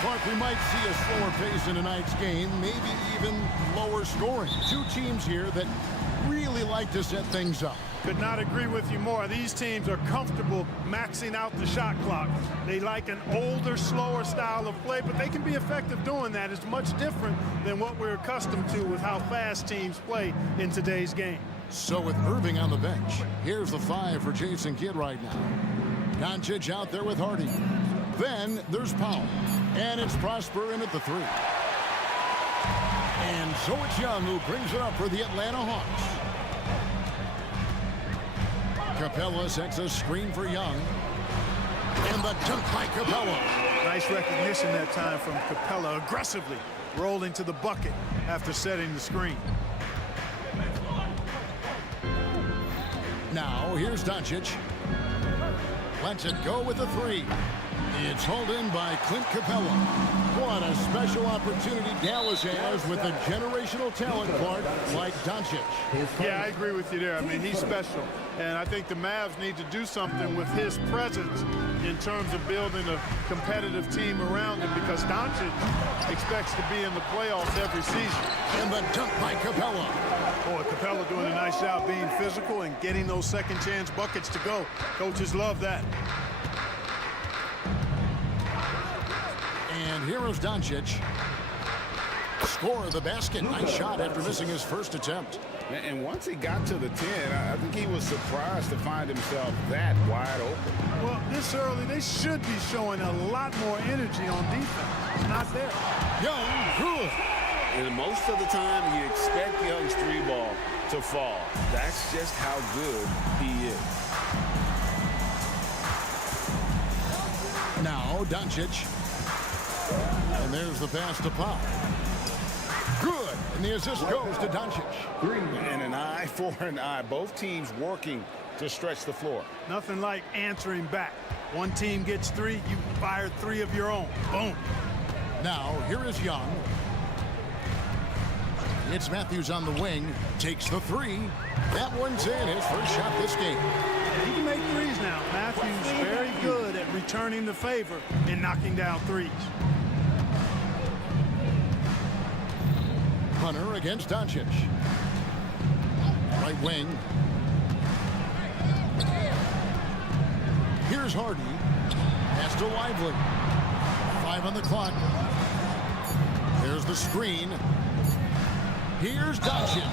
Clark, we might see a slower pace in tonight's game, maybe even lower scoring. Two teams here that really like to set things up. Could not agree with you more. These teams are comfortable maxing out the shot clock. They like an older, slower style of play, but they can be effective doing that. It's much different than what we're accustomed to with how fast teams play in today's game. So with Irving on the bench, here's the 5 for Jason Kidd right now. Doncic out there with Hardy. Then there's Powell. And it's Prosper in at the 3. And so it's Young who brings it up for the Atlanta Hawks. Capella sets a screen for Young. And the dunk by Capella. Nice recognition that time from Capella, aggressively rolling to the bucket after setting the screen. Now here's Doncic. Lets it go with the 3. It's hauled in by Clint Capella. What a special opportunity Dallas has with a generational talent, Clark, like Doncic. Yeah, I agree with you there. I mean, he's special. And I think the Mavs need to do something with his presence in terms of building a competitive team around him, because Doncic expects to be in the playoffs every season. And the dunk by Capella. Boy, Capella doing a nice job being physical and getting those second chance buckets to go. Coaches love that. And here is Doncic. Score the basket. Nice shot after missing his first attempt. And once he got to the 10, I think he was surprised to find himself that wide open. Well, this early, they should be showing a lot more energy on defense. It's not there. Young, good. And most of the time, you expect Young's 3 ball to fall. That's just how good he is. Now, Doncic. And there's the pass to Pop. Good. And the assist goes to Doncic. And an eye for an eye. Both teams working to stretch the floor. Nothing like answering back. One team gets 3, you fire 3 of your own. Boom. Now, here is Young. It's Matthews on the wing. Takes the 3. That one's in. His first shot this game. He can make 3s now. Matthews very good at returning the favor and knocking down 3s. Hunter against Doncic. Right wing. Here's Hardy. Pass to Lively. 5 on the clock. There's the screen. Here's Doncic.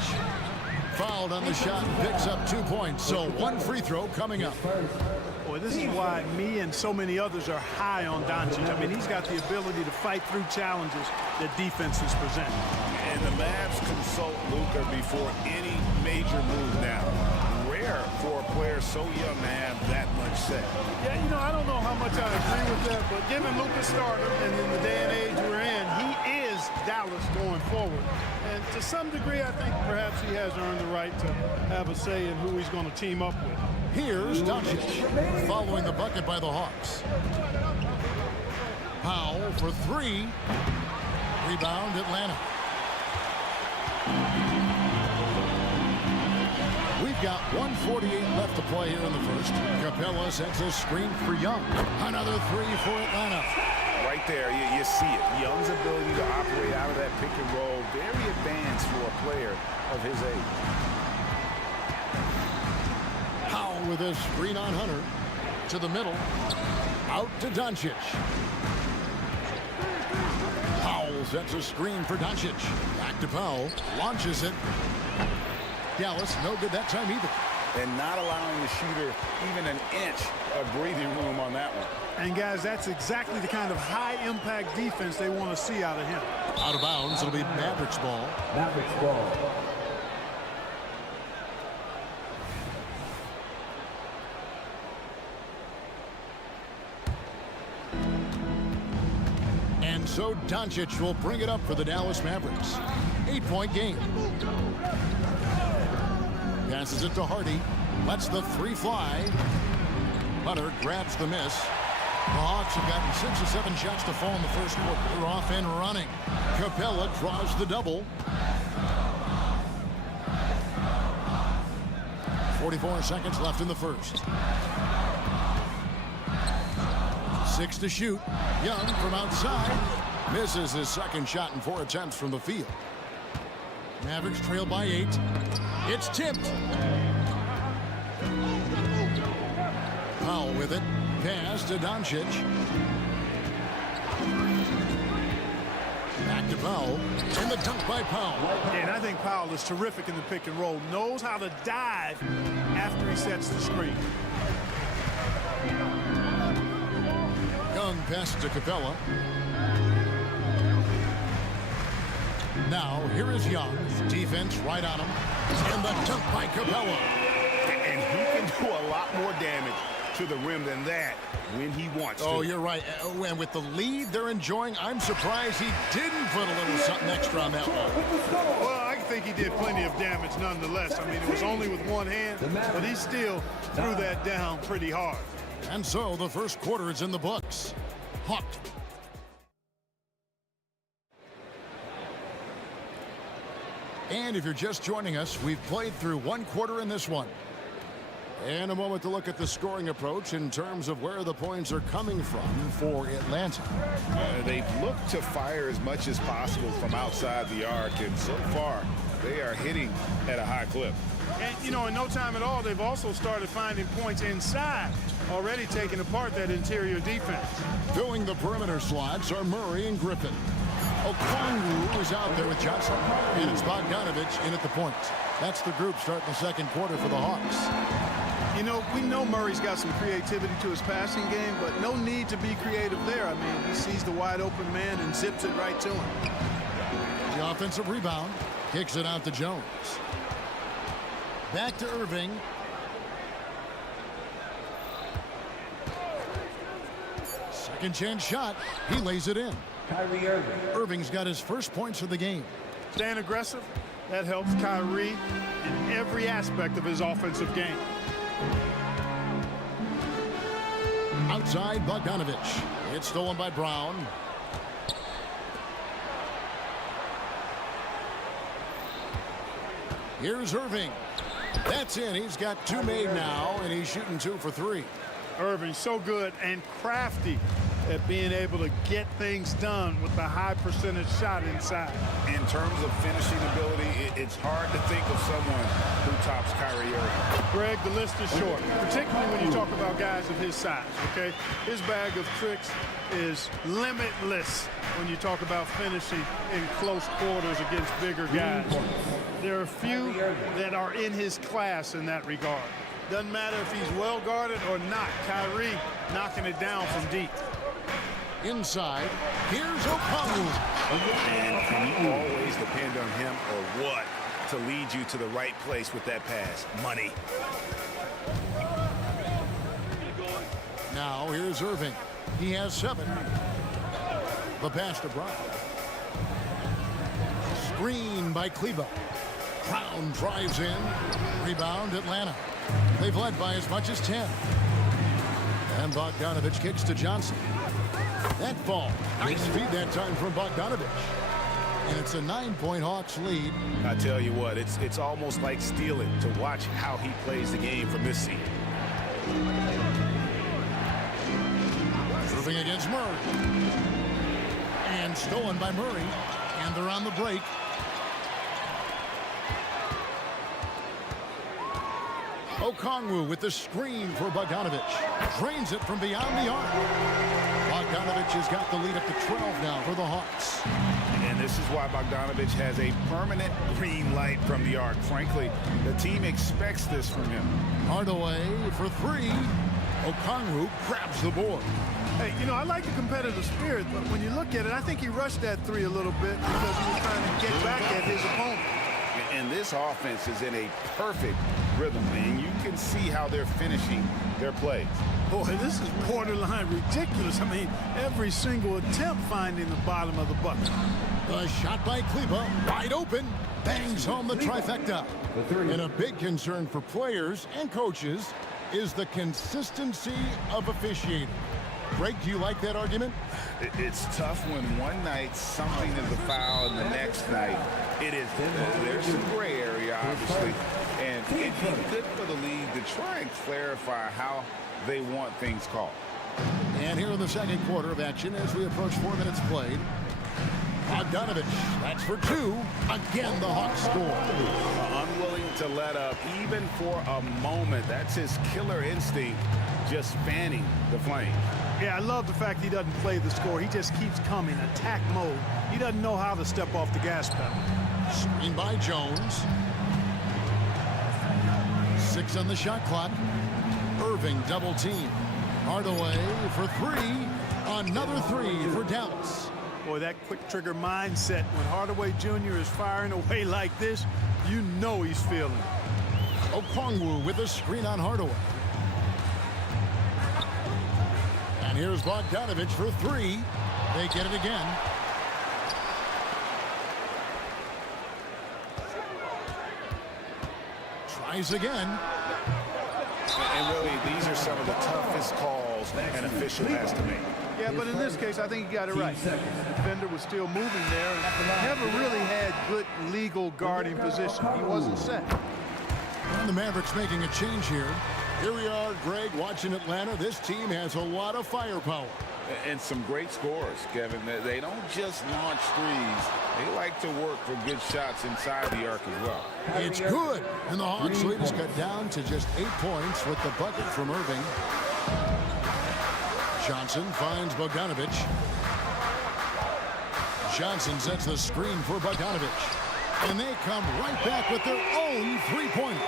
Fouled on the shot, picks up 2 points. So 1 free throw coming up. Boy, this is why me and so many others are high on Doncic. I mean, he's got the ability to fight through challenges that defenses present. And the Mavs consult Luka before any major move now. Rare for a player so young to have that much say. Yeah, you know, I don't know how much I agree with that, but given Luka's starter and in the day and age we're in, he is Dallas going forward. And to some degree, I think perhaps he has earned the right to have a say in who he's going to team up with. Here's Doncic, following the bucket by the Hawks. Powell for 3. Rebound, Atlanta. We've got 1:48 left to play here in the first. Capella sets a screen for Young. Another 3 for Atlanta. Right there, you see it. Young's ability to operate out of that pick and roll, very advanced for a player of his age. Powell with a screen on Hunter. To the middle. Out to Doncic. Powell sets a screen for Doncic. Back to Powell. Launches it. Dallas, no good that time either. And not allowing the shooter even an inch of breathing room on that one. And guys, that's exactly the kind of high-impact defense they want to see out of him. Out of bounds, it'll be Mavericks ball. Mavericks ball. And so Doncic will bring it up for the Dallas Mavericks. 8-point game. Passes it to Hardy. Lets the 3 fly. Hunter grabs the miss. The Hawks have gotten 6 or 7 shots to fall in the first quarter. They're off and running. Capella draws the double. 44 seconds left in the first. 6 to shoot. Young from outside. Misses his second shot in 4 attempts from the field. Mavericks trail by 8. It's tipped. Powell with it. Pass to Doncic. Back to Powell. And the dunk by Powell. And I think Powell is terrific in the pick and roll. Knows how to dive after he sets the screen. Young passes to Capella. Now, here is Young. Defense right on him. And the dunk by Capella. And he can do a lot more damage to the rim than that when he wants to. Oh, you're right. And with the lead they're enjoying, I'm surprised he didn't put a little something extra on that one. Well, I think he did plenty of damage nonetheless. I mean, it was only with one hand, but he still threw that down pretty hard. And so the first quarter is in the books. Hawked. And if you're just joining us, we've played through one quarter in this one. And a moment to look at the scoring approach in terms of where the points are coming from for Atlanta. They've looked to fire as much as possible from outside the arc, and so far they are hitting at a high clip. And, you know, in no time at all, they've also started finding points inside, already taking apart that interior defense. Filling the perimeter slots are Murray and Griffin. Okongwu is out there with Johnson, and it's Bogdanovich in at the point. That's the group starting the second quarter for the Hawks. You know, we know Murray's got some creativity to his passing game, but no need to be creative there. I mean, he sees the wide open man and zips it right to him. The offensive rebound, kicks it out to Jones. Back to Irving. Second chance shot. He lays it in. Kyrie Irving. Irving's got his first points of the game. Staying aggressive, that helps Kyrie in every aspect of his offensive game. Outside, Bogdanovich. It's stolen by Brown. Here's Irving. That's in. He's got 2 made now, and he's shooting 2 for 3. Irving, so good and crafty at being able to get things done with the high percentage shot inside. In terms of finishing ability, it's hard to think of someone who tops Kyrie Irving. Greg, the list is short, particularly when you talk about guys of his size, okay? His bag of tricks is limitless when you talk about finishing in close quarters against bigger guys. There are few that are in his class in that regard. Doesn't matter if he's well guarded or not. Kyrie knocking it down from deep. Inside, here's Okongwu. And can you always depend on him or what to lead you to the right place with that pass? Money. Now here's Irving. He has 7. The pass to Brown. Screen by Kleba. Brown drives in. Rebound Atlanta. They've led by as much as 10. And Bogdanovich kicks to Johnson. That ball. Nice feed that time from Bogdanovich. And it's a 9-point Hawks lead. I tell you what, it's almost like stealing to watch how he plays the game from this seat. Moving against Murray. And stolen by Murray. And they're on the break. Okongwu with the screen for Bogdanovich. Drains it from beyond the arc. Bogdanovich has got the lead up to 12 now for the Hawks. And this is why Bogdanovich has a permanent green light from the arc. Frankly, the team expects this from him. Hardaway for 3. Okongwu grabs the board. Hey, you know, I like the competitive spirit, but when you look at it, I think he rushed that 3 a little bit because he was trying to get back at his opponent. And this offense is in a perfect rhythm, and you can see how they're finishing their plays. Boy, this is borderline ridiculous. I mean, every single attempt finding the bottom of the bucket. The shot by Kleba, wide open, bangs home the trifecta. And a big concern for players and coaches is the consistency of officiating. Greg, do you like that argument? It's tough when one night something is a foul and the next night it is. There's some gray area, obviously, and it'd be good for the league to try and clarify how they want things called. And here in the second quarter of action as we approach 4 minutes played. Bogdanovich, that's for two. Again, the Hawks score. Unwilling to let up even for a moment. That's his killer instinct, just fanning the flame. Yeah, I love the fact he doesn't play the score. He just keeps coming, attack mode. He doesn't know how to step off the gas pedal. Screen by Jones. 6 on the shot clock. Irving double team. Hardaway for three. Another three for Dallas. Boy, that quick trigger mindset when Hardaway Jr. is firing away like this, you know he's feeling it. Okongwu with a screen on Hardaway. And here's Bogdanovich for three. They get it again. Tries again. And really, these are some of the toughest calls an official has to make. Yeah, but in this case, I think he got it right. The defender was still moving there and never really had good legal guarding position. He wasn't set. And the Mavericks making a change here. Here we are, Greg, watching Atlanta. This team has a lot of firepower. And some great scores, Kevin. They don't just launch threes. They like to work for good shots inside the arc as well. It's good. And the Hawks lead is cut down to just 8 points with the bucket from Irving. Johnson finds Bogdanovich. Johnson sets the screen for Bogdanovich. And they come right back with their own three-pointer.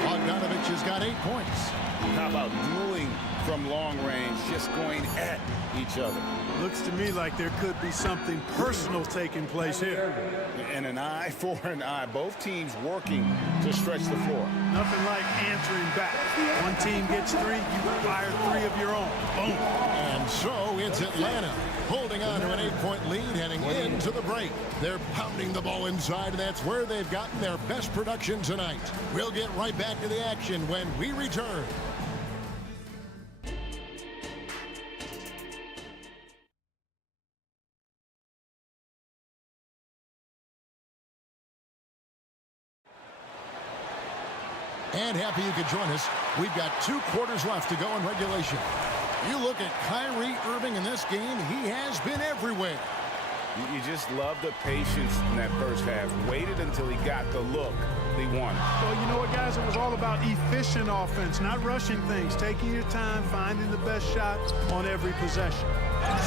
Bogdanovich has got 8 points. How about dueling from long range, just going at each other? Looks to me like there could be something personal taking place here. And an eye for an eye. Both teams working to stretch the floor. Nothing like answering back. One team gets three, you fire three of your own. Boom. And so it's Atlanta holding on to an 8-point lead heading into the break. They're pounding the ball inside, and that's where they've gotten their best production tonight. We'll get right back to the action when we return. And happy you could join us. We've got 2 quarters left to go in regulation. You look at Kyrie Irving in this game, he has been everywhere. You just love the patience in that first half. Waited until he got the look he wanted. Well, you know what, guys? It was all about efficient offense, not rushing things, taking your time, finding the best shot on every possession.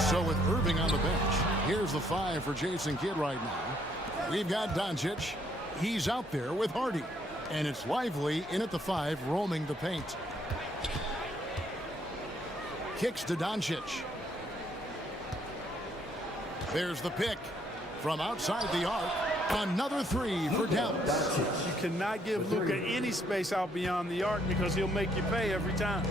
So with Irving on the bench, here's the 5 for Jason Kidd right now. We've got Doncic. He's out there with Hardy. And it's Lively in at the 5, roaming the paint. Kicks to Doncic. There's the pick from outside the arc. Another 3 for Dallas. You cannot give Luka any space out beyond the arc because he'll make you pay every time.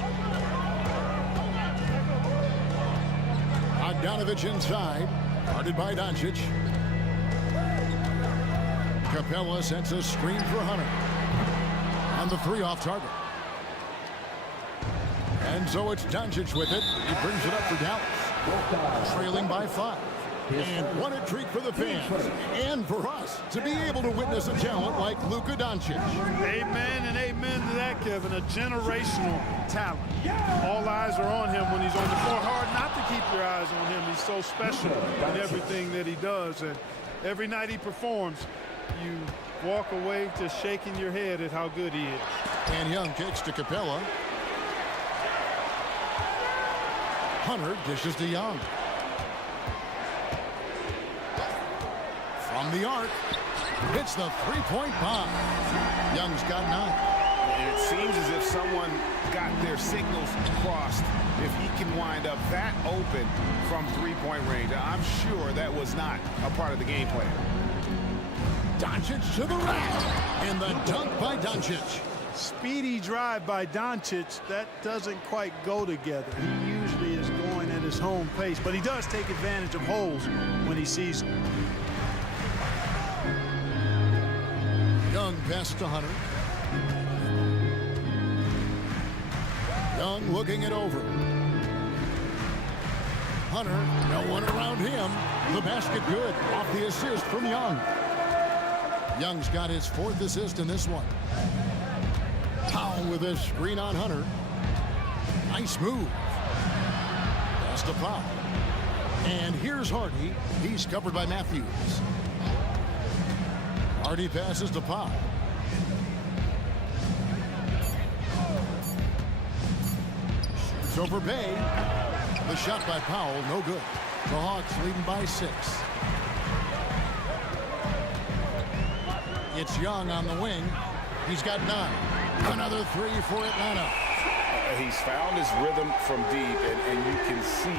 Bogdanovich inside. Guarded by Doncic. Capella sets a screen for Hunter. And the 3 off target. And so it's Doncic with it. He brings it up for Dallas. Trailing by 5. And what a treat for the fans. And for us to be able to witness a talent like Luka Doncic. Amen and amen to that, Kevin. A generational talent. All eyes are on him when he's on the floor. Hard not to keep your eyes on him. He's so special in everything that he does. And every night he performs, you walk away just shaking your head at how good he is. And Young kicks to Capella. Hunter dishes to Young. From the arc, hits the three-point bomb. Young's got 9. And it seems as if someone got their signals crossed. If he can wind up that open from three-point range, I'm sure that was not a part of the game plan. Doncic to the rack, and the dunk by Doncic. Speedy drive by Doncic, that doesn't quite go together. He usually is going at his home pace, but he does take advantage of holes when he sees them. Young pass to Hunter. Young looking it over. Hunter, no one around him. The basket good, off the assist from Young. Young's got his 4th assist in this one. Powell with a screen on Hunter. Nice move. against a foul. And here's Hardy. He's covered by Matthews. Hardy passes to Powell. Shoots over Bay. The shot by Powell, no good. The Hawks leading by 6. It's Young on the wing. He's got 9. Another 3 for Atlanta. He's found his rhythm from deep, and you can see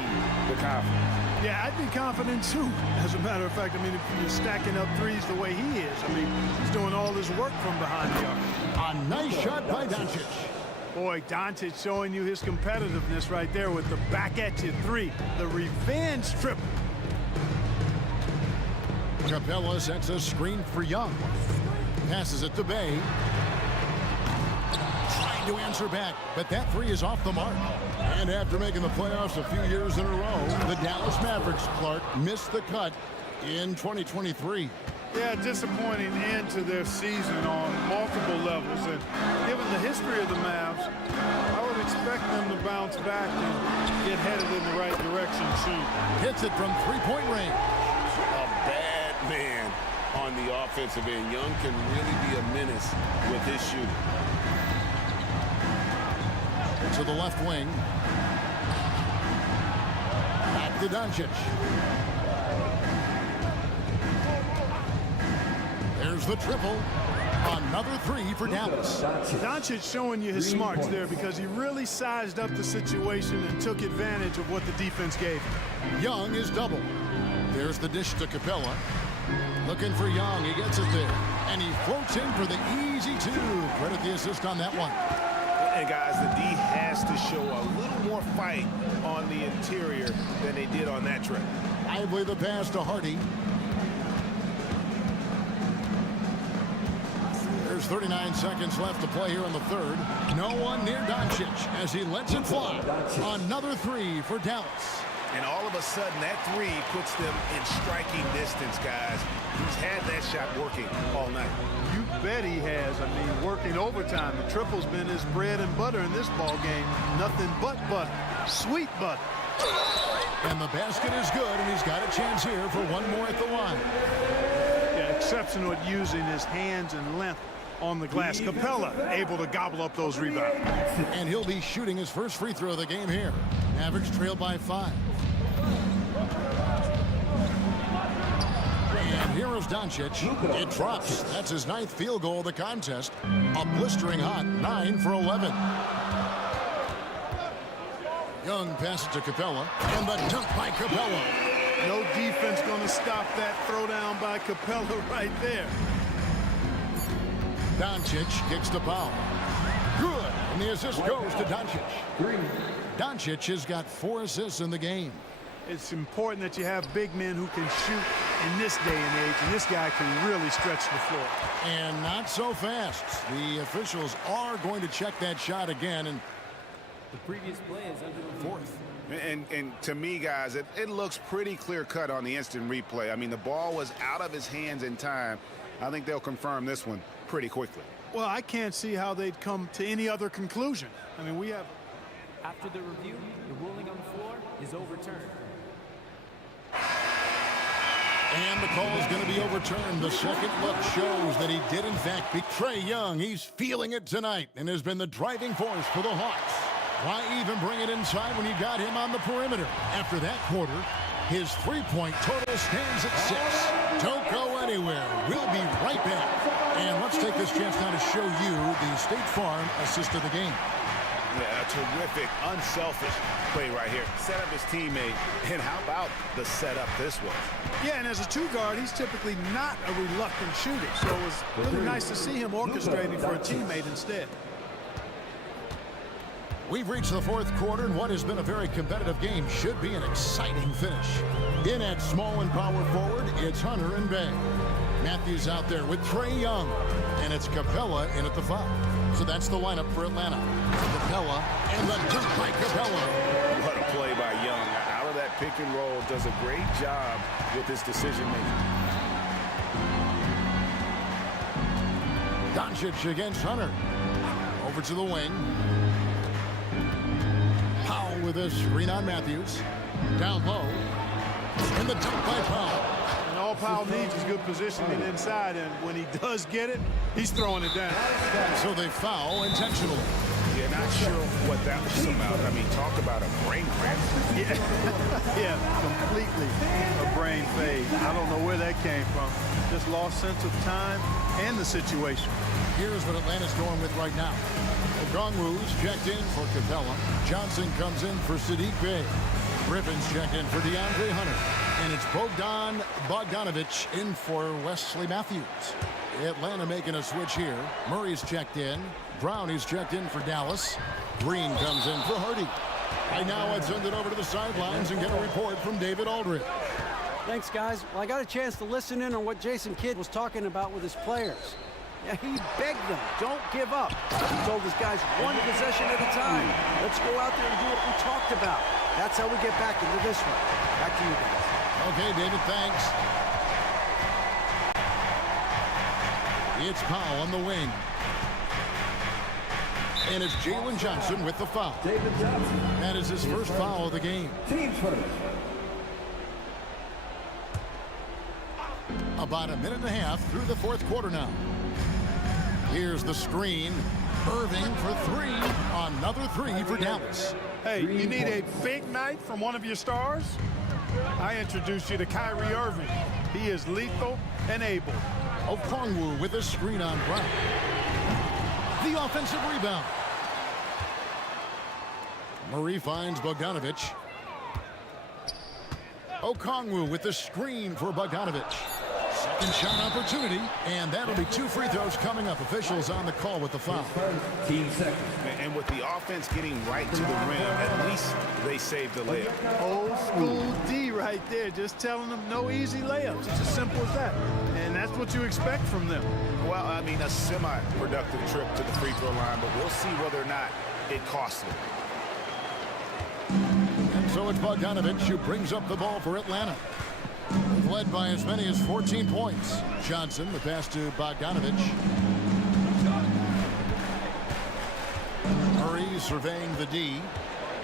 the confidence. Yeah, I'd be confident too. As a matter of fact, I mean, if you're stacking up threes the way he is, I mean, he's doing all his work from behind the arc. A nice shot by Doncic. Boy, Doncic showing you his competitiveness right there with the back at you 3. The revenge triple. Capella sets a screen for Young. Passes it to Bay. Trying to answer back, but that 3 is off the mark. And after making the playoffs a few years in a row, the Dallas Mavericks, Clark, missed the cut in 2023. Yeah, disappointing end to their season on multiple levels. And given the history of the Mavs, I would expect them to bounce back and get headed in the right direction soon. Hits it from three-point range. A bad man on the offensive end. Young can really be a menace with his shooting. To the left wing. Back to Doncic. There's the triple. Another 3 for Dallas. Doncic showing you his smarts there because he really sized up the situation and took advantage of what the defense gave him. Young is double. There's the dish to Capella. Looking for Young. He gets it there. And he floats in for the easy 2. Credit the assist on that one. And guys, the D has to show a little more fight on the interior than they did on that trip. Lively the pass to Hardy. There's 39 seconds left to play here in the third. No one near Doncic as he lets it fly. Another 3 for Dallas. And all of a sudden, that 3 puts them in striking distance, guys. He's had that shot working all night. You bet he has. I mean, working overtime. The triple's been his bread and butter in this ball game. Nothing but butter. Sweet butter. And the basket is good, and he's got a chance here for one more at the line. Yeah, exceptional at using his hands and length on the glass. Capella able to gobble up those rebounds. And he'll be shooting his first free throw of the game here. Mavericks trail by 5. And here is Doncic. It drops. That's his 9th field goal of the contest. A blistering hot 9 for 11. Young passes to Capella. And the dunk by Capella. No defense going to stop that throwdown by Capella right there. Doncic kicks to Powell. Good. And the assist goes to Doncic. Doncic has got 4 assists in the game. It's important that you have big men who can shoot in this day and age, and this guy can really stretch the floor. And not so fast. The officials are going to check that shot again, and the previous play is under the 4th. And to me, guys, it looks pretty clear-cut on the instant replay. I mean, the ball was out of his hands in time. I think they'll confirm this one pretty quickly. Well, I can't see how they'd come to any other conclusion. I mean, we have... After the review, the ruling on the floor is overturned. And the call is going to be overturned. The second look shows that he did, in fact, beat Trae Young. He's feeling it tonight and has been the driving force for the Hawks. Why even bring it inside when you got him on the perimeter? After that quarter, his three-point total stands at 6. Don't go anywhere. We'll be right back. And let's take this chance now to show you the State Farm assist of the game. Yeah, a terrific, unselfish play right here. Set up his teammate, and how about the setup this was? Yeah, and as a 2-guard, he's typically not a reluctant shooter, so it was really nice to see him orchestrating for a teammate instead. We've reached the 4th quarter, and what has been a very competitive game should be an exciting finish. In at small and power forward, it's Hunter and Bay. Matthews out there with Trae Young, and it's Capella in at the 5. So that's the lineup for Atlanta. Capella and the dunk by Capella. What a play by Young. Out of that pick and roll, does a great job with his decision making. Doncic against Hunter. Over to the wing. Powell with a screen on Matthews. Down low. And the dunk by Powell. And all Powell needs is good positioning inside, and when he does get it, he's throwing it down. So they foul intentionally. Yeah, not sure what that was about. I mean, talk about a brain cramp. Yeah, yeah, completely a brain fade. I don't know where that came from. Just lost sense of time and the situation. Here's what Atlanta's going with right now. Okongwu's checked in for Capella. Johnson comes in for Sadiq Bey. Griffin's checked in for DeAndre Hunter. And it's Bogdan Bogdanovic in for Wesley Matthews. Atlanta making a switch here. Murray's checked in. Brownie's checked in for Dallas. Green comes in for Hardy. Right now, I'd send it over to the sidelines and get a report from David Aldridge. Thanks, guys. Well, I got a chance to listen in on what Jason Kidd was talking about with his players. Yeah, he begged them, don't give up. He told his guys, one possession at a time. Let's go out there and do what we talked about. That's how we get back into this one. Back to you guys. Okay, David, thanks. It's Powell on the wing. And it's Jalen Johnson with the foul. David Johnson. That is his first foul of the game. Team first. About a minute and a half through the fourth quarter now. Here's the screen. Irving for three. Another three for Dallas. Hey, you need a big night from one of your stars? I introduce you to Kyrie Irving. He is lethal and able. Okongwu with a screen on Brown. The offensive rebound. Murray finds Bogdanovic. Okongwu with the screen for Bogdanovic. Second shot opportunity, and that'll be two free throws coming up. Officials on the call with the foul. Team second. And with the offense getting right to the rim, at least they saved the layup. Old school D right there, just telling them no easy layups. It's as simple as that. And that's what you expect from them. Well, I mean, a semi-productive trip to the free throw line, but we'll see whether or not it costs them. And so it's Bogdanovic who brings up the ball for Atlanta. They've led by as many as 14 points. Johnson, the pass to Bogdanovic. Murray surveying the D.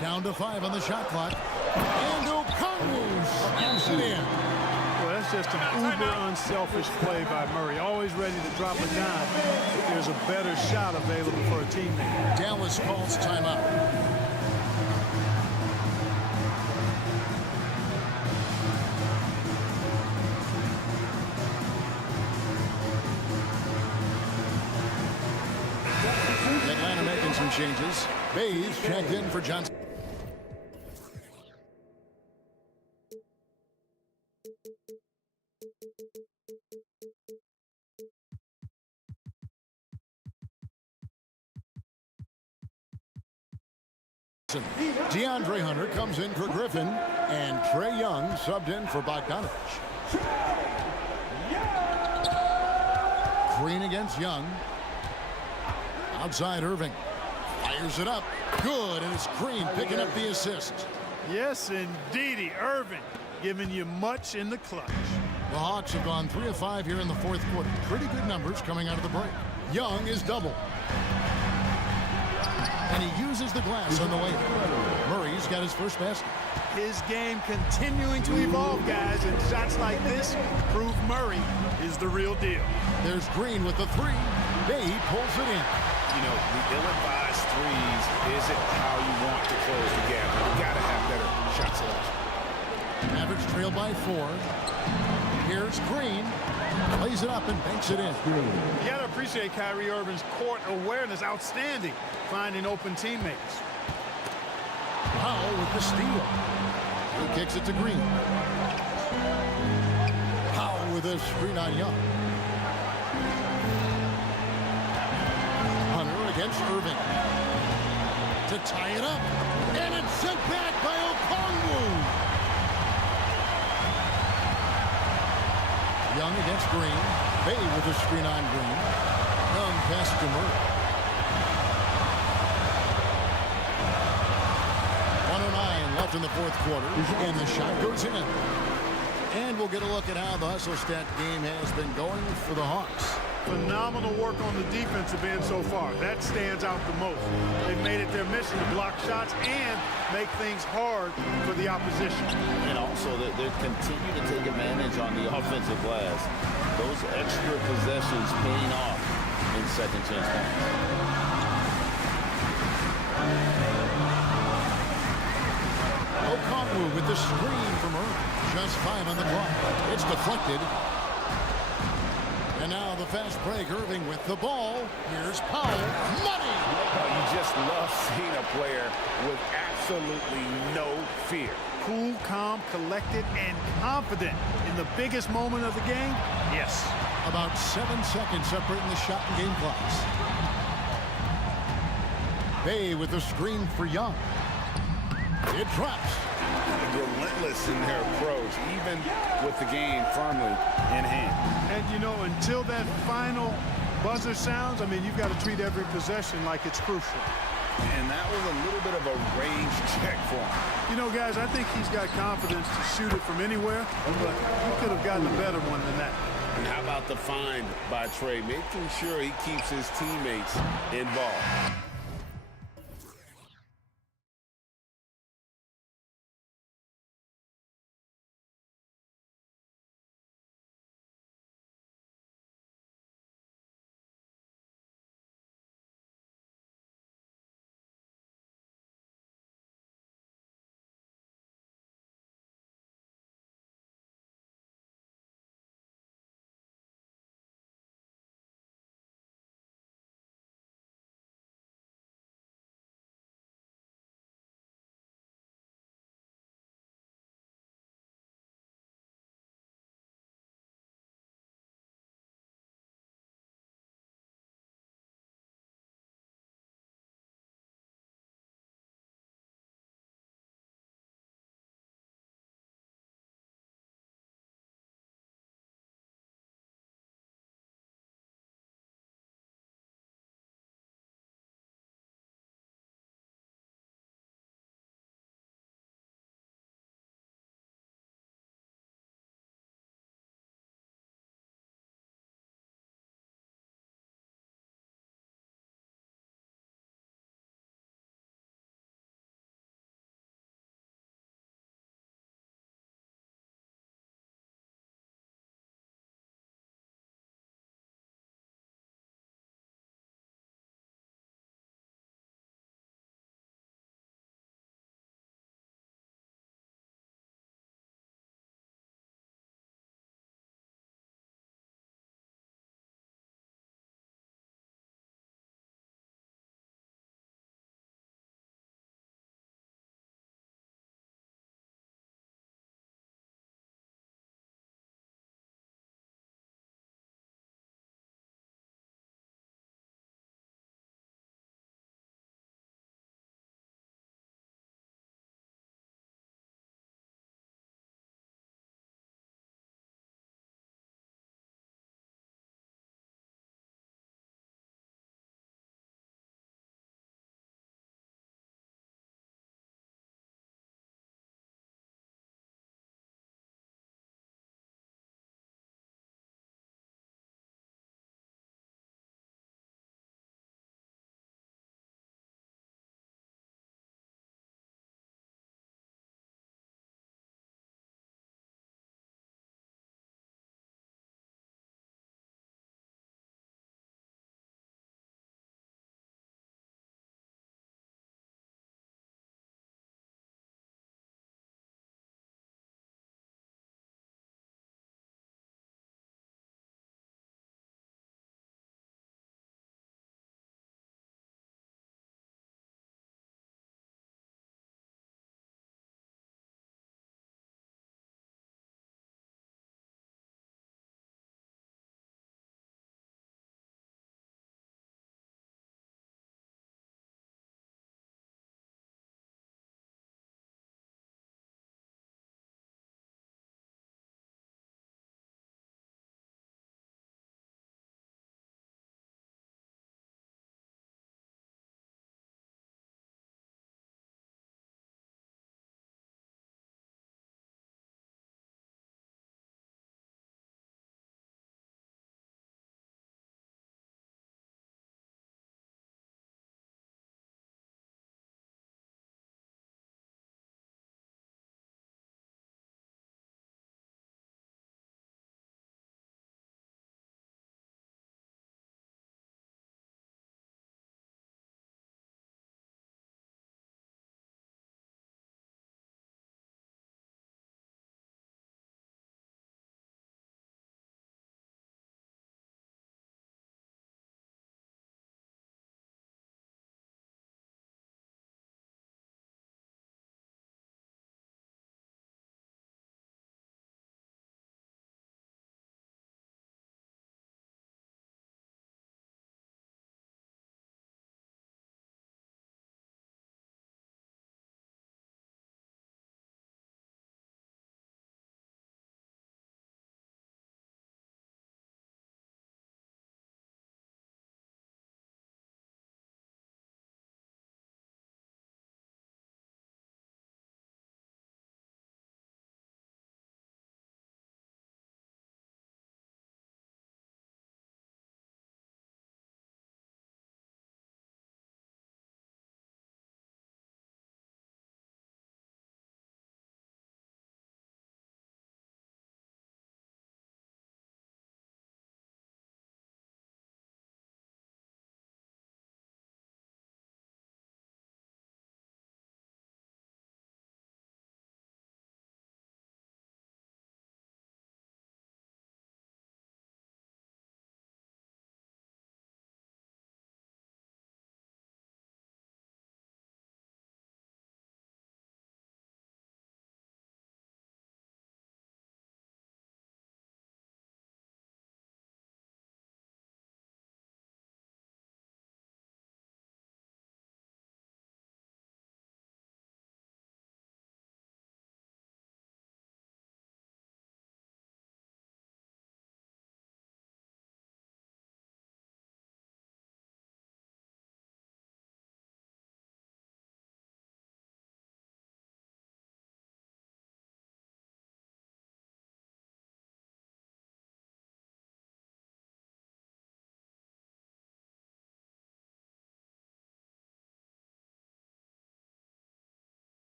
Down to 5 on the shot clock. And Okongwu slams it in. Well, that's just an uber unselfish play by Murray. Always ready to drop a dime if there's a better shot available for a teammate. Dallas calls timeout. Atlanta making some changes. Bays checked in for Johnson. DeAndre Hunter comes in for Griffin, and Trae Young subbed in for Bogdanovic. Green against Young. Outside Irving. Fires it up. Good, and it's Green picking up the assist. Yes, indeedy. Irving giving you much in the clutch. The Hawks have gone 3 of 5 here in the fourth quarter. Pretty good numbers coming out of the break. Young is double. And he uses the glass on the way. Murray's got his first basket. His game continuing to evolve, guys, and shots like this prove Murray is the real deal. There's Green with the three. Bay pulls it in. You know, the ill-advised threes isn't how you want to close the gap. You've got to have better shot selection. Mavericks trail by 4. Here's Green. Plays it up and banks it in. You got to appreciate Kyrie Irving's court awareness. Outstanding. Finding open teammates. Powell with the steal. He kicks it to Green. Powell with a screen on Young. Hunter against Irving. To tie it up. And it's sent back by Okongwu. Young against Green. Bay with a screen on Green. Young pass to Murray. 109 left in the fourth quarter, and the shot goes in. And we'll get a look at how the hustle stat game has been going for the Hawks. Phenomenal work on the defensive end so far. That stands out the most. They've made it their mission to block shots and make things hard for the opposition. And also, they continue to take advantage on the offensive glass. Those extra possessions paying off in second chance points. Okongwu with the screen from Irving. Just 5 on the clock. It's deflected. And now the fast break. Irving with the ball. Here's Powell. Money! You just love seeing a player with absolutely no fear. Cool, calm, collected, and confident in the biggest moment of the game? Yes. About 7 seconds separating the shot and game clocks. Bay with the screen for Young. It drops. Relentless in their approach, even with the game firmly in hand. And, you know, until that final buzzer sounds, I mean, you've got to treat every possession like it's crucial. And that was a little bit of a range check for him. You know, guys, I think he's got confidence to shoot it from anywhere, but he could have gotten a better one than that. And how about the find by Trey, making sure he keeps his teammates involved.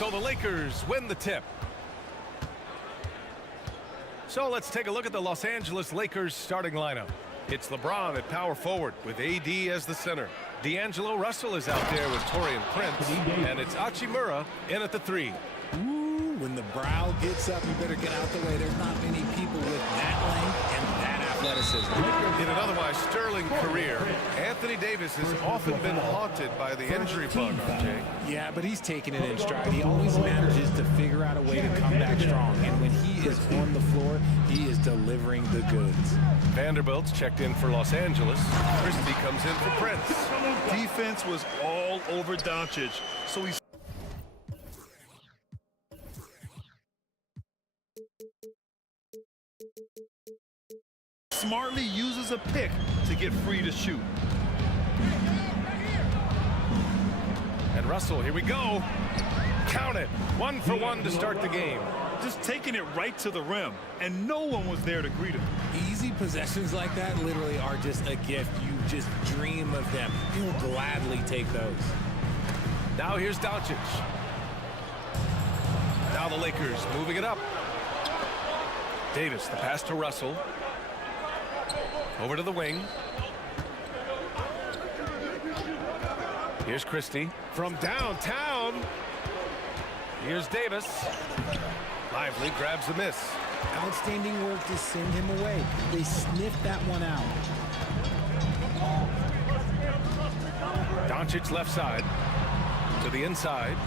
So the Lakers win the tip. So let's take a look at the Los Angeles Lakers starting lineup. It's LeBron at power forward with AD as the center. D'Angelo Russell is out there with Taurean Prince. And it's Hachimura in at the 3. Ooh, when the brow gets up, you better get out the way. There's not many people with that length and that athleticism. In an otherwise sterling career, Anthony Davis has often been haunted by the injury bug, Jay. Yeah, but he's taking it in stride. He always manages to figure out a way to come back strong. And when he is on the floor, he is delivering the goods. Vanderbilt's checked in for Los Angeles. Christie comes in for Prince. Defense was all over Doncic, so he's smartly uses a pick to get free to shoot. And Russell, here we go. Count it. 1 for 1 to start the game. Just taking it right to the rim, and no one was there to greet him. Easy possessions like that literally are just a gift. You just dream of them. You'll gladly take those. Now here's Doncic. Now the Lakers moving it up. Davis, the pass to Russell. Over to the wing. Here's Christie from downtown. Here's Davis. Lively grabs a miss. Outstanding work to send him away. They sniffed that one out. Doncic left side to the inside.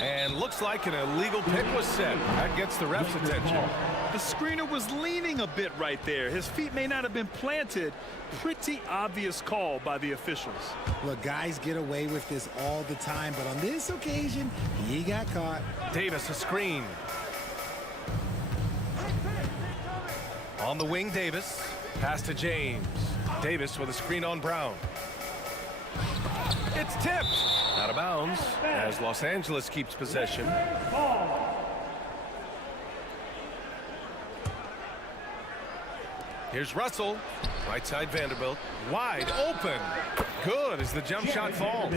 And looks like an illegal pick was set. That gets the ref's attention. The screener was leaning a bit right there. His feet may not have been planted. Pretty obvious call by the officials. Look, guys get away with this all the time, but on this occasion, he got caught. Davis a screen. On the wing, Davis. Pass to James. Davis with a screen on Brown. It's tipped. Out of bounds as Los Angeles keeps possession. Here's Russell. Right side Vanderbilt. Wide open. Good as the jump shot falls.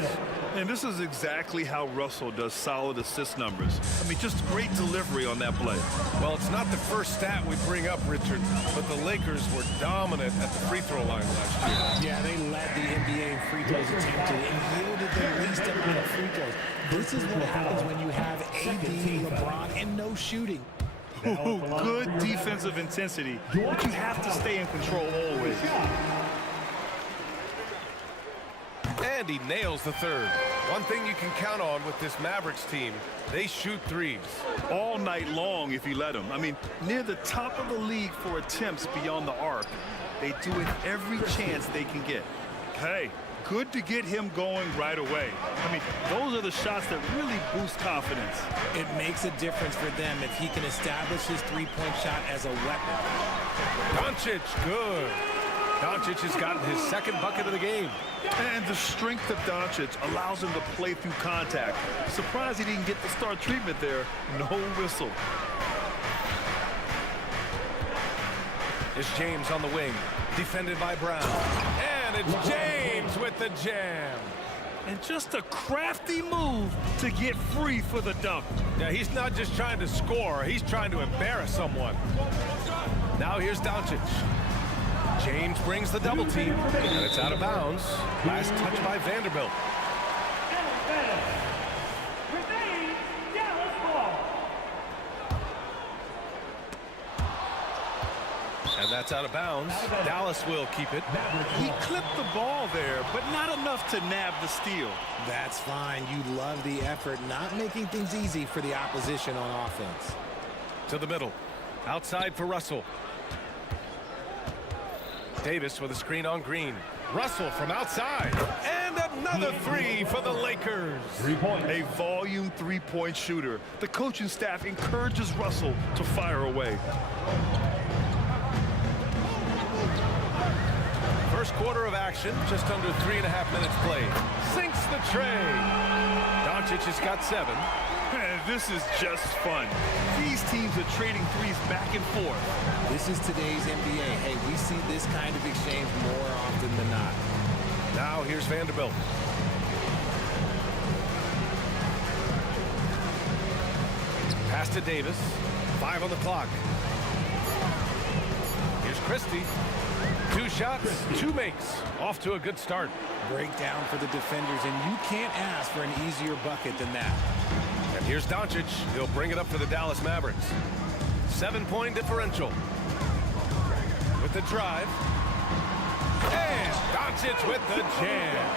And this is exactly how Russell does solid assist numbers. I mean, just great delivery on that play. Well, it's not the first stat we bring up, Richard, but the Lakers were dominant at the free throw line last year. Yeah, they led the NBA in free throws attempted and yielded the least amount of free throws. This is what happens when you have AD, LeBron, and no shooting. Ooh, good defensive intensity, but you have to stay in control always. And he nails the third. One thing you can count on with this Mavericks team, they shoot threes. All night long if you let them. I mean, near the top of the league for attempts beyond the arc. They do it every chance they can get. Hey, good to get him going right away. I mean, those are the shots that really boost confidence. It makes a difference for them if he can establish his three-point shot as a weapon. Doncic, good. Doncic has gotten his second bucket of the game. And the strength of Doncic allows him to play through contact. Surprised he didn't get the start treatment there. No whistle. It's James on the wing, defended by Brown. And it's James with the jam. And just a crafty move to get free for the dunk. Yeah, he's not just trying to score, he's trying to embarrass someone. Now here's Doncic. James brings the double team, and it's out of bounds. Last touch by Vanderbilt. And that's out of bounds. Dallas will keep it. He clipped the ball there, but not enough to nab the steal. That's fine. You love the effort, not making things easy for the opposition on offense. To the middle. Outside for Russell. Davis with a screen on Green. Russell from outside. And another three for the Lakers. A volume three-point shooter. The coaching staff encourages Russell to fire away. First quarter of action, just under 3.5 minutes played. Sinks the tray. Doncic has got 7. Man, this is just fun. These teams are trading threes back and forth. This is today's NBA. Hey, we see this kind of exchange more often than not. Now here's Vanderbilt. Pass to Davis. 5 on the clock. Here's Christie. 2 shots, 2 makes. Off to a good start. Breakdown for the defenders, and you can't ask for an easier bucket than that. And here's Doncic. He'll bring it up for the Dallas Mavericks. 7-point differential. With the drive. And Doncic with the jam.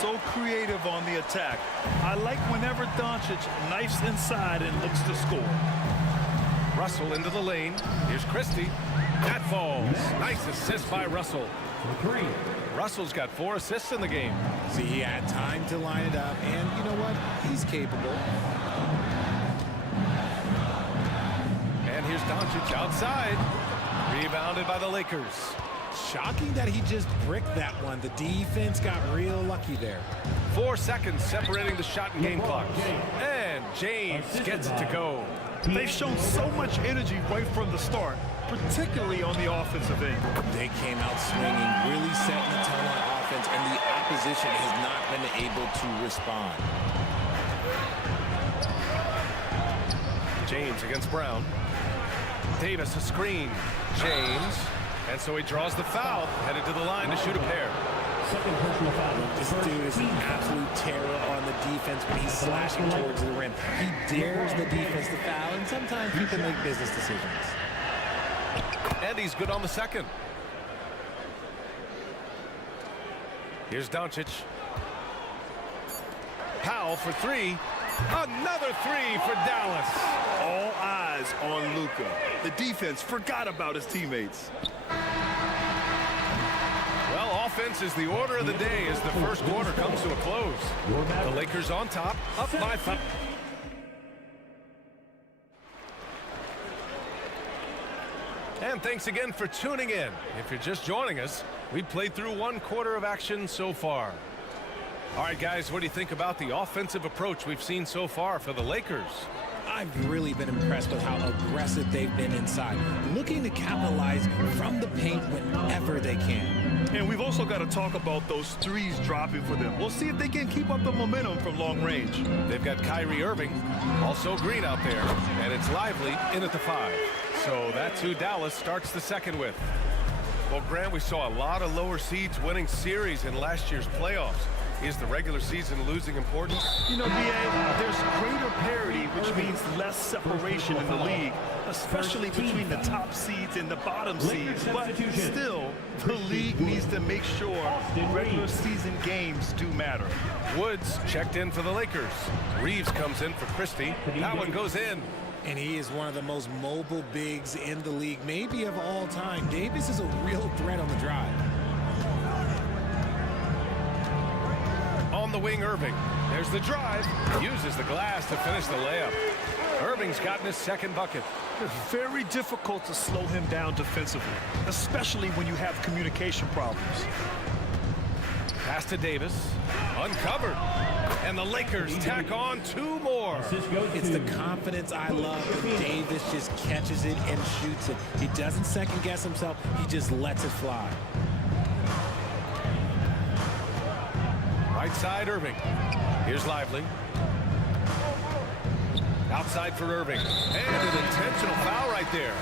So creative on the attack. I like whenever Doncic knifes inside and looks to score. Russell into the lane. Here's Christie. That falls. Nice assist by Russell. Russell's got 4 assists in the game. See, he had time to line it up, and you know what? He's capable. And here's Doncic outside. Rebounded by the Lakers. Shocking that he just bricked that one. The defense got real lucky there. 4 seconds separating the shot and game clock. And James gets it to go. They've shown so much energy right from the start, particularly on the offensive end. They came out swinging, really setting the tone on offense, and the opposition has not been able to respond. James against Brown. Davis a screen. James. And so he draws the foul, headed to the line to shoot a pair. This dude is an absolute terror on the defense when he's slashing towards the rim. He dares the defense to foul, and sometimes people make business decisions. And he's good on the second. Here's Doncic. Powell for 3. Another 3 for Dallas. All eyes on Luka. The defense forgot about his teammates. Well, offense is the order of the day as the first quarter comes to a close. The Lakers on top, up by 5. And thanks again for tuning in. If you're just joining us, we played through 1 quarter of action so far. All right, guys, what do you think about the offensive approach we've seen so far for the Lakers? I've really been impressed with how aggressive they've been inside, looking to capitalize from the paint whenever they can. And we've also got to talk about those threes dropping for them. We'll see if they can keep up the momentum from long range. They've got Kyrie Irving, also Green out there, and it's Lively in at the 5. So that's who Dallas starts the second with. Well, Grant, we saw a lot of lower seeds winning series in last year's playoffs. Is the regular season losing importance? You know, B.A., there's greater parity, which means less separation in the league, especially between the top seeds and the bottom seeds. But still, the league needs to make sure regular season games do matter. Woods checked in for the Lakers. Reeves comes in for Christie. That one goes in. And he is one of the most mobile bigs in the league, maybe of all time. Davis is a real threat on the drive. On the wing, Irving. There's the drive. Uses the glass to finish the layup. Irving's gotten his second bucket. It's very difficult to slow him down defensively, especially when you have communication problems. Pass to Davis. Uncovered. And the Lakers tack on 2 more. It's the confidence I love when Davis just catches it and shoots it. He doesn't second guess himself. He just lets it fly. Right side, Irving. Here's Lively. Outside for Irving. And an intentional foul right there.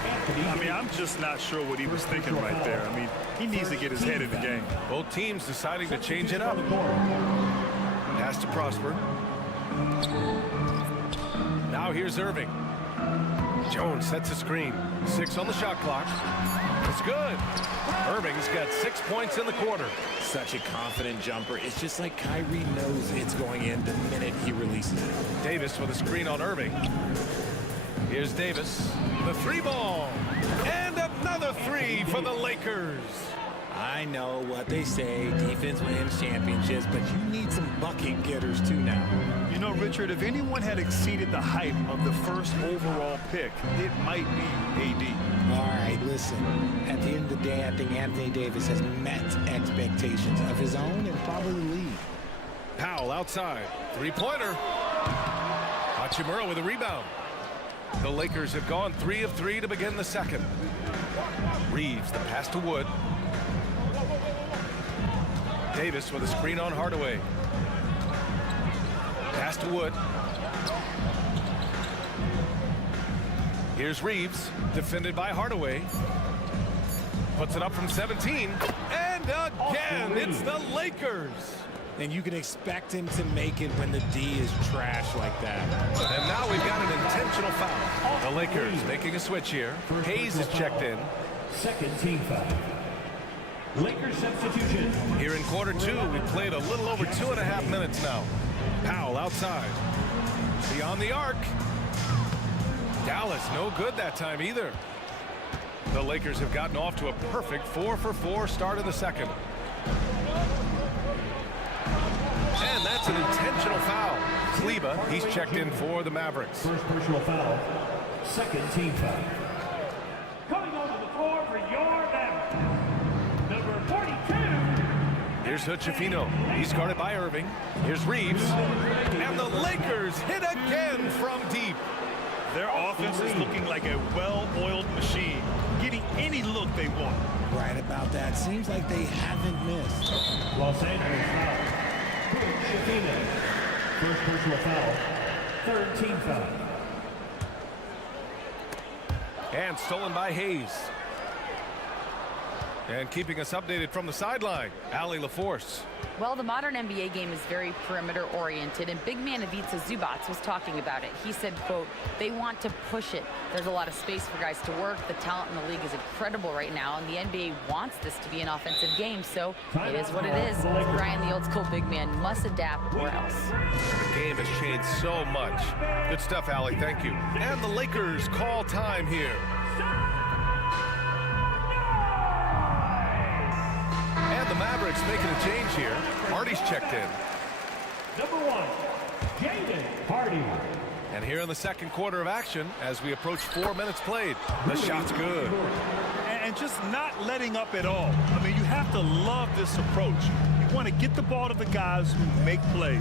I mean, I'm just not sure what he was thinking right there. I mean, he needs to get his head in the game. Both teams deciding to change it up. Pass to Prosper. Now here's Irving. Jones sets a screen. 6 on the shot clock. It's good. Irving's got 6 points in the quarter. Such a confident jumper. It's just like Kyrie knows it's going in the minute he releases it. Davis with a screen on Irving. Here's Davis. The 3 ball. And another 3 for the Lakers. I know what they say, defense wins championships, but you need some bucket getters too now. You know, Richard, if anyone had exceeded the hype of the first overall pick, it might be AD. All right, listen. At the end of the day, I think Anthony Davis has met expectations of his own and probably the league. Powell outside. 3-pointer. Hachimura with a rebound. The Lakers have gone 3 of 3 to begin the second. Reeves, the pass to Wood. Davis with a screen on Hardaway. Pass to Wood. Here's Reeves, defended by Hardaway. Puts it up from 17. And again, it's the Lakers. And you can expect him to make it when the D is trash like that. And now we've got an intentional foul. The Lakers making a switch here. Hayes is checked in. Second team foul. Lakers substitution. Here in quarter two, we've played a little over 2.5 minutes now. Powell outside. Beyond the arc. Dallas no good that time either. The Lakers have gotten off to a perfect 4-for-4 start in the second. And that's an intentional foul. Kleba, he's checked in for the Mavericks. First personal foul. Second team foul. Coming onto the floor for your Mavericks. Number 42. Here's Hood-Schifino. He's guarded by Irving. Here's Reeves. And the Lakers hit again from deep. Their offense is looking like a well-oiled machine, getting any look they want. Right about that. Seems like they haven't missed. Los Angeles foul. Hood-Schifino. First personal foul. Third team foul. And stolen by Hayes. And keeping us updated from the sideline, Allie LaForce. Well, the modern NBA game is very perimeter-oriented, and big man Ivica Zubac was talking about it. He said, quote, they want to push it. There's a lot of space for guys to work. The talent in the league is incredible right now, and the NBA wants this to be an offensive game, so it is what it is. Brian, the old-school big man, must adapt or else. The game has changed so much. Good stuff, Allie. Thank you. And the Lakers call time here. And the Mavericks making a change here. Hardy's checked in. Number 1, Jaden Hardy. And here in the second quarter of action, as we approach 4 minutes played, the shot's good. And just not letting up at all. I mean, you have to love this approach. You want to get the ball to the guys who make plays.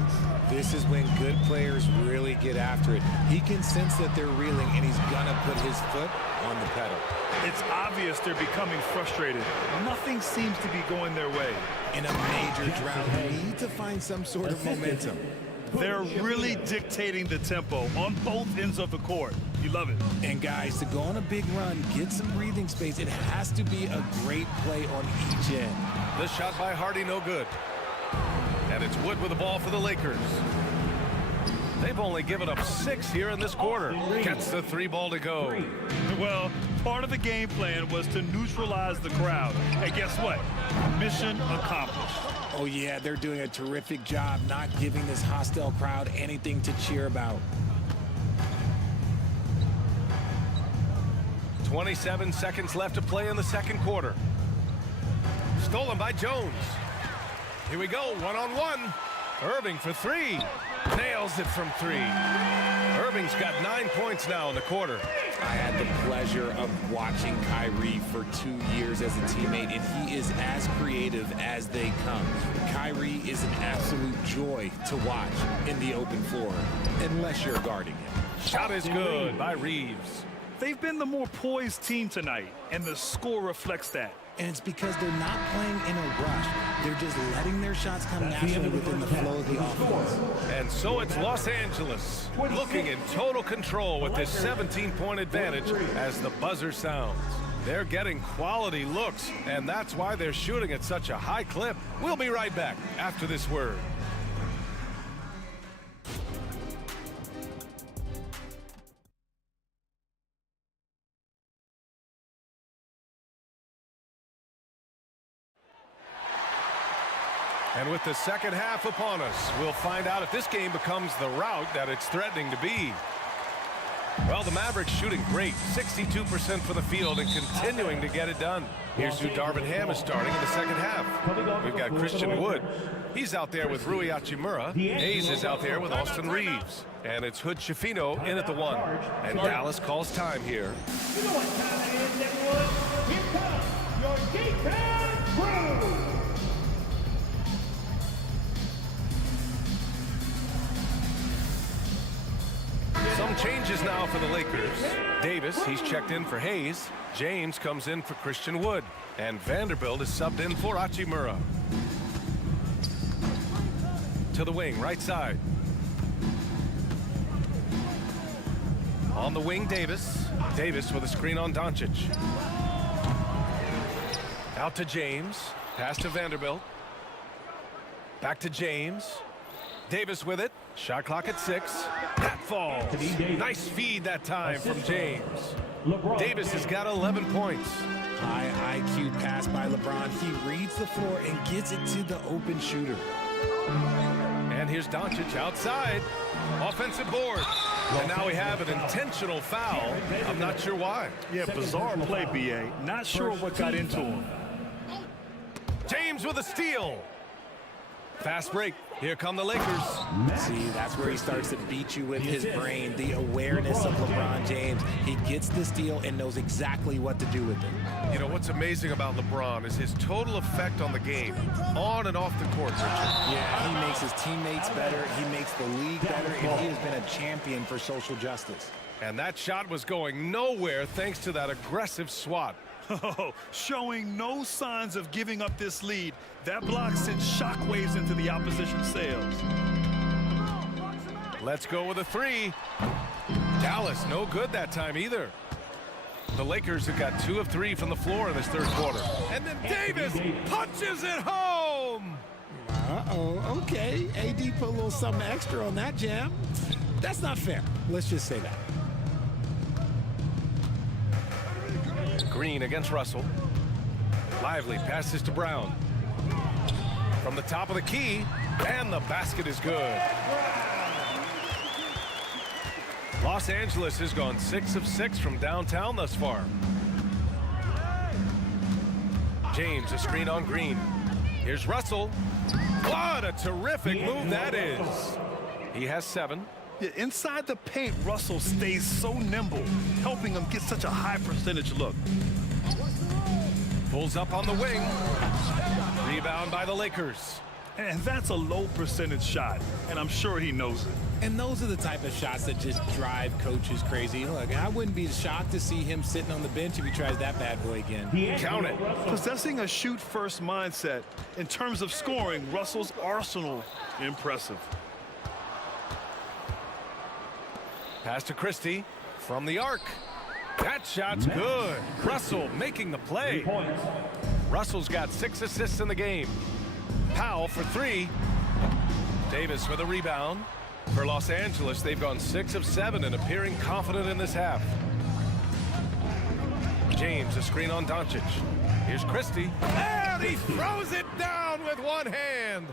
This is when good players really get after it. He can sense that they're reeling, and he's going to put his foot on the pedal. It's obvious they're becoming frustrated. Nothing seems to be going their way. In a major drought, they need to find some sort of momentum. They're really dictating the tempo on both ends of the court. You love it. And guys, to go on a big run, get some breathing space, it has to be a great play on each end. The shot by Hardy, no good. And it's Wood with the ball for the Lakers. They've only given up 6 here in this quarter. Gets the 3 ball to go. Well, part of the game plan was to neutralize the crowd. And guess what? Mission accomplished. Oh, yeah, they're doing a terrific job not giving this hostile crowd anything to cheer about. 27 seconds left to play in the second quarter. Stolen by Jones. Here we go, one-on-one. Irving for 3. Nails it from 3. Irving's got 9 points now in the quarter. I had the pleasure of watching Kyrie for 2 years as a teammate, and he is as creative as they come. Kyrie is an absolute joy to watch in the open floor, unless you're guarding him. Shot is good by Reeves. They've been the more poised team tonight, and the score reflects that. And it's because they're not playing in a rush. They're just letting their shots come naturally within the flow of the offense. And so it's Los Angeles looking in total control with this 17-point advantage as the buzzer sounds. They're getting quality looks, and that's why they're shooting at such a high clip. We'll be right back after this word. And with the second half upon us, we'll find out if this game becomes the rout that it's threatening to be. Well, the Mavericks shooting great, 62% for the field and continuing to get it done. Here's who Darvin Ham is starting in the second half. We've got Christian Wood. He's out there with Rui Hachimura. Hayes is out there with Austin Reeves. And it's Hood-Schifino in at the 1. And Dallas calls time here. You know what time it is, everyone? Here comes your defense crew! Some changes now for the Lakers. Davis, he's checked in for Hayes. James comes in for Christian Wood. And Vanderbilt is subbed in for Hachimura. To the wing, right side. On the wing, Davis. Davis with a screen on Doncic. Out to James. Pass to Vanderbilt. Back to James. Davis with it. Shot clock at 6. That falls. Nice feed that time from James. Davis has got 11 points. High IQ pass by LeBron. He reads the floor and gets it to the open shooter. And here's Doncic outside. Offensive board. And now we have an intentional foul. I'm not sure why. Yeah, bizarre play, BA. Not sure what got into him. James with a steal. Fast break. Here come the Lakers. See, that's where he starts to beat you with his brain. The awareness of LeBron James. He gets the steal and knows exactly what to do with it. You know, what's amazing about LeBron is his total effect on the game, on and off the court, Richard. Yeah, he makes his teammates better. He makes the league better. And he has been a champion for social justice. And that shot was going nowhere thanks to that aggressive swat. Oh, showing no signs of giving up this lead. That block sent shockwaves into the opposition's sails. Let's go with a 3. Dallas, no good that time either. The Lakers have got 2 of 3 from the floor in this third quarter. And then Davis punches it home! Uh-oh, okay. AD put a little something extra on that jam. That's not fair. Let's just say that. Green against Russell. Lively passes to Brown. From the top of the key, and the basket is good. Los Angeles has gone 6 of 6 from downtown thus far. James, a screen on Green. Here's Russell. What a terrific move that is. He has 7. Yeah, inside the paint, Russell stays so nimble, helping him get such a high percentage look. Pulls up on the wing. Rebound by the Lakers. And that's a low percentage shot, and I'm sure he knows it. And those are the type of shots that just drive coaches crazy. Look, I wouldn't be shocked to see him sitting on the bench if he tries that bad boy again. Count it. Possessing a shoot-first mindset, in terms of scoring, Russell's arsenal, impressive. Pass to Christie from the arc. That shot's good. Russell making the play. Russell's got 6 assists in the game. Powell for 3. Davis with a rebound. For Los Angeles, they've gone 6 of 7 and appearing confident in this half. James, a screen on Doncic. Here's Christie. And he throws it down with one hand.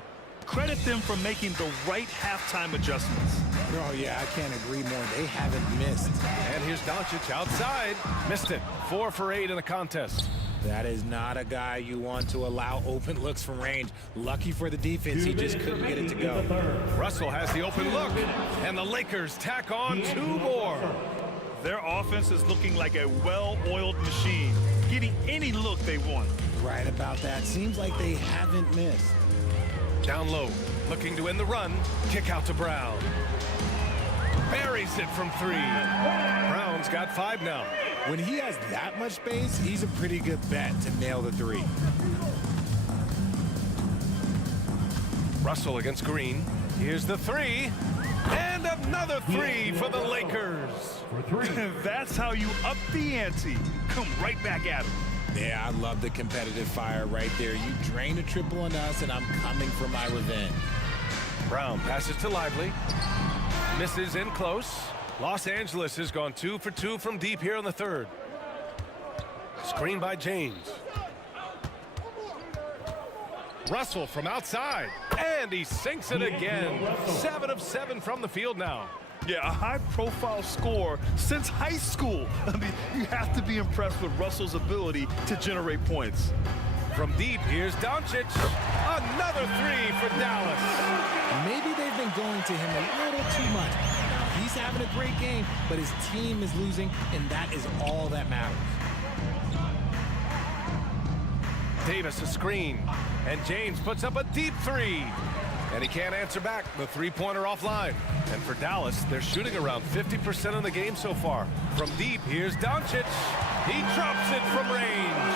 Credit them for making the right halftime adjustments. Oh, yeah, I can't agree more. They haven't missed. And here's Doncic outside. Missed it. 4 for 8 in the contest. That is not a guy you want to allow open looks from range. Lucky for the defense, he just couldn't get it to go. Russell has the open look, and the Lakers tack on 2 more. Their offense is looking like a well-oiled machine, getting any look they want. Right about that. Seems like they haven't missed. Down low, looking to end the run. Kick out to Brown. Buries it from 3. Brown's got 5 now. When he has that much space, he's a pretty good bet to nail the 3. Russell against Green. Here's the 3. And another 3 for the Lakers. That's how you up the ante. Come right back at him. Yeah, I love the competitive fire right there. You drain a triple on us, and I'm coming for my revenge. Brown passes to Lively. Misses in close. Los Angeles has gone 2 for 2 from deep here in the third. Screen by James. Russell from outside. And he sinks it again. 7 of 7 from the field now. Yeah, a high-profile score since high school. I mean, you have to be impressed with Russell's ability to generate points. From deep, here's Doncic. Another 3 for Dallas. Maybe they've been going to him a little too much. Now, he's having a great game, but his team is losing, and that is all that matters. Davis a screen, and James puts up a deep 3. And he can't answer back. The 3-pointer offline. And for Dallas, they're shooting around 50% of the game so far. From deep, here's Doncic. He drops it from range.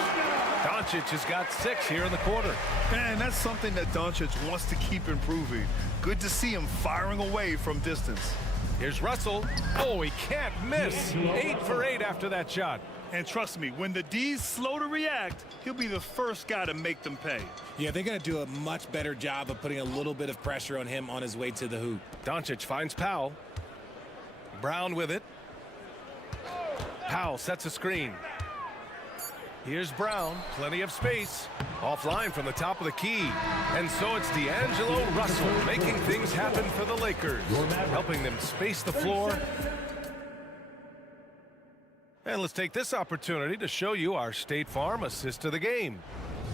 Doncic has got 6 here in the quarter. And that's something that Doncic wants to keep improving. Good to see him firing away from distance. Here's Russell. Oh, he can't miss. 8 for 8 after that shot. And trust me, when the D's slow to react, he'll be the first guy to make them pay. Yeah, they're going to do a much better job of putting a little bit of pressure on him on his way to the hoop. Doncic finds Powell. Brown with it. Powell sets a screen. Here's Brown, plenty of space. Offline from the top of the key. And so it's D'Angelo Russell making things happen for the Lakers, helping them space the floor. And let's take this opportunity to show you our State Farm assist of the game.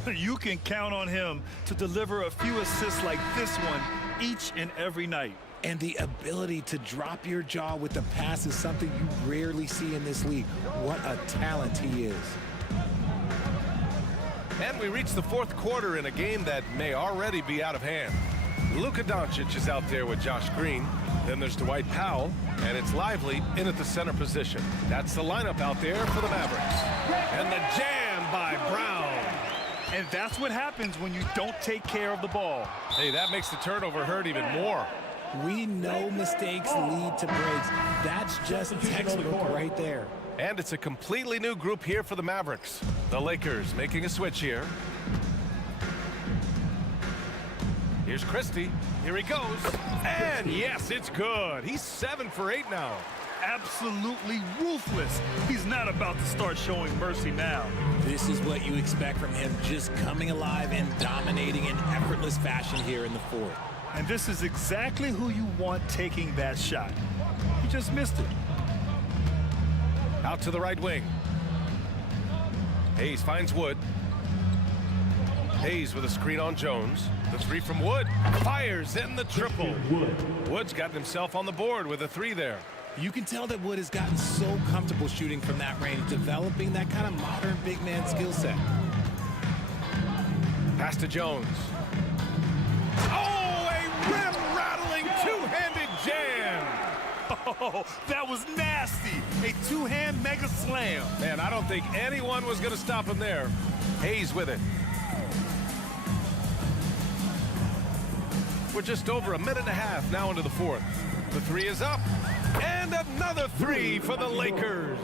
You can count on him to deliver a few assists like this one each and every night. And the ability to drop your jaw with the pass is something you rarely see in this league. What a talent he is. And we reach the fourth quarter in a game that may already be out of hand. Luka Doncic is out there with Josh Green. Then there's Dwight Powell, and it's Lively in at the center position. That's the lineup out there for the Mavericks. And the jam by Brown. And that's what happens when you don't take care of the ball. Hey, that makes the turnover hurt even more. We know mistakes lead to breaks. That's just textbook right there. And it's a completely new group here for the Mavericks. The Lakers making a switch here. Here's Christie. Here he goes. And yes, it's good. He's 7 for 8 now. Absolutely ruthless. He's not about to start showing mercy now. This is what you expect from him, just coming alive and dominating in effortless fashion here in the fourth. And this is exactly who you want taking that shot. He just missed it. Out to the right wing. Hayes finds Wood. Hayes with a screen on Jones. The three from Wood. Fires in the triple. Wood's gotten himself on the board with a 3 there. You can tell that Wood has gotten so comfortable shooting from that range, developing that kind of modern big man skill set. Pass to Jones. Oh, a rim-rattling two-handed jam. Oh, that was nasty. A two-hand mega slam. Man, I don't think anyone was going to stop him there. Hayes with it. We're just over a minute and a half now into the fourth. The 3 is up. And another 3 for the Lakers.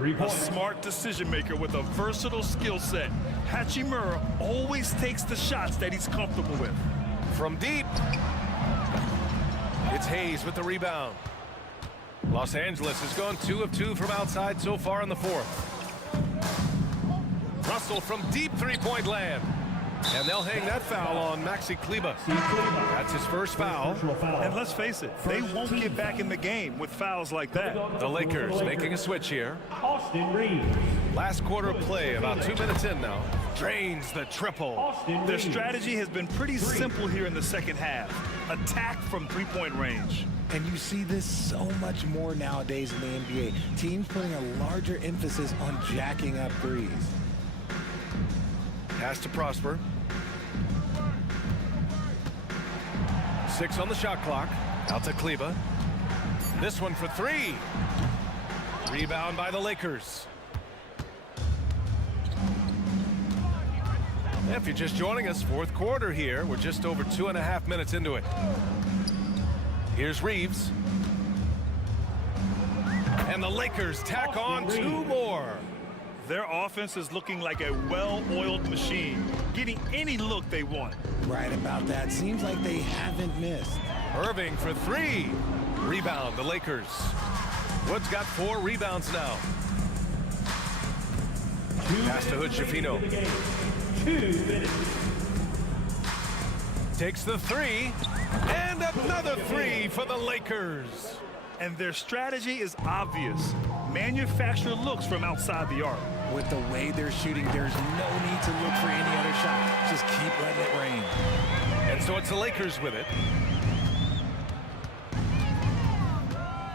A smart decision maker with a versatile skill set. Hachimura always takes the shots that he's comfortable with. From deep. It's Hayes with the rebound. Los Angeles has gone 2 of 2 from outside so far in the fourth. Russell from deep three-point land. And they'll hang that foul on Maxi Kleber. That's his first foul. And let's face it, they won't get back in the game with fouls like that. The Lakers making a switch here. Austin Reeves. Last quarter of play, about 2 minutes in now. Drains the triple. Their strategy has been pretty simple here in the second half. Attack from three-point range. And you see this so much more nowadays in the NBA. Teams putting a larger emphasis on jacking up threes. Pass to Prosper. 6 on the shot clock. Out to Kleber. This one for 3. Rebound by the Lakers. If you're just joining us, fourth quarter here. We're just over 2.5 minutes into it. Here's Reeves. And the Lakers tack on 2 more. Their offense is looking like a well-oiled machine, getting any look they want. Right about that. Seems like they haven't missed. Irving for 3. Rebound, the Lakers. Wood's got 4 rebounds now. Pass to Hood-Schifino. 2 minutes. Takes the 3. And another 3 for the Lakers. And their strategy is obvious. Manufacture looks from outside the arc. With the way they're shooting, there's no need to look for any other shot. Just keep letting it rain. And so it's the Lakers with it.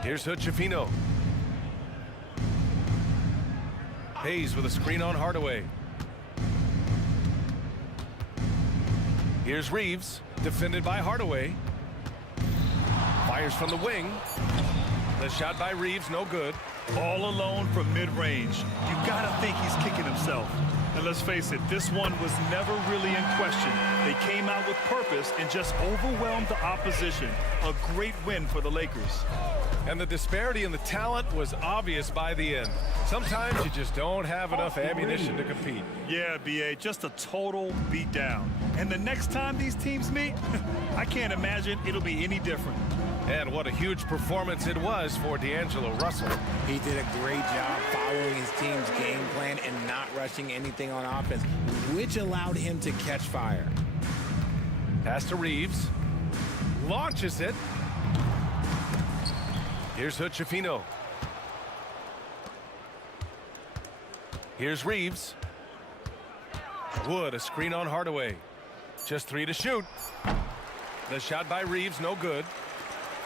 Here's Hood-Schifino. Hayes with a screen on Hardaway. Here's Reeves, defended by Hardaway. Fires from the wing. The shot by Reeves, no good. All alone from mid-range. You gotta think he's kicking himself. And let's face it, this one was never really in question. They came out with purpose and just overwhelmed the opposition. A great win for the Lakers. And the disparity in the talent was obvious by the end. Sometimes you just don't have enough ammunition to compete. Yeah, BA, just a total beatdown. And the next time these teams meet, I can't imagine it'll be any different. And what a huge performance it was for D'Angelo Russell. He did a great job following his team's game plan and not rushing anything on offense, which allowed him to catch fire. Pass to Reeves. Launches it. Here's Hutchefino. Here's Reeves. Wood, a screen on Hardaway. Just 3 to shoot. The shot by Reeves, no good.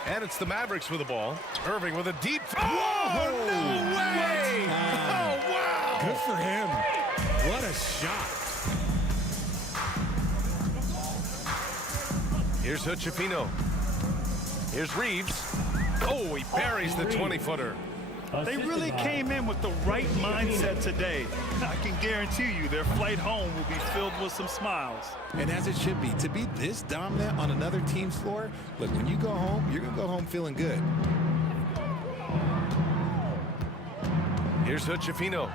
And it's the Mavericks with the ball. Irving with a deep... Whoa! No way! Oh, wow! Good for him. What a shot. Here's Hutchefino. Here's Reeves. Oh, he buries the 20-footer. They really came in with the right mindset today. I can guarantee you their flight home will be filled with some smiles. And as it should be, to be this dominant on another team's floor, look, when you go home, you're going to go home feeling good. Here's Hutchefino.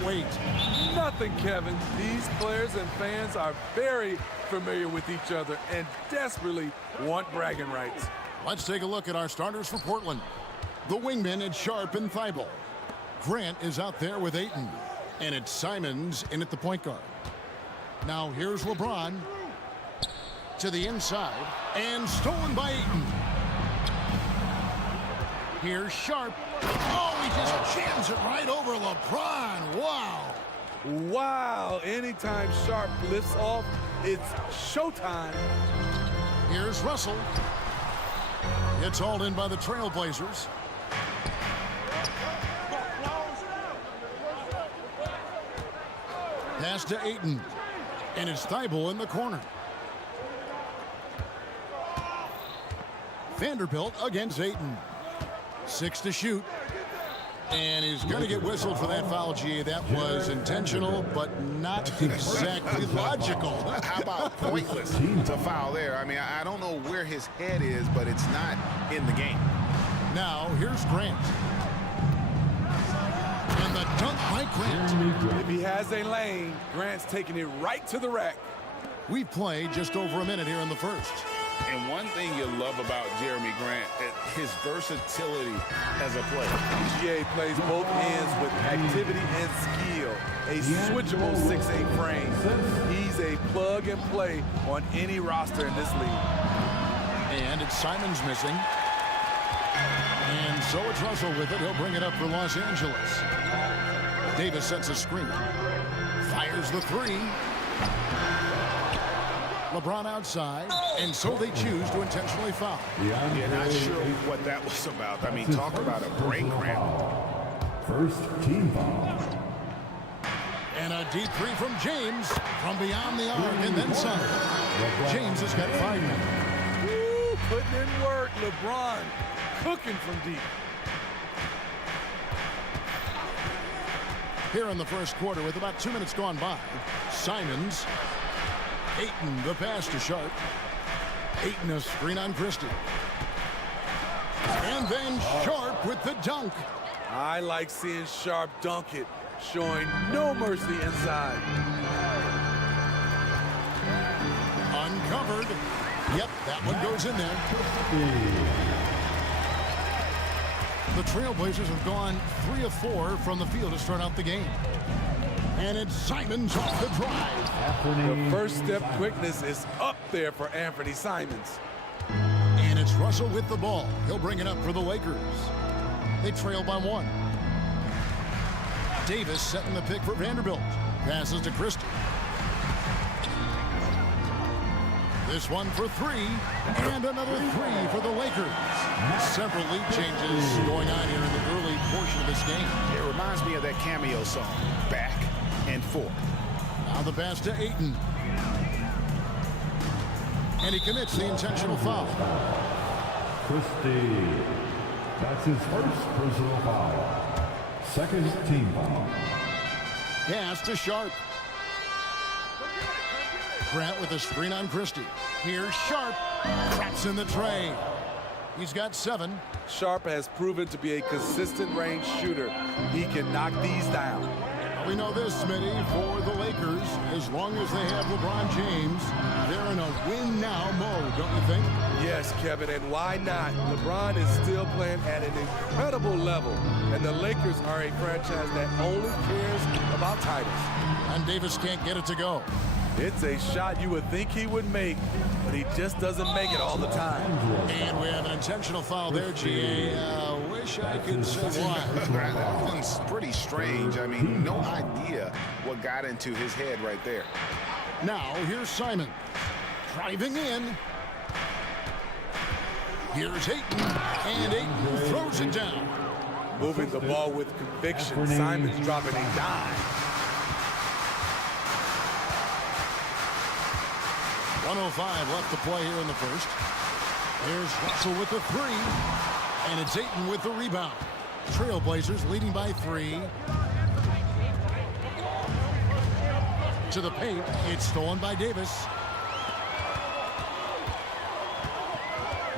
can't wait. Nothing, Kevin. These players and fans are very familiar with each other and desperately want bragging rights. Let's take a look at our starters for Portland. The wingmen, it's Sharp and Thibault. Grant is out there with Ayton. And it's Simons in at the point guard. Now here's LeBron. To the inside. And stolen by Ayton. Here's Sharp. Oh, he just jams it right over LeBron. Wow. Wow. Anytime Sharp lifts off, it's showtime. Here's Russell. It's hauled in by the Trailblazers. Pass to Ayton. And it's Thibault in the corner. Vanderbilt against Ayton. 6 to shoot. And he's going to get whistled for that foul, G. That was intentional, but not exactly logical. How about pointless to foul there? I mean, I don't know where his head is, but it's not in the game. Now, here's Grant. And the dunk by Grant. If he has a lane, Grant's taking it right to the rack. We've played just over a minute here in the first. And one thing you love about Jeremy Grant, his versatility as a player. PGA plays both ends with activity and skill. A switchable 6'8" frame. He's a plug and play on any roster in this league. And it's Simons missing. And so it's Russell with it. He'll bring it up for Los Angeles. Davis sets a screen. Fires the three. LeBron outside, and so they choose to intentionally foul. Yeah, not sure what that was about. I mean, talk about a brain cramp. First team foul. And a deep three from James from beyond the arc and then some. James has got 5 now. Woo, putting in work, LeBron cooking from deep. Here in the first quarter with about 2 minutes gone by, Simons. Ayton, the pass to Sharp. Ayton, a screen on Christie. And then Sharp with the dunk. I like seeing Sharp dunk it, showing no mercy inside. Uncovered. Yep, that one goes in there. The Trailblazers have gone 3 of 4 from the field to start out the game. And it's Simons off the drive. The first step quickness is up there for Anthony Simons. And it's Russell with the ball. He'll bring it up for the Lakers. They trail by 1. Davis setting the pick for Vanderbilt. Passes to Christie. This one for 3. And another 3 for the Lakers. Several lead changes going on here in the early portion of this game. It reminds me of that cameo song, Back and Forth. Now the pass to Ayton. And he commits the intentional foul. Christie. That's his first personal foul. Second team foul. Pass to Sharp. Grant with a screen on Christie. Here's Sharp. Drops in the tray. He's got 7. Sharp has proven to be a consistent range shooter. He can knock these down. We know this, Smitty, for the Lakers, as long as they have LeBron James, they're in a win-now mode, don't you think? Yes, Kevin, and why not? LeBron is still playing at an incredible level, and the Lakers are a franchise that only cares about titles. And Davis can't get it to go. It's a shot you would think he would make, but he just doesn't make it all the time. And we have an intentional foul there, GA. Wish I could say why. That one's pretty strange. I mean, no idea what got into his head right there. Now, here's Simon. Driving in. Here's Ayton. And Ayton throws it down. Moving the ball with conviction. Simon's dropping a dime. 1:05 left to play here in the first. Here's Russell with the 3. And it's Ayton with the rebound. Trailblazers leading by 3. To the paint. It's stolen by Davis.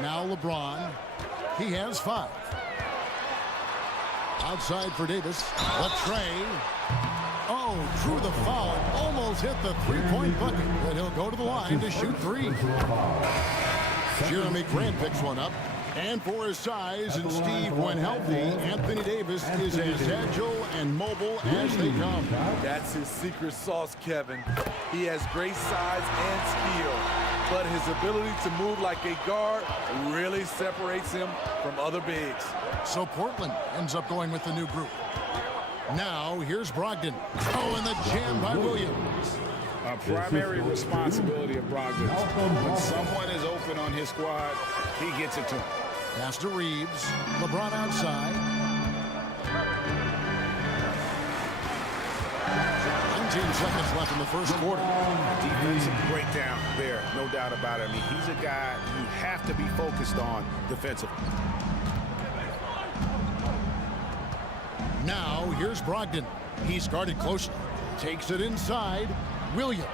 Now LeBron. He has 5. Outside for Davis. The tray. Oh, drew the foul. Almost hit the three-point bucket. But he'll go to the line to shoot three. Jeremy Grant picks one up. And for his size and Steve, when healthy, Anthony Davis is as agile and mobile as they come. That's his secret sauce, Kevin. He has great size and skill, but his ability to move like a guard really separates him from other bigs. So Portland ends up going with the new group. Now, here's Brogdon. Oh, and the jam by Williams. A primary responsibility of Brogdon. When someone is open on his squad, he gets it to him. Pass to Reeves. LeBron outside. 19 seconds left in the first quarter. Defensive breakdown there, no doubt about it. I mean, he's a guy you have to be focused on defensively. Now, here's Brogdon. He's guarded closely. Takes it inside. Williams.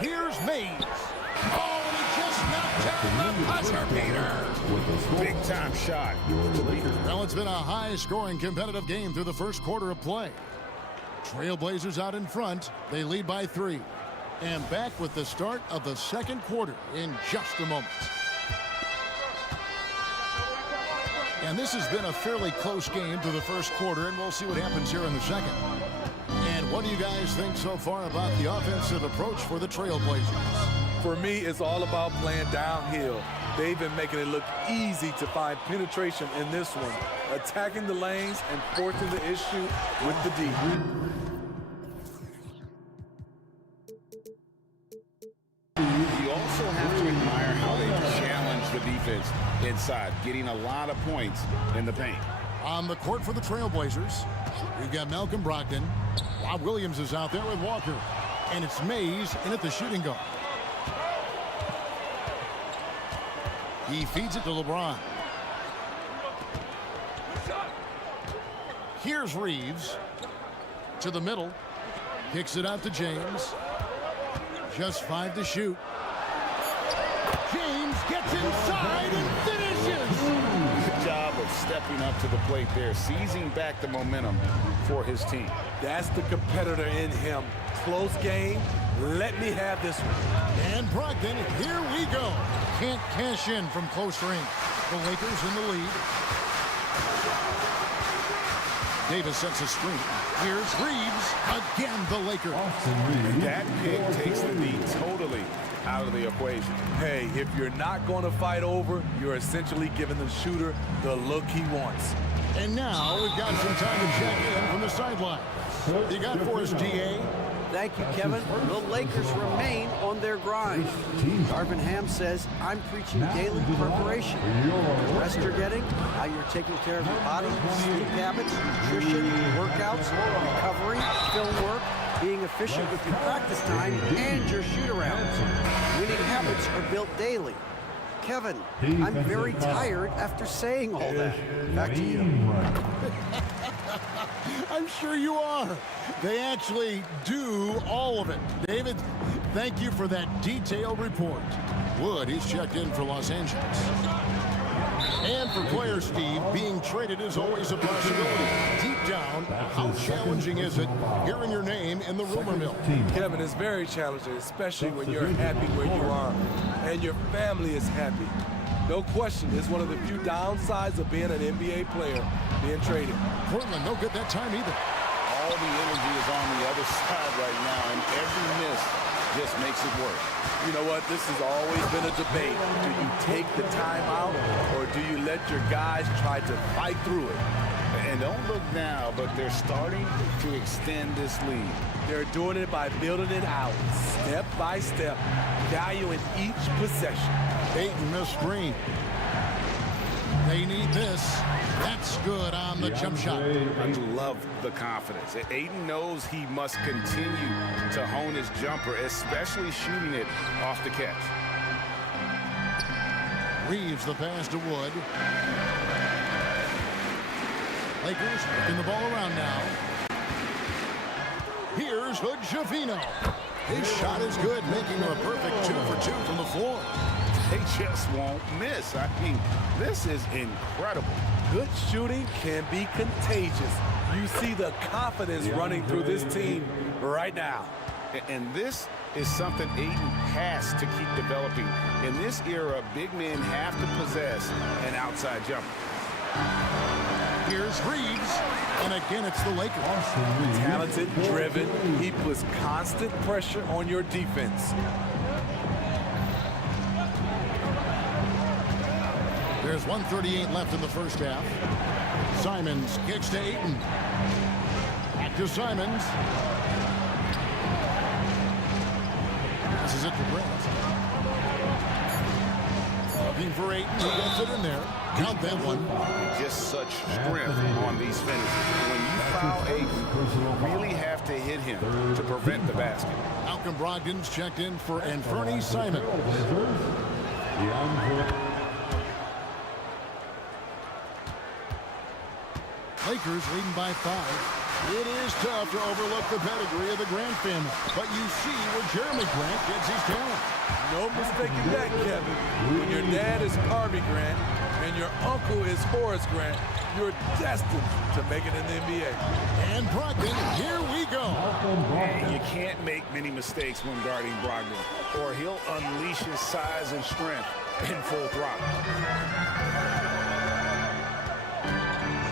Here's Mays. Oh, and he just knocked down the buzzer beater. Big time shot. Well, it's been a high-scoring competitive game through the first quarter of play. Trailblazers out in front. They lead by 3. And back with the start of the second quarter in just a moment. And this has been a fairly close game through the first quarter, and we'll see what happens here in the second. And what do you guys think so far about the offensive approach for the Trailblazers? For me, it's all about playing downhill. They've been making it look easy to find penetration in this one, attacking the lanes and forcing the issue with the D. You also have to admire how they challenge the defense inside, getting a lot of points in the paint. On the court for the Trailblazers, we've got Malcolm Brogdon. While Williams is out there with Walker. And it's Mays in at the shooting guard. He feeds it to LeBron. Here's Reeves to the middle. Kicks it out to James. Just 5 to shoot. James gets inside and finishes. Good job of stepping up to the plate there, seizing back the momentum for his team. That's the competitor in him. Close game. Let me have this one. And Brogdon, here we go. Can't cash in from close range. The Lakers in the lead. Davis sets a screen. Here's Reeves. Again, the Lakers. That pick takes the lead totally out of the equation. Hey, if you're not going to fight over, you're essentially giving the shooter the look he wants. And now we've got some time to check in from the sideline. You got for us, DA? Thank you, Kevin. The Lakers remain on their grind. Darvin Ham says, I'm preaching daily preparation. The rest you're getting, how you're taking care of your body, sleep habits, nutrition, workouts, recovery, film work, being efficient with your practice time, and your shoot-arounds. Winning habits are built daily. Kevin, I'm very tired after saying all that. Back to you. I'm sure you are. They actually do all of it. David, thank you for that detailed report. Wood, he's checked in for Los Angeles. And for player Steve, being traded is always a possibility. Deep down, how challenging is it hearing your name in the rumor mill? Kevin, it's very challenging, especially when you're happy where you are and your family is happy. No question, it's one of the few downsides of being an NBA player, being traded. Portland, no good that time either. All the energy is on the other side right now, and every miss just makes it worse. You know what? This has always been a debate. Do you take the timeout, or do you let your guys try to fight through it? And don't look now, but they're starting to extend this lead. They're doing it by building it out, step by step, valuing each possession. Ayton the screen. They need this. That's good on the jump shot. I love the confidence. Ayton knows he must continue to hone his jumper, especially shooting it off the catch. Reeves the pass to Wood. Lakers working the ball around now. Here's Hood Schifino. His shot is good, making him a perfect 2 for 2 from the floor. they just won't miss. I mean, this is incredible. Good shooting can be contagious. You see the confidence running through this team right now. And this is something Aiden has to keep developing. In this era, big men have to possess an outside jumper. Here's Reeves, and again it's the Lakers. Talented, driven, he puts constant pressure on your defense. There's 1:38 left in the first half. Simons kicks to Ayton. Back to Simons. This is it for Grant. Looking for Ayton. He gets it in there. Count that one. Just such strength on these finishes. When you foul Ayton, you really have to hit him to prevent the basket. Malcolm Brogdon's checked in for Anthony Simons. Lakers leading by 5. It is tough to overlook the pedigree of the Grant family, but you see where Jeremy Grant gets his talent. No mistaking that, Kevin. When your dad is Harvey Grant and your uncle is Horace Grant, you're destined to make it in the NBA. And Brogdon, here we go. You can't make many mistakes when guarding Brogdon, or he'll unleash his size and strength in full throttle.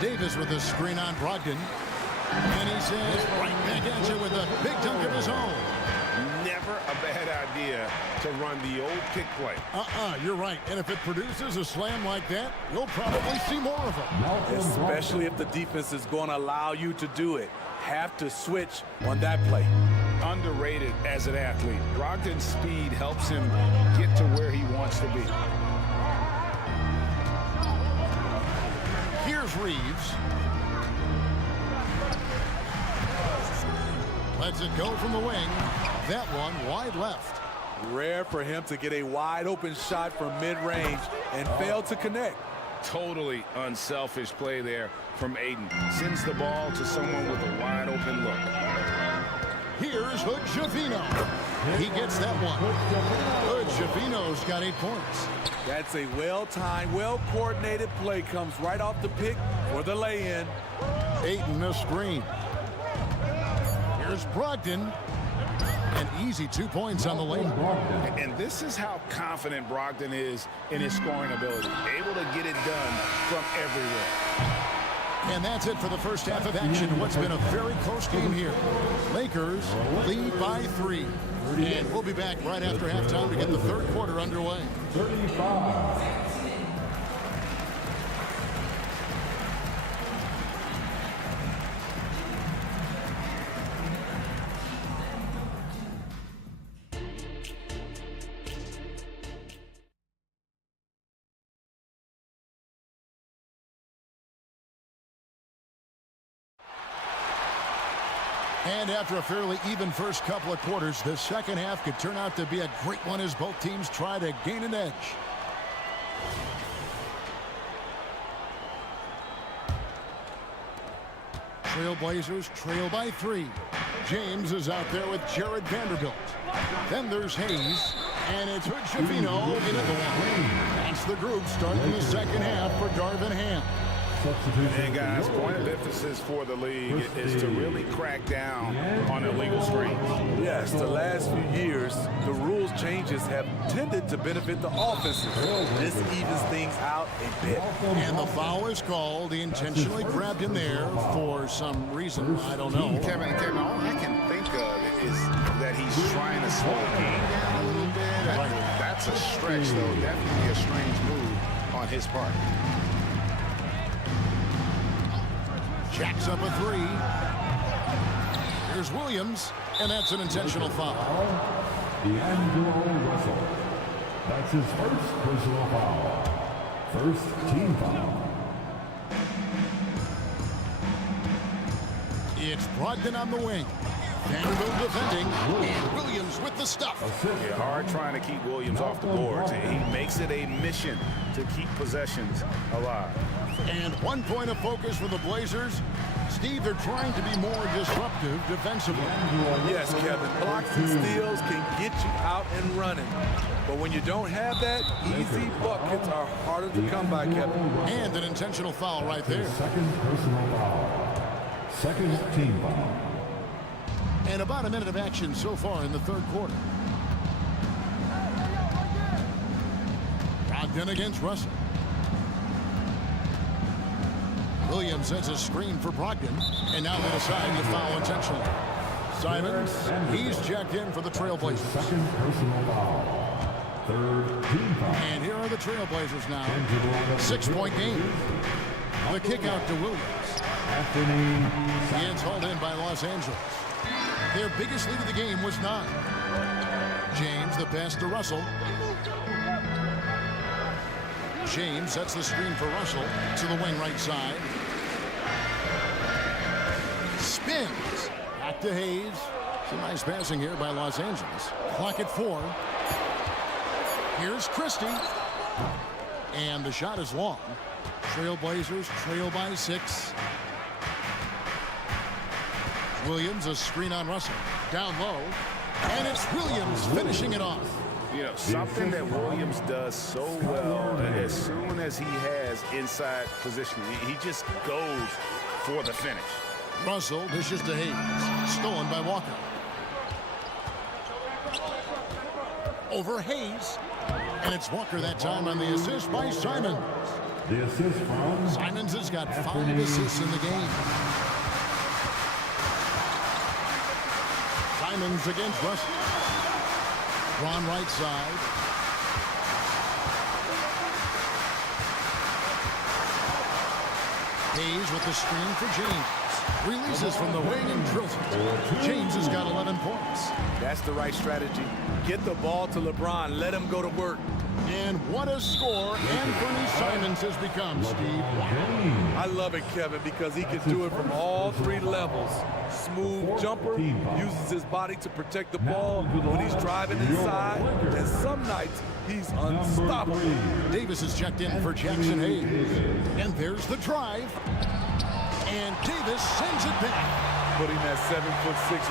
Davis with a screen on Brogdon. And he says right back at you with a big dunk of his own. Never a bad idea to run the old pick play. You're right. And if it produces a slam like that, you'll probably see more of them. Especially if the defense is going to allow you to do it. Have to switch on that play. Underrated as an athlete. Brogdon's speed helps him get to where he wants to be. Here's Reeves. Lets it go from the wing. That one wide left. Rare for him to get a wide open shot from mid-range and fail to connect. Totally unselfish play there from Aiden. Sends the ball to someone with a wide open look. Here's Hood-Schifino. He gets that one. Hood-Schifino's got 8 points. That's a well-timed, well-coordinated play. Comes right off the pick for the lay-in. Ayton a screen. Here's Brogdon. An easy 2 points on the lane. And this is how confident Brogdon is in his scoring ability. Able to get it done from everywhere. And that's it for the first half of action. What's been a very close game here. Lakers lead by 3. And we'll be back right after halftime to get the third quarter underway. 35. And after a fairly even first couple of quarters, the second half could turn out to be a great one as both teams try to gain an edge. Trailblazers trail by 3. James is out there with Jared Vanderbilt. Then there's Hayes, and it's Hood-Schifino in at the one. That's the group starting the second half for Darvin Ham. And guys, point of emphasis for the league is to really crack down on illegal screens. Yes, the last few years, the rules changes have tended to benefit the offenses. This evens things out a bit. And the foul is called. He intentionally grabbed him there for some reason. I don't know. Kevin, all I can think of is that he's trying to slow the game down a little bit. Right. That's a stretch, though. Definitely a strange move on his part. Jacks up a 3. Here's Williams, and that's an intentional foul. D'Angelo Russell. That's his first personal foul. First team foul. It's Brogdon on the wing. Vanderbilt defending, and Williams with the stuff. Yeah, hard trying to keep Williams off the boards. He makes it a mission to keep possessions alive. And 1 point of focus for the Blazers. Steve, they're trying to be more disruptive defensively. Yes, Kevin. Blocks and steals can get you out and running. But when you don't have that, easy buckets are harder to come by, Kevin. And an intentional foul right there. Second personal foul. Second team foul. And about a minute of action so far in the third quarter. Brogdon against Russell. Williams sets a screen for Brogdon, and now they decide to foul intentionally. Simons, he's checked in for the Trailblazers. Second personal foul. Third team foul. And here are the Trailblazers now. 6-point game. The kick out to Williams. He is hauled in by Los Angeles. Their biggest lead of the game was 9. James, the pass to Russell. James sets the screen for Russell to the wing right side. Spins. Back to Hayes. Some nice passing here by Los Angeles. Clock at 4. Here's Christie. And the shot is long. Trailblazers trail by 6. Williams, a screen on Russell. Down low. And it's Williams finishing it off. You know, something that Williams does so well, as soon as he has inside position, he just goes for the finish. Russell dishes to Hayes. Stolen by Walker. Over Hayes. And it's Walker that time on the assist by Simons. The assist from Simons has got 5 assists in the game. Simons against Russell. Ron right side. Hayes with the screen for James. Releases from the wing and drills it. James has got 11 points. That's the right strategy. Get the ball to LeBron. Let him go to work. And what a score Anthony Simons has become, Steve. I love it, Kevin, because he can do it from all 3 levels. Smooth jumper, uses his body to protect the ball when he's driving inside, and some nights he's unstoppable. Davis is checked in for Jackson Hayes. And there's the drive. And Davis sends it back. Putting that 7'6"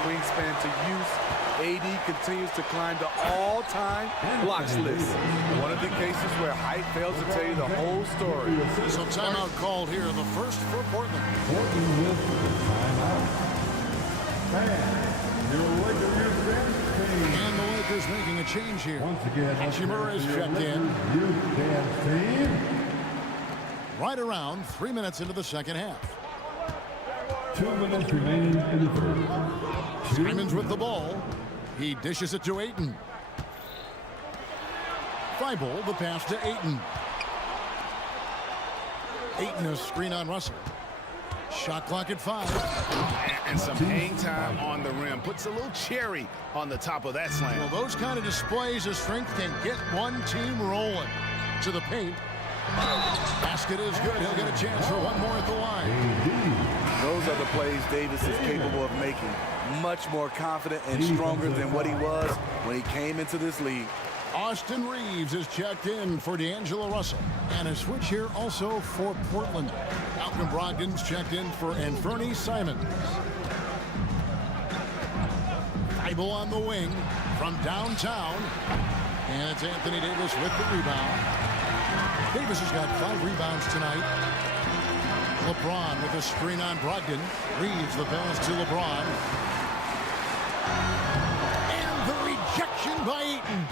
wingspan to use, AD continues to climb the all-time blocks list. One of the cases where height fails to tell you the whole story. So timeout called here, the first for Portland. Portland with the timeout. And the Lakers making a change here. Once again, Hachimura is checked in. Team. Right around 3 minutes into the second half. 2 minutes remaining in the third. Simons with the ball. He dishes it to Ayton. Thibault, the pass to Ayton. Ayton, a screen on Russell. Shot clock at 5. And some hang time on the rim. Puts a little cherry on the top of that slam. Well, those kind of displays of strength can get one team rolling. To the paint. Basket is good. He'll get a chance for one more at the line. Those are the plays Davis is capable of making. Much more confident and stronger than what he was when he came into this league. Austin Reeves is checked in for D'Angelo Russell. And a switch here also for Portland. Malcolm Brogdon's checked in for Anthony Simons. Thibault on the wing from downtown. And it's Anthony Davis with the rebound. Davis has got 5 rebounds tonight. LeBron with a screen on Brogdon. Reeves the pass to LeBron. And the rejection by Ayton.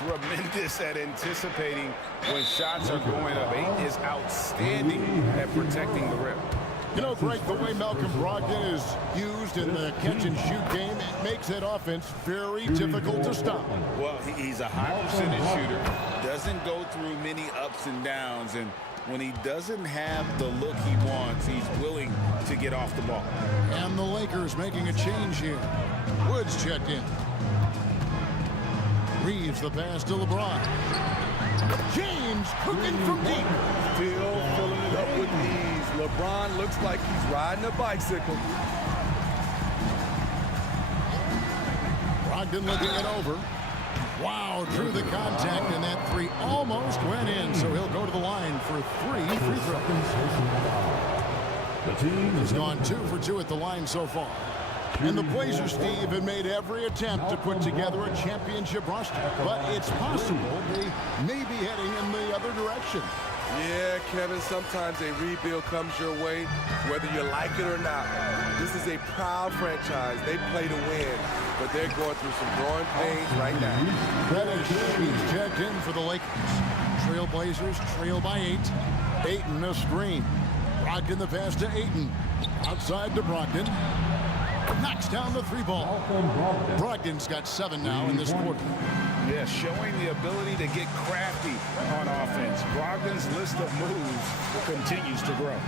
Tremendous at anticipating when shots are going up. Ayton is outstanding at protecting the rim. You know, Greg, the way Malcolm Brogdon is used in the catch-and-shoot game, it makes that offense very difficult to stop. Well, he's a high percentage shooter, doesn't go through many ups and downs, and when he doesn't have the look he wants, he's willing to get off the ball. And the Lakers making a change here. Woods checked in. Reeves the pass to LeBron. James cooking from deep. Still filling it up with ease. LeBron looks like he's riding a bicycle. Brogdon looking it over. Wow, drew the contact, and that 3 almost went in, so he'll go to the line for 3 free throws. The team has gone 2 for 2 at the line so far. And the Blazers, Steve, have made every attempt to put together a championship roster, but it's possible they may be heading in the other direction. Yeah, Kevin, sometimes a rebuild comes your way, whether you like it or not. This is a proud franchise. They play to win, but they're going through some growing pains right now. Reddish, he's checked in for the Lakers. Trailblazers trail by 8. Ayton a screen. Brogdon the pass to Ayton. Outside to Brogdon. Knocks down the 3-ball. Brogdon's got 7 now in this quarter. Yeah, showing the ability to get crafty on offense. Brogdon's list of moves continues to grow.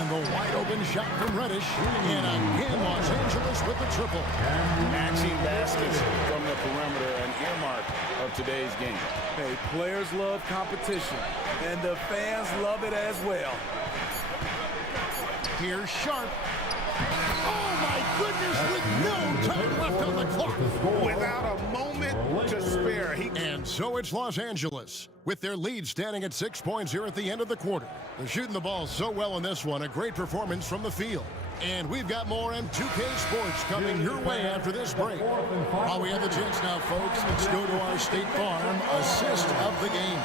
And the wide open shot from Reddish. And again, Los Angeles with the triple. Matching baskets from the perimeter, an earmark of today's game. Hey, players love competition, and the fans love it as well. Here's Sharp. Oh, my goodness, with no time left on the clock. Without a moment to spare. And so it's Los Angeles, with their lead standing at 6 points here at the end of the quarter. They're shooting the ball so well in this one, a great performance from the field. And we've got more M2K Sports coming your way after this break. While we have the chance now, folks, let's go to our State Farm assist of the game.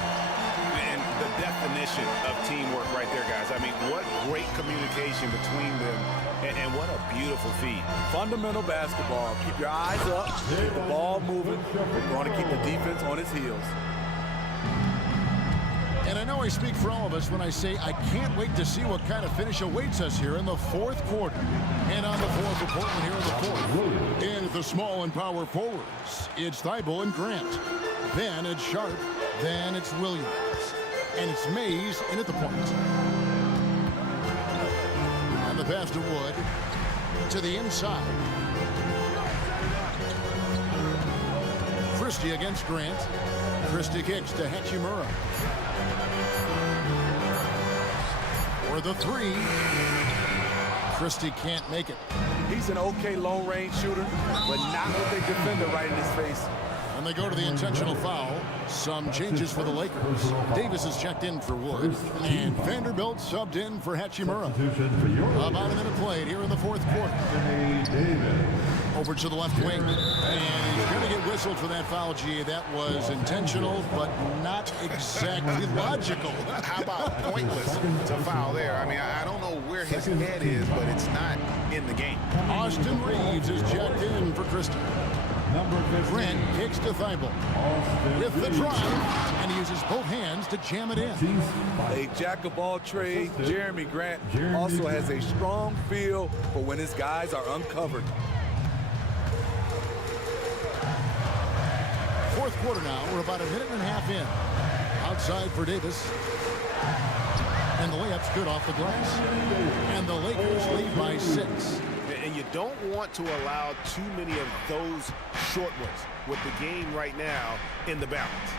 And the definition of teamwork right there, guys. I mean, what great communication between them, and what a beautiful feed. Fundamental basketball. Keep your eyes up, keep the ball moving. We're going to keep the defense on its heels. And I know I speak for all of us when I say I can't wait to see what kind of finish awaits us here in the fourth quarter. And on the floor for Portland here in the fourth. And at the small and power forwards, it's Thibault and Grant. Then it's Sharp. Then it's Williams. And it's Mays in at the point. And the pass to Wood. To the inside. Christie against Grant. Christie kicks to Hachimura. For the 3. Christie can't make it. He's an okay long-range shooter, but not with a defender right in his face. And they go to the intentional foul. Some changes for the Lakers. Davis is checked in for Wood. And Vanderbilt subbed in for Hachimura. About a minute played here in the fourth quarter. Over to the left wing. And he's going to get whistled for that foul, G. That was intentional, but not exactly logical. How about pointless to foul there? I mean, I don't know where his head is, but it's not in the game. Austin Reeves is checked in for Christie. Grant kicks to Thibault with the drive, and he uses both hands to jam it in. A jack of all trades, Jeremy Grant also has a strong feel for when his guys are uncovered. Fourth quarter now, we're about a minute and a half in. Outside for Davis. And the layup's good off the glass. And the Lakers lead by 6. And you don't want to allow too many of those short ones with the game right now in the balance.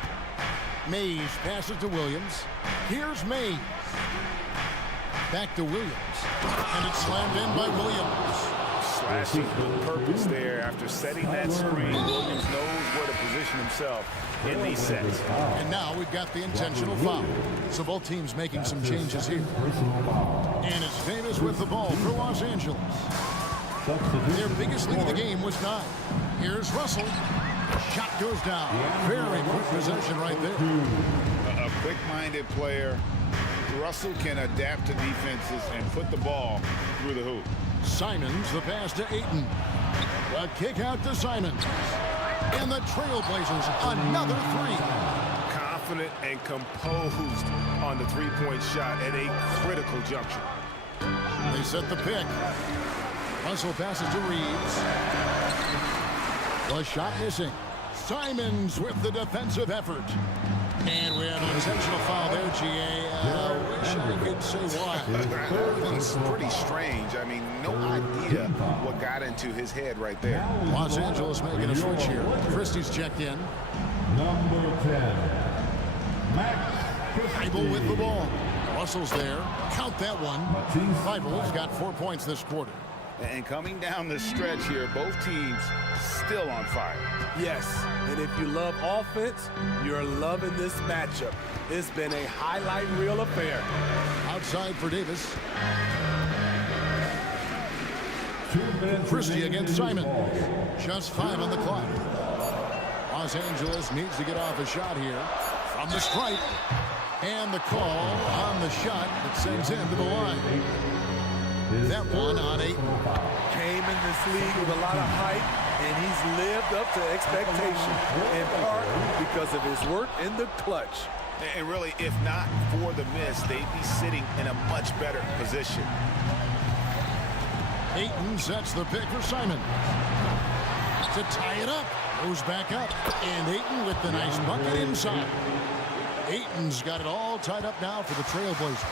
Mays passes to Williams. Here's Mays. Back to Williams. And it's slammed in by Williams. Slashing with purpose there after setting that screen. Williams knows where to position himself in these sets. And now we've got the intentional foul. So both teams making some changes here. And it's Davis with the ball for Los Angeles. Their biggest lead of the game was 9. Here's Russell. Shot goes down. Very quick possession right there. A quick-minded player. Russell can adapt to defenses and put the ball through the hoop. Simons, the pass to Ayton. A kick out to Simons. And the Trailblazers, another 3. Confident and composed on the three-point shot at a critical juncture. They set the pick. Russell passes to Reeves. The shot missing. Simons with the defensive effort. And we have an intentional foul there, GA. Wish I could say why. It's pretty strange. I mean, no idea what got into his head right there. Los Angeles making a switch here. Christie's checked in. Number 10, Max Thibault with the ball. Russell's there. Count that one. Thibault's got 4 points this quarter. And coming down the stretch here, both teams still on fire. Yes, and if you love offense, you're loving this matchup. It's been a highlight reel affair. Outside for Davis. Christie against Simon. Just 5 on the clock. Los Angeles needs to get off a shot here from the stripe. And the call on the shot that sends him to the line. That one on 8. Came in this league with a lot of hype, and he's lived up to expectation, in part because of his work in the clutch. And really, if not for the miss, they'd be sitting in a much better position. Ayton sets the pick for Simon. To tie it up. Goes back up. And Ayton with the nice bucket inside. Ayton's got it all tied up now for the Trailblazers.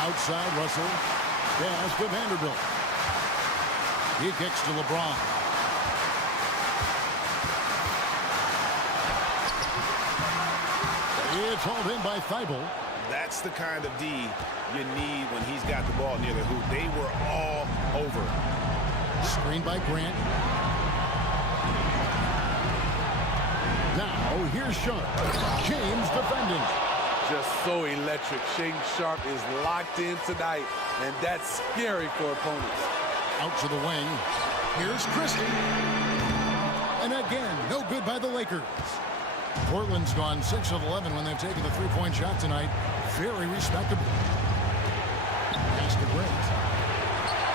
Outside, Russell. Pass to Vanderbilt. He kicks to LeBron. It's hauled in by Thibault. That's the kind of D you need when he's got the ball near the hoop. They were all over. Screen by Grant. Now, here's Sharp. James defending. Just so electric. Shaden Sharp is locked in tonight, and that's scary for opponents. Out to the wing. Here's Christie. And again, no good by the Lakers. Portland's gone 6 of 11 when they've taken the three-point shot tonight. Very respectable. Pass to Grant.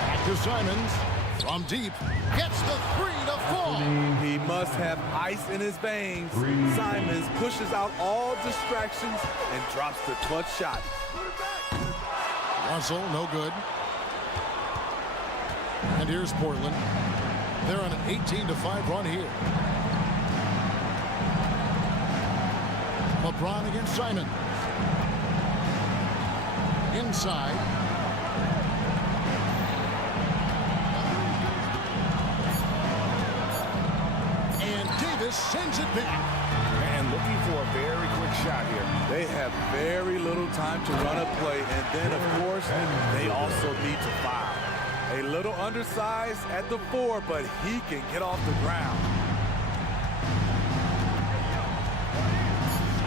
Back to Simons. From deep. Gets the 3 to fall. He must have ice in his veins. Simons pushes out all distractions and drops the clutch shot. Russell, no good. And here's Portland. They're on an 18-5 run here. LeBron against Simon. Inside. And Davis sends it back. And looking for a very quick shot here. They have very little time to run a play, and then, of course, they also need to foul. A little undersized at the 4, but he can get off the ground.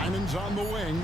Simon's on the wing.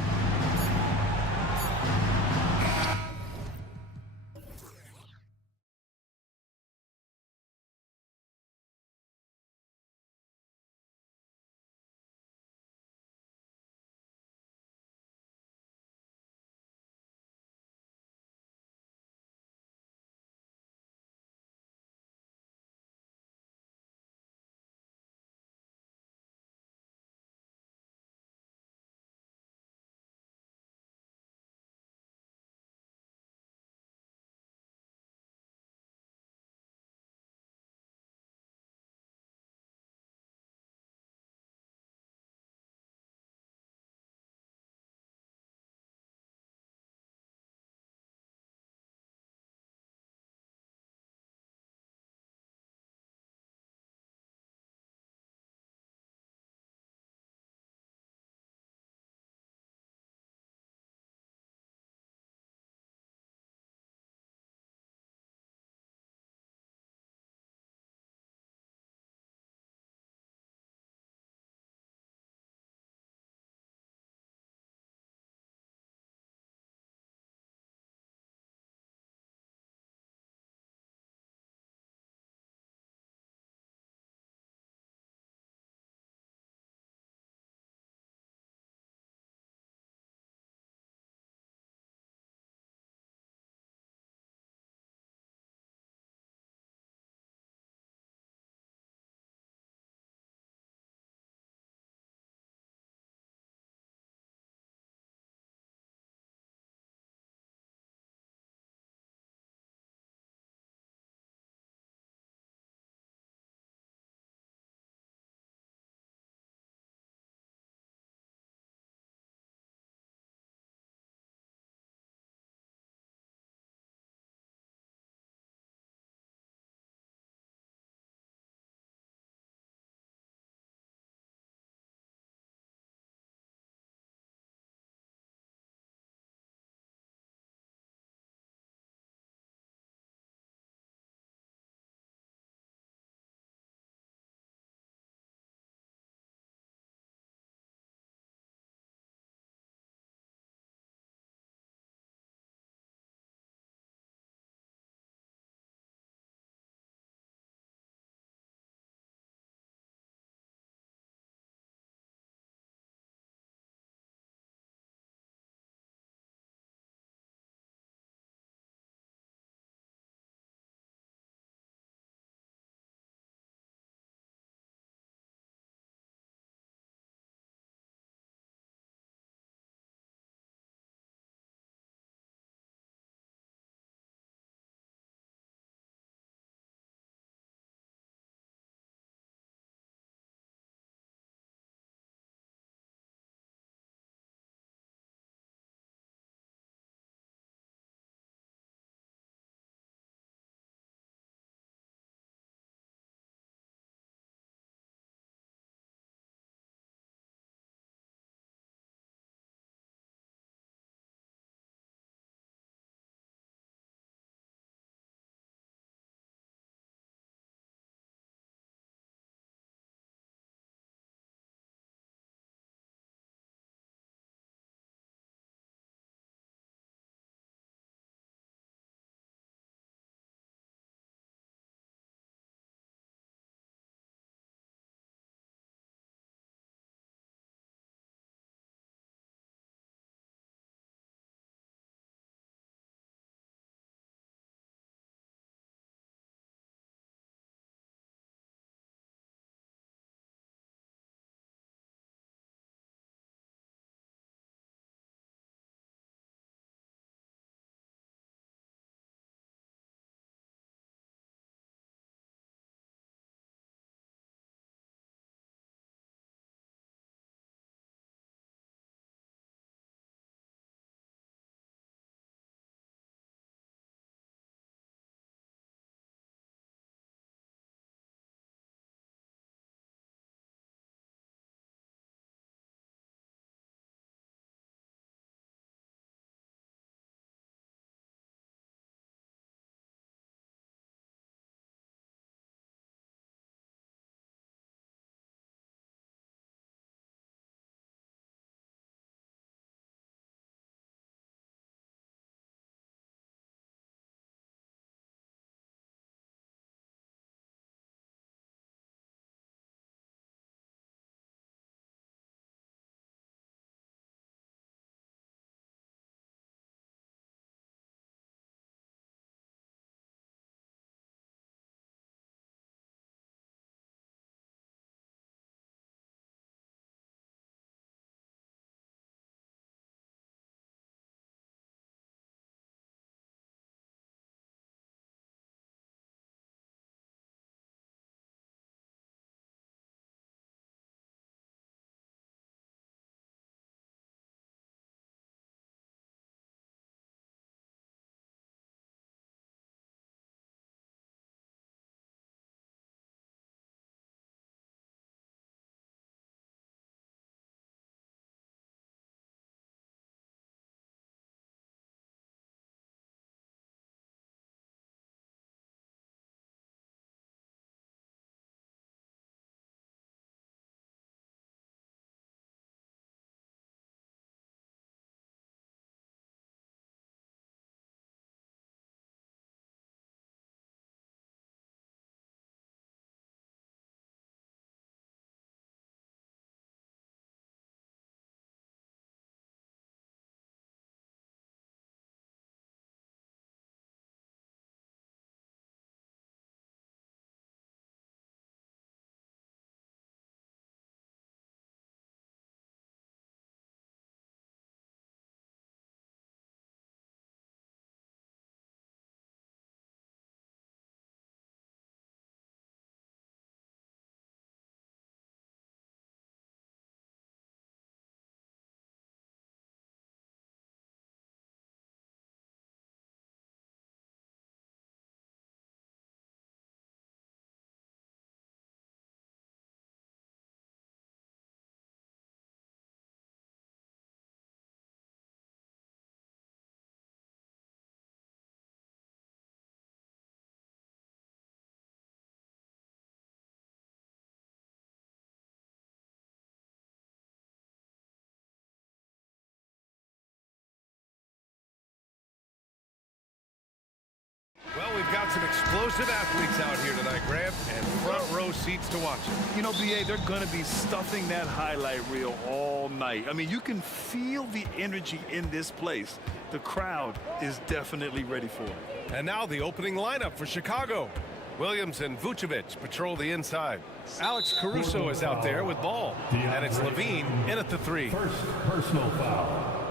Well, we've got some explosive athletes out here tonight, Grant, and front row seats to watch it. You know, BA, they're going to be stuffing that highlight reel all night. I mean, you can feel the energy in this place. The crowd is definitely ready for it. And now the opening lineup for Chicago. Williams and Vucevic patrol the inside. Alex Caruso is out there with ball. And it's Levine in at the three. First personal foul.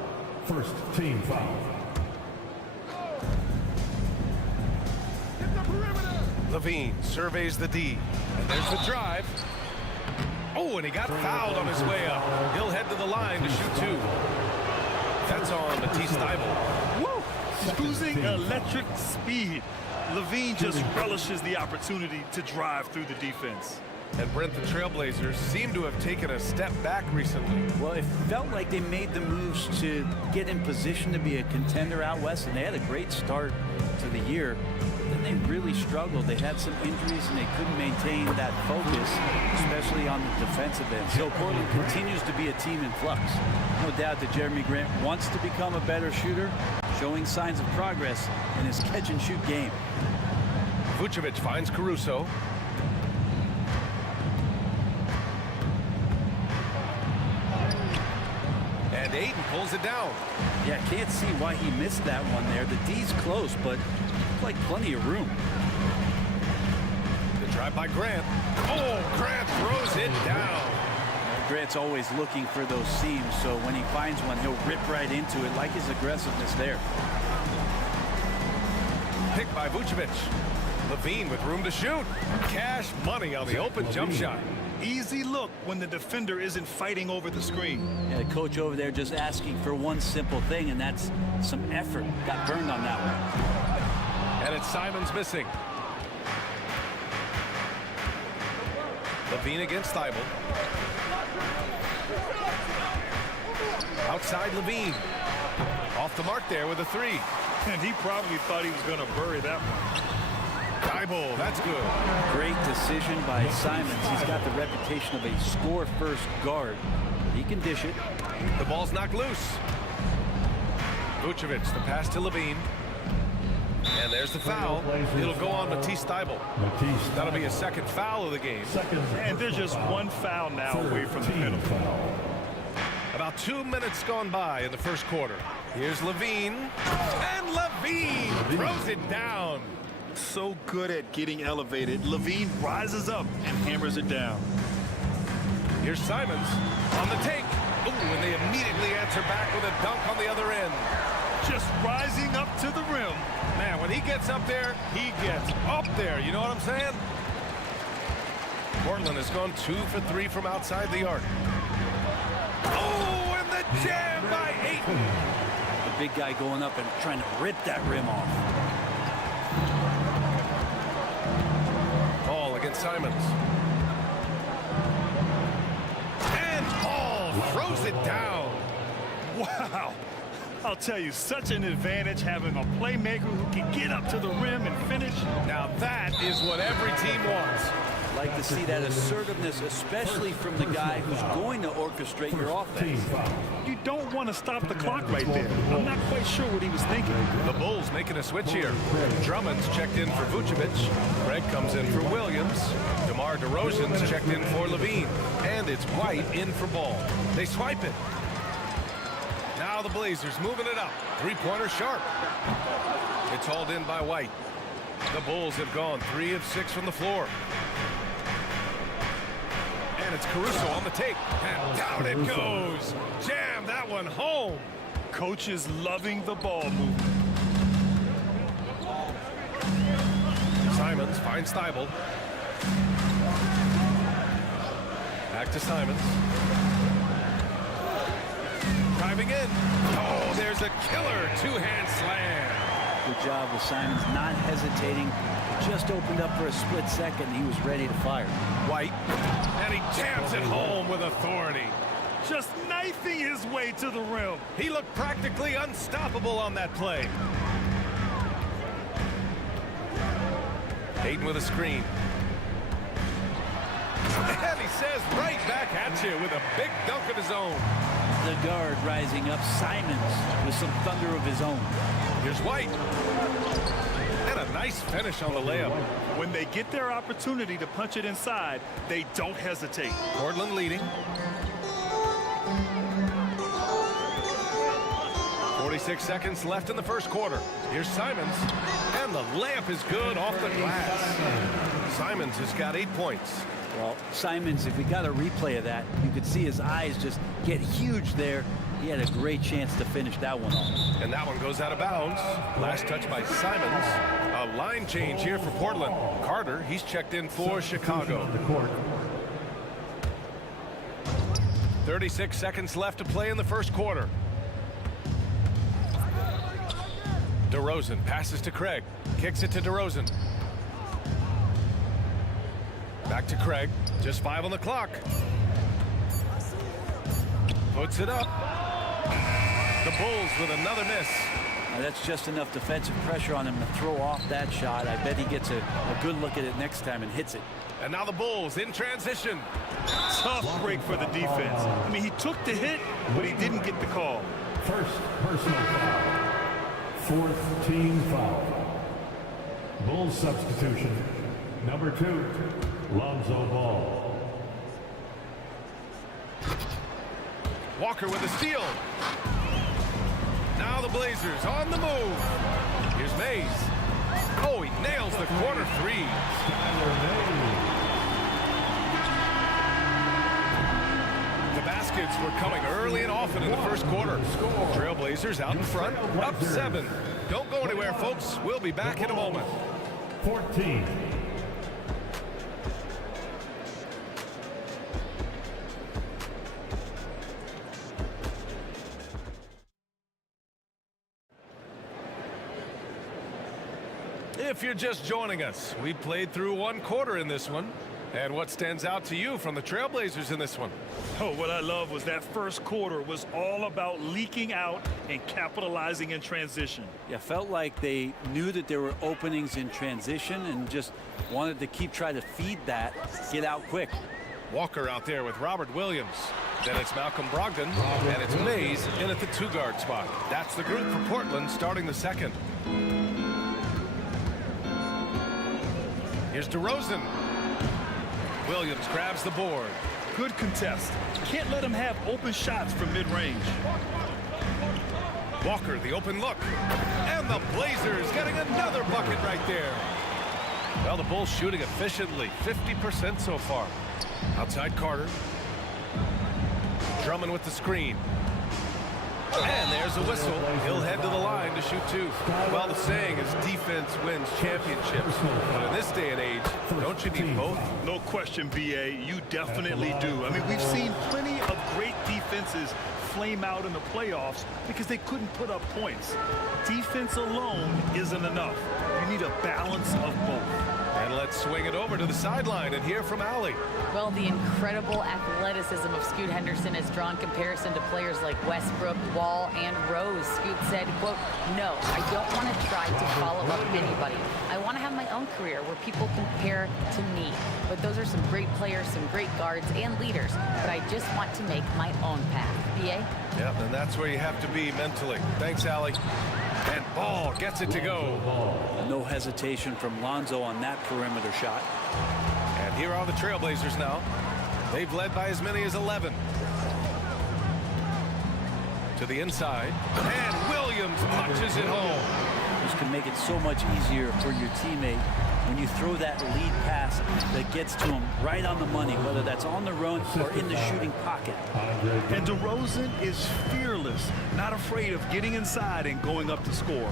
First team foul. Levine surveys the D. And there's the drive. Oh, and he got fouled on his way up. He'll head to the line to shoot two. That's on Matisse Thybulle. Woo! Cruising electric speed. Levine just relishes the opportunity to drive through the defense. And Brent, the Trailblazers seem to have taken a step back recently. Well, it felt like they made the moves to get in position to be a contender out west, and they had a great start to the year. Then they really struggled. They had some injuries, and they couldn't maintain that focus, especially on the defensive end. So Portland continues to be a team in flux. No doubt that Jeremy Grant wants to become a better shooter, showing signs of progress in his catch-and-shoot game. Vucevic finds Caruso. And Ayton pulls it down. Yeah, can't see why he missed that one there. The D's close, but like plenty of room. The drive by Grant. Oh, Grant throws it down. Grant's always looking for those seams, so when he finds one, he'll rip right into it, like his aggressiveness there. Picked by Vucevic. Levine with room to shoot. Cash money on the open jump shot. Easy look when the defender isn't fighting over the screen. Yeah, the coach over there just asking for one simple thing, and that's some effort. Got burned on that one. And it's Simons missing. Levine against Thybulle. Outside Levine. Off the mark there with a three. And he probably thought he was going to bury that one. Thybulle, that's good. Great decision by Simons. He's got the reputation of a score-first guard. He can dish it. The ball's knocked loose. Vucevic, the pass to Levine. And there's the foul. It'll go on Matisse Thybulle. That'll be his second foul of the game. And there's just one foul now away from the penalty. About 2 minutes gone by in the first quarter. Here's Levine. And Levine throws it down. So good at getting elevated. Levine rises up and hammers it down. Here's Simons on the take. Ooh, and they immediately answer back with a dunk on the other end. Just rising up to the rim. Man, when he gets up there, he gets up there. You know what I'm saying? Portland has gone 2 for 3 from outside the arc. Oh, and the jam by Ayton. The big guy going up and trying to rip that rim off. Ball against Simons. And Paul throws it down. Wow. I'll tell you, such an advantage having a playmaker who can get up to the rim and finish. Now that is what every team wants. Like to see that assertiveness, especially from the guy who's going to orchestrate your offense. You don't want to stop the clock right there. I'm not quite sure what he was thinking. The Bulls making a switch here. Drummond's checked in for Vucevic. Greg comes in for Williams. DeMar DeRozan's checked in for Levine. And it's White in for Ball. They swipe it. Now the Blazers moving it up. Three-pointer sharp. It's hauled in by White. The Bulls have gone 3 of 6 from the floor. And it's Caruso on the take. And down it goes. Jam that one home. Coach is loving the ball movement. Simons finds Thybulle. Back to Simons. Driving in. Oh, there's a killer two-hand slam. Good job with Simons not hesitating. Just opened up for a split second. He was ready to fire. White. And he jams it home with authority. Just knifing his way to the rim. He looked practically unstoppable on that play. Ayton with a screen. And he says right back at you with a big dunk of his own. The guard rising up. Simons with some thunder of his own. Here's White. And a nice finish on the layup. When they get their opportunity to punch it inside, they don't hesitate. Portland leading. 46 seconds left in the first quarter. Here's Simons, and the layup is good off the glass. Simons has got 8 points. Well, Simons, if we got a replay of that, you could see his eyes just get huge there. He had a great chance to finish that one off. And that one goes out of bounds. Last touch by Simons. A line change here for Portland. Carter, he's checked in for Chicago. 36 seconds left to play in the first quarter. DeRozan passes to Craig. Kicks it to DeRozan. Back to Craig. Just 5 on the clock. Puts it up. The Bulls with another miss. Now that's just enough defensive pressure on him to throw off that shot. I bet he gets a good look at it next time and hits it. And now the Bulls in transition. Tough break for the defense. I mean, he took the hit, but he didn't get the call. First personal foul. Fourth team foul. Bulls substitution. Number 2, Lonzo Ball. Walker with a steal. Now the Blazers on the move. Here's Mays. Oh, he nails the corner 3. The baskets were coming early and often in the first quarter. Trailblazers out in front, up 7. Don't go anywhere, folks. We'll be back in a moment. 14. If you're just joining us, we played through 1 quarter in this one. And what stands out to you from the Trailblazers in this one? Oh, what I love was that first quarter was all about leaking out and capitalizing in transition. Yeah, felt like they knew that there were openings in transition and just wanted to keep trying to feed that, get out quick. Walker out there with Robert Williams. Then it's Malcolm Brogdon, and it's Mays in at the 2-guard spot. That's the group for Portland starting the second. Here's DeRozan. Williams grabs the board. Good contest. Can't let him have open shots from mid-range. Walker, the open look. And the Blazers getting another bucket right there. Well, the Bulls shooting efficiently, 50% so far. Outside Carter. Drummond with the screen. And there's a whistle. He'll head to the line to shoot 2. Well, the saying is defense wins championships. But in this day and age, don't you need both? No question, BA. You definitely do. I mean, we've seen plenty of great defenses flame out in the playoffs because they couldn't put up points. Defense alone isn't enough. You need a balance of both. And let's swing it over to the sideline and hear from Allie. Well, the incredible athleticism of Scoot Henderson has drawn comparison to players like Westbrook, Wall, and Rose. Scoot said, quote, "No, I don't want to try to follow up anybody. I want to have my own career where people compare to me. But those are some great players, some great guards, and leaders. But I just want to make my own path." BA? Yep, and that's where you have to be mentally. Thanks, Allie. And Ball gets it to go. No hesitation from Lonzo on that perimeter shot. And here are the Trailblazers now. They've led by as many as 11. To the inside. And Williams punches it home. This can make it so much easier for your teammate when you throw that lead pass that gets to him right on the money, whether that's on the run or in the shooting pocket. And DeRozan is fearless, not afraid of getting inside and going up to score.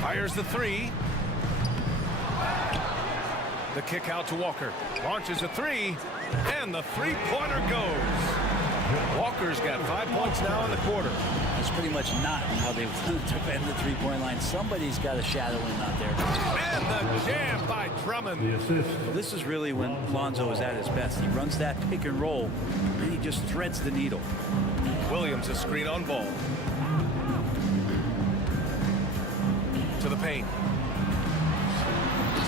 Fires the 3. The kick out to Walker. Launches a 3. And the 3-pointer goes. Walker's got 5 points now in the quarter. That's pretty much not how they defend the 3-point line. Somebody's got a shadow in out there. And the jam by Drummond. Well, this is really when Lonzo is at his best. He runs that pick and roll, and he just threads the needle. Williams a screen on Ball. To the paint.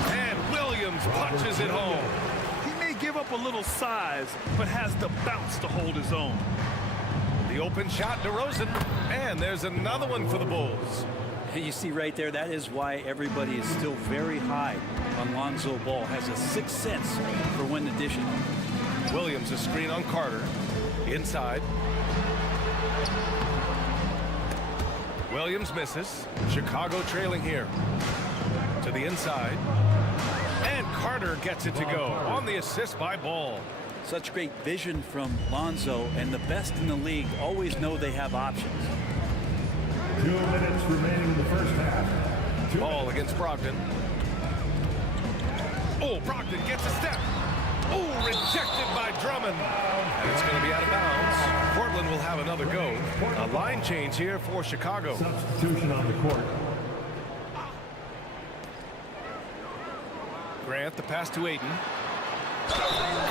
And Williams punches it home. He may give up a little size, but has the bounce to hold his own. The open shot, DeRozan. And there's another one for the Bulls. You see right there, that is why everybody is still very high on Lonzo Ball. Has a sixth sense for when to dish it. Williams, a screen on Carter. Inside. Williams misses. Chicago trailing here. To the inside. And Carter gets it to go on the assist by Ball. Such great vision from Lonzo, and the best in the league always know they have options. 2 minutes remaining in the first half. Ball against Brogdon. Oh, Brogdon gets a step. Oh, rejected by Drummond. And it's going to be out of bounds. Portland will have another go. A line change here for Chicago. Substitution on the court. Grant, the pass to Ayton.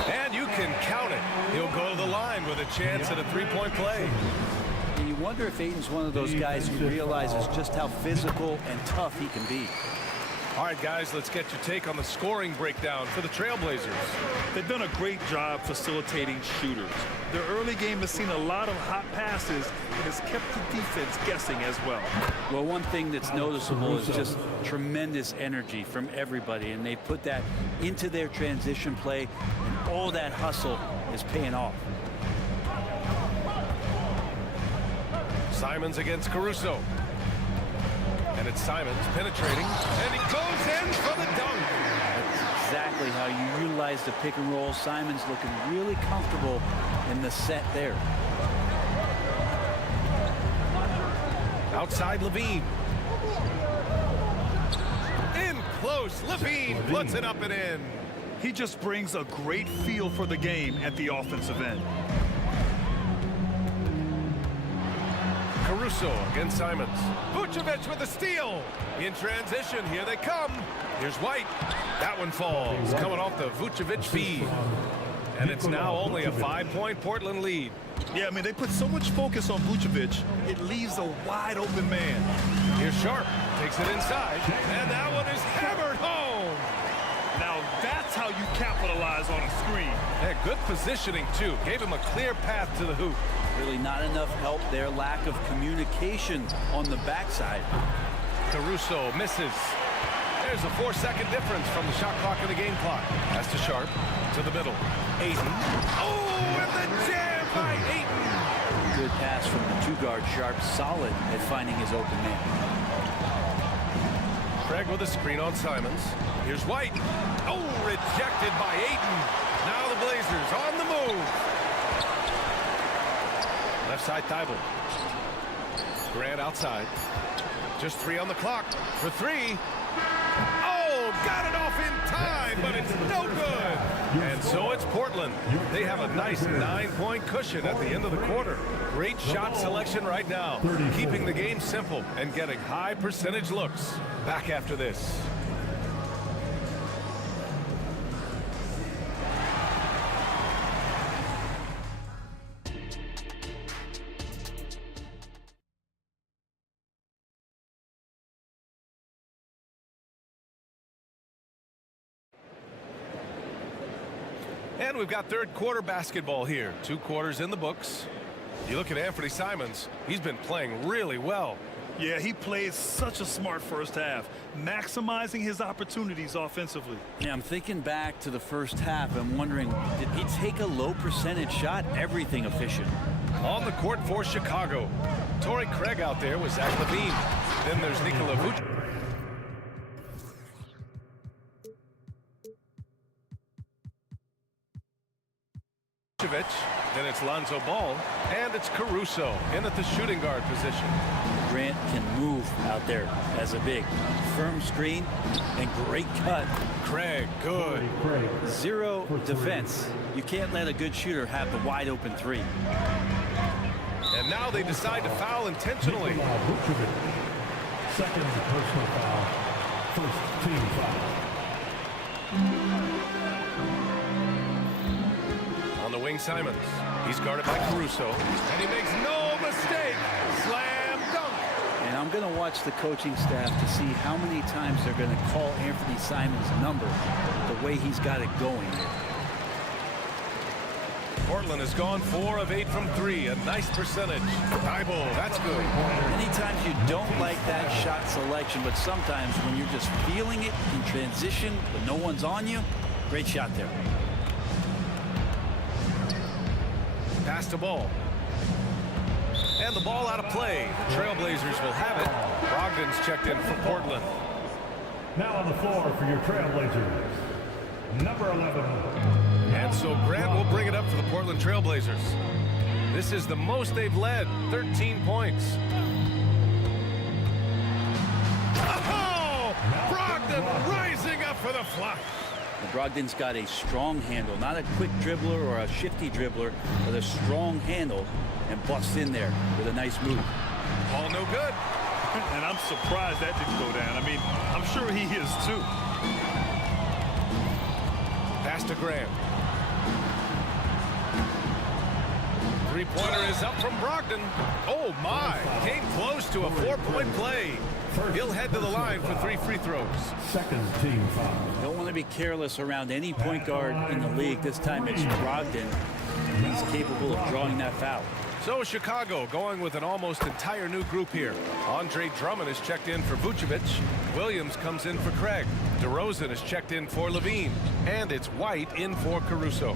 And you can count it. He'll go to the line with a chance at a three-point play. And you wonder if Ayton's one of those guys who realizes just how physical and tough he can be. All right, guys, let's get your take on the scoring breakdown for the Trailblazers. They've done a great job facilitating shooters. Their early game has seen a lot of hot passes and has kept the defense guessing as well. Well, one thing that's noticeable is just tremendous energy from everybody, and they put that into their transition play, and all that hustle is paying off. Simons against Caruso. And it's Simons penetrating, and he goes in for the dunk. That's exactly how you utilize the pick and roll. Simons looking really comfortable in the set there. Outside Levine. In close, Levine puts it up and in. He just brings a great feel for the game at the offensive end. Caruso against Simons. Vucevic with a steal. In transition, here they come. Here's White. That one falls, coming off the Vucevic feed. And it's now only a 5-point Portland lead. Yeah, I mean, they put so much focus on Vucevic, it leaves a wide open man. Here's Sharp, takes it inside, and that one is hammered home. Now that's how you capitalize on a screen. Yeah, good positioning, too. Gave him a clear path to the hoop. Really not enough help there. Lack of communication on the backside. Caruso misses. There's a 4-second difference from the shot clock and the game clock. Pass to Sharp, to the middle. Ayton. Oh, and the jam by Ayton. Good pass from the two-guard. Sharp solid at finding his open man. Craig with a screen on Simons. Here's White. Oh, rejected by Ayton. Now the Blazers on the move. Left side Thibault. Grant outside. Just 3 on the clock for 3. Oh, got it off in time, but it's no good. And so it's Portland. They have a nice 9-point cushion at the end of the quarter. Great shot selection right now, keeping the game simple and getting high percentage looks. Back after this. And we've got third quarter basketball here. 2 quarters in the books. You look at Anthony Simons, he's been playing really well. Yeah, he plays such a smart first half, maximizing his opportunities offensively. Yeah, I'm thinking back to the first half. I'm wondering, did he take a low percentage shot? Everything efficient. On the court for Chicago. Torrey Craig out there with Zach Levine. Then there's Nikola Vucevic. Then it's Lonzo Ball, and it's Caruso in at the shooting guard position. Grant can move out there as a big. Firm screen and great cut. Craig, good. Zero defense. You can't let a good shooter have the wide open 3. And now they decide to foul intentionally. Second personal foul. First team foul. On the wing, Simons. He's guarded by Caruso, and he makes no mistake. Slam dunk. And I'm going to watch the coaching staff to see how many times they're going to call Anthony Simons' number the way he's got it going here. Portland has gone 4 of 8 from 3. A nice percentage. High ball. That's good. Many times you don't like that shot selection, but sometimes when you're just feeling it in transition, but no one's on you, great shot there. Pass the ball. And the ball out of play. The Trailblazers will have it. Brogdon's checked in for Portland. Now on the floor for your Trailblazers, number 11. And so Grant will bring it up for the Portland Trailblazers. This is the most they've led, 13 points. Oh! Brogdon rising up for the flush. Brogdon's got a strong handle, not a quick dribbler or a shifty dribbler, but a strong handle, and busts in there with a nice move. All no good. And I'm surprised that didn't go down. I mean, I'm sure he is too. Pass to Graham. Three-pointer is up from Brogdon. Oh, my. Came close to a 4-point play. He'll head to the line for 3 free throws. Second team foul. Don't want to be careless around any point guard in the league. This time it's Brogdon. He's capable of drawing that foul. So Chicago going with an almost entire new group here. Andre Drummond is checked in for Vucevic. Williams comes in for Craig. DeRozan is checked in for Levine. And it's White in for Caruso.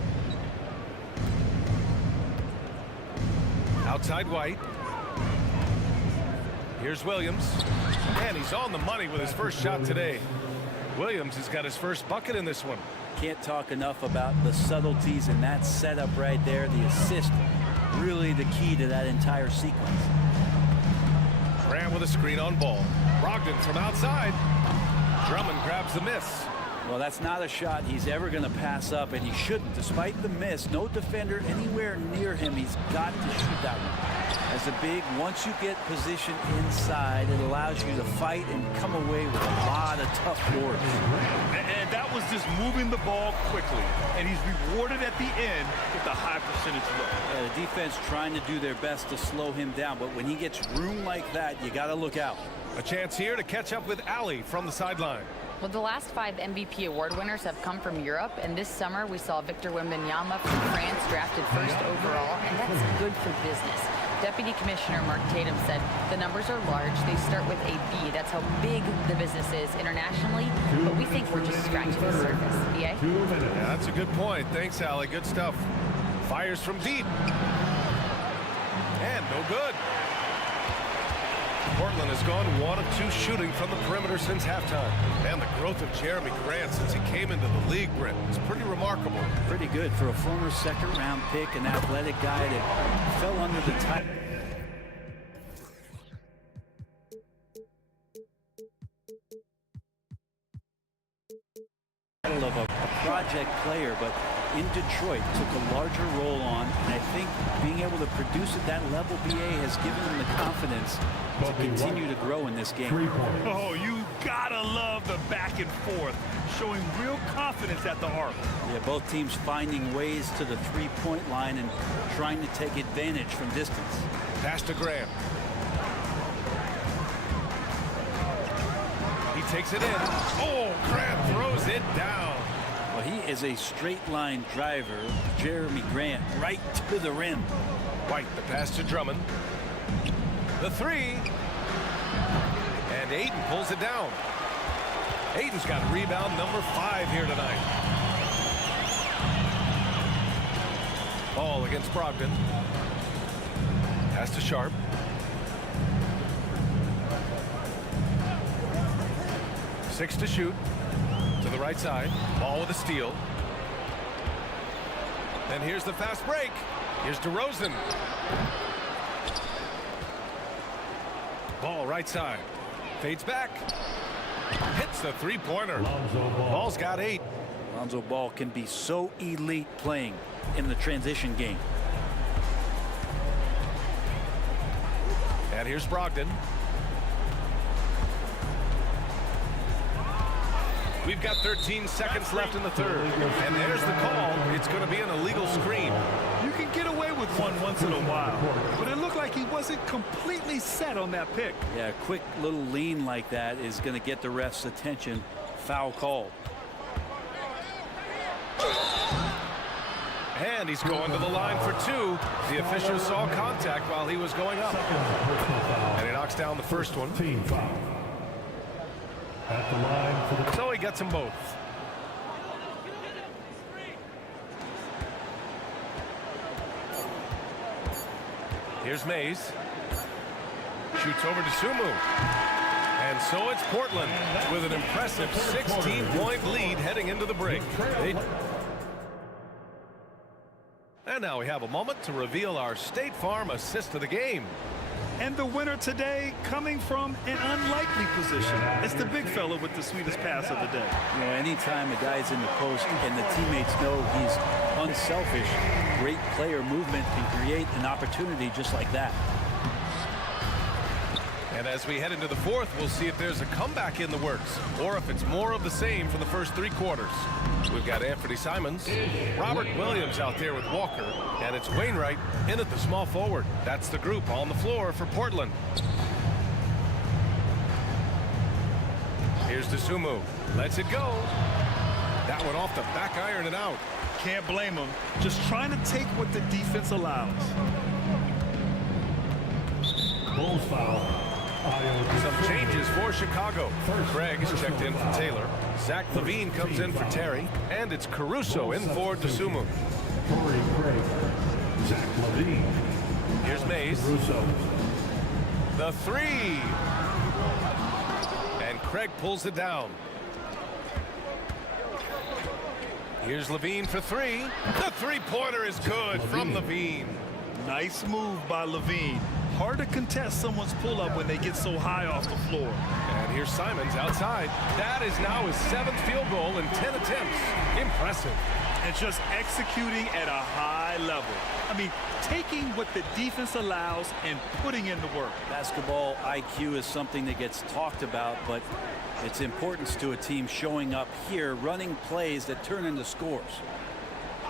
Outside White. Here's Williams. And he's on the money with his first shot today. Williams has got his first bucket in this one. Can't talk enough about the subtleties in that setup right there. The assist, really the key to that entire sequence. Grant with a screen on ball. Brogdon from outside. Drummond grabs the miss. Well, that's not a shot he's ever going to pass up, and he shouldn't. Despite the miss, no defender anywhere near him. He's got to shoot that one. As a big, once you get position inside, it allows you to fight and come away with a lot of tough boards. And that was just moving the ball quickly. And he's rewarded at the end with a high percentage look. Yeah, the defense trying to do their best to slow him down, but when he gets room like that, you got to look out. A chance here to catch up with Ali from the sideline. Well, the last 5 MVP award winners have come from Europe, and this summer we saw Victor Wembanyama from France drafted first overall, and that's good for business. Deputy Commissioner Mark Tatum said the numbers are large. They start with a B. That's how big the business is internationally, but we think we're just scratching the surface. Yeah, that's a good point. Thanks, Ali. Good stuff. Fires from deep. And no good. Portland has gone 1 of 2 shooting from the perimeter since halftime. And the growth of Jeremy Grant since he came into the league, Brent, is pretty remarkable. Pretty good for a former second-round pick, an athletic guy that fell under the title of a project player, but in Detroit took a larger role on, and I think being able to produce at that level, BA, has given him the confidence to continue to grow in this game. Oh, you gotta love the back and forth, showing real confidence at the arc. Yeah, both teams finding ways to the three-point line and trying to take advantage from distance. Pass to Graham. He takes it in. Oh, Grant throws it down. Well, he is a straight-line driver, Jeremy Grant, right to the rim. White, the pass to Drummond. The 3. And Ayton pulls it down. Ayton's got rebound number 5 here tonight. Ball against Brogdon. Pass to Sharp. Six to shoot. To the right side. Ball with a steal. Then here's the fast break. Here's DeRozan. Ball right side. Fades back. Hits the three-pointer. Ball's got 8. Lonzo Ball can be so elite playing in the transition game. And here's Brogdon. We've got 13 seconds left in the third. And there's the call. It's going to be an illegal screen. You can get away with one once in a while, but it looked like he wasn't completely set on that pick. Yeah, a quick little lean like that is going to get the ref's attention. Foul call. And he's going to the line for two. The official saw contact while he was going up. And he knocks down the first one. Team foul. At the line for the... So he gets them both. Here's Mays. Shoots over to Sumu. And so it's Portland with an impressive 16-point lead heading into the break. And now we have a moment to reveal our State Farm assist of the game. And the winner today coming from an unlikely position. It's the big fella with the sweetest pass of the day. You know, anytime a guy's in the post and the teammates know he's unselfish, great player movement can create an opportunity just like that. And as we head into the fourth, we'll see if there's a comeback in the works or if it's more of the same for the first three quarters. We've got Anthony Simons, Robert Williams out there with Walker, and it's Wainwright in at the small forward. That's the group on the floor for Portland. Here's Sumu. Lets it go. That one off the back iron and out. Can't blame him. Just trying to take what the defense allows. Bulls foul. Some changes for Chicago. Craig is checked in for Taylor. Zach Levine comes in for Terry. And it's Caruso in for Dosunmu. Craig. Zach Levine. Here's Mays. Caruso. The three. And Craig pulls it down. Here's Levine for three. The three-pointer is good from Levine. Nice move by Levine. Hard to contest someone's pull-up when they get so high off the floor. And here's Simons outside. That is now his 7th field goal in 10 attempts. Impressive. And just executing at a high level. I mean, taking what the defense allows and putting in the work. Basketball IQ is something that gets talked about, but its importance to a team showing up here, running plays that turn into scores.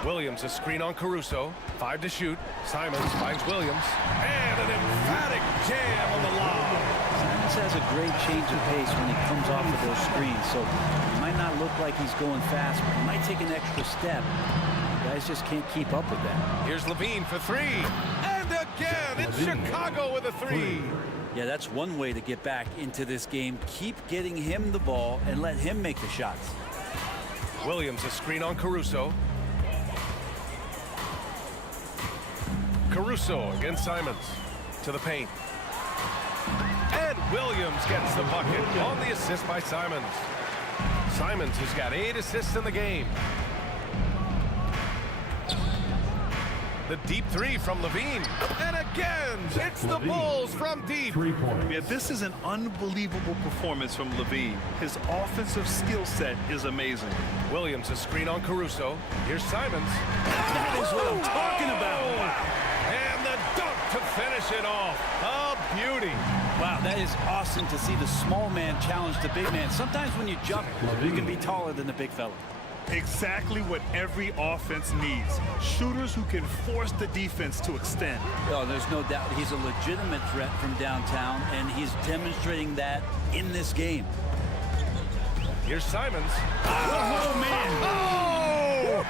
Williams, a screen on Caruso. 5 to shoot. Simons finds Williams. And an emphatic jam on the lob. Simons has a great change of pace when he comes off of those screens. So he might not look like he's going fast, but he might take an extra step. Guys just can't keep up with that. Here's Levine for three. And again, it's Chicago with a three. Yeah, that's one way to get back into this game. Keep getting him the ball and let him make the shots. Williams, a screen on Caruso. Caruso against Simons to the paint. And Williams gets the bucket on the assist by Simons. Simons has got 8 assists in the game. The deep three from Levine. And again, it's the Bulls from deep. Yeah, this is an unbelievable performance from Levine. His offensive skill set is amazing. Williams, a screen on Caruso. Here's Simons. That is what I'm talking about. Wow. And the dunk to finish it off. A beauty. Wow, that is awesome to see the small man challenge the big man. Sometimes when you jump, you can be taller than the big fella. Exactly what every offense needs. Shooters who can force the defense to extend. Oh, there's no doubt he's a legitimate threat from downtown, and he's demonstrating that in this game. Here's Simons. Oh, man. Oh,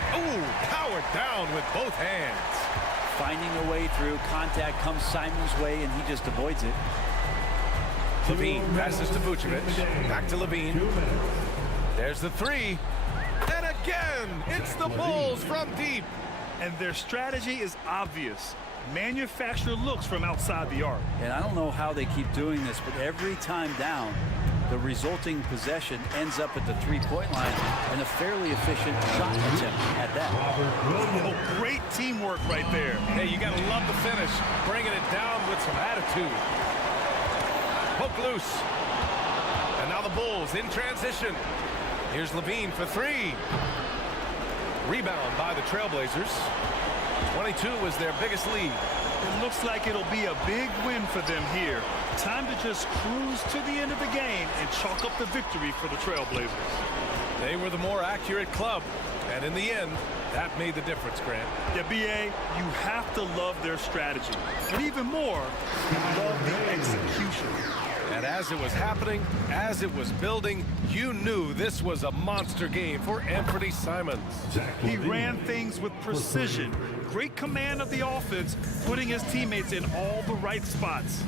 powered down with both hands. Finding a way through. Contact comes Simons' way, and he just avoids it. Levine passes to Vucevic. Back to Levine. There's the three. And again, it's the Bulls from deep. And their strategy is obvious. Manufacture looks from outside the arc. And I don't know how they keep doing this, but every time down, the resulting possession ends up at the three-point line and a fairly efficient shot attempt at that. Oh, great teamwork right there. Hey, you got to love the finish. Bringing it down with some attitude. Poke loose. And now the Bulls in transition. Here's Levine for three. Rebound by the Trailblazers. 22 was their biggest lead. It looks like it'll be a big win for them here. Time to just cruise to the end of the game and chalk up the victory for the Trailblazers. They were the more accurate club. And in the end, that made the difference, Grant. Yeah, B.A., you have to love their strategy. And even more, you love the execution. And as it was happening, as it was building, you knew this was a monster game for Anthony Simons. He ran things with precision. Great command of the offense, putting his teammates in all the right spots.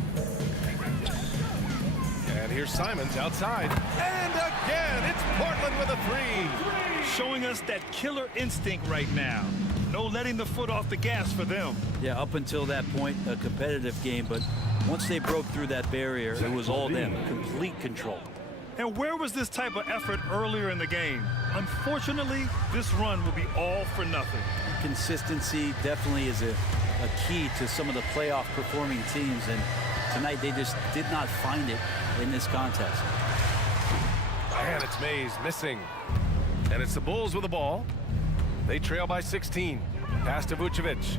And here's Simons outside. And again, it's Portland with a three. Showing us that killer instinct right now. No letting the foot off the gas for them. Yeah, up until that point, a competitive game, but once they broke through that barrier, it was all them, complete control. And where was this type of effort earlier in the game? Unfortunately, this run will be all for nothing. Consistency definitely is a key to some of the playoff performing teams, and tonight they just did not find it in this contest. And it's Mays missing. And it's the Bulls with the ball. They trail by 16. Pass to Vucevic.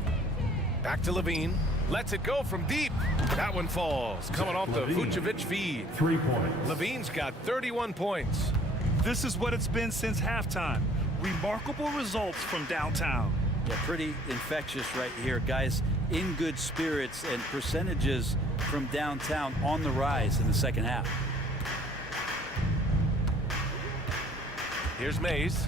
Back to Levine. Lets it go from deep. That one falls. Coming off the Vucevic feed. 3 points. Levine's got 31 points. This is what it's been since halftime. Remarkable results from downtown. Yeah, pretty infectious right here. Guys in good spirits, and percentages from downtown on the rise in the second half. Here's Mays.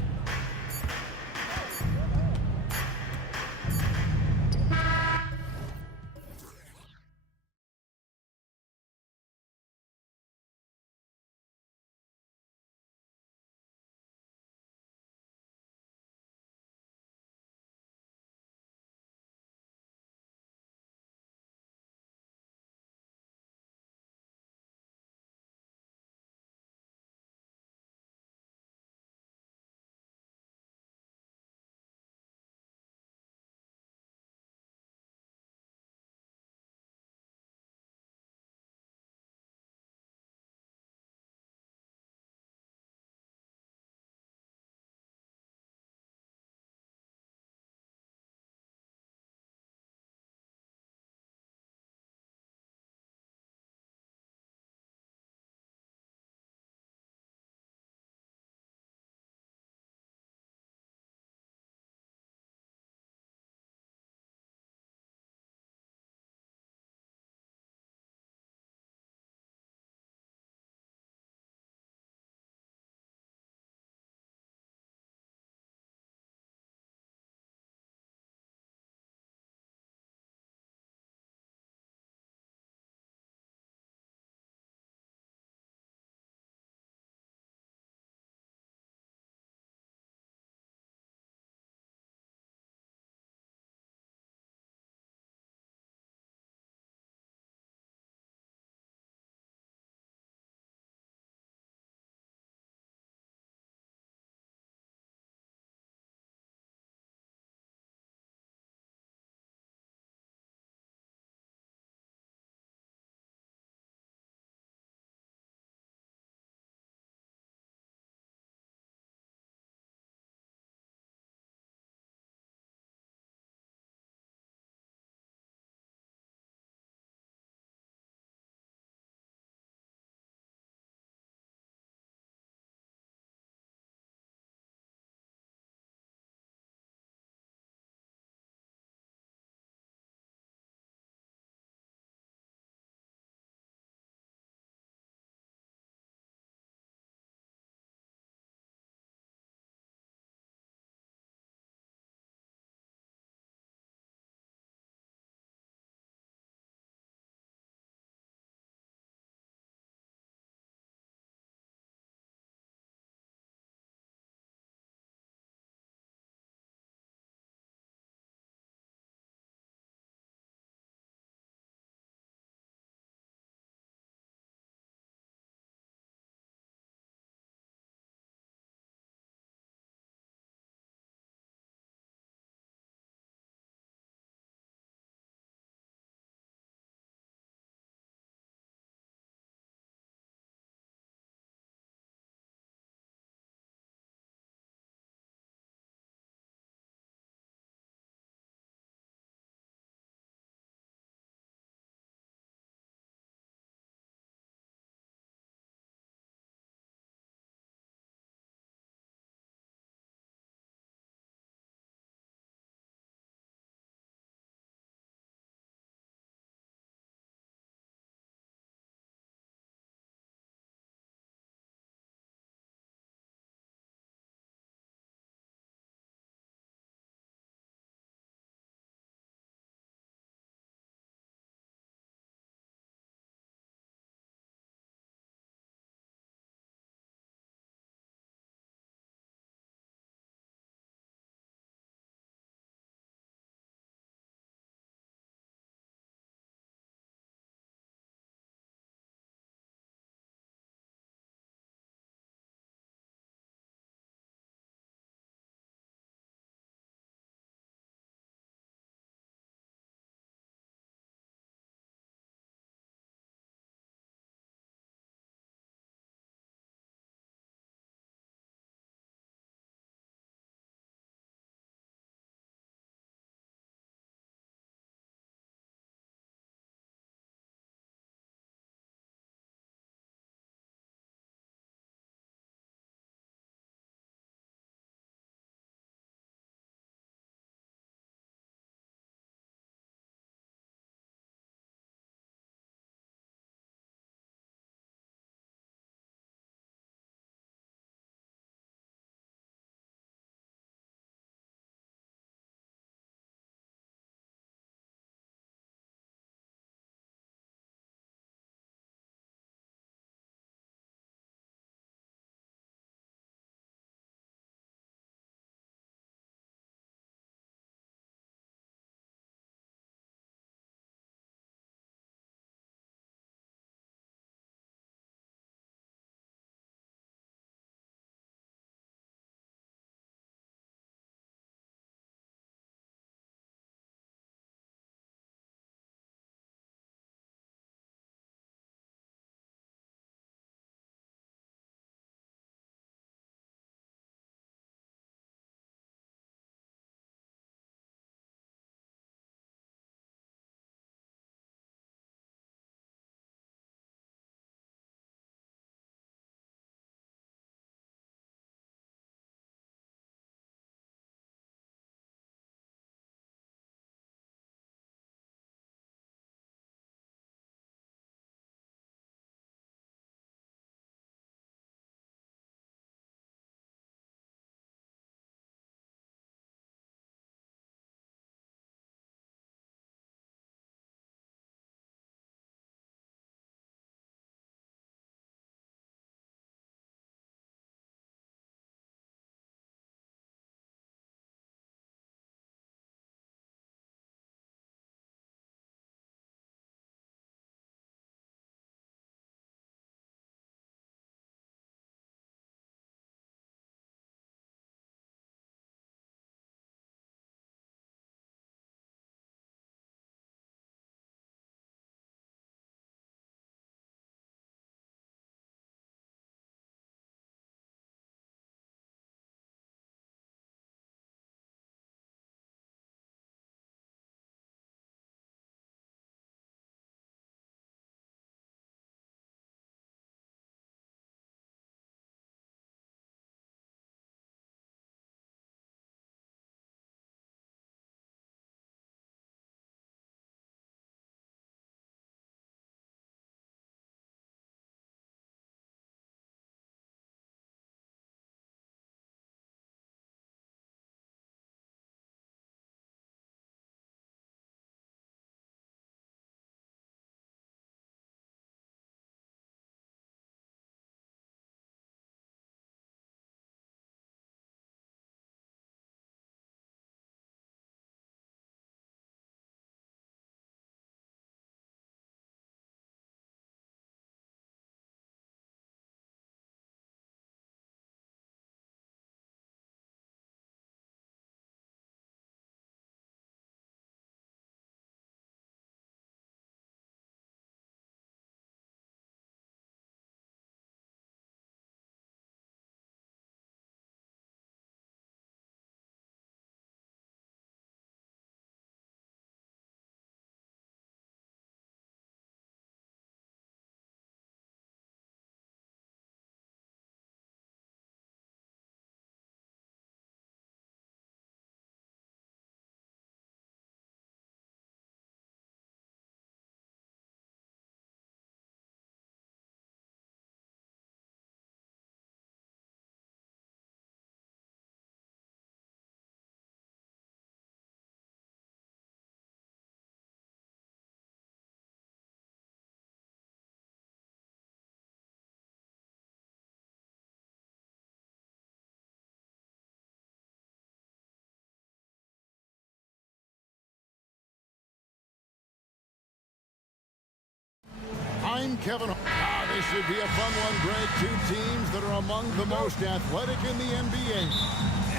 I'm Kevin. This should be a fun one, Greg. Two teams that are among the most athletic in the NBA.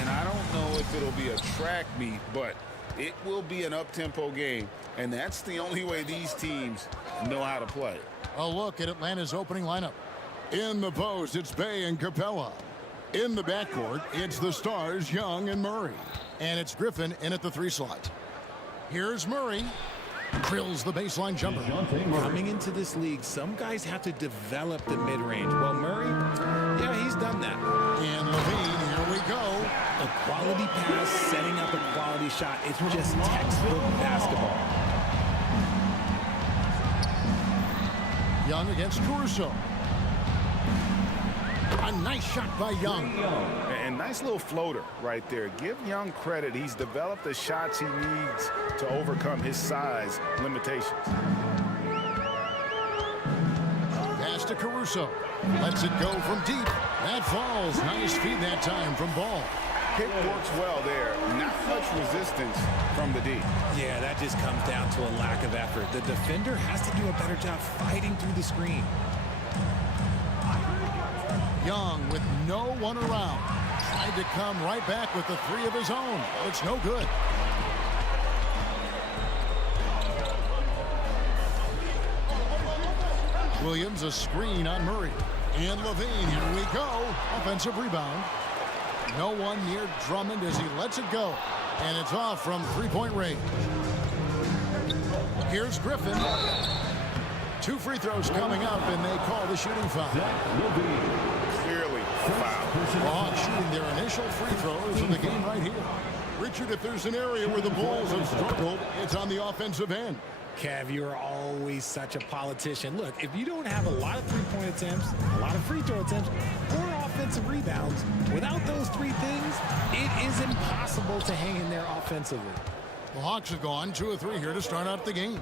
And I don't know if it'll be a track meet, but it will be an up-tempo game. And that's the only way these teams know how to play. A look at Atlanta's opening lineup. In the post, it's Bay and Capella. In the backcourt, it's the stars, Young and Murray. And it's Griffin in at the 3 slot. Here's Murray. Drills the baseline jumper. Coming into this league, some guys have to develop the mid-range. Well, Murray, yeah, he's done that. And Levine, here we go. A quality pass, setting up a quality shot. It's just textbook basketball. Young against Caruso. A nice shot by Young. And nice little floater right there. Give Young credit. He's developed the shots he needs to overcome his size limitations. Pass to Caruso. Lets it go from deep. That falls. Nice feed that time from Ball. Pick works well there. Not much resistance from the D. Yeah, that just comes down to a lack of effort. The defender has to do a better job fighting through the screen. Young with no one around. Tried to come right back with the 3 of his own. But it's no good. Williams a screen on Murray. And Levine, here we go. Offensive rebound. No one near Drummond as he lets it go. And it's off from 3-point range. Here's Griffin. 2 free throws coming up, and they call the shooting foul. Clearly foul. The Hawks shooting their initial free throws in the game right here. Richard, if there's an area where the Bulls have struggled, it's on the offensive end. Kev, you're always such a politician. Look, if you don't have a lot of three-point attempts, a lot of free throw attempts, or offensive rebounds, without those 3 things, it is impossible to hang in there offensively. The Hawks have gone 2 of 3 here to start out the game.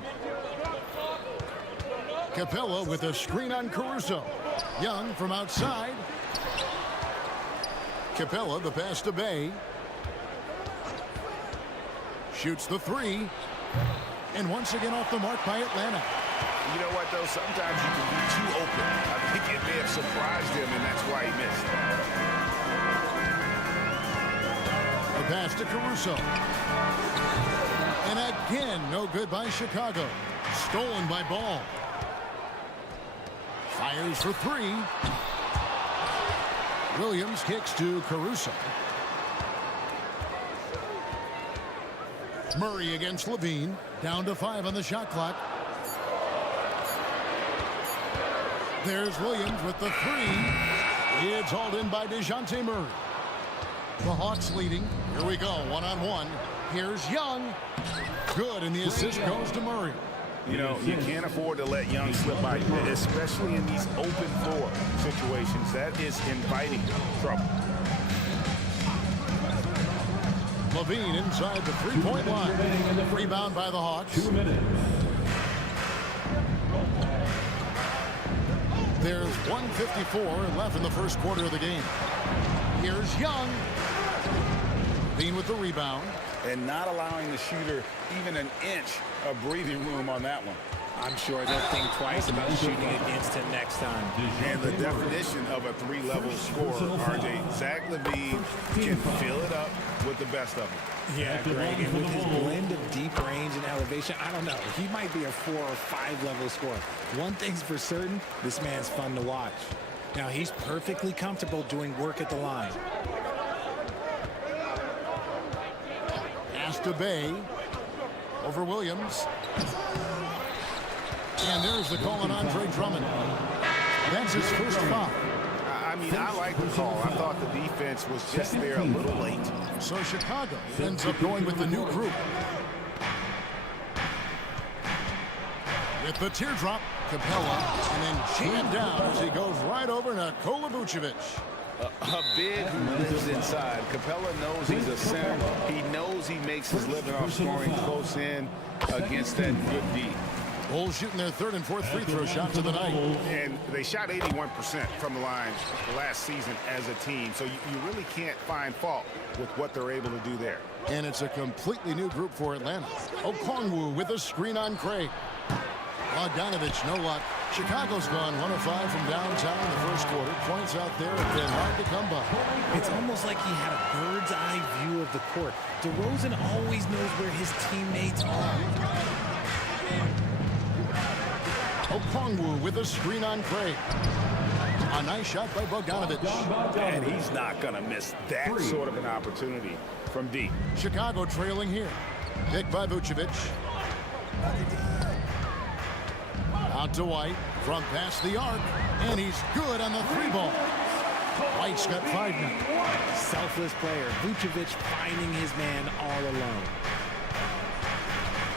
Capella with a screen on Caruso. Young from outside. Capella, the pass to Bay. Shoots the 3. And once again off the mark by Atlanta. You know what, though? Sometimes you can be too open. I think it may have surprised him, and that's why he missed. The pass to Caruso. And again, no good by Chicago. Stolen by Ball. Fires for 3. Williams kicks to Caruso. Murray against Levine. Down to 5 on the shot clock. There's Williams with the 3. It's hauled in by DeJounte Murray. The Hawks leading. Here we go, 1-on-1. Here's Young. Good, and the assist goes to Murray. You know, you can't afford to let Young slip by, especially in these open floor situations. That is inviting trouble. Levine inside the 3-point line. Rebound by the Hawks. 2 minutes. There's 1:54 left in the first quarter of the game. Here's Young. Levine with the rebound. And not allowing the shooter even an inch of breathing room on that one. I'm sure they'll think twice about shooting against him next time. And the definition of a 3-level scorer, RJ, Zach LaVine can fill it up with the best of them. Yeah, Greg, and with his blend of deep range and elevation, I don't know. He might be a 4 or 5 level scorer. One thing's for certain, this man's fun to watch. Now, he's perfectly comfortable doing work at the line. Pass to Bay. Over Williams. And there's the call on Andre Drummond. That's his first foul. I mean, I like the call. I thought the defense was just there a little late. So Chicago ends up going with the new group. With the teardrop, Capella, and then jammed down as he goes right over Nikola Vucevic. A big who lives inside. Capella knows he's a center. He knows he makes his living off scoring close in against that good D. Bulls shooting their 3rd and 4th free throw shots of the night. And they shot 81% from the line last season as a team. So you really can't find fault with what they're able to do there. And it's a completely new group for Atlanta. Okongwu with a screen on Craig. A Bogdanovich, no luck. Chicago's gone 1 of 5 from downtown in the first quarter. Points out there have been hard to come by. It's almost like he had a bird's eye view of the court. DeRozan always knows where his teammates are. Okongwu with a screen on Craig. A nice shot by Bogdanovich. And he's not going to miss that sort of an opportunity from deep. Chicago trailing here. Picked by Vucevic. Out to White from past the arc. And he's good on the 3-ball. White's got 5 now. Selfless player. Vucevic finding his man all alone.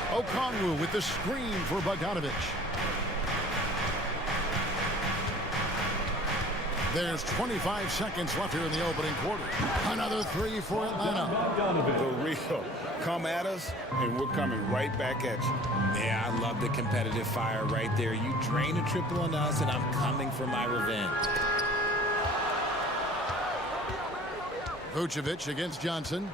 Okongwu with the screen for Bogdanovich. There's 25 seconds left here in the opening quarter. Another 3 for Atlanta. The real. Come at us, and we're coming right back at you. Yeah, I love the competitive fire right there. You drain a triple on us, and I'm coming for my revenge. Vucevic against Johnson.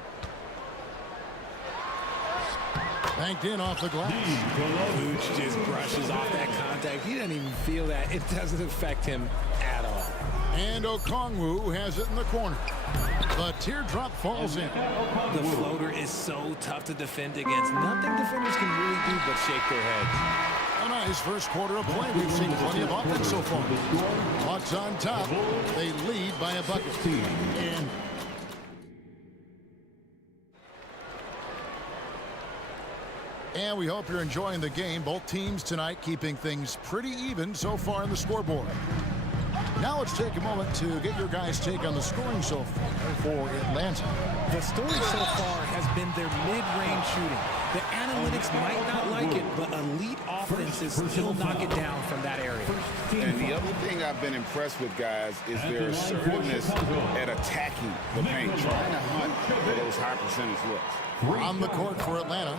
Banked in off the glass. Vuce just brushes off that contact. He doesn't even feel that. It doesn't affect him at all. And Okongwu has it in the corner. The teardrop falls in. The floater is so tough to defend against. Nothing defenders can really do but shake their heads. A nice first quarter of play. We've seen plenty of offense so far. Bucks on top. They lead by a bucket. And we hope you're enjoying the game. Both teams tonight keeping things pretty even so far in the scoreboard. Now let's take a moment to get your guys' take on the scoring so far for Atlanta. The story so far has been their mid-range shooting. The analytics might not like it, but elite offenses still knock it down from that area. And the other thing I've been impressed with, guys, is their assertiveness at attacking the paint, trying to hunt for those high percentage looks. On the court for Atlanta,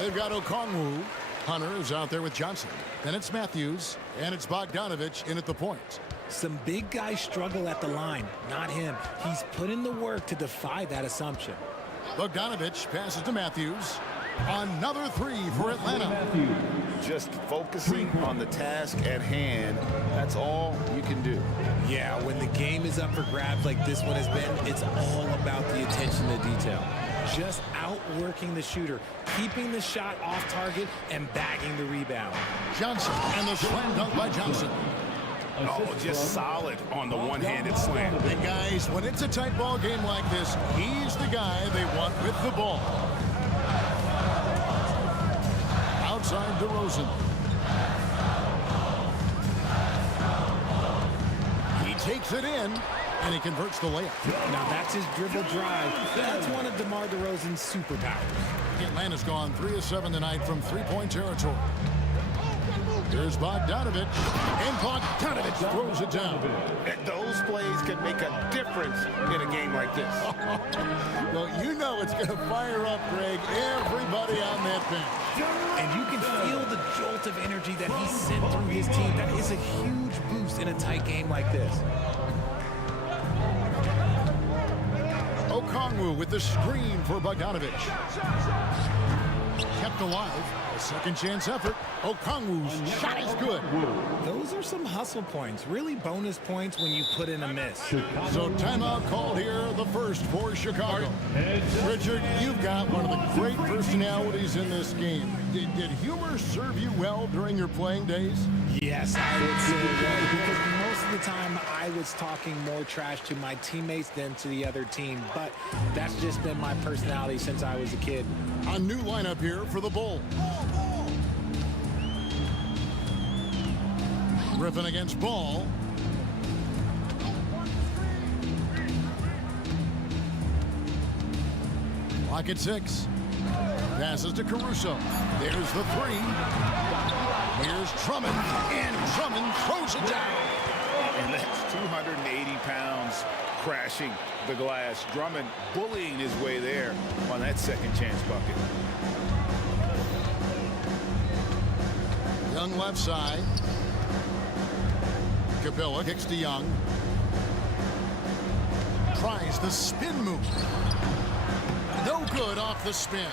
they've got Okongwu. Hunter is out there with Johnson. Then it's Matthews, and it's Bogdanovich in at the point. Some big guys struggle at the line, not him. He's put in the work to defy that assumption. Bogdanovich passes to Matthews. Another 3 for Atlanta. Just focusing on the task at hand, that's all you can do. Yeah, when the game is up for grabs like this one has been, it's all about the attention to detail. Just outworking the shooter, keeping the shot off target, and bagging the rebound. Johnson, and the slam dunk by Johnson. Oh, just solid on the one-handed slam. And guys, when it's a tight ball game like this, he's the guy they want with the ball. Outside DeRozan. He takes it in, and he converts the layup. Now that's his dribble drive. That's one of DeMar DeRozan's superpowers. Atlanta's gone 3 of 7 tonight from three-point territory. Here's Bogdanovich, and Bogdanovich throws it down. Those plays can make a difference in a game like this. Well, you know it's going to fire up, Greg, everybody on that bench. And you can feel the jolt of energy that he sent through his team. That is a huge boost in a tight game like this. Okongwu with the screen for Bogdanovich. Kept alive. A second chance effort. Okongwu's shot is good. Those are some hustle points. Really bonus points when you put in a miss. So timeout called here, the first for Chicago. Richard, you've got one of the great personalities in this game. Did humor serve you well during your playing days? Yes, I would say that, because most of the time I was talking more trash to my teammates than to the other team, but that's just been my personality since I was a kid. A new lineup here for the Bull. Griffin against Ball. Clock at 6. Passes to Caruso. There's the 3. Here's Drummond, and Drummond throws it down. And that's 280 pounds crashing the glass. Drummond bullying his way there on that second chance bucket. Young left side. Capella kicks to Young. Tries the spin move. No good off the spin.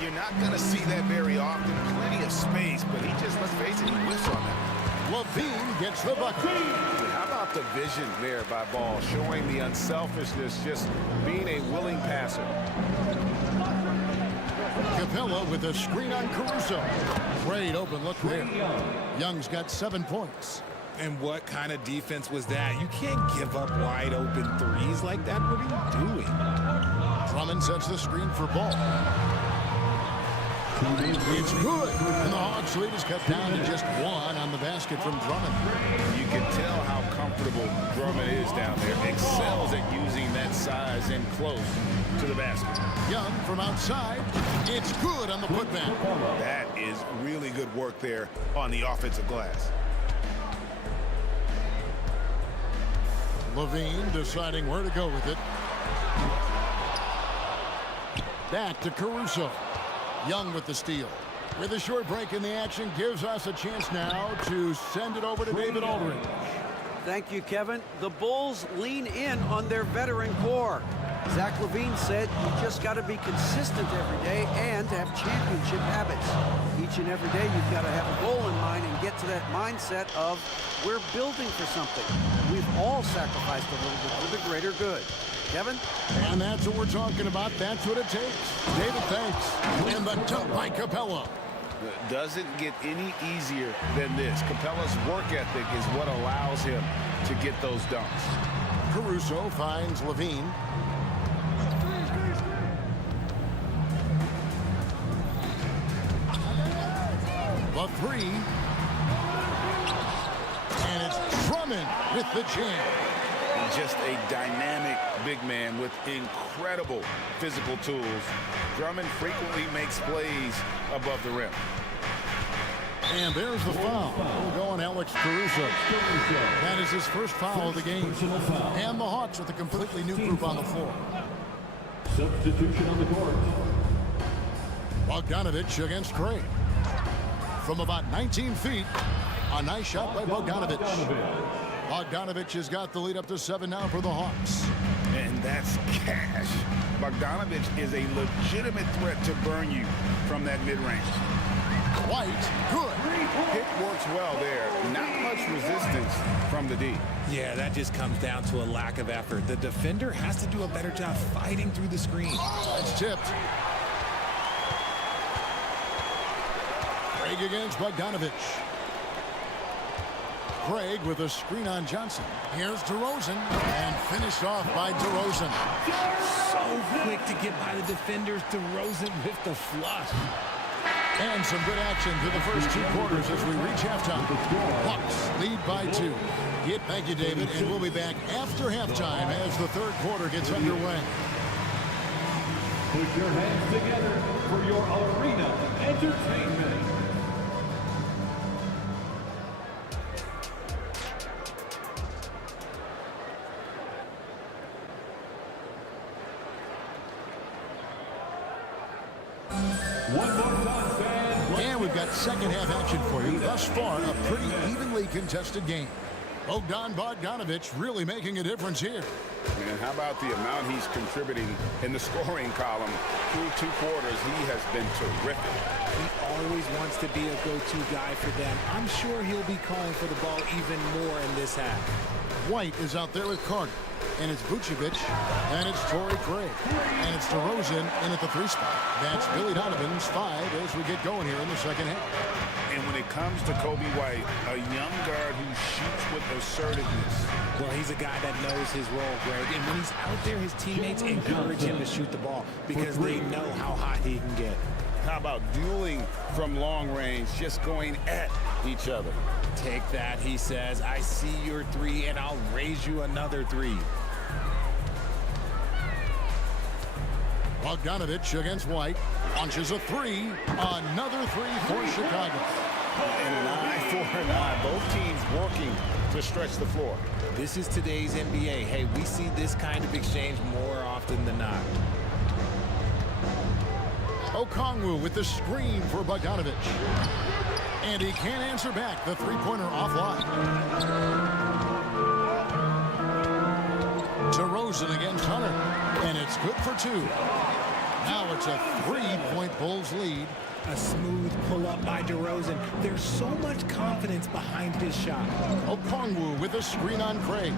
You're not going to see that very often. Plenty of space, but he just, let's face it, he whiffs Levine gets the bucket. How about the vision there by Ball, showing the unselfishness, just being a willing passer. Capella with a screen on Caruso. Great open look there. Young's got 7 points. And what kind of defense was that? You can't give up wide open threes like that. What are you doing? Drummond sets the screen for Ball. It's good. And the Hawks lead is cut down to just 1 on the basket from Drummond. You can tell how comfortable Drummond is down there. Excels at using that size in close to the basket. Young from outside. It's good on the putback. That is really good work there on the offensive glass. Levine deciding where to go with it. Back to Caruso. Young with the steal. With a short break in the action, gives us a chance now to send it over to David Aldridge. Thank you, Kevin. The Bulls lean in on their veteran core. Zach LaVine said you just got to be consistent every day and have championship habits. Each and every day you've got to have a goal in mind and get to that mindset of we're building for something. We've all sacrificed a little bit for the greater good. Kevin? And that's what we're talking about. That's what it takes. David, thanks. And the dunk by Capella. Doesn't get any easier than this. Capella's work ethic is what allows him to get those dunks. Caruso finds Levine. The three. And it's Drummond with the jam. Just a dynamic big man with incredible physical tools. Drummond frequently makes plays above the rim. And there's the foul. We'll go on Alex Caruso. That is his first foul of the game. And the Hawks with a completely new group on the floor. Substitution on the court. Bogdanovich against Craig. From about 19 feet, a nice shot by Bogdanovich. Bogdanovich has got the lead up to 7 now for the Hawks. And that's cash. Bogdanovich is a legitimate threat to burn you from that mid-range. White, good. It works well there. Not much resistance from the D. Yeah, that just comes down to a lack of effort. The defender has to do a better job fighting through the screen. It's tipped. Craig against Bogdanovich. Craig with a screen on Johnson. Here's DeRozan, and finished off by DeRozan. So quick to get by the defenders. DeRozan with the flush. And some good action through the first 2 quarters as we reach halftime. Hawks lead by 2. Thank you, David, and we'll be back after halftime as the 3rd quarter gets underway. Put your hands together for your arena entertainment. And we've got second half action for you. Thus far, a pretty evenly contested game. Bogdanovich really making a difference here. And how about the amount he's contributing in the scoring column? Through 2 quarters, he has been terrific. He always wants to be a go-to guy for them. I'm sure he'll be calling for the ball even more in this half. White is out there with Carter. And it's Vucevic. And it's Torrey Craig. And it's DeRozan in at the 3 spot. That's Billy Donovan's 5 as we get going here in the second half. And when it comes to Kobe White, a young guard who shoots with assertiveness. Well, he's a guy that knows his role, Greg. And when he's out there, his teammates encourage him to shoot the ball because they know how hot he can get. How about dueling from long range, just going at each other? Take that, he says. I see your 3, and I'll raise you another 3. Bogdanovich against White. Launches a 3. Another 3 for Chicago. And an eye for an eye. Both teams working to stretch the floor. This is today's NBA. Hey, we see this kind of exchange more often than not. Okongwu with the screen for Bogdanovich. And he can't answer back. The 3-pointer offline. DeRozan against Hunter. And it's good for 2. Now it's a 3-point Bulls lead. A smooth pull-up by DeRozan. There's so much confidence behind his shot. Okongwu with a screen on Craig.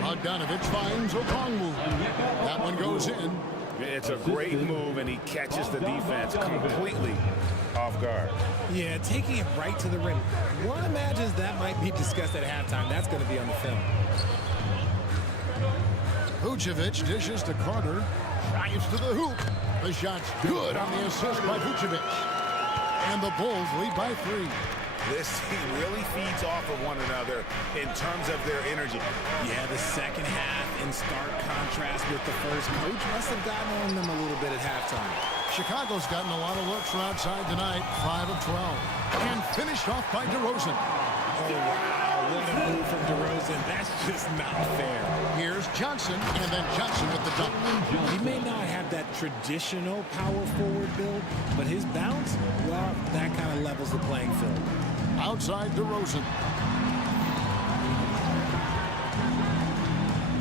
Bogdanovich finds Okongwu. That one goes in. It's a great move, and he catches the defense completely off guard. Yeah, taking it right to the rim. One imagines that might be discussed at halftime. That's going to be on the film. Vucevic dishes to Carter. Drives to the hoop. The shot's good on the assist by Vucevic. And the Bulls lead by 3. This team really feeds off of one another in terms of their energy. Yeah, the second half in stark contrast with the first. Coach must have gotten on them a little bit at halftime. Chicago's gotten a lot of looks from outside tonight. 5 of 12. And finished off by DeRozan. Oh, wow. What a move from DeRozan. That's just not fair. Here's Johnson, and then Johnson with the dunk. He may not have that traditional power forward build, but his bounce, well, that kind of levels the playing field. Outside DeRozan.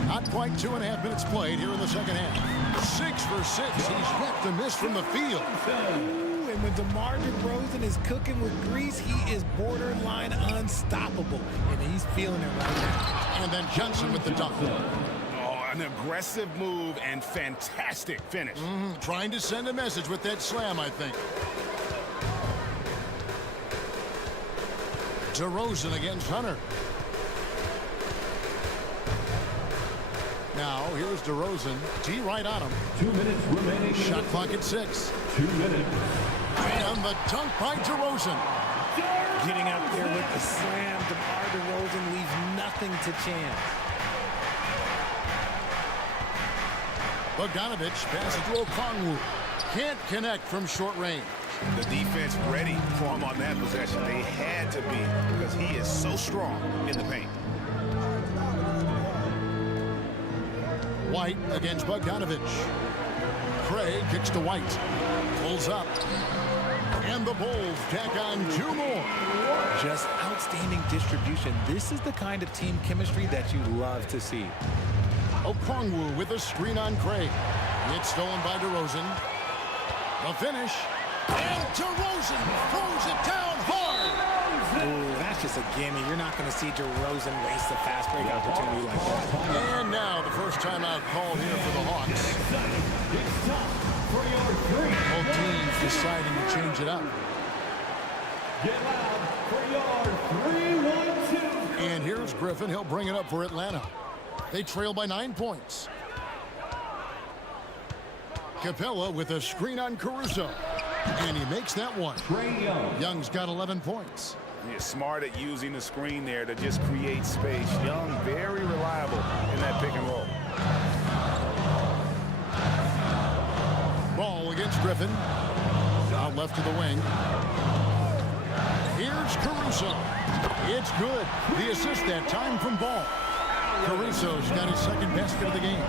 Not quite 2.5 minutes played here in the second half. 6 for 6. He's yet to miss from the field. Ooh, and when DeMar DeRozan is cooking with grease, he is borderline unstoppable. And he's feeling it right now. And then Johnson with the dunk. Oh, an aggressive move and fantastic finish. Trying to send a message with that slam, I think. DeRozan against Hunter. Now, here's DeRozan. T right on him. 2 minutes remaining. Shot clock at 6. 2 minutes. And the dunk by DeRozan. Getting up there with the slam, DeMar DeRozan leaves nothing to chance. Bogdanovich passes to Okongwu. Can't connect from short range. The defense ready for him on that possession. They had to be, because he is so strong in the paint. White against Bogdanovich. Craig kicks to White. Pulls up. And the Bulls tack on 2 more. Just outstanding distribution. This is the kind of team chemistry that you love to see. Okongwu with a screen on Craig. It's stolen by DeRozan. The finish. And DeRozan throws it down hard. Ooh, that's just a gimme. You're not going to see DeRozan waste a fast break opportunity like that. And now the first timeout called here for the Hawks. Both teams deciding to change it up. Get loud for your 3-1-2. And here's Griffin. He'll bring it up for Atlanta. They trail by 9 points. Capella with a screen on Caruso. And he makes that one. Young's got 11 points. He's smart at using the screen there to just create space. Young, very reliable in that pick and roll. Ball against Griffin. Out left to the wing. Here's Caruso. It's good. The assist that time from Ball. Caruso's got his second basket of the game.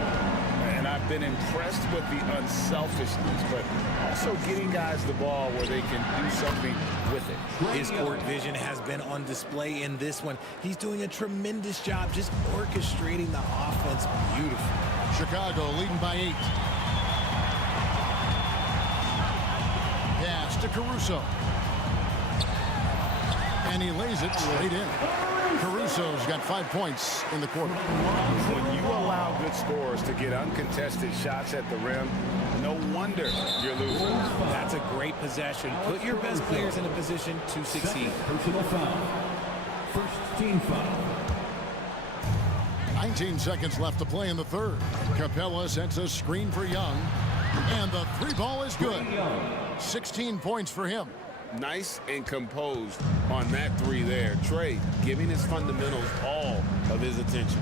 And I've been impressed with the unselfishness, but also getting guys the ball where they can do something with it. His court vision has been on display in this one. He's doing a tremendous job just orchestrating the offense beautifully. Chicago leading by 8. Pass to Caruso. And he lays it straight in. Caruso's got 5 points in the quarter. When you allow good scorers to get uncontested shots at the rim, no wonder you're losing. That's a great possession. Put your best players in a position to succeed. Personal foul. First team foul. 19 seconds left to play in the third. Capella sets a screen for Young. And the 3 ball is good. 16 points for him. Nice and composed on that 3 there. Trey giving his fundamentals all of his attention.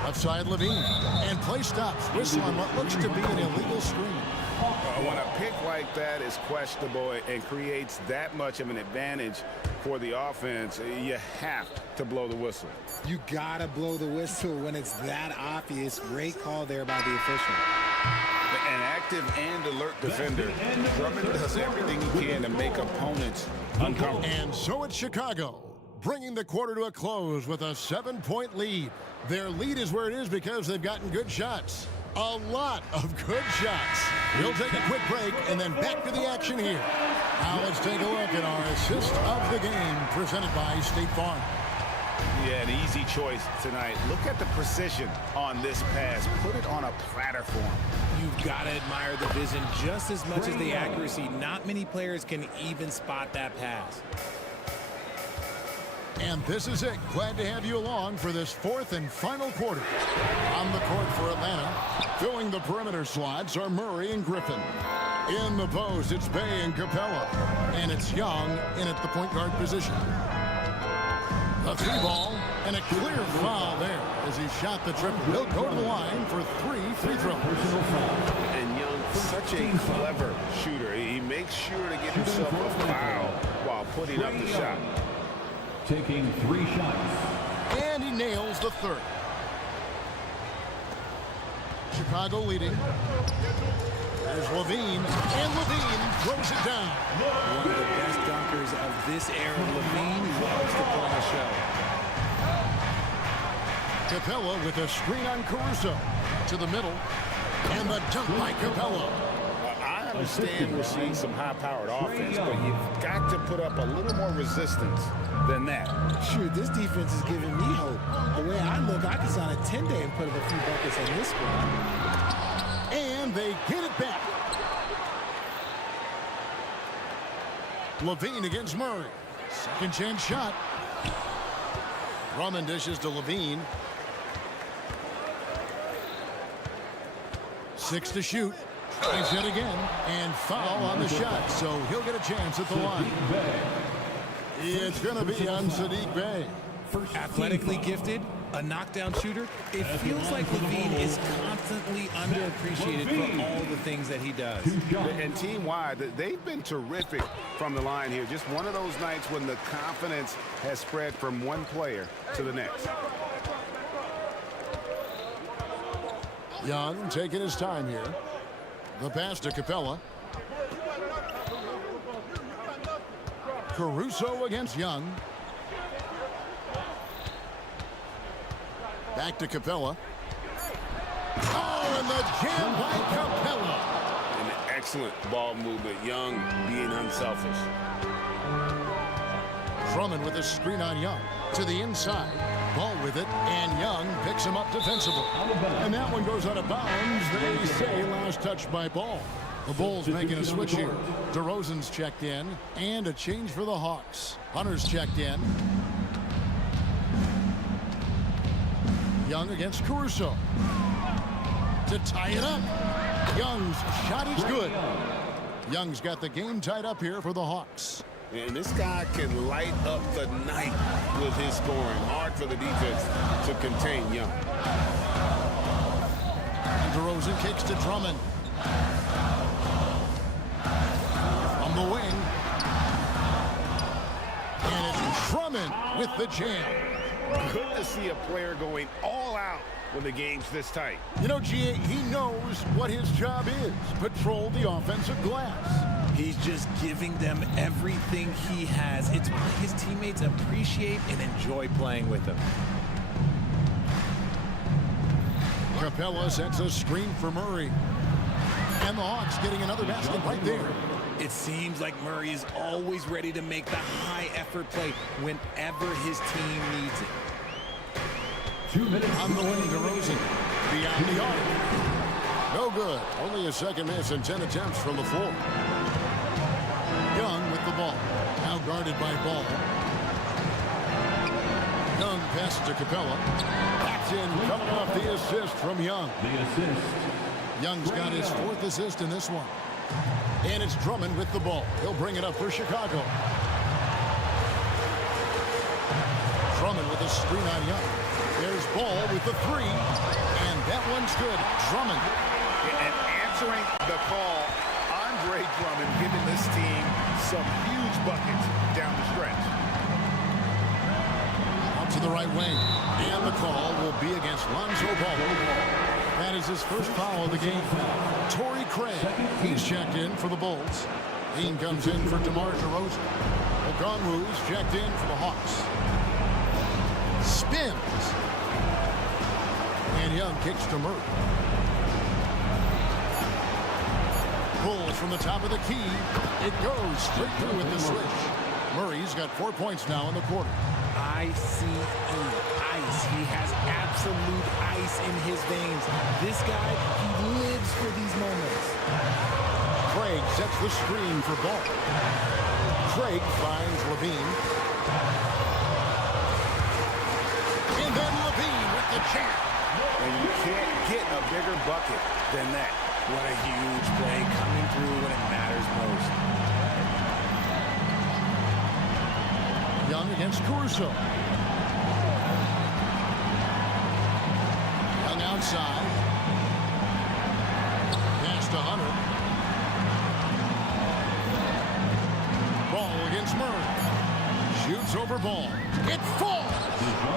Outside Levine. And play stops. Whistle on what looks to be an illegal screen. When a pick like that is questionable and creates that much of an advantage for the offense, you have to blow the whistle. You gotta blow the whistle when it's that obvious. Great call there by the official. An active and alert defender. Drummond does everything he can to make opponents uncomfortable. And so it's Chicago, bringing the quarter to a close with a 7-point lead. Their lead is where it is because they've gotten good shots. A lot of good shots. We'll take a quick break and then back to the action here. Now let's take a look at our assist of the game presented by State Farm. Yeah, an easy choice tonight. Look at the precision on this pass. Put it on a platter form. You've got to admire the vision just as much as the accuracy. Not many players can even spot that pass. And this is it. Glad to have you along for this fourth and final quarter. On the court for Atlanta, filling the perimeter slots are Murray and Griffin. In the post, it's Bay and Capella. And it's Young in at the point guard position. The three ball, and a clear foul there as he shot the triple. He'll go to the line for 3 free throws. And Young, such a clever shooter. He makes sure to get himself a foul while putting up the shot. Taking 3 shots. And he nails the third. Chicago leading. There's Levine, and Levine throws it down. One of the best dunkers of this era. Levine loves to put on a show. Capella with a screen on Caruso. To the middle, and the dunk by Capella. I understand we're seeing some high-powered offense, but you've got to put up a little more resistance than that. Shoot, this defense is giving me hope. The way I look, I can sign a 10-day and put up a few buckets on this one. And they get it back. Levine against Murray. Second chance shot. Drummond dishes to Levine. 6 to shoot. Tries it again. And foul on the shot. So he'll get a chance at the line. It's going to be on Sadiq Bey. Athletically gifted, a knockdown shooter. It feels like Levine is constantly underappreciated for all the things that he does. And team-wide, they've been terrific from the line here. Just one of those nights when the confidence has spread from one player to the next. Young taking his time here. The pass to Capella. Caruso against Young. Back to Capella. Oh, and the jam by Capella. An excellent ball movement. Young being unselfish. Drummond with a screen on Young. To the inside. Ball with it, and Young picks him up defensively. And that one goes out of bounds. They say last touch by Ball. The Bulls making a switch here. DeRozan's checked in, and a change for the Hawks. Hunter's checked in. Young against Caruso. To tie it up. Young's shot is good. Young's got the game tied up here for the Hawks. And this guy can light up the night with his scoring. Hard for the defense to contain Young. And DeRozan kicks to Drummond. From the wing. And it's Drummond with the jam. Good to see a player going all out when the game's this tight. You know, G.A., he knows what his job is. Patrol the offensive glass. He's just giving them everything he has. It's why his teammates appreciate and enjoy playing with him. Capella sets a screen for Murray. And the Hawks getting another basket right there. It seems like Murray is always ready to make the high-effort play whenever his team needs it. 2 minutes. On the wing, DeRozan. Beyond the arc. No good. Only a second miss and 10 attempts from the floor. Young with the ball. Now guarded by Ball. Young passes to Capella. That's in, coming off the assist from Young. The assist. Young's got his 4th assist in this one. And it's Drummond with the ball. He'll bring it up for Chicago. Drummond with a screen on Young. There's Ball with the 3. And that one's good. Drummond. And answering the call, Andre Drummond giving this team some huge buckets down the stretch. Out to the right wing. And the call will be against Lonzo Ball. That is his first foul of the game. Torrey Craig, he's checked in for the Bulls. Dean comes in for DeMar DeRozan. Okongwu's checked in for the Hawks. Spins. And Young kicks to Murray. Pulls from the top of the key. It goes straight through with the switch. Murray's got 4 points now in the quarter. ICE, ice. He has absolute ice in his veins. This guy, he lives for these moments. Craig sets the screen for Ball. Craig finds Levine. And then Levine with the jam. And you can't get a bigger bucket than that. What a huge play coming through when it matters most. Young against Caruso. Young outside. Pass to Hunter. Ball against Murray. Shoots over Ball. It falls.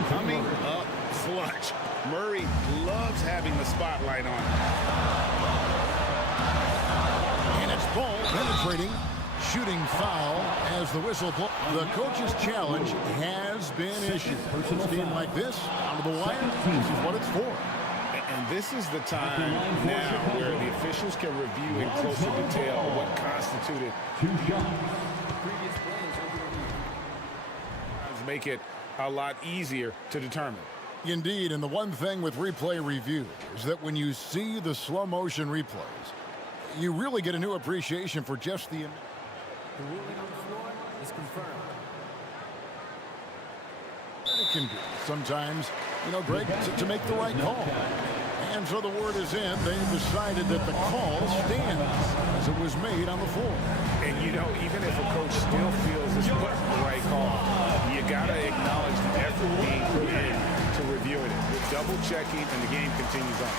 Coming up clutch. Murray loves having the spotlight on him. And it's Ball penetrating. Shooting foul as the whistle blows. The coach's challenge has been issued. A game like this, out of the wire, this is what it's for. And this is the time now where the officials can review in closer detail what constituted. Make it a lot easier to determine. Indeed, and the one thing with replay review is that when you see the slow motion replays, you really get a new appreciation for just the... The ruling on the floor is confirmed. It can be sometimes, Greg, to make the right call. And so the word is in. They've decided that the call stands as it was made on the floor. And even if a coach still feels it's put the right call, you gotta acknowledge the effort being put in to reviewing it. With double checking, and the game continues on.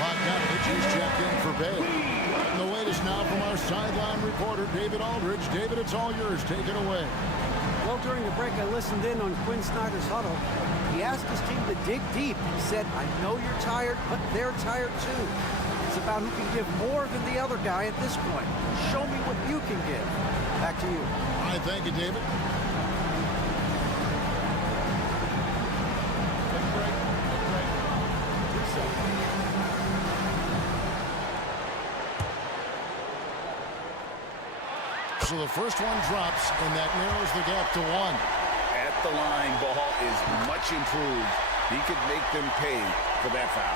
Bogdanovich is checked in for Bay. And the latest now from our sideline reporter, David Aldridge. David, it's all yours. Take it away. Well, during the break, I listened in on Quinn Snyder's huddle. He asked his team to dig deep. He said, I know you're tired, but they're tired too. It's about who can give more than the other guy at this point. Show me what you can give. Back to you. All right, thank you, David. So the first one drops, and that narrows the gap to 1. At the line, Ball is much improved. He could make them pay for that foul.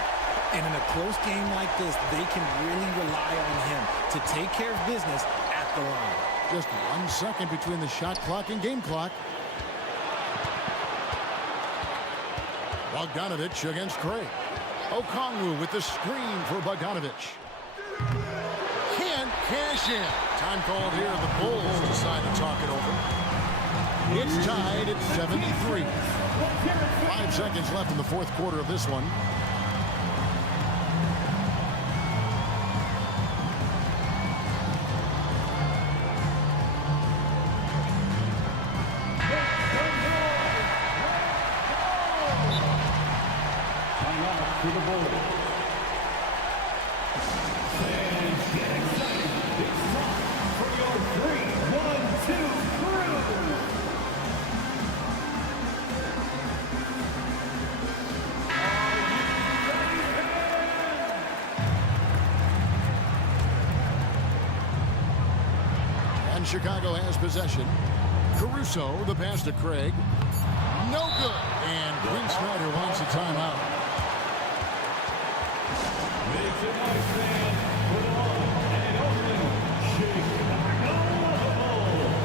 And in a close game like this, they can really rely on him to take care of business at the line. Just 1 second between the shot clock and game clock. Bogdanovich against Craig. Okongwu with the screen for Bogdanovich. Can't cash in. Time called here. The Bulls decide to talk it over. It's tied at 73. 5 seconds left in the fourth quarter of this one. To the Bulls. Fans get excited. It's time for your 3-1-2 crew. And Chicago has possession. Caruso, the pass to Craig. No good. And Quinn Snyder wants a timeout. Make some noise, fans, for the long and opening Chicago Bulls.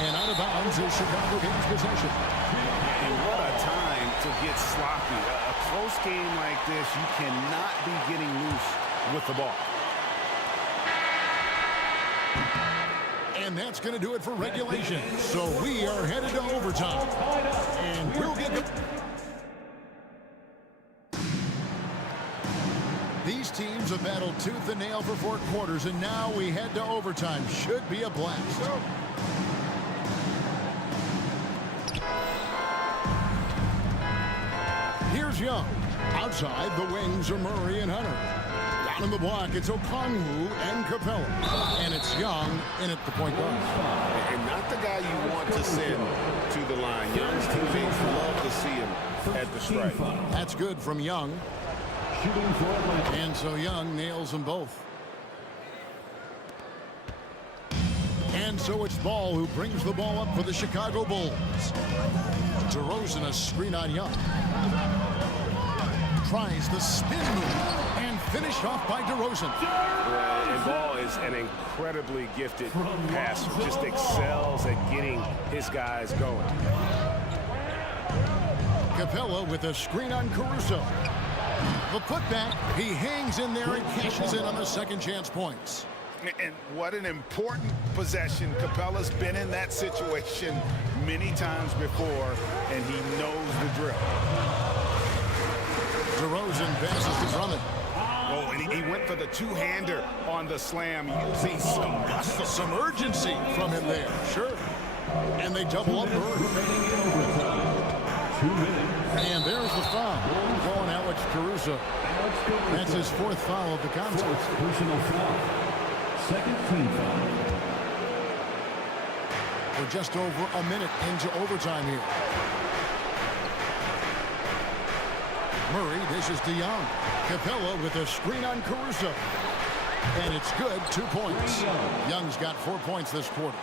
And out of bounds is Chicago gains possession. And what a time to get sloppy. A close game like this, you cannot be getting loose with the ball. And that's going to do it for regulation. So we are headed to overtime. And we'll get the... These teams have battled tooth and nail for 4 quarters, and now we head to overtime. Should be a blast. Young. Outside, the wings are Murray and Hunter. Down in the block, it's Okongwu and Capella. And it's Young in at the point guard. And not the guy you want to send to the line. Young's teammates love to see him at the stripe. That's good from Young. And so Young nails them both. And so it's Ball who brings the ball up for the Chicago Bulls. DeRozan a screen on Young. Tries the spin move and finished off by DeRozan. And Ball is an incredibly gifted passer. Just excels at getting his guys going. Capella with a screen on Caruso. The putback, he hangs in there and cashes in on the second chance points. And what an important possession. Capella's been in that situation many times before, and he knows the drill. DeRozan passes to Drummond. Oh, and he went for the two-hander on the slam, using some urgency from him there. Sure. And they double up Murray. And there's the foul on Alex Caruso. That's his fourth foul of the contest. Personal foul. Second team foul. We're just over a minute into overtime here. Murray dishes to Young. Capella with a screen on Caruso. And it's good, 2 points. Young's got 4 points this quarter.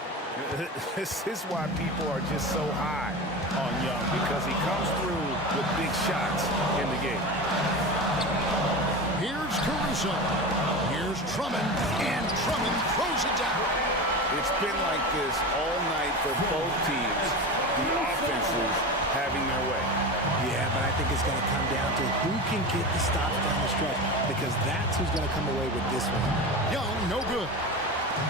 This is why people are just so high on Young, because he comes through with big shots in the game. Here's Caruso. Here's Drummond. And Drummond throws it down. It's been like this all night for both teams. The offenses having their way. Yeah, but I think it's going to come down to who can get the stops down the stretch, because that's who's going to come away with this one. Young, no good.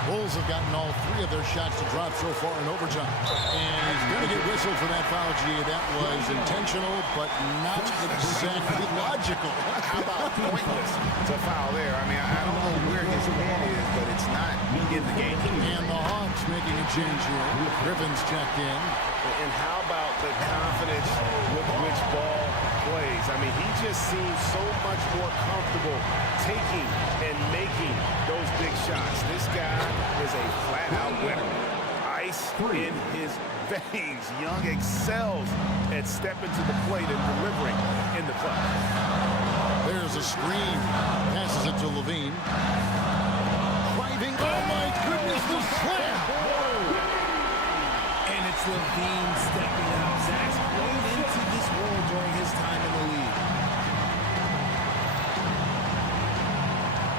Bulls have gotten all 3 of their shots to drop so far in overtime. And he's going to get whistled for that foul, G. That was intentional, but not exactly logical. How about pointless to foul there? I mean, I don't know where his head is, but it's not in the game. And the Hawks making a change here. Griffin's checked in. And how about the confidence with which Ball plays? I mean, he just seems so much more comfortable taking and making those big shots. This guy is a flat-out winner. Ice in his veins. Young excels at stepping to the plate and delivering in the clutch. There's a screen. Passes it to Levine. Driving. Oh, my goodness, the slam. And it's Levine stepping up. Zach's grown into this role during his time in the league.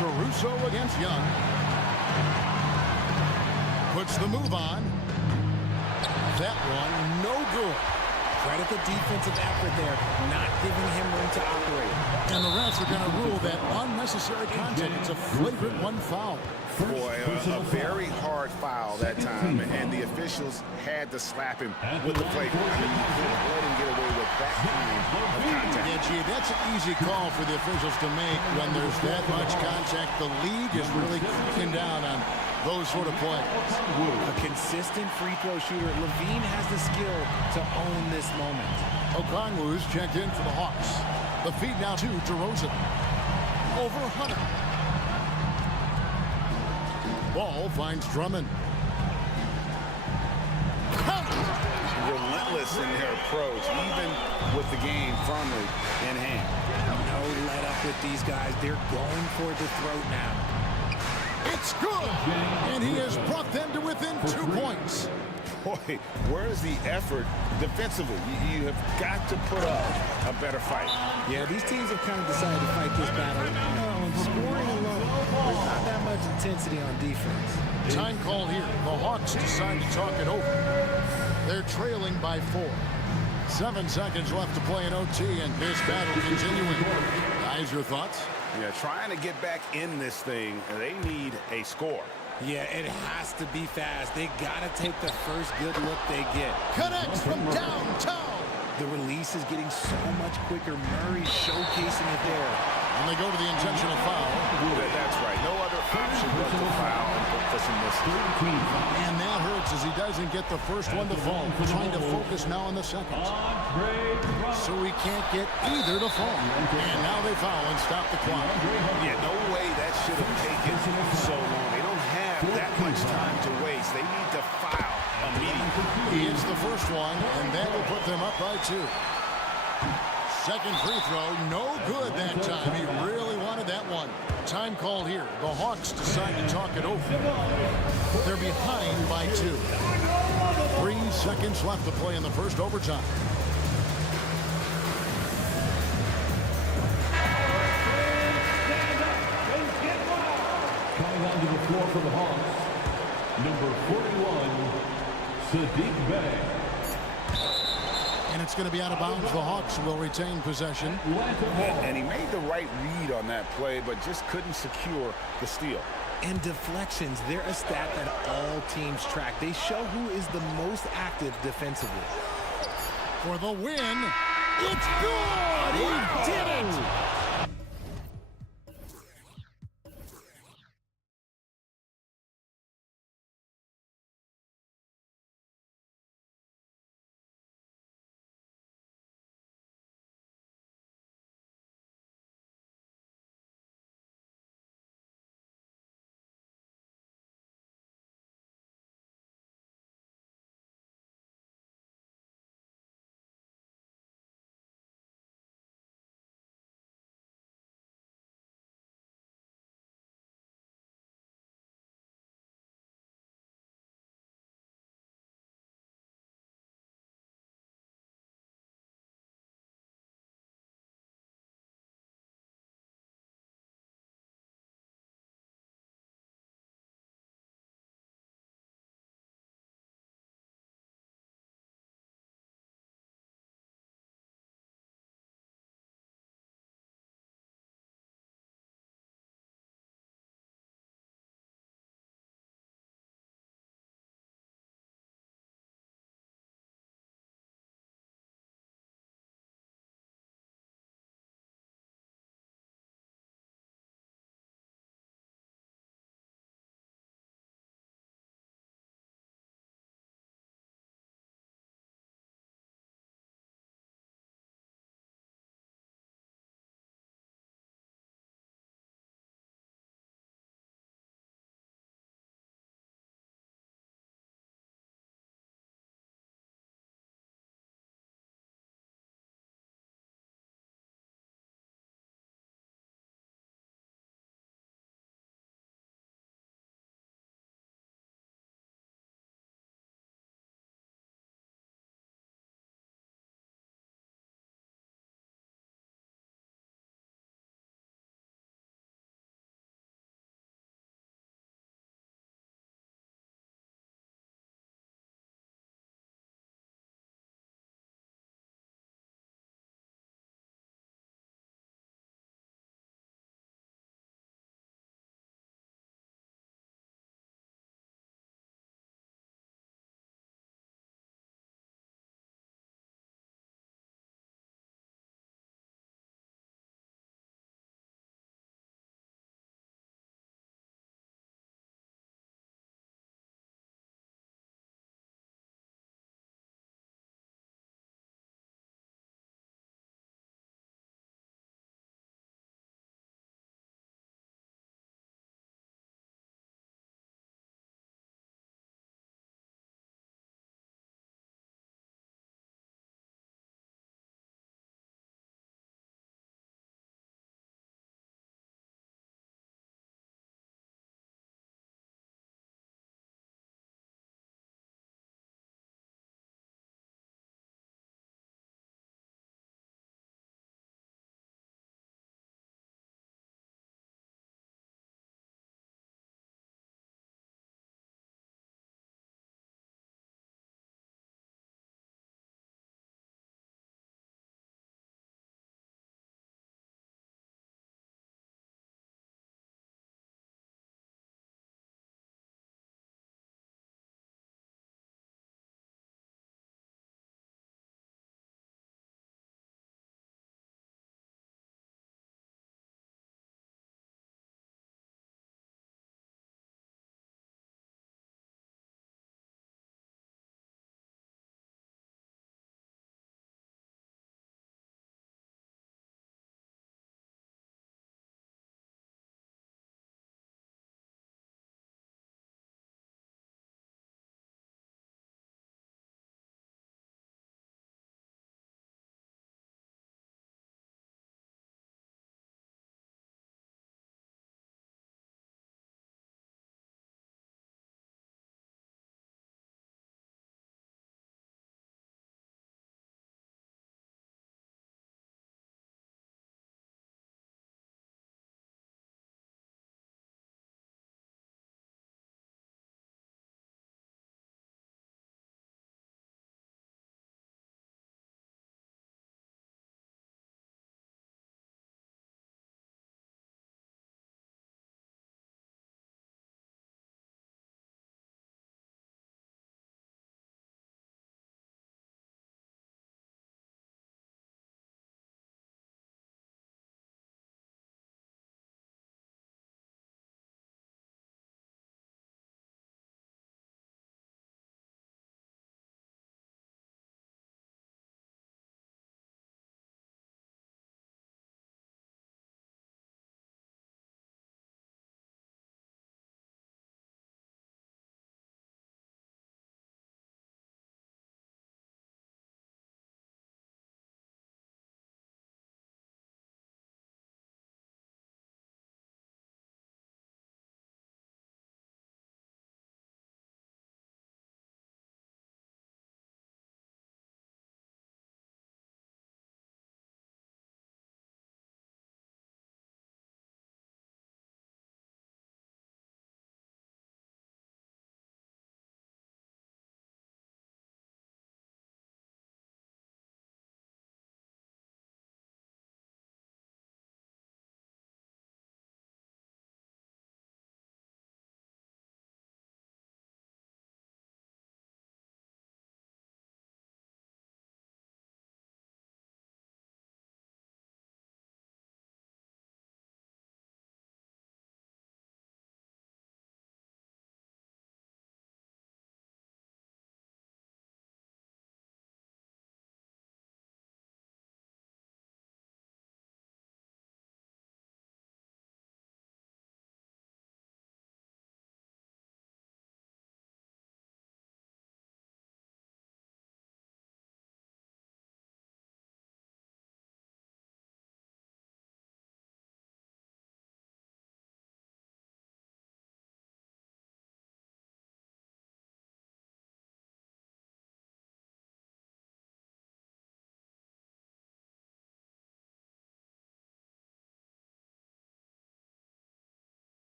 Caruso against Young. Puts the move on. That one, no good. Credit the defensive effort there, not giving him room to operate. And the refs are going to rule that unnecessary contact. It's a flagrant 1 foul. Boy, a very hard foul that time, and the officials had to slap him with the flagrant. I mean, you couldn't let him get away with that kind of contact. Yeah, gee, that's an easy call for the officials to make when there's that much contact. The league is really cracking down on those sort of plays. A consistent free throw shooter. Levine has the skill to own this moment. Okongwu's checked in for the Hawks. The feed now to DeRozan. Over Hunter. Ball finds Drummond. Relentless in their approach, even with the game firmly in hand. No let up with these guys. They're going for the throat now. It's good! And he has brought them to within 2 points. Boy, where's the effort defensively? You have got to put up a better fight. Yeah, these teams have kind of decided to fight this battle. On scoring alone, there's not that much intensity on defense. Time call here. The Hawks decide to talk it over. They're trailing by 4. 7 seconds left to play in OT, and this battle continuing. Guys, your thoughts? Yeah, trying to get back in this thing, they need a score. Yeah, it has to be fast. They got to take the first good look they get. Connects from downtown. The release is getting so much quicker. Murray showcasing it there. And they go to the intentional foul. That's right. No other option but to foul. office in this. And that hurts as he doesn't get the first one to fall. Trying to focus now on the second. So he can't get either to fall. And now they foul and stop the clock. Yeah, no way that should have taken so long. They don't have that much time to waste. They need to foul immediately. He hits the first one, and that will put them up by 2. Second free throw, no good that time. He really wanted that one. Time called here. The Hawks decide to talk it over. They're behind by 2. 3 seconds left to play in the first overtime. Coming onto the floor for the Hawks, number 41, Sadiq Bey. And it's going to be out of bounds. The Hawks will retain possession. And he made the right read on that play, but just couldn't secure the steal. And deflections, they're a stat that all teams track. They show who is the most active defensively. For the win, it's good! He did it!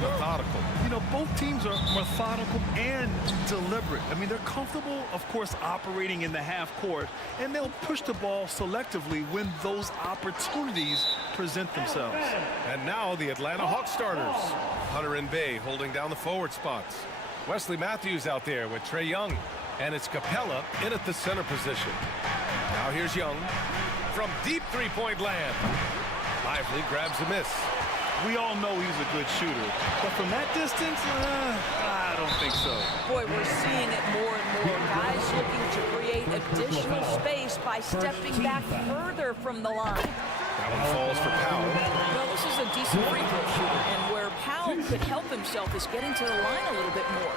methodical. You know, both teams are methodical and deliberate. I mean, they're comfortable, of course, operating in the half court, and they'll push the ball selectively when those opportunities present themselves. And now the Atlanta Hawks starters. Hunter and Bay holding down the forward spots. Wesley Matthews out there with Trae Young. And it's Capella in at the center position. Now here's Young from deep three-point land. Lively grabs a miss. We all know he's a good shooter, but from that distance, I don't think so. Boy, we're seeing it more and more. Guys looking to create additional space by stepping back further from the line. That one falls for Powell. Well, this is a decent free throw shooter, and where Powell could help himself is getting to the line a little bit more.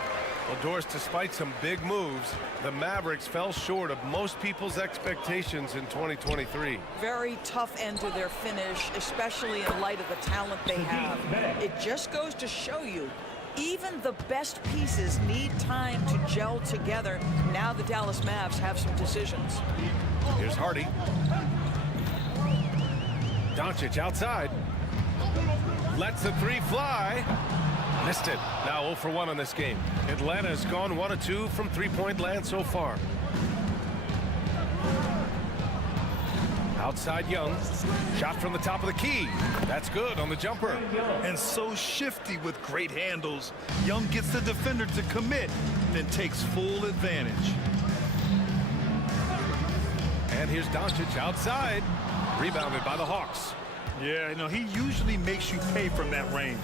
Well, Doris, despite some big moves, the Mavericks fell short of most people's expectations in 2023. Very tough end to their finish, especially in light of the talent they have. It just goes to show you, even the best pieces need time to gel together. Now the Dallas Mavs have some decisions. Here's Hardy. Doncic outside. Lets the three fly. Missed it. Now 0 for 1 on this game. Atlanta has gone 1 of 2 from three-point land so far. Outside Young. Shot from the top of the key. That's good on the jumper. And so shifty with great handles. Young gets the defender to commit, then takes full advantage. And here's Doncic outside. Rebounded by the Hawks. Yeah, you know, he usually makes you pay from that range.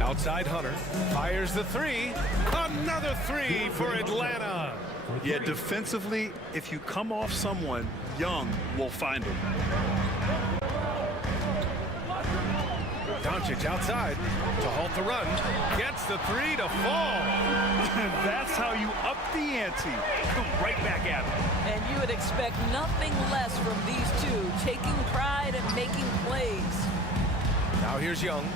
Outside Hunter. Fires the three. Another three for Atlanta. Yeah, defensively, if you come off someone, Young will find him. Doncic outside to halt the run. Gets the three to fall. That's how you up the ante. Come right back at him. And you would expect nothing less from these two, taking pride and making plays. Now here's Young.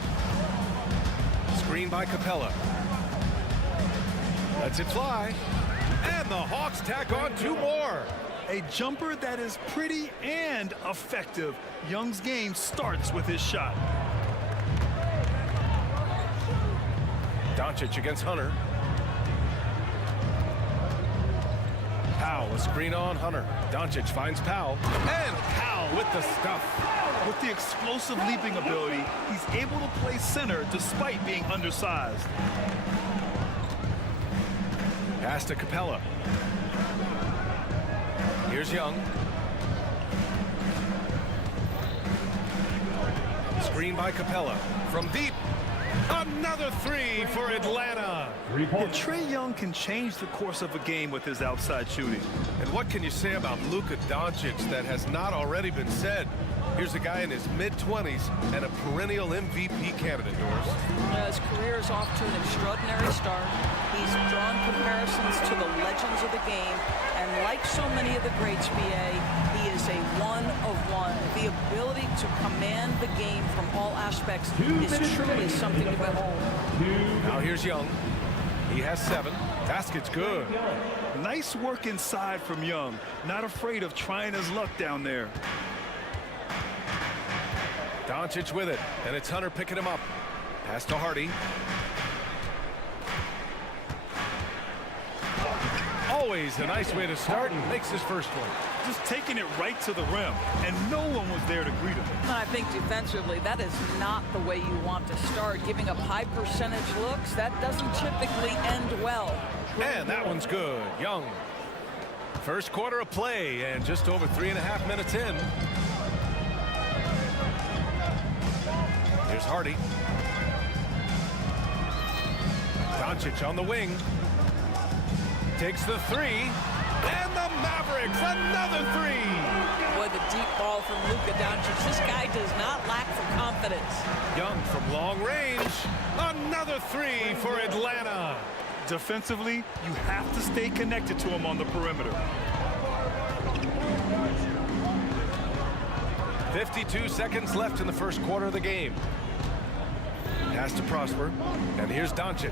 Screen by Capella. Lets it fly. And the Hawks tack on 2 more. A jumper that is pretty and effective. Young's game starts with his shot. Doncic against Hunter. Powell, a screen on Hunter. Doncic finds Powell. And Powell with the stuff. With the explosive leaping ability, he's able to play center despite being undersized. Pass to Capella. Here's Young. Screen by Capella. From deep. Another three for Atlanta. Yeah, Trae Young can change the course of a game with his outside shooting. And what can you say about Luka Doncic that has not already been said? Here's a guy in his mid-20s and a perennial MVP candidate, Doris. His career is off to an extraordinary start. He's drawn comparisons to the legends of the game, and like so many of the greats, BA, he is a one-of-one. The ability to command the game from all aspects is truly something to behold. Now here's Young. He has 7. Basket's good. Nice work inside from Young. Not afraid of trying his luck down there. Doncic with it, and it's Hunter picking him up. Pass to Hardy. Always a nice way to start and makes his first one. Just taking it right to the rim, and no one was there to greet him. I think defensively, that is not the way you want to start. Giving up high percentage looks, that doesn't typically end well. And that one's good. Young. First quarter of play, and just over 3.5 minutes in. Here's Hardy. Doncic on the wing. Takes the three. And the Mavericks, another three. Boy, the deep ball from Luka Doncic. This guy does not lack for confidence. Young from long range. Another three for Atlanta. Defensively, you have to stay connected to him on the perimeter. 52 seconds left in the first quarter of the game. Pass to Prosper, and here's Doncic.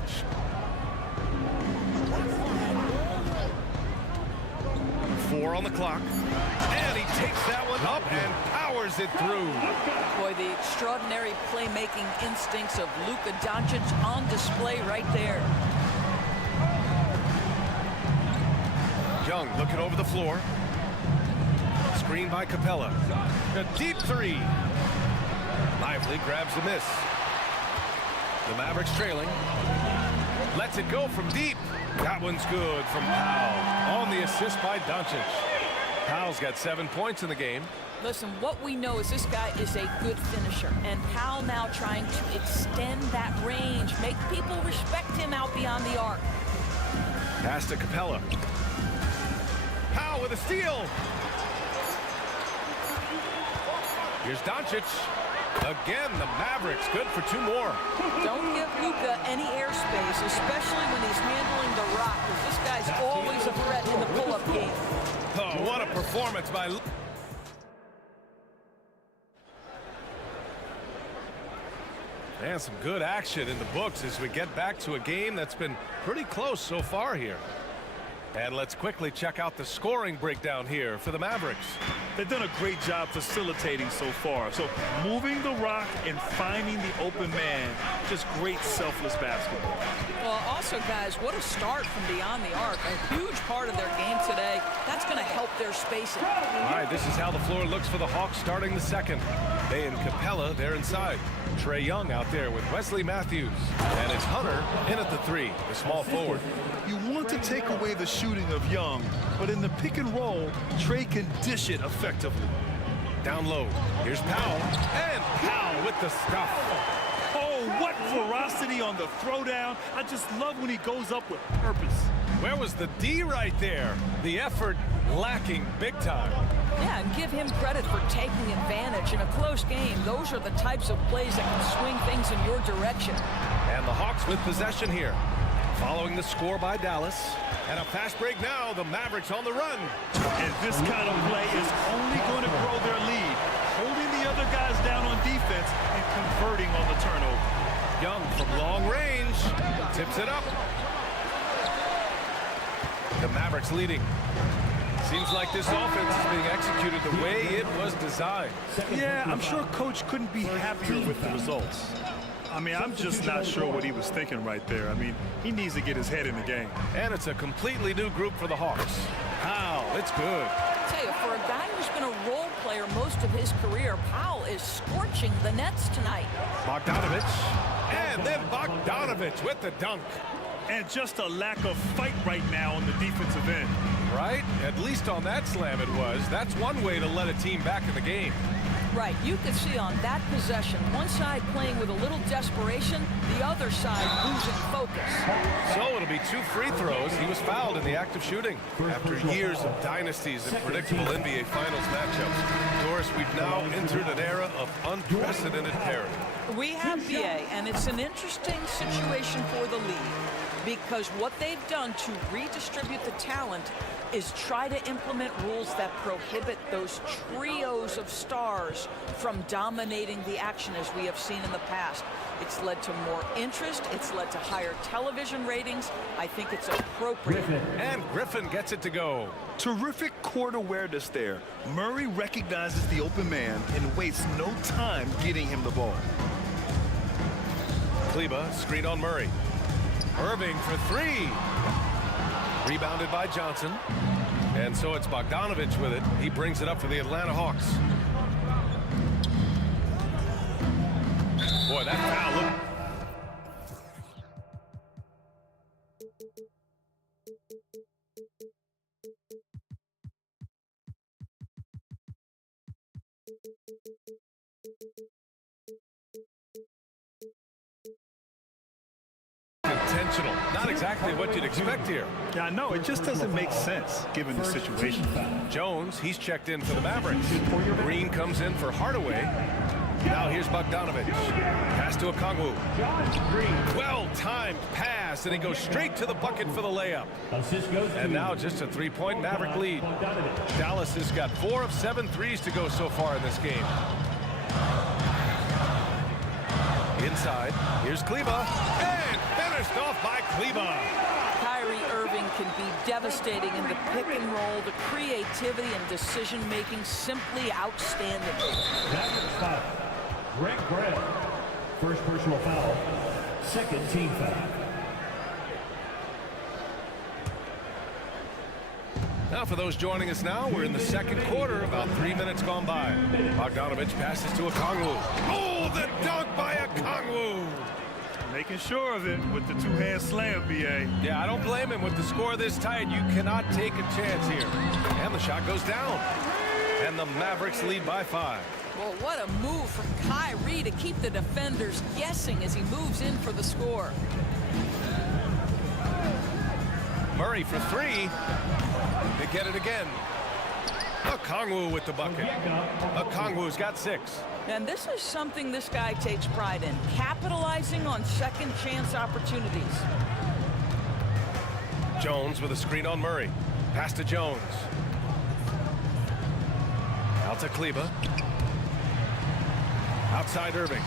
4 on the clock. And he takes that one up and powers it through. Boy, the extraordinary playmaking instincts of Luka Doncic on display right there. Young looking over the floor. Screen by Capella. A deep three. Lively grabs the miss. The Mavericks trailing. Lets it go from deep. That one's good from Powell. On the assist by Doncic. Powell's got 7 points in the game. Listen, what we know is this guy is a good finisher, and Powell now trying to extend that range, make people respect him out beyond the arc. Pass to Capella. Powell with a steal. Here's Doncic. Again, the Mavericks good for 2 more. Don't give Luka any airspace, especially when he's handling the rock, because this guy's always a threat in the pull-up game. Oh, what a performance by Luka. And some good action in the books as we get back to a game that's been pretty close so far here. And let's quickly check out the scoring breakdown here for the Mavericks. They've done a great job facilitating so far. So moving the rock and finding the open man, just great selfless basketball. Well, also, guys, what a start from beyond the arc. A huge part of their game today. That's going to help their spacing. All right, this is how the floor looks for the Hawks starting the second. They and Capella, they're inside. Trey Young out there with Wesley Matthews. And it's Hunter in at the 3, the small forward. You want to take away the shooting of Young, but in the pick and roll, Trey can dish it effectively. Down low, here's Powell, and Powell with the stuff. Oh, what ferocity on the throwdown. I just love when he goes up with purpose. Where was the D right there? The effort lacking big time. Yeah, and give him credit for taking advantage in a close game. Those are the types of plays that can swing things in your direction. And the Hawks with possession here. Following the score by Dallas. And a fast break now, the Mavericks on the run. And this kind of play is only going to grow their lead. Holding the other guys down on defense and converting on the turnover. Young from long range. Tips it up. The Mavericks leading. Seems like this offense is being executed the way it was designed. Yeah, I'm sure Coach couldn't be happier with the results. I mean, I'm just not sure what he was thinking right there. I mean, he needs to get his head in the game. And it's a completely new group for the Hawks. Powell, it's good. I tell you, for a guy who's been a role player most of his career, Powell is scorching the Nets tonight. Bogdanovich. And then Bogdanovich with the dunk. And just a lack of fight right now on the defensive end. Right? At least on that slam it was. That's one way to let a team back in the game. Right, you could see on that possession, one side playing with a little desperation, the other side losing focus. So it'll be 2 free throws. He was fouled in the act of shooting. After years of dynasties and predictable NBA Finals matchups, Doris, we've now entered an era of unprecedented parity. We have BA, and it's an interesting situation for the league, because what they've done to redistribute the talent is try to implement rules that prohibit those trios of stars from dominating the action as we have seen in the past. It's led to more interest. It's led to higher television ratings. I think it's appropriate. And Griffin gets it to go. Terrific court awareness there. Murray recognizes the open man and wastes no time getting him the ball. Kleba, screen on Murray. Irving for 3. Rebounded by Johnson. And so it's Bogdanovich with it. He brings it up for the Atlanta Hawks. Boy, that foul looked... intentional. Not exactly what you'd expect here. Yeah, I know. It just doesn't make sense given the situation. Jones, he's checked in for the Mavericks. Green comes in for Hardaway. Now here's Bogdanovich. Pass to Okongwu. Well-timed pass, and he goes straight to the bucket for the layup. And now just a 3-point Maverick lead. Dallas has got 4 of 7 threes to go so far in this game. Inside, here's Kleba, and finished off by Kleba. Kyrie Irving can be devastating in the pick and roll. The creativity and decision-making simply outstanding. Foul. Greg Grant. First personal foul. Second team foul. Now for those joining us now, we're in the second quarter, about 3 minutes gone by. Bogdanovich passes to Okongwu. Oh, the dunk by Okongwu! Making sure of it with the two-hand slam, B.A. Yeah, I don't blame him. With the score this tight, you cannot take a chance here. And the shot goes down. And the Mavericks lead by 5. Well, what a move from Kyrie to keep the defenders guessing as he moves in for the score. Murray for 3. They get it again. Okongwu with the bucket. Okongwu's got 6. And this is something this guy takes pride in, capitalizing on second chance opportunities. Jones with a screen on Murray. Pass to Jones. Out to Kleba. Outside Irving.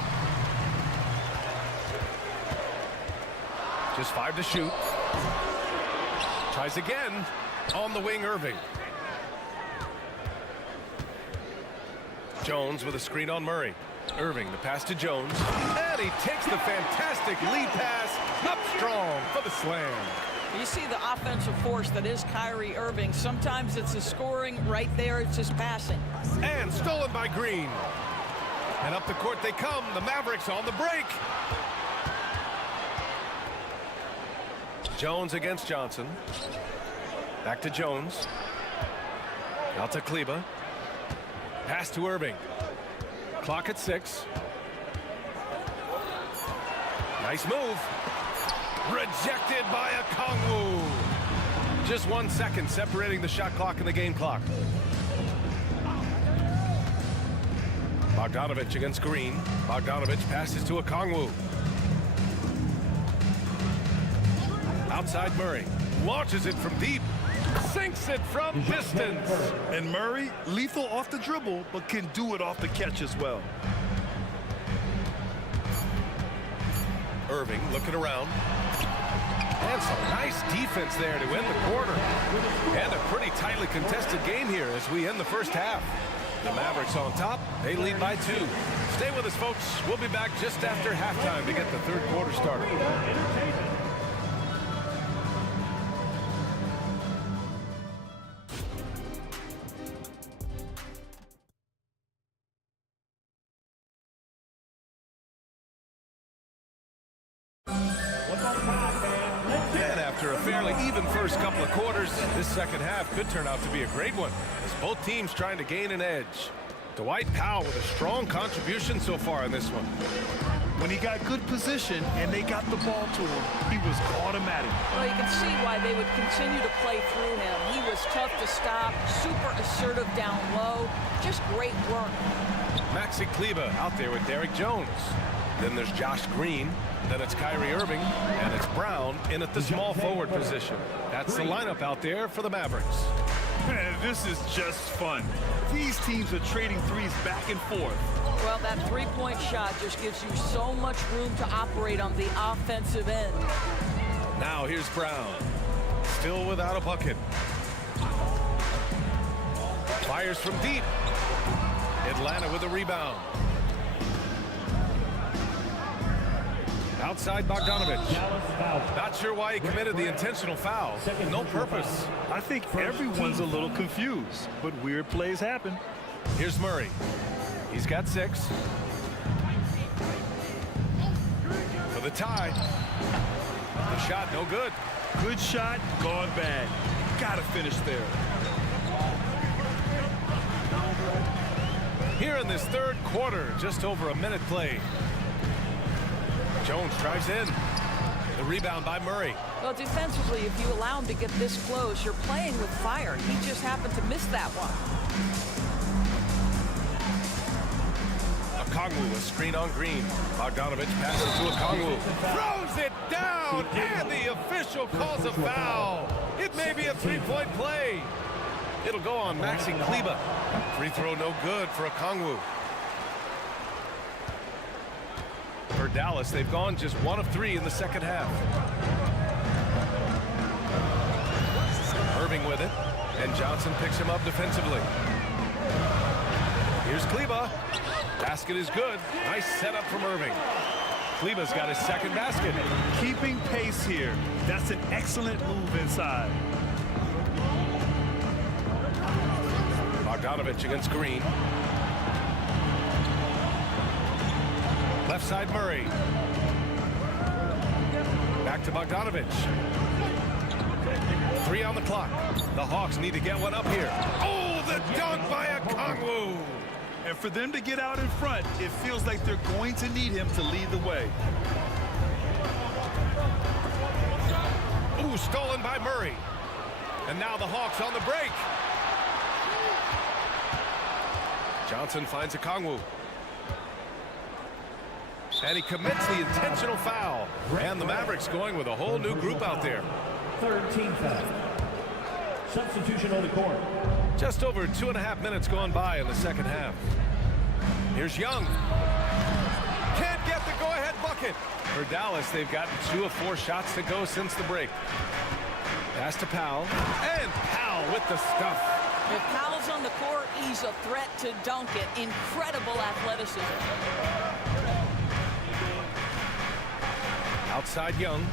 Just 5 to shoot. Tries again. On the wing, Irving. Jones with a screen on Murray. Irving, the pass to Jones. And he takes the fantastic lead pass up strong for the slam. You see the offensive force that is Kyrie Irving. Sometimes it's the scoring, right there it's just passing. And stolen by Green. And up the court they come. The Mavericks on the break. Jones against Johnson. Back to Jones. Out to Kleba. Pass to Irving. Clock at 6. Nice move. Rejected by Okongwu. Just 1 second separating the shot clock and the game clock. Bogdanovich against Green. Bogdanovich passes to Okongwu. Outside Murray. Launches it from deep. Sinks it from distance. And Murray, lethal off the dribble, but can do it off the catch as well. Irving looking around. And some nice defense there to end the quarter. And a pretty tightly contested game here as we end the first half. The Mavericks on top. They lead by 2. Stay with us, folks. We'll be back just after halftime to get the third quarter started. And after a fairly even first couple of quarters, this second half could turn out to be a great one as both teams trying to gain an edge. Dwight Powell with a strong contribution so far in this one. When he got good position and they got the ball to him, he was automatic. Well, you can see why they would continue to play through him. He was tough to stop, super assertive down low, just great work. Maxi Kleba out there with Derek Jones. Then there's Josh Green. Then it's Kyrie Irving. And it's Brown in at the small forward position. That's the lineup out there for the Mavericks. Man, this is just fun. These teams are trading threes back and forth. Well, that three-point shot just gives you so much room to operate on the offensive end. Now here's Brown. Still without a bucket. Fires from deep. Atlanta with a rebound. Outside Bogdanovich. Not sure why he committed the intentional foul. No purpose. I think everyone's a little confused, but weird plays happen. Here's Murray. He's got 6. For the tie. The shot, no good. Good shot, gone bad. Gotta finish there. Here in this third quarter, just over a minute played. Jones drives in. The rebound by Murray. Well, defensively, if you allow him to get this close, you're playing with fire. He just happened to miss that one. Okongwu, a screen on Green. Bogdanovich passes to Okongwu. Throws it down, and the official calls a foul. It may be a three-point play. It'll go on Maxi Kleba. Free throw no good for Okongwu. For Dallas, they've gone just 1 of 3 in the second half. Irving with it. And Johnson picks him up defensively. Here's Kleba. Basket is good. Nice setup from Irving. Kleba's got his second basket. Keeping pace here. That's an excellent move inside. Bogdanovich against Green. Left side Murray. Back to Bogdanovich. 3 on the clock. The Hawks need to get one up here. Oh, the dunk by Okongwu. And for them to get out in front, it feels like they're going to need him to lead the way. Ooh, stolen by Murray. And now the Hawks on the break. Johnson finds Okongwu. And he commits the intentional foul. And the Mavericks going with a whole new group out there. Third team foul. Substitution on the court. Just over 2.5 minutes gone by in the second half. Here's Young. Can't get the go-ahead bucket. For Dallas, they've gotten 2 of 4 shots to go since the break. Pass to Powell. And Powell with the stuff. If Powell's on the court, he's a threat to dunk it. Incredible athleticism. Outside Young.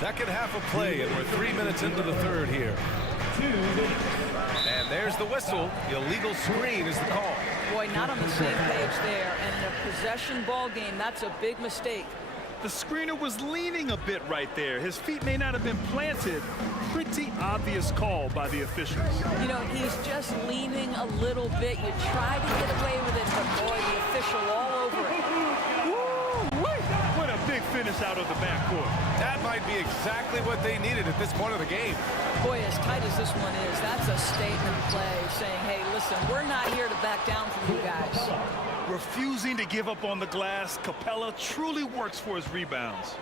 Second half of play, and we're 3 minutes into the third here. 2 minutes. And there's the whistle. Illegal screen is the call. Boy, not on the same page there. And in a possession ball game, that's a big mistake. The screener was leaning a bit right there. His feet may not have been planted. Pretty obvious call by the officials. You know, he's just leaning a little bit. You try to get away with it, but boy, the official all over it. Woo-wee! What a big finish out of the backcourt. That might be exactly what they needed at this point of the game. Boy, as tight as this one is, that's a statement play saying, hey, listen, we're not here to back down from you guys. Refusing to give up on the glass, Capella truly works for his rebounds.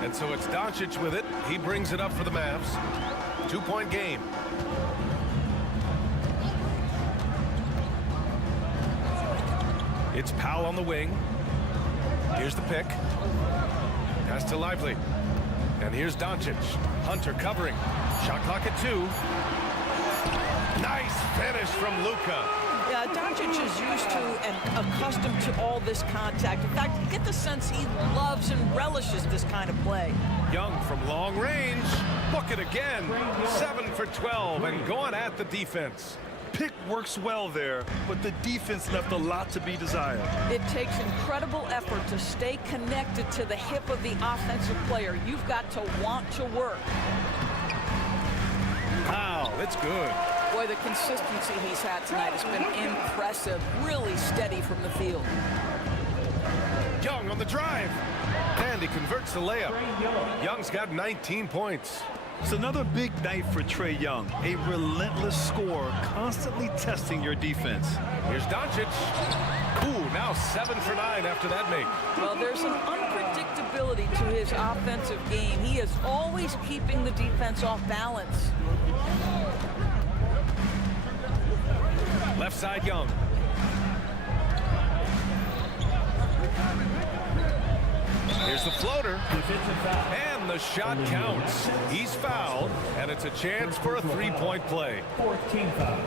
And so it's Doncic with it. He brings it up for the Mavs. 2-point game. It's Powell on the wing. Here's the pick. Pass to Lively. And here's Doncic. Hunter covering. Shot clock at 2. Nice finish from Luka. Yeah, Doncic is used to and accustomed to all this contact. In fact, you get the sense he loves and relishes this kind of play. Young from long range. Book it again. 7 for 12 and going at the defense. Pick works well there, but the defense left a lot to be desired. It takes incredible effort to stay connected to the hip of the offensive player. You've got to want to work. Wow, it's good. Boy, the consistency he's had tonight has been impressive. Really steady from the field. Young on the drive. And he converts the layup. Young's got 19 points. It's another big night for Trae Young. A relentless scorer, constantly testing your defense. Here's Doncic. Ooh, now 7 for 9 after that make. Well, there's an unpredictability to his offensive game. He is always keeping the defense off balance. Left side Young. Here's the floater. And the shot counts. He's fouled, and it's a chance for a 3-point play. 14 foul.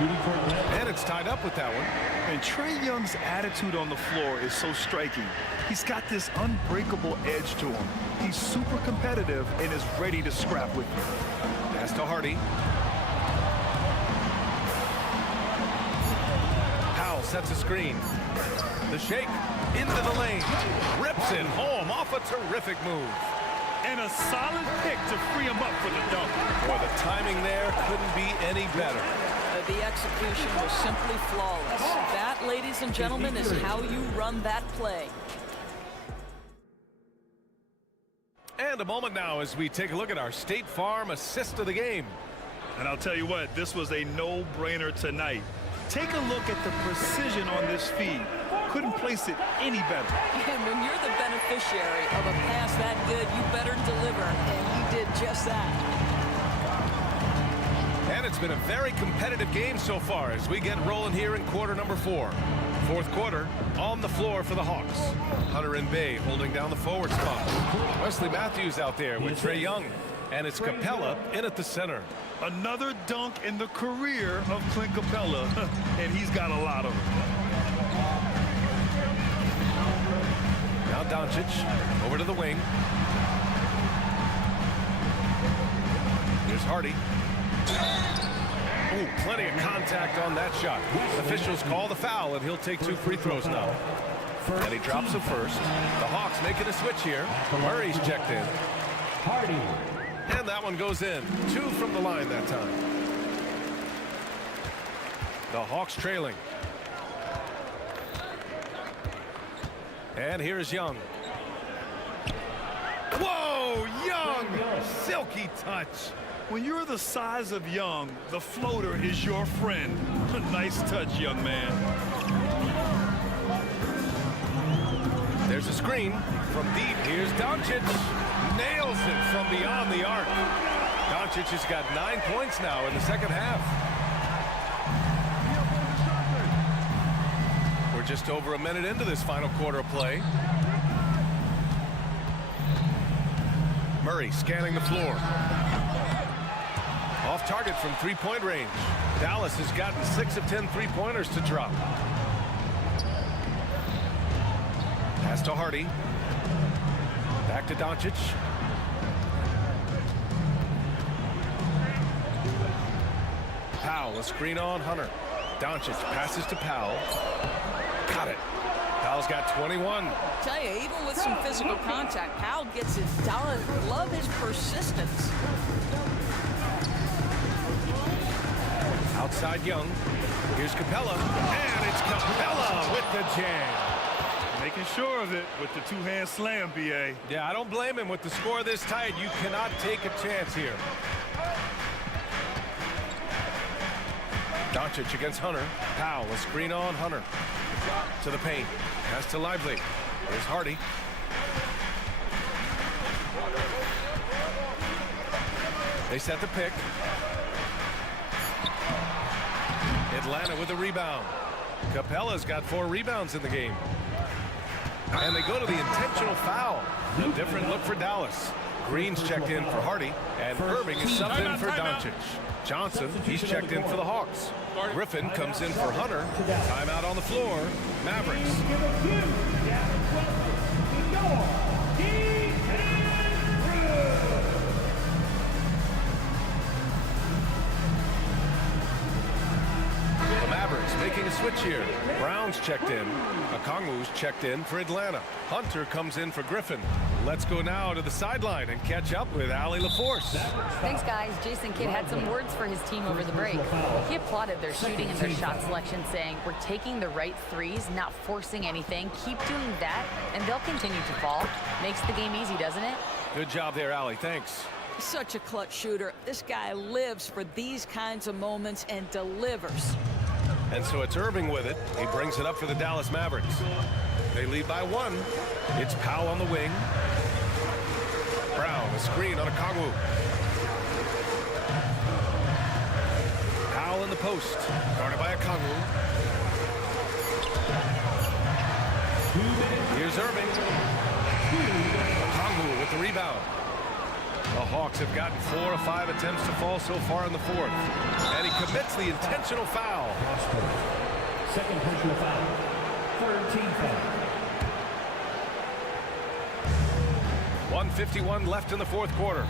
And it's tied up with that one. And Trae Young's attitude on the floor is so striking. He's got this unbreakable edge to him. He's super competitive and is ready to scrap with you. Pass to Hardy. Powell sets a screen. The shake into the lane. Rips it home off a terrific move. And a solid pick to free him up for the dunk. Boy, the timing there couldn't be any better. The execution was simply flawless. That, ladies and gentlemen, is how you run that play. And a moment now as we take a look at our State Farm assist of the game. And I'll tell you what, this was a no-brainer tonight. Take a look at the precision on this feed. Couldn't place it any better. And when you're the beneficiary of a pass that good, you better deliver. And he did just that. And it's been a very competitive game so far as we get rolling here in quarter number 4. Fourth quarter, on the floor for the Hawks. Hunter and Bay holding down the forward spot. Wesley Matthews out there with Trae Young. And it's Capella in at the center. Another dunk in the career of Clint Capella, and he's got a lot of them. Now Doncic over to the wing. Here's Hardy. Ooh, plenty of contact on that shot. Officials call the foul, and he'll take 2 free throws now. And he drops the first. The Hawks making a switch here. Murray's checked in. Hardy. And that one goes in. 2 from the line that time. The Hawks trailing. And here's Young. Whoa, Young! Silky touch. When you're the size of Young, the floater is your friend. Nice touch, young man. There's a screen from deep. Here's Doncic. Nails it from beyond the arc. Doncic has got 9 points now in the second half. We're just over a minute into this final quarter of play. Murray scanning the floor. Off target from three-point range. Dallas has gotten 6 of 10 three-pointers to drop. Pass to Hardy. Back to Doncic. Powell, a screen on Hunter. Doncic passes to Powell. Got it. Powell's got 21. Tell you, even with some physical contact, Powell gets it done. Love his persistence. Outside Young. Here's Capella. And it's Capella with the jam. Making sure of it with the two-hand slam, B.A. Yeah, I don't blame him. With the score this tight, you cannot take a chance here. Doncic against Hunter. Powell, a screen on Hunter. To the paint. Pass to Lively. There's Hardy. They set the pick. Atlanta with a rebound. Capella's got 4 rebounds in the game. And they go to the intentional foul. A different look for Dallas. Green's checked in for Hardy. And Irving is subbed in for Doncic. Johnson, he's checked in for the Hawks. Griffin comes in for Hunter. Timeout on the floor. Mavericks. The Mavericks making a switch here. Brown's checked in. Okongwu's checked in for Atlanta. Hunter comes in for Griffin. Let's go now to the sideline and catch up with Allie LaForce. Thanks, guys. Jason Kidd had some words for his team over the break. He applauded their shooting and their shot selection, saying, "We're taking the right threes, not forcing anything. Keep doing that, and they'll continue to fall." Makes the game easy, doesn't it? Good job there, Allie. Thanks. Such a clutch shooter. This guy lives for these kinds of moments and delivers. And so it's Irving with it. He brings it up for the Dallas Mavericks. They lead by 1. It's Powell on the wing. Brown, a screen on Okongwu. Powell in the post. Guarded by Okongwu. Here's Irving. Okongwu with the rebound. The Hawks have gotten 4 of 5 attempts to fall so far in the fourth. And he commits the intentional foul. Second personal foul. Third team foul. 1:51 left in the fourth quarter.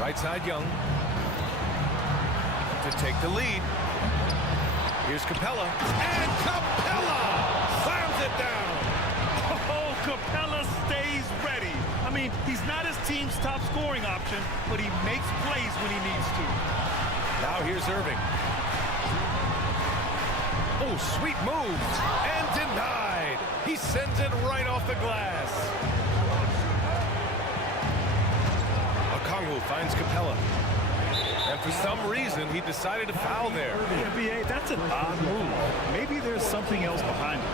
Right side Young to take the lead. Here's Capella. And Capella slams it down. Oh, Capella stays ready. I mean, he's not his team's top scoring option, but he makes plays when he needs to. Now here's Irving. Oh, sweet move. And denied. He sends it right off the glass. Okongwu finds Capella. And for some reason, he decided to foul there. NBA, that's an odd move. Maybe there's something else behind it.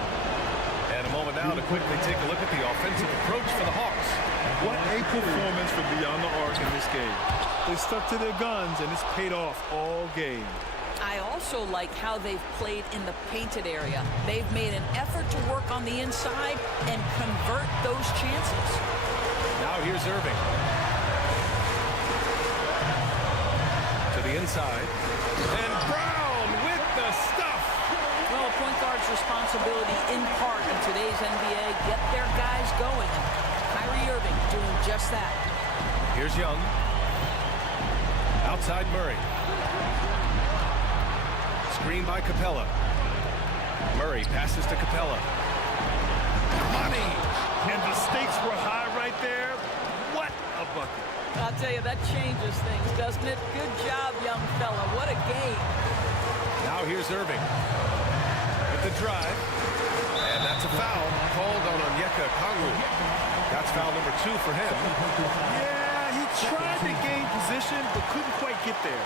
And a moment now to quickly take a look at the offensive approach for the Hawks. What a performance from beyond the arc in this game. They stuck to their guns, and it's paid off all game. I also like how they've played in the painted area. They've made an effort to work on the inside and convert those chances. Now here's Irving. To the inside. And Brown with the stuff. Well, a point guard's responsibility in part in today's NBA, get their guys going. Kyrie Irving doing just that. Here's Young. Outside Murray. Screen by Capella. Murray passes to Capella. Money! And the stakes were high right there. What a bucket. I'll tell you, that changes things, doesn't it? Good job, young fella. What a game. Now here's Irving. With the drive. And that's a foul called on Onyeka Kongwu. That's foul number 2 for him. Yeah, he tried to gain position, but couldn't quite get there.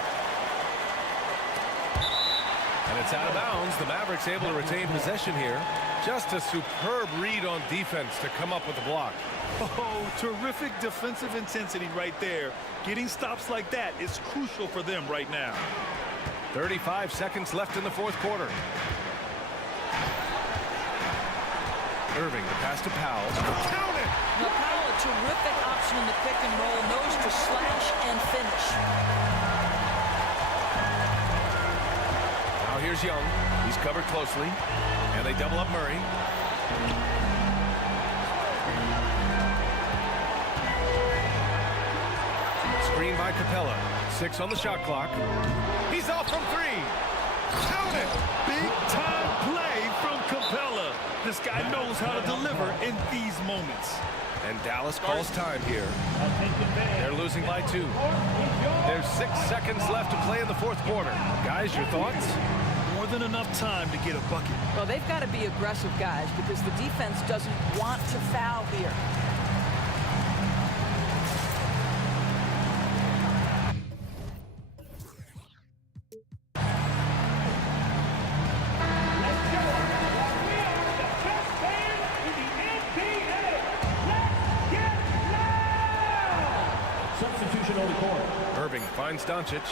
And it's out of bounds. The Mavericks able to retain possession here. Just a superb read on defense to come up with the block. Oh, terrific defensive intensity right there. Getting stops like that is crucial for them right now. 35 seconds left in the fourth quarter. Irving, the pass to Powell. Count it! Now, Powell, a terrific option in the pick and roll, knows to slash and finish. Now here's Young. He's covered closely. And they double up Murray. Screen by Capella. 6 on the shot clock. He's off from 3. Count it! Big time play from Capella. This guy knows how to deliver in these moments. And Dallas calls time here. They're losing by 2. There's 6 seconds left to play in the fourth quarter. Guys, your thoughts? More than enough time to get a bucket. Well, they've got to be aggressive, guys, because the defense doesn't want to foul here. Substitution on the court. Irving finds Doncic.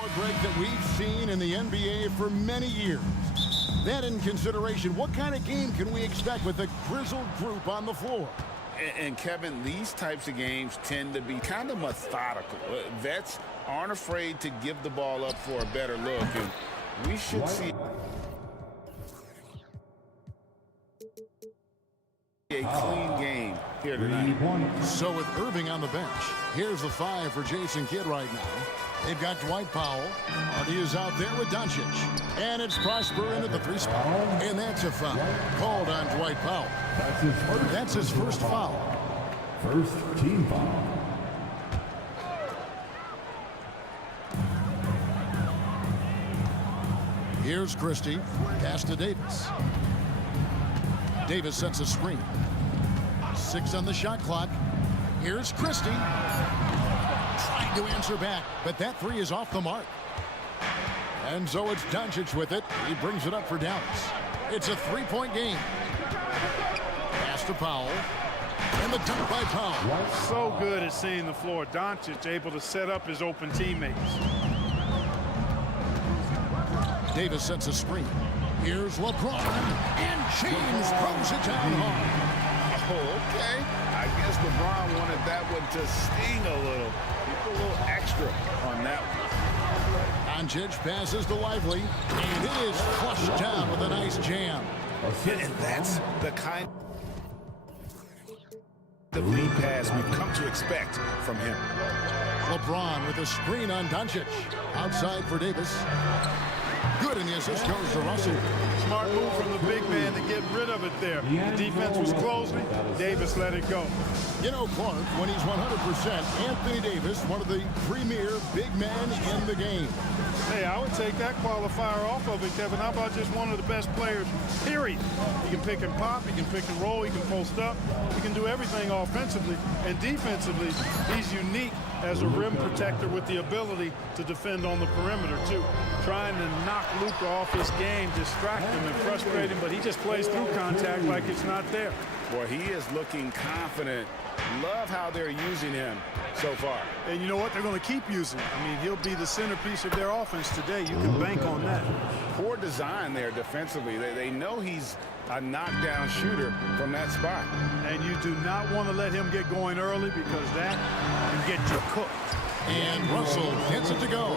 slower break that we've seen in the NBA for many years. That in consideration, what kind of game can we expect with a grizzled group on the floor? And Kevin, these types of games tend to be kind of methodical. Vets aren't afraid to give the ball up for a better look, and we should see a clean game here tonight. So with Irving on the bench, here's the 5 for Jason Kidd right now. They've got Dwight Powell. He is out there with Doncic. And it's Prosper into the 3 spot. And that's a foul called on Dwight Powell. That's his first foul. First team foul. Here's Christie. Pass to Davis. Davis sets a screen. 6 on the shot clock. Here's Christie. Trying to answer back, but that 3 is off the mark. And so it's Doncic with it. He brings it up for Dallas. It's a 3-point game. Pass to Powell. And the dunk by Powell. So good at seeing the floor. Doncic able to set up his open teammates. Davis sets a screen. Here's LeBron. And James throws it down hard. Oh, okay. I guess LeBron wanted that one to sting a little. He put a little extra on that one. Doncic passes to Lively. And it is flushed down with a nice jam. And that's the kind of lead pass we've come to expect from him. LeBron with a screen on Doncic. Outside for Davis. Good, and the assist goes to Russell. Smart move from the big man to get rid of it there. The defense was closing. Davis let it go. You know, Clark, when he's 100%, Anthony Davis, one of the premier big men in the game. Hey, I would take that qualifier off of it, Kevin. How about just one of the best players, period? He can pick and pop, he can pick and roll, he can post up, he can do everything offensively. And defensively, he's unique as a rim protector with the ability to defend on the perimeter, too. Trying to knock Luka off his game, distract him and frustrate him, but he just plays through contact like it's not there. Boy, he is looking confident. Love how they're using him so far. And you know what? They're going to keep using him. I mean, he'll be the centerpiece of their offense today. You can bank on that. Poor design there defensively. They know he's a knockdown shooter from that spot. And you do not want to let him get going early because that can get you cooked. And Russell gets it to go.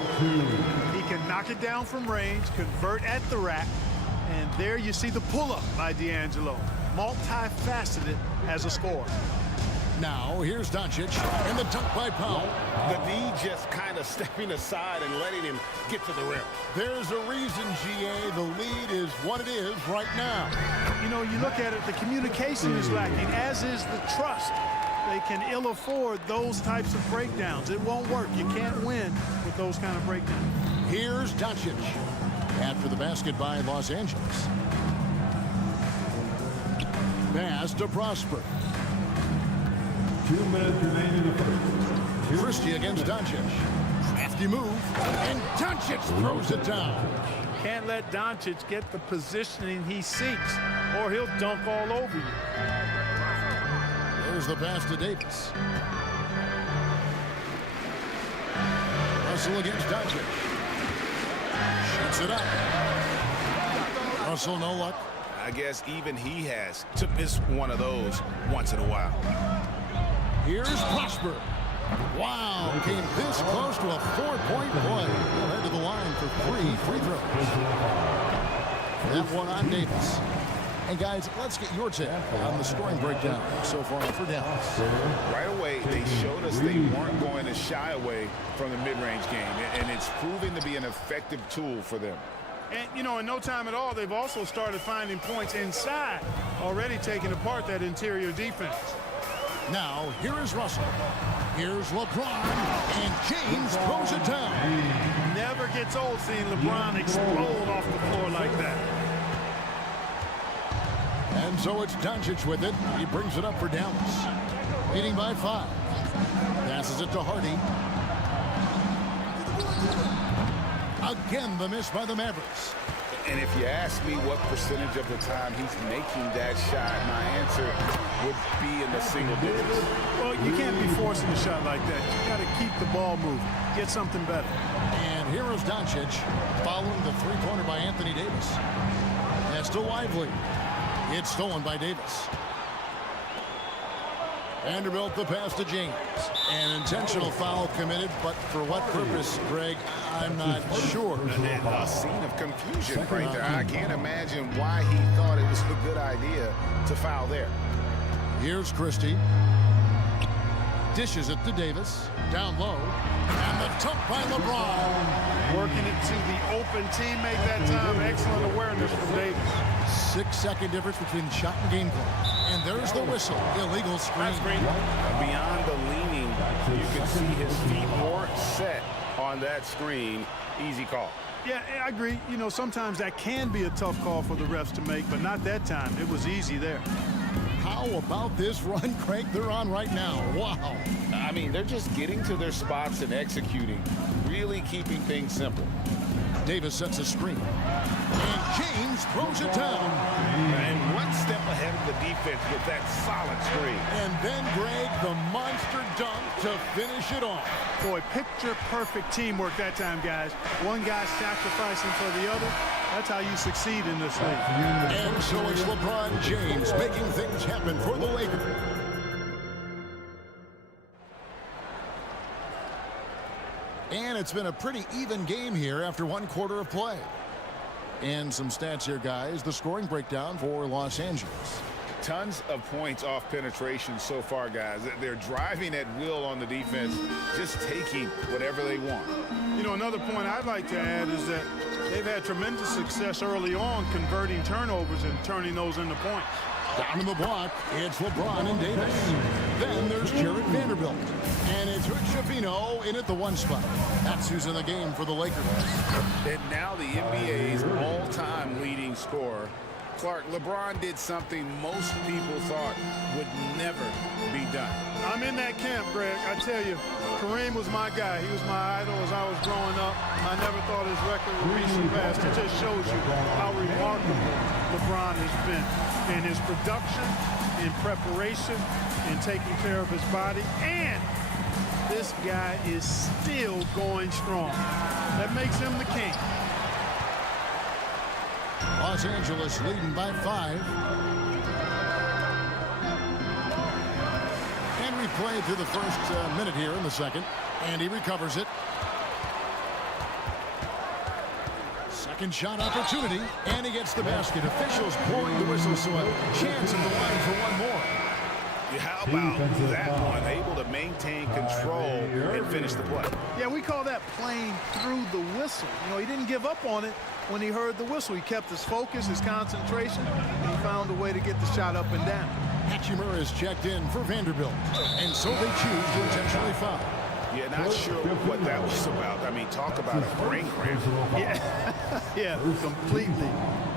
He can knock it down from range, convert at the rack, and there you see the pull-up by D'Angelo. Multifaceted as a scorer. Now, here's Doncic, and the dunk by Powell. The D just kind of stepping aside and letting him get to the rim. There's a reason, GA, the lead is what it is right now. You know, you look at it, the communication is lacking, as is the trust. They can ill afford those types of breakdowns. It won't work. You can't win with those kind of breakdowns. Here's Doncic. After the basket by Los Angeles. Pass to Prosper. 2 minutes remaining in the first. Christie against Doncic. Crafty move. And Doncic throws it down. Can't let Doncic get the positioning he seeks, or he'll dunk all over you. There's the pass to Davis. Russell against Doncic. Shoots it up. Russell, no luck. I guess even he has to miss one of those once in a while. Here's Prosper. Wow, came this close to a 4-point play. Head to the line for 3 free throws. That one on Davis. And guys, let's get your take on the scoring breakdown so far for Dallas. Right away, they showed us they weren't going to shy away from the mid-range game, and it's proving to be an effective tool for them. And, you know, in no time at all, they've also started finding points inside, already taking apart that interior defense. Now, here is Russell. Here's LeBron, and James throws it down. Never gets old seeing LeBron explode off the floor like that. And so it's Doncic with it. He brings it up for Dallas. Leading by 5. Passes it to Hardy. Again, the miss by the Mavericks. And if you ask me what percentage of the time he's making that shot, my answer would be in the single digits. Well, you can't be forcing a shot like that. You got to keep the ball moving. Get something better. And And here is Doncic following the three-pointer by Anthony Davis. Pass to Lively. It's stolen by Davis. Vanderbilt the pass to James. An intentional foul committed, but for what purpose, Greg, I'm not sure. A scene of confusion right there. I can't imagine why he thought it was a good idea to foul there. Here's Christie. Dishes it to Davis. Down low. And the dunk by LeBron. Working it to the open teammate that time. Excellent awareness from Davis. 6-second difference between the shot and game clock. And there's the whistle. Illegal screen. Beyond the leaning, you can see his feet weren't set on that screen. Easy call. Yeah, I agree. You know, sometimes that can be a tough call for the refs to make, but not that time. It was easy there. How about this run, Craig? They're on right now. Wow. I mean, they're just getting to their spots and executing, really keeping things simple. Davis sets a screen. And James throws it down. And one step ahead of the defense with that solid screen. And then, Greg, the monster dunk to finish it off. Boy, picture-perfect teamwork that time, guys. One guy sacrificing for the other. That's how you succeed in this league. And so it's LeBron James making things happen for the Lakers. And it's been a pretty even game here after one quarter of play. And some stats here, guys. The scoring breakdown for Los Angeles. Tons of points off penetration so far, guys. They're driving at will on the defense, just taking whatever they want. You know, another point I'd like to add is that they've had tremendous success early on converting turnovers and turning those into points. Down in the block, it's LeBron and Davis. Then there's Jared Vanderbilt. And it's Schifino in at the one spot. That's who's in the game for the Lakers. And now the NBA's all-time leading scorer. Clark, LeBron did something most people thought would never be done. I'm in that camp, Greg. I tell you, Kareem was my guy. He was my idol as I was growing up. I never thought his record would be surpassed. It just shows you how remarkable LeBron has been in his production, in preparation, in taking care of his body. And this guy is still going strong. That makes him the king. Los Angeles leading by 5. And we play through the first minute here in the second. And he recovers it. Second shot opportunity. And he gets the basket. Officials blowing the whistle, so a chance at the line for one more. How about that one? Able to maintain control and finish the play. Yeah, we call that playing through the whistle. You know, he didn't give up on it when he heard the whistle. He kept his focus, his concentration, and he found a way to get the shot up and down. Hachimura is checked in for Vanderbilt, and so they choose to intentionally foul. Yeah, not sure what that was about. I mean, talk about a brain cramp. Yeah, completely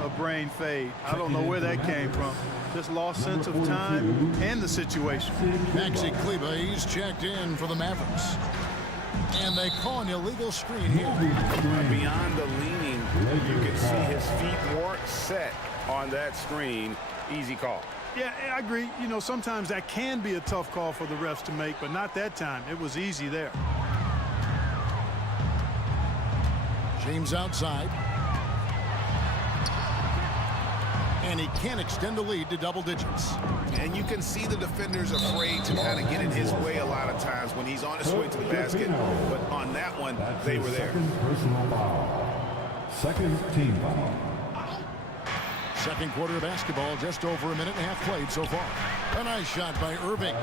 a brain fade. I don't know where that came from. Just lost sense of time and the situation. Maxi Kleber, he's checked in for the Mavericks. And they call an illegal screen here. Beyond the leaning, you can see his feet weren't set on that screen. Easy call. Yeah, I agree. You know, sometimes that can be a tough call for the refs to make, but not that time. It was easy there. James outside. And he can't extend the lead to double digits. And you can see the defenders afraid to kind of get in his way a lot of times when he's on his way to the basket. But on that one, they were there. Personal foul. Second team foul. Second quarter of basketball, just over a minute and a half played so far. A nice shot by Irving.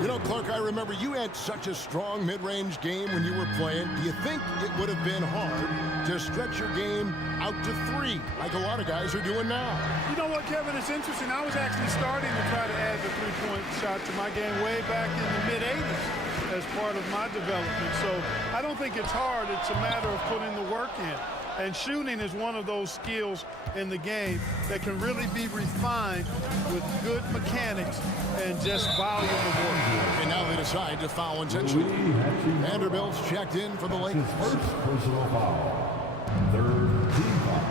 You know, Clark, I remember you had such a strong mid-range game when you were playing. Do you think it would have been hard to stretch your game out to 3, like a lot of guys are doing now? You know what, Kevin? It's interesting. I was actually starting to try to add the three-point shot to my game way back in the mid-'80s as part of my development. So I don't think it's hard. It's a matter of putting the work in. And shooting is one of those skills in the game that can really be refined with good mechanics and just volume of work. And now they decide to foul intentionally. Vanderbilt's checked in for the Lakers. First personal foul. Third team foul.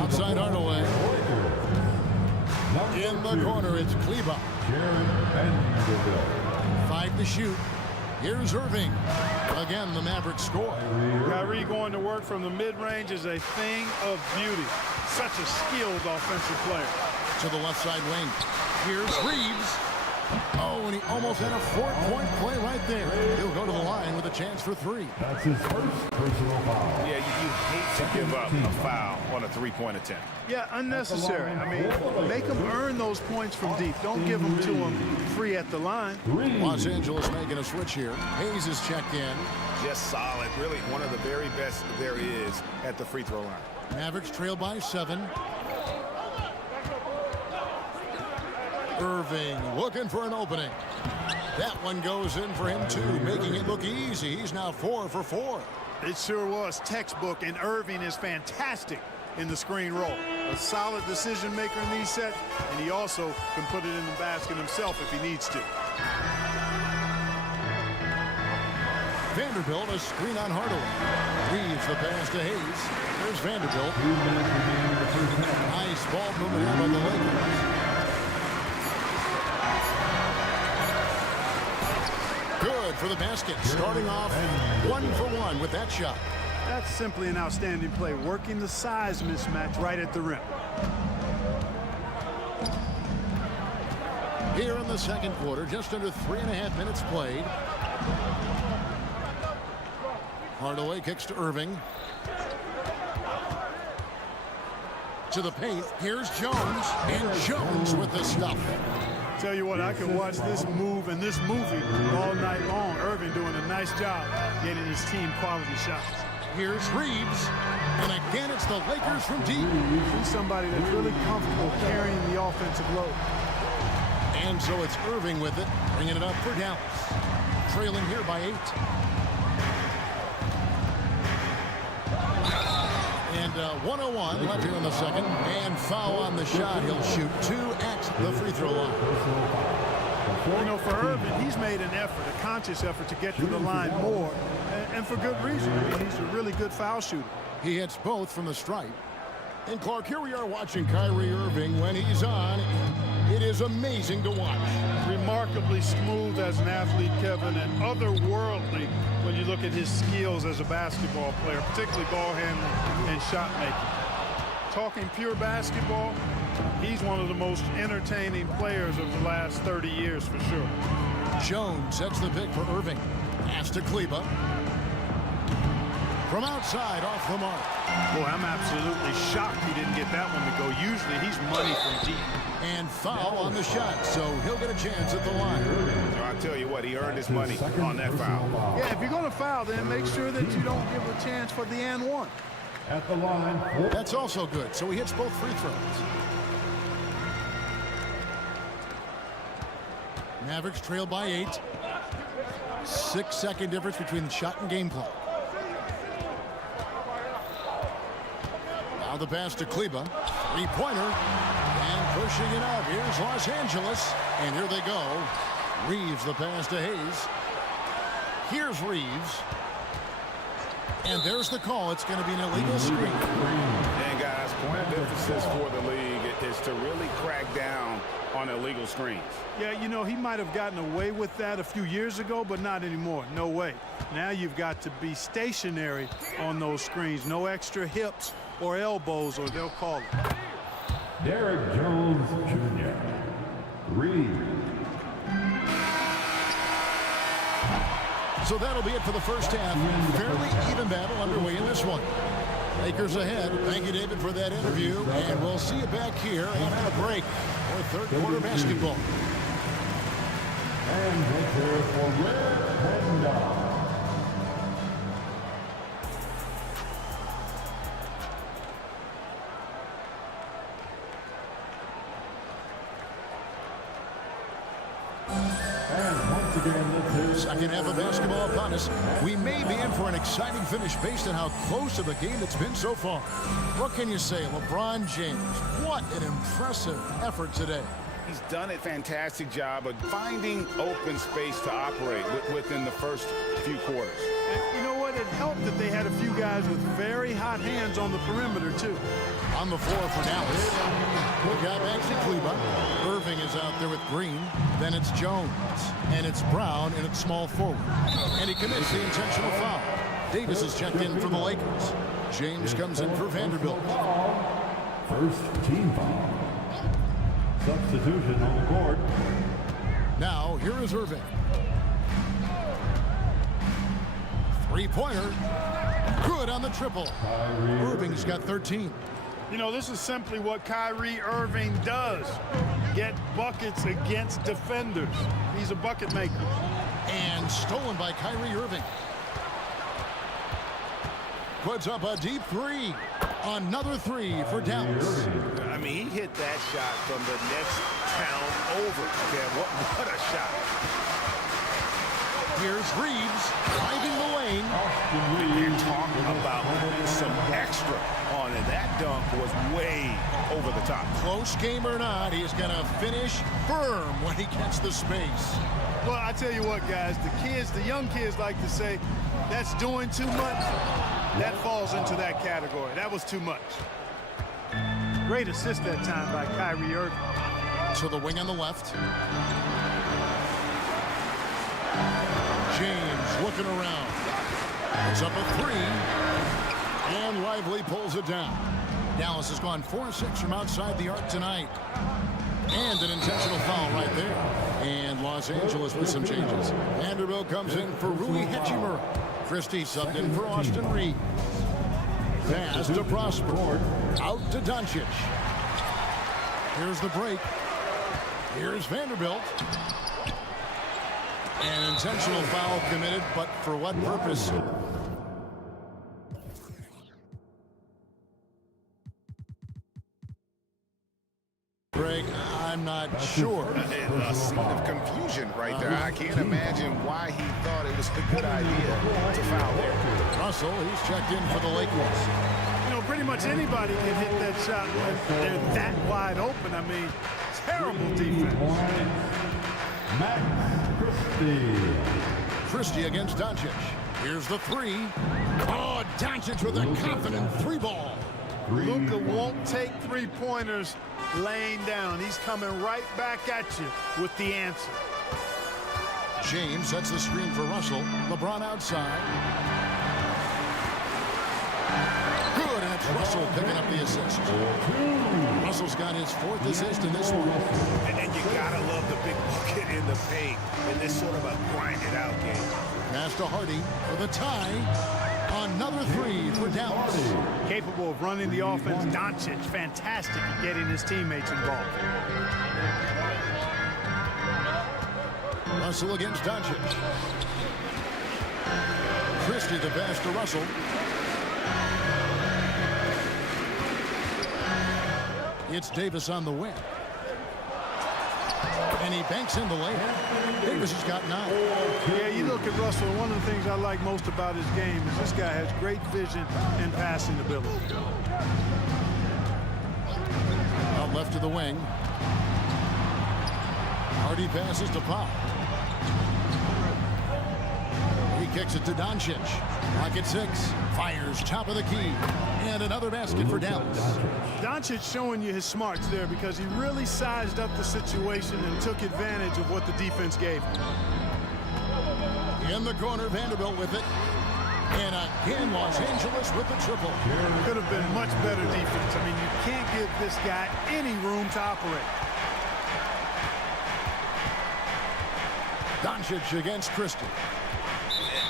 Outside Hardaway. In the corner, it's Kleber. 5 to shoot. Here's Irving. Again, the Mavericks score. Kyrie going to work from the mid-range is a thing of beauty. Such a skilled offensive player. To the left side wing. Here's Reeves. Oh, and he almost had a 4-point play right there. He'll go to the line with a chance for 3. That's his first personal foul. Yeah, you hate to give up a foul on a three-point attempt. Yeah, unnecessary. I mean, make them earn those points from deep. Don't give them to them free at the line. Los Angeles making a switch here. Hayes is checked in. Just solid. Really one of the very best there is at the free throw line. Mavericks trail by 7. Irving looking for an opening. That one goes in for him too, making it look easy. He's now 4 for 4. It sure was textbook, and Irving is fantastic in the screen roll. A solid decision maker in these sets, and he also can put it in the basket himself if he needs to. Vanderbilt, a screen on Hardaway. Reeves the pass to Hayes. There's Vanderbilt. Nice ball movement here by the Lakers. Good for the basket. Starting off 1 for 1 with that shot. That's simply an outstanding play, working the size mismatch right at the rim. Here in the second quarter, just under 3.5 minutes played. Hardaway kicks to Irving. To the paint. Here's Jones. And Jones with the stuff. Tell you what, I could watch this move and this movie all night long. Irving doing a nice job getting his team quality shots. Here's Reeves. And again, it's the Lakers from deep. He's somebody that's really comfortable carrying the offensive load. And so it's Irving with it, bringing it up for Dallas. Trailing here by 8. And 1:01 left here in the second. And foul on the shot. He'll shoot 2 at the free throw line. You know, for Irving, he's made an effort, a conscious effort to get to the line more, and for good reason. I mean, he's a really good foul shooter. He hits both from the stripe. And Clark, here we are watching Kyrie Irving. When he's on, it is amazing to watch. Remarkably smooth as an athlete, Kevin, and otherworldly when you look at his skills as a basketball player, particularly ball handling and shot making. Talking pure basketball, he's one of the most entertaining players of the last 30 years for sure. Jones sets the pick for Irving. Pass to Kleba. From outside, off the mark. Boy, I'm absolutely shocked he didn't get that one to go. Usually he's money from deep. And foul on the shot, so he'll get a chance at the line. So I tell you what, he earned his money on that foul. Yeah, if you're going to foul, then make sure that you don't give a chance for the and one. At the line. That's also good, so he hits both free throws. Mavericks trail by 8. 6-second difference between the shot and game clock. Now the pass to Kleba. 3-pointer. And pushing it up. Here's Los Angeles. And here they go. Reeves the pass to Hayes. Here's Reeves. And there's the call. It's going to be an illegal screen. And guys, point of emphasis for the league is to really crack down on illegal screens. Yeah, you know, he might have gotten away with that a few years ago, but not anymore. No way. Now you've got to be stationary on those screens. No extra hips or elbows, or they'll call it. Derek Jones Jr. Reed. So that'll be it for the first half. Fairly even battle underway in this one. Lakers ahead. Thank you, David, for that interview. And we'll see you back here after the break for third quarter basketball. And prepare for Red Panda. Second half of basketball upon us. We may be in for an exciting finish based on how close to the game it's been so far. What can you say, LeBron James? What an impressive effort today. He's done a fantastic job of finding open space to operate within the first few quarters. And you know what? It helped that they had a few guys with very hot hands on the perimeter, too. On the floor for Dallas. We got Maxi Kleba. Irving is out there with Green. Then it's Jones. And it's Brown, and it's small forward. And he commits the intentional foul. Davis is checked in for the Lakers. James comes in for Vanderbilt. First team foul. Substitution on the court. Now, here is Irving. Three-pointer. Good on the triple. Irving's got 13. You know, this is simply what Kyrie Irving does. Get buckets against defenders. He's a bucket maker. And stolen by Kyrie Irving. Puts up a deep three. Another three for Dallas. I mean, he hit that shot from the next town over. Yeah, what a shot. Here's Reeves driving the lane. You're talking about some extra on it. That dunk was way over the top. Close game or not, he's going to finish firm when he gets the space. Well, I tell you what, guys, the young kids like to say, that's doing too much. That falls into that category. That was too much. Great assist that time by Kyrie Irving. To the wing on the left. James looking around. It's up a three. And Lively pulls it down. Dallas has gone 4-6 from outside the arc tonight. And an intentional foul right there. And Los Angeles with some changes. Vanderbilt comes in for Rui Hachimura. Christie subbed in for Austin Reed. Pass to Prosper. Out to Doncic. Here's the break. Here's Vanderbilt. An intentional foul committed, but for what purpose? Greg, I'm not sure. A scene of confusion right there. I can't imagine why he thought it was a good idea to foul there. Russell, he's checked in for the Lakers. You know, pretty much anybody can hit that shot when they're that wide open. I mean, terrible defense. Christie against Doncic. Here's the three. Oh, Doncic with a confident three ball. Luka won't take three-pointers laying down. He's coming right back at you with the answer. James sets the screen for Russell. LeBron outside. Good, and it's Russell picking up the assist. Russell's got his fourth assist in this one. And you gotta love the big bucket in the paint in this sort of a grind-it-out game. Pass to Hardy for the tie. Another three for Dallas. Capable of running the offense. Doncic, fantastic at getting his teammates involved. Russell against Doncic. Christie the pass to Russell. It's Davis on the wing. And he banks in the layup. Davis has got 9. Yeah, you look at Russell, and one of the things I like most about his game is this guy has great vision and passing ability. Out left to the wing. Hardy passes to Pop. He kicks it to Doncic. Clock at 6. Fires top of the key. And another basket for Dallas. Doncic showing you his smarts there because he really sized up the situation and took advantage of what the defense gave him. In the corner, Vanderbilt with it. And again, Los Angeles with the triple. Could have been much better defense. I mean, you can't give this guy any room to operate. Doncic against Christie.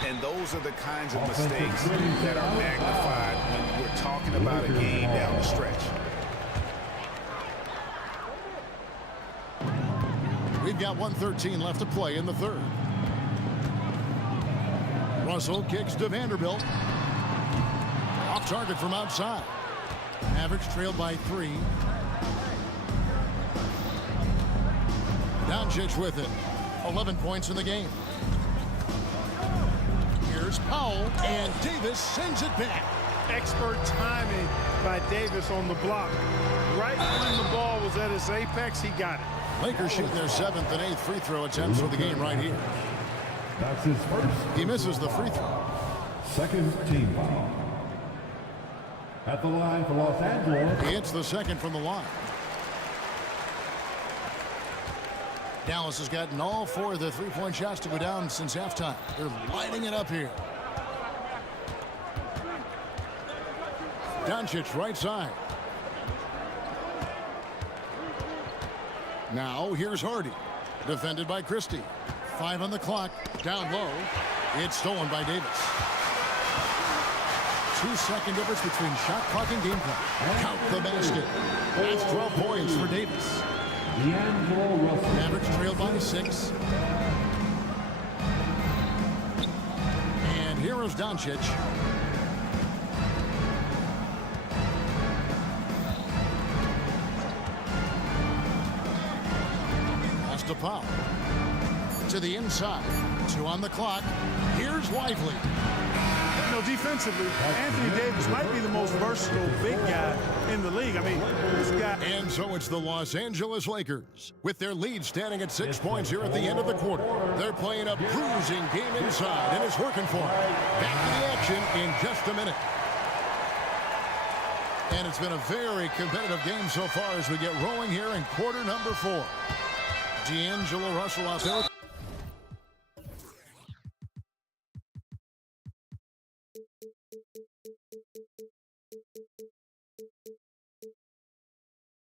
And those are the kinds of mistakes that are magnified when we're talking about a game down the stretch. We've got 1:13 left to play in the third. Russell kicks to Vanderbilt. Off target from outside. Mavericks trailed by 3. Doncic with it. 11 points in the game. Here's Powell, and Davis sends it back. Expert timing by Davis on the block. Right when the ball was at its apex, he got it. Lakers shooting their 7th and 8th free throw attempts for the game right here. That's his first. He misses the free throw. Second team foul. At the line for Los Angeles. It's the second from the line. Dallas has gotten all 4 of the three-point shots to go down since halftime. They're lining it up here. Doncic right side. Now here's Hardy. Defended by Christie. 5 on the clock. Down low. It's stolen by Davis. 2-second difference between shot clock and game clock. Count the basket. That's 12 points for Davis. Mavericks trail by 6. And here is Doncic. Has to pop. To the inside. 2 on the clock. Here's Lively. You know, defensively, Anthony Davis might be the most versatile big guy in the league. I mean, this guy. And so it's the Los Angeles Lakers. With their lead standing at 6 points here at the end of the quarter. They're playing a bruising game inside, and it's working for them. Back to the action in just a minute. And it's been a very competitive game so far as we get rolling here in quarter number 4. D'Angelo Russell out there.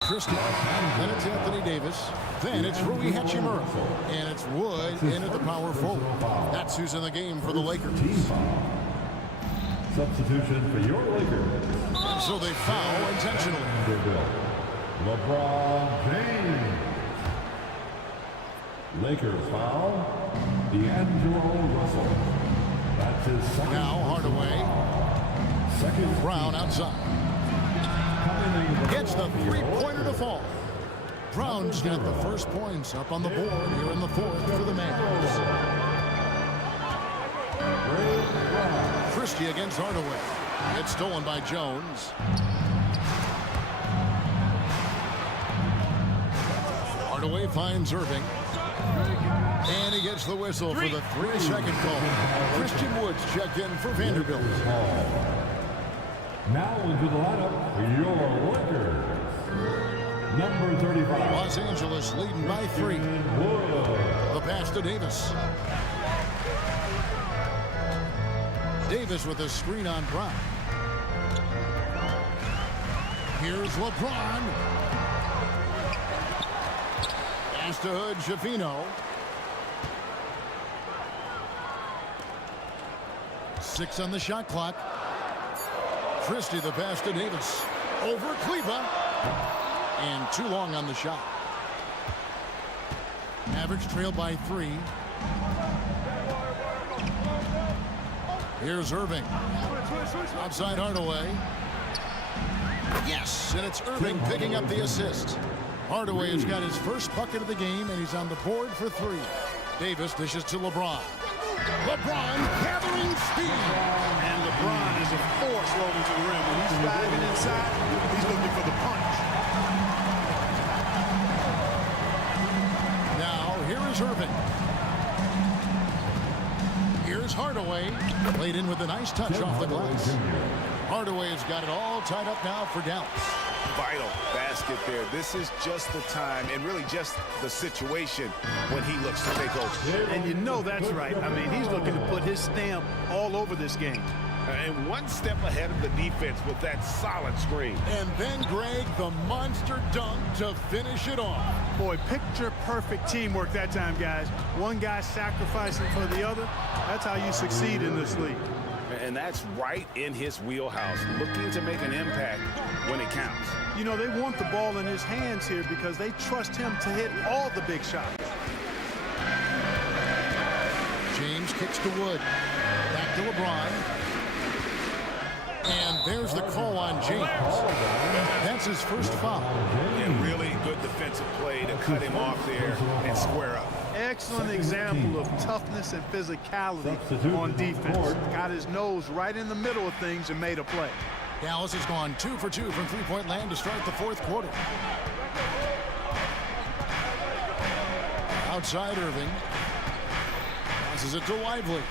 Christie, then it's Anthony Davis, then it's Rui Hachimura, and it's Wood in at the power forward. That's who's in the game for the Lakers. Substitution for your Lakers. And so they foul intentionally. LeBron James. Lakers foul. D'Angelo Russell. That's his second. Now Hardaway. Second. Brown outside. Gets the three-pointer to fall. Brown's got the first points up on the board here in the 4th for the Mavs. Christie against Hardaway. It's stolen by Jones. Hardaway finds Irving. And he gets the whistle for the 3-second call. Christian Woods checked in for Vanderbilt. Now into the lineup for your Lakers. Number 35. Los Angeles leading by 3. The pass to Davis. Davis with a screen on Brown. Here's LeBron. Pass to Hood, Shafino. 6 on the shot clock. Christie the pass to Davis. Over Kleba. And too long on the shot. Mavericks trail by 3. Here's Irving. Outside Hardaway. Yes, and it's Irving picking up the assist. Hardaway has got his first bucket of the game, and he's on the board for 3. Davis dishes to LeBron. LeBron gathering speed. And LeBron is a force rolling to the rim. When he's diving inside, he's looking for the punch. Now, here is Irving. Here's Hardaway. Played in with a nice touch off the glass. Hardaway has got it all tied up now for Dallas. Vital basket there. This is just the time and really just the situation when he looks to take over. And you know that's right. I mean, he's looking to put his stamp all over this game. And one step ahead of the defense with that solid screen. And then, Greg, the monster dunk to finish it off. Boy, picture perfect teamwork that time, guys. One guy sacrificing for the other. That's how you succeed in this league. And that's right in his wheelhouse, looking to make an impact when it counts. You know, they want the ball in his hands here because they trust him to hit all the big shots. James kicks to Wood. Back to LeBron. And there's the call on James. That's his first foul. And really good defensive play to cut him off there and square up. Excellent example of toughness and physicality on defense. Got his nose right in the middle of things and made a play. Dallas has gone 2 for 2 from three-point land to start the 4th quarter. Outside Irving. Passes it to Lively.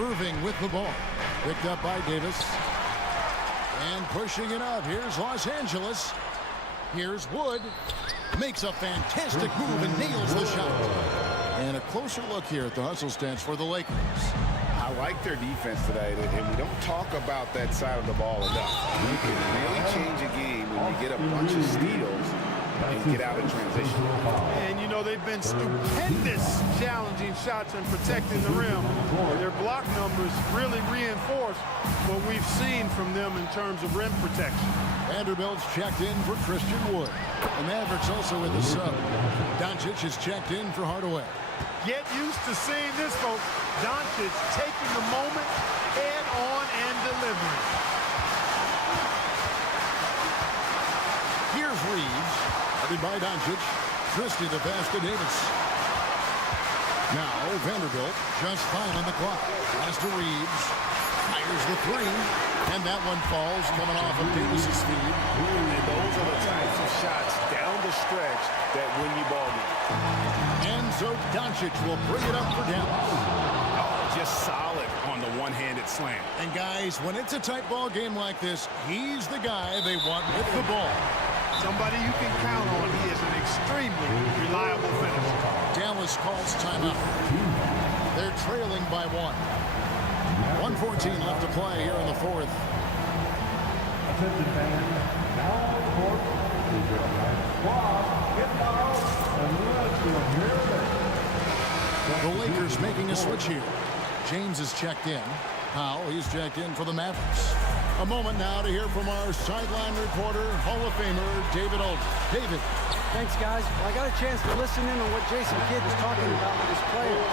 Irving with the ball. Picked up by Davis. And pushing it up. Here's Los Angeles. Here's Wood. Makes a fantastic move and nails the shot. And a closer look here at the hustle stance for the Lakers. I like their defense today, and we don't talk about that side of the ball enough. You can really change a game when you get a bunch of steals and get out of transition. And, you know, they've been stupendous challenging shots and protecting the rim. Their block numbers really reinforce what we've seen from them in terms of rim protection. Vanderbilt's checked in for Christian Wood. The Mavericks also with the sub. Doncic is checked in for Hardaway. Get used to seeing this, folks. Doncic taking the moment head on and delivering. Here's Reeves. Headed by Doncic. Christie the pass to Davis. Now Vanderbilt just 5 on the clock. Pass to Reeves. Fires the three. And that one falls coming off of Davis's feed. And those are the types of shots down the stretch that win you ball games. And so Doncic will bring it up for Dallas. Oh, just solid on the one-handed slam. And guys, when it's a tight ball game like this, he's the guy they want with the ball. Somebody you can count on. He is an extremely reliable finisher. Dallas calls timeout. They're trailing by 1. 1:14 left to play here in the fourth. Attention fans, now on the court is your squad, get fouled, and let's go here. The Lakers making a switch here. James is checked in. Powell, he's checked in for the Mavericks. A moment now to hear from our sideline reporter, Hall of Famer, David Aldridge. David. Thanks, guys. Well, I got a chance to listen in on what Jason Kidd was talking about with his players.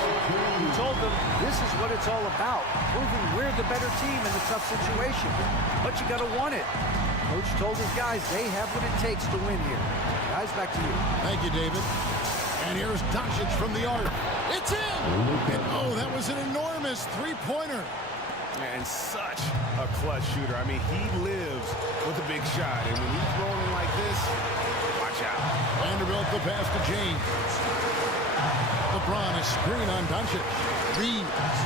He told them this is what it's all about, proving we're the better team in a tough situation. But you got to want it. Coach told his guys they have what it takes to win here. Guys, back to you. Thank you, David. And here's Doncic from the arc. It's in! And oh, that was an enormous three-pointer. And such a clutch shooter. I mean, he lives with a big shot. And when he's rolling like this, watch out. Vanderbilt the pass to James. LeBron is screen on Doncic. Reeves.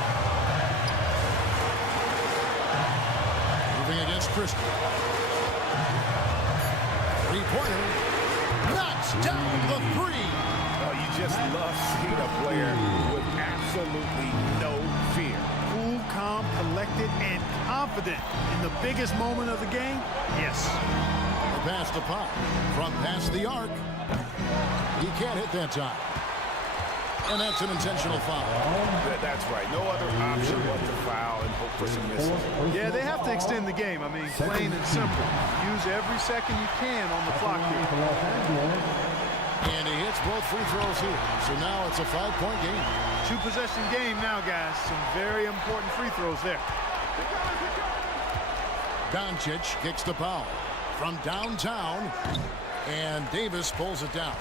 Moving against Christie. Three-pointer. Knocks down the three. Oh, you just love seeing a player with absolutely no fear. Cool, calm, collected, and confident in the biggest moment of the game? Yes. The pass to Pop from past the arc. He can't hit that time. And that's an intentional foul. That's right. No other option but to foul and hope for some misses. Yeah, they have to extend the game. I mean, plain and simple. Use every second you can on the clock here. And he hits both free throws here. So now it's a 5-point game. 2-possession game now, guys. Some very important free throws there. Doncic kicks to Powell from downtown. And Davis pulls it down.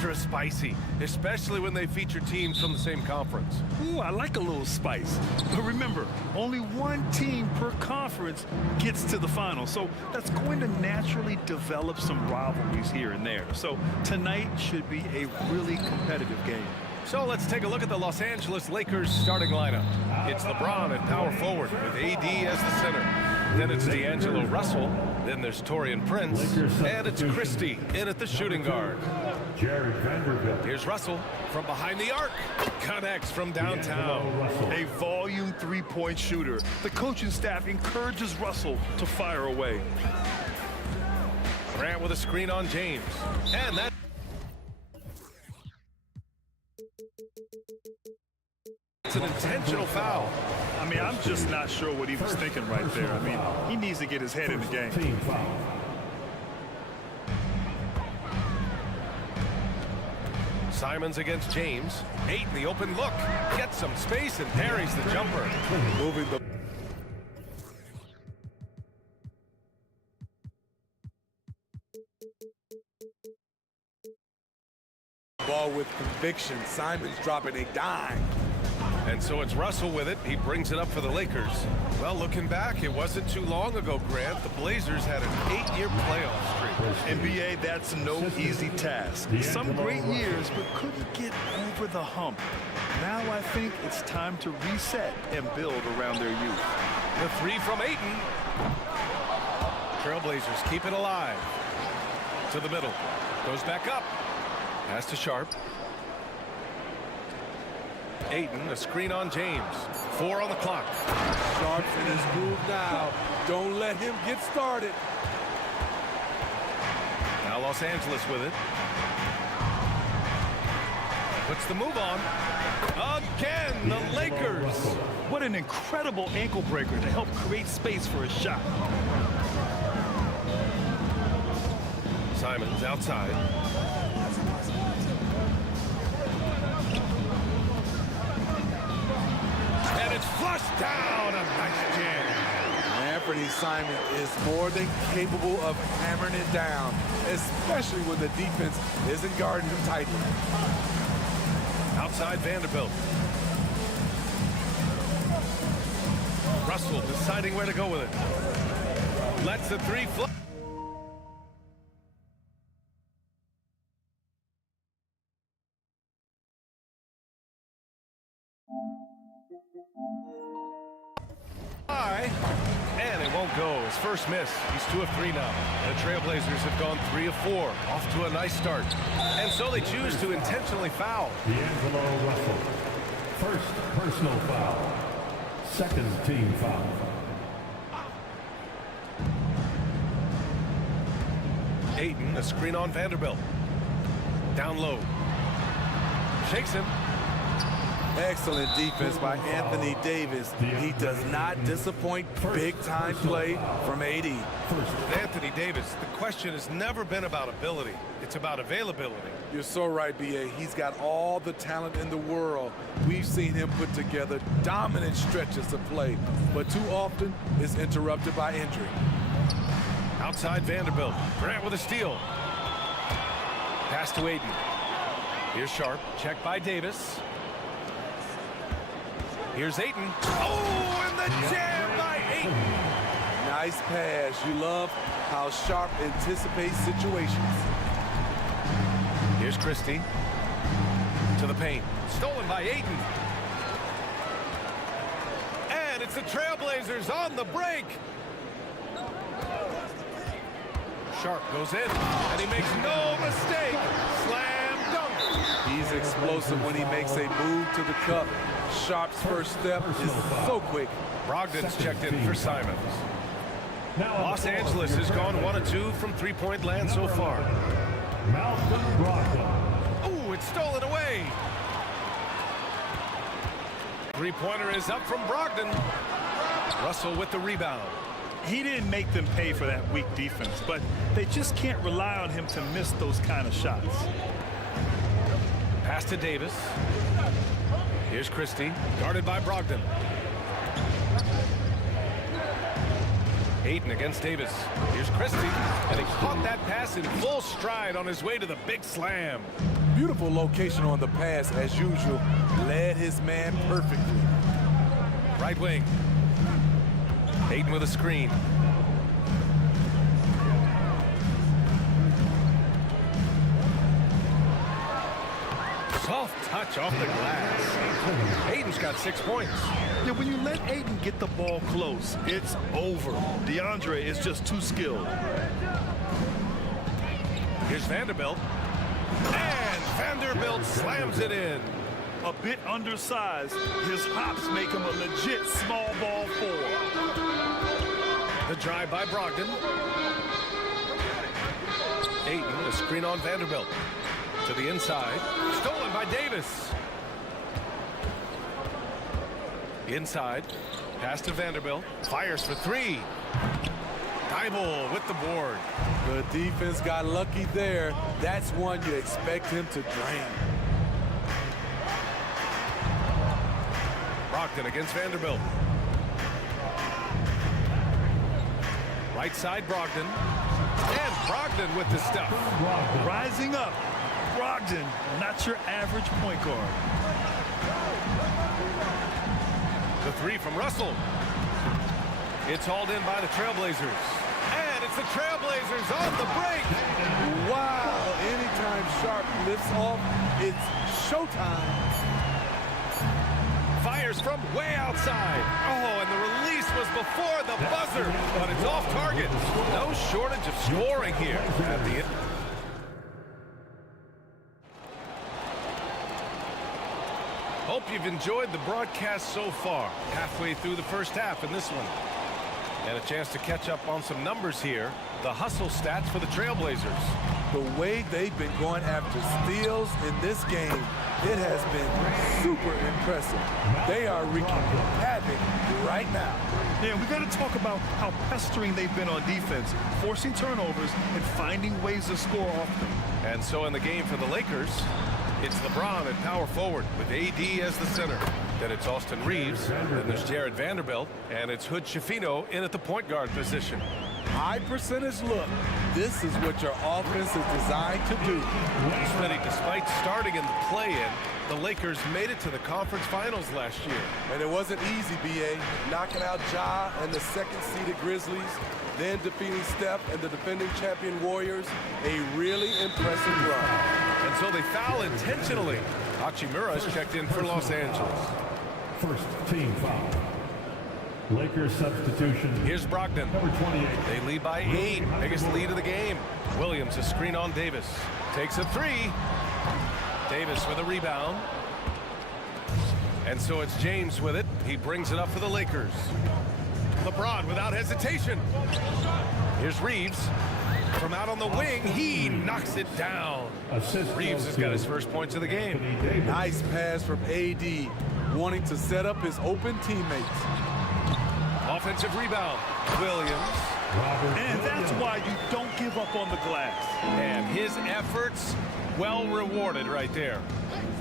extra spicy, especially when they feature teams from the same conference. Ooh, I like a little spice. But remember, only one team per conference gets to the final. So that's going to naturally develop some rivalries here and there. So tonight should be a really competitive game. So let's take a look at the Los Angeles Lakers starting lineup. It's LeBron at power forward with AD as the center. Then it's D'Angelo Russell. Then there's Taurean Prince. And it's Christie in at the shooting guard. Here's Russell from behind the arc. Connects from downtown. A volume three-point shooter. The coaching staff encourages Russell to fire away. Grant with a screen on James. And that... It's an intentional foul. I mean, I'm just not sure what he was thinking right there. I mean, he needs to get his head in the game. Simons against James. 8 in the open look. Gets some space and parries the jumper. Moving the ball with conviction. Simons dropping a dime. And so it's Russell with it. He brings it up for the Lakers. Well, looking back, it wasn't too long ago, Grant. The Blazers had an 8-year playoff streak. NBA, that's no easy task. Some great years, but couldn't get over the hump. Now I think it's time to reset and build around their youth. The three from Ayton. Trailblazers keep it alive. To the middle. Goes back up. Pass to Sharp. Ayton, a screen on James. 4 on the clock. Sharp's in his groove now. Don't let him get started. Now Los Angeles with it. Puts the move on. Again, the Lakers. What an incredible ankle breaker to help create space for a shot. Simons outside. And it's flushed down. A nice jam. Anthony Simon is more than capable of hammering it down, especially when the defense isn't guarding him tightly. Outside Vanderbilt. Russell deciding where to go with it. Lets the three fly. And it won't go. His first miss. He's 2 of 3 now. The Trailblazers have gone 3 of 4. Off to a nice start. And so they choose to intentionally foul. D'Angelo Russell. First personal foul. Second team foul. Ayton, a screen on Vanderbilt. Down low. Shakes him. Excellent defense by Anthony Davis. He does not disappoint. Big-time play from AD. Anthony Davis, the question has never been about ability. It's about availability. You're so right, B.A. He's got all the talent in the world. We've seen him put together dominant stretches of play, but too often it's interrupted by injury. Outside Vanderbilt. Grant with a steal. Pass to Ayton. Here's Sharp. Checked by Davis. Here's Ayton. Oh, and the jam by Ayton. Nice pass. You love how Sharp anticipates situations. Here's Christie. To the paint. Stolen by Ayton. And it's the Trailblazers on the break. Sharp goes in, and he makes no mistake. Slam dunk. He's explosive when he makes a move to the cup. Sharp's first step is so quick. Brogdon's checked in for Simons. Los Angeles has gone 1 of 2 from three-point land so far. Ooh, it's stolen away. Three-pointer is up from Brogdon. Russell with the rebound. He didn't make them pay for that weak defense, but they just can't rely on him to miss those kind of shots. Pass to Davis. Here's Christie, guarded by Brogdon. Ayton against Davis. Here's Christie, and he caught that pass in full stride on his way to the big slam. Beautiful location on the pass, as usual. Led his man perfectly. Right wing. Hayden with a screen. Soft touch off the glass. Hayden's got 6 points. Yeah, when you let Aiden get the ball close, it's over. DeAndre is just too skilled. Here's Vanderbilt. And Vanderbilt slams it in. A bit undersized, his hops make him a legit small ball four. The drive by Brogdon. Ayton, a screen on Vanderbilt. To the inside. Stolen by Davis. Inside. Pass to Vanderbilt. Fires for three. Dybul with the board. The defense got lucky there. That's one you expect him to drain. Brogdon against Vanderbilt. Right side, Brogdon. And Brogdon with the stuff. Rising up. Brogdon, not your average point guard. The three from Russell. It's hauled in by the Trailblazers. And it's the Trailblazers on the break. Wow, anytime Sharp lifts off, it's showtime. Fires from way outside. Oh, and the release was before the buzzer, but it's off target. No shortage of scoring here at the end. Hope you've enjoyed the broadcast so far. Halfway through the first half in this one. And a chance to catch up on some numbers here. The hustle stats for the Trailblazers. The way they've been going after steals in this game, it has been super impressive. They are wreaking havoc right now. Yeah, we got to talk about how pestering they've been on defense, forcing turnovers and finding ways to score off them. And so in the game for the Lakers, it's LeBron at power forward with AD as the center. Then it's Austin Reeves, then there's Jared Vanderbilt, and it's Hood Schifino in at the point guard position. High percentage look. This is what your offense is designed to do. Despite starting in the play-in, the Lakers made it to the conference finals last year. And it wasn't easy, B.A. Knocking out Ja and the second-seeded Grizzlies, then defeating Steph and the defending champion Warriors. A really impressive run. And so they foul intentionally. Hachimura is checked in for Los Angeles. First team foul. Lakers substitution. Here's Brogdon. Number 28. They lead by 8. Biggest lead of the game. Williams a screen on Davis. Takes a three. Davis with a rebound. And so it's James with it. He brings it up for the Lakers. LeBron without hesitation. Here's Reeves. From out on the wing, he knocks it down. Reeves has got his first points of the game. Nice pass from AD, wanting to set up his open teammates. Offensive rebound, Williams. And that's why you don't give up on the glass. And his efforts, well rewarded right there.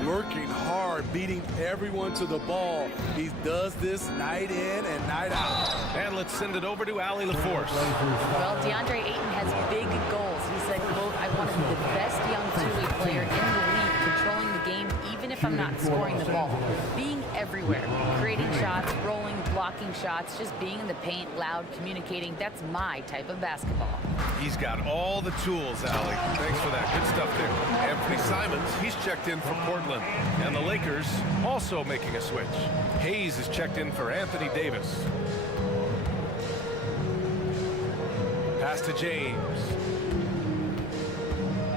Working hard, beating everyone to the ball. He does this night in and night out. And let's send it over to Allie LaForce. Well, DeAndre Ayton has big goals. He said, quote, I want to be the best young two-way player in the league, controlling the game even if I'm not scoring the ball. Being everywhere, creating shots, rolling, blocking shots, just being in the paint, loud, communicating, that's my type of basketball. He's got all the tools, Allie. Thanks for that. Good stuff there. Anthony Simons, he's checked in for Portland. And the Lakers also making a switch. Hayes is checked in for Anthony Davis. Pass to James.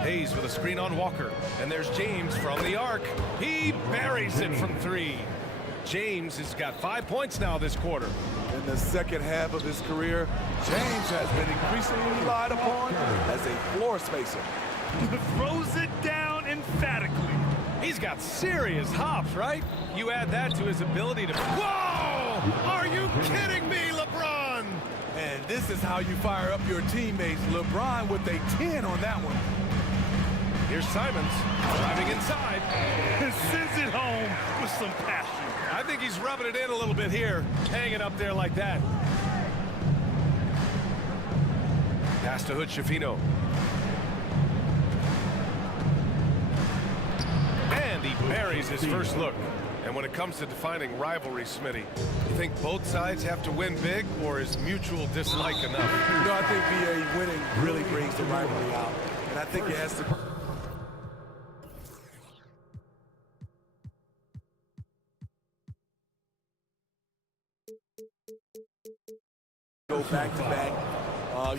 Hayes with a screen on Walker. And there's James from the arc. He buries it from three. James has got 5 points now this quarter. In the second half of his career, James has been increasingly relied upon as a floor spacer. Throws it down emphatically. He's got serious hops, right? You add that to his ability to... Whoa! Are you kidding me, LeBron? And this is how you fire up your teammates. LeBron with a 10 on that one. Here's Simons driving inside. And sends it home with some passion. I think he's rubbing it in a little bit here, hanging up there like that. Pass to Hood Schifino. Buries his first look. And when it comes to defining rivalry, Smitty, you think both sides have to win big, or is mutual dislike enough? No, I think VA winning really brings the rivalry out. And I think it has to... go back-to-back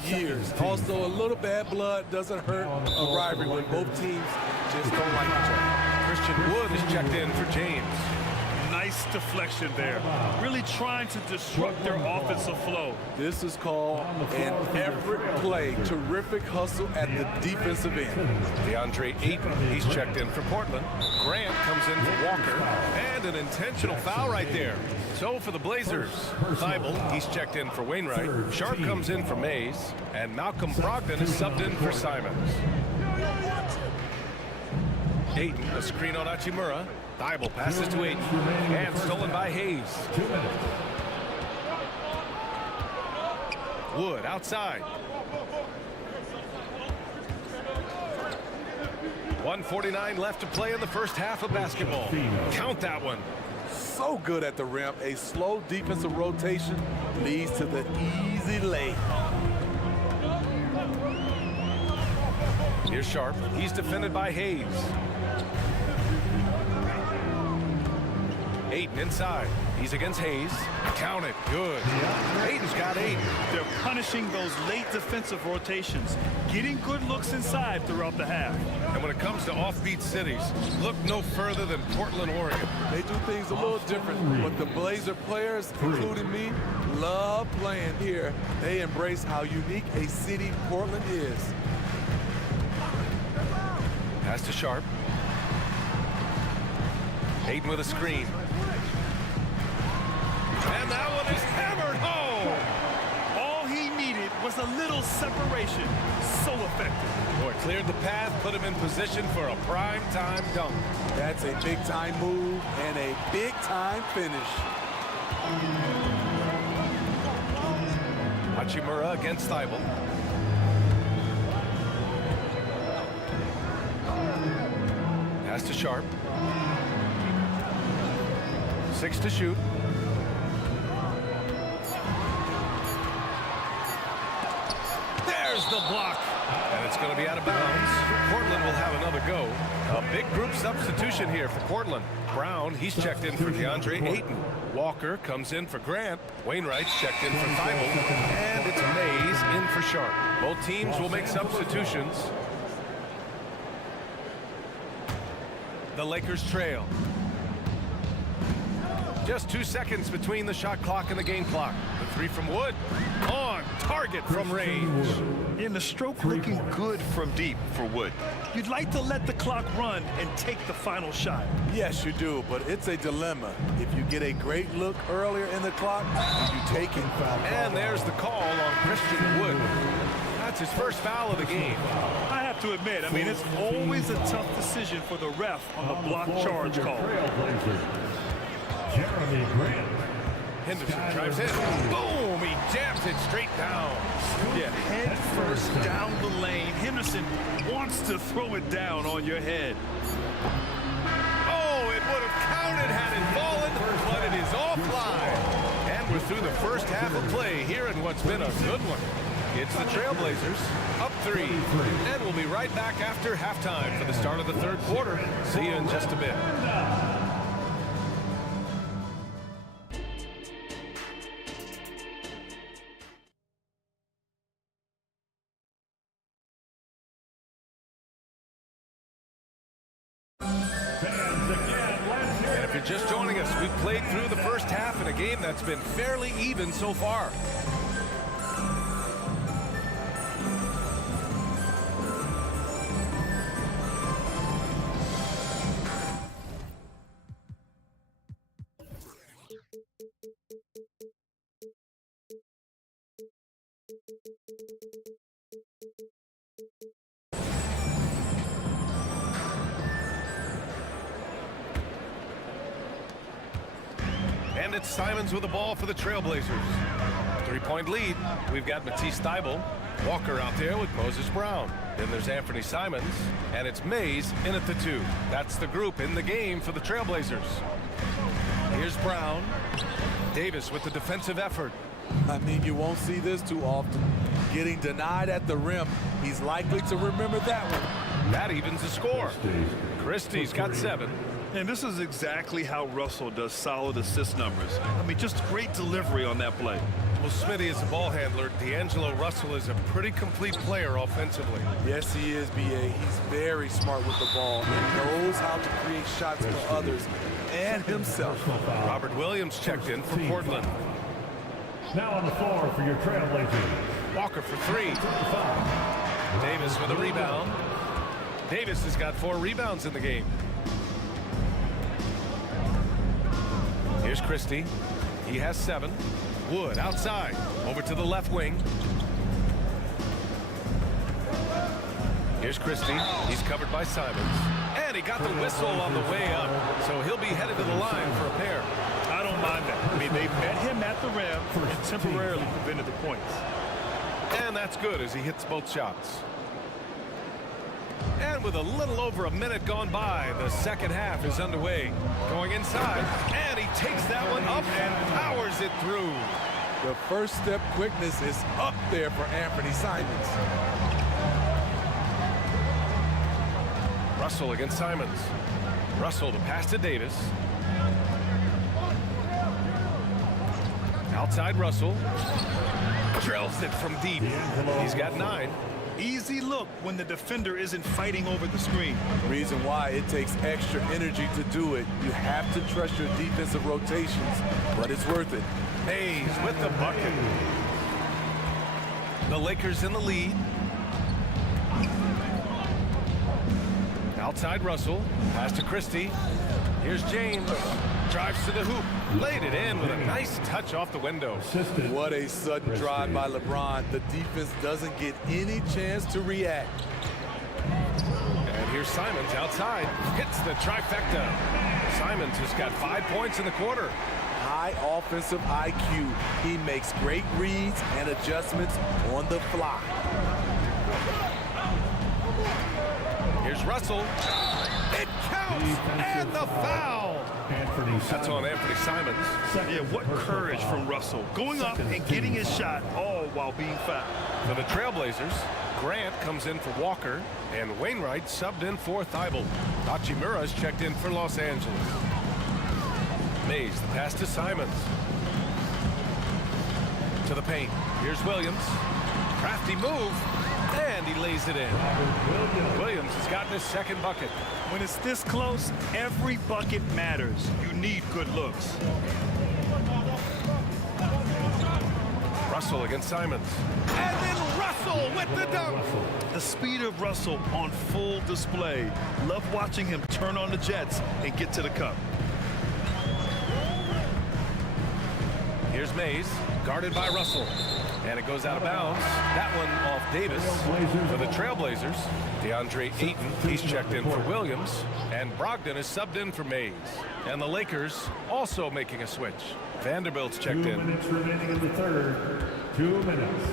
years. Also, a little bad blood doesn't hurt a rivalry when both teams just don't like each other. Christian Wood is checked in for James. Nice deflection there. Really trying to disrupt their offensive flow. This is called an effort play. Terrific hustle at the defensive end. DeAndre Ayton, he's checked in for Portland. Grant comes in for Walker. And an intentional foul right there. So for the Blazers, Thibault, he's checked in for Wainwright. Sharp comes in for Mays. And Malcolm Brogdon is subbed in for Simons. Ayton, a screen on Hachimura. Thibault passes to Ayton. And stolen by Hayes. Wood outside. 1:49 left to play in the first half of basketball. Count that one. So good at the rim. A slow defensive rotation leads to the easy lay. Here's Sharp. He's defended by Hayes. Ayton inside. He's against Hayes. Count it. Good. Ayton's got 8. They're punishing those late defensive rotations, getting good looks inside throughout the half. And when it comes to offbeat cities, look no further than Portland, Oregon. They do things a little different, but the Blazer players, including me, love playing here. They embrace how unique a city Portland is. Pass to Sharp. Ayton with a screen. And that one is hammered home. All he needed was a little separation. So effective. Boy, cleared the path, put him in position for a prime-time dunk. That's a big-time move and a big-time finish. Hachimura against Thibault. Pass to Sharp. 6 to shoot. There's the block. And it's going to be out of bounds. Portland will have another go. A big group substitution here for Portland. Brown, he's checked in for DeAndre Ayton. Walker comes in for Grant. Wainwright's checked in for Thibault. And it's Mays in for Sharp. Both teams will make substitutions. The Lakers trail. Just 2 seconds between the shot clock and the game clock. The 3 from Wood. On target from range. And the stroke looking good from deep for Wood. You'd like to let the clock run and take the final shot. Yes, you do, but it's a dilemma. If you get a great look earlier in the clock, you take it. And there's the call on Christian Wood. That's his first foul of the game. I have to admit, I mean, it's always a tough decision for the ref on the block charge call. Jeremy Grant. Henderson drives in. Boom! He jams it straight down. Yeah, head first down the lane. Henderson wants to throw it down on your head. Oh, it would have counted had it fallen, but it is offline. And we're through the first half of play here in what's been a good one. It's the Trailblazers up 3. And we'll be right back after halftime for the start of the third quarter. See you in just a bit. And if you're just joining us, we've played through the first half in a game that's been fairly even so far. And it's Simons with the ball for the Trailblazers. 3-point lead. We've got Matisse Thibault. Walker out there with Moses Brown. Then there's Anthony Simons, and it's Mays in at the 2. That's the group in the game for the Trailblazers. Here's Brown. Davis with the defensive effort. I mean, you won't see this too often. Getting denied at the rim. He's likely to remember that one. That evens the score. Christie's got 7. And this is exactly how Russell does solid assist numbers. I mean, just great delivery on that play. Well, Smitty is a ball handler. D'Angelo Russell is a pretty complete player offensively. Yes, he is, B.A. He's very smart with the ball and knows how to create shots for others and himself. Robert Williams checked in for Portland. Now on the floor for your Trailblazers. Walker for 3. Davis with a rebound. Davis has got 4 rebounds in the game. Here's Christie. He has 7. Wood outside. Over to the left wing. Here's Christie. He's covered by Simons. And he got the whistle on the way up. So he'll be headed to the line for a pair. I don't mind that. I mean, they met him at the rim and temporarily prevented the points. And that's good as he hits both shots. And with a little over a minute gone by, the second half is underway. Going inside, and he takes that one up and powers it through. The first step quickness is up there for Anthony Simons. Russell against Simons. Russell to pass to Davis. Outside Russell. Drills it from deep. He's got 9. Easy look when the defender isn't fighting over the screen. Reason why it takes extra energy to do it. You have to trust your defensive rotations, but it's worth it. Hayes with the bucket. The Lakers in the lead. Outside Russell. Pass to Christie. Here's James. Drives to the hoop. Laid it in with a nice touch off the window. What a sudden drive by LeBron. The defense doesn't get any chance to react. And here's Simons outside. Hits the trifecta. Simons has got 5 points in the quarter. High offensive IQ. He makes great reads and adjustments on the fly. Here's Russell. It counts, and the foul. That's on Anthony Simons. Yeah, what courage from Russell. Going up and getting his shot, all while being fouled. For the Trailblazers, Grant comes in for Walker, and Wainwright subbed in for Thibault. Hachimura's checked in for Los Angeles. Mays, the pass to Simons. To the paint. Here's Williams. Crafty move. And he lays it in. Williams has gotten his second bucket. When it's this close, every bucket matters. You need good looks. Russell against Simons. And then Russell with the dunk. The speed of Russell on full display. Love watching him turn on the jets and get to the cup. Here's Mays, guarded by Russell. And it goes out of bounds. That one off Davis. For the Trailblazers, DeAndre Ayton, he's checked in for Williams. And Brogdon is subbed in for Mays. And the Lakers also making a switch. Vanderbilt's checked in. 2 minutes remaining in the third. 2 minutes.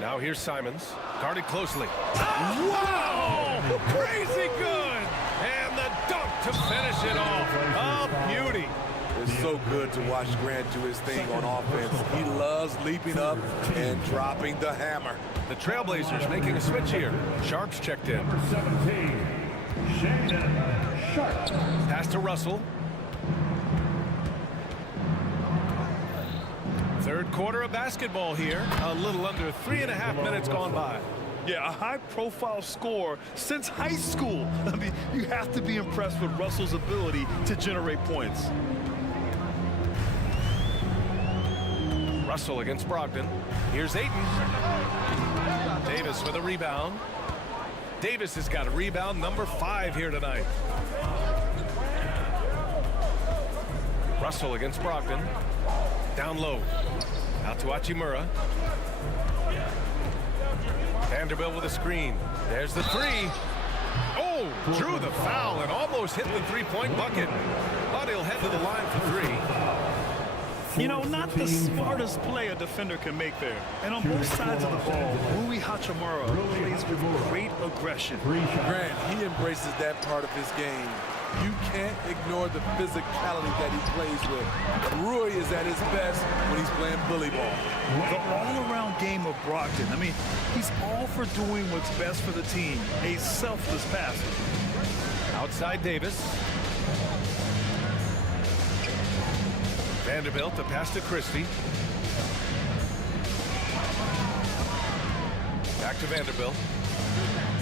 Now here's Simons, guarded closely. Wow! Crazy good! And the dunk to finish it off. A beauty. It's so good to watch Grant do his thing on offense. He loves leaping up and dropping the hammer. The Trailblazers making a switch here. Sharp's checked in. Number 17, Shaedon Sharpe. Pass to Russell. Third quarter of basketball here. A little under 3.5 minutes gone by. Yeah, a high-profile score since high school. I mean, you have to be impressed with Russell's ability to generate points. Russell against Brogdon. Here's Ayton. Davis with a rebound. Davis has got a rebound number 5 here tonight. Russell against Brogdon. Down low. Out to Hachimura. Vanderbilt with a screen. There's the 3. Oh, drew the foul and almost hit the 3-point bucket. But he'll head to the line for 3. You know, not the smartest play a defender can make there. And on both sides of the ball, Rui Hachimura plays with great aggression. Grant, he embraces that part of his game. You can't ignore the physicality that he plays with. Rui is at his best when he's playing bully ball. The all-around game of Brogdon. I mean, he's all for doing what's best for the team. A selfless passer. Outside Davis. Vanderbilt, the pass to Christie. Back to Vanderbilt.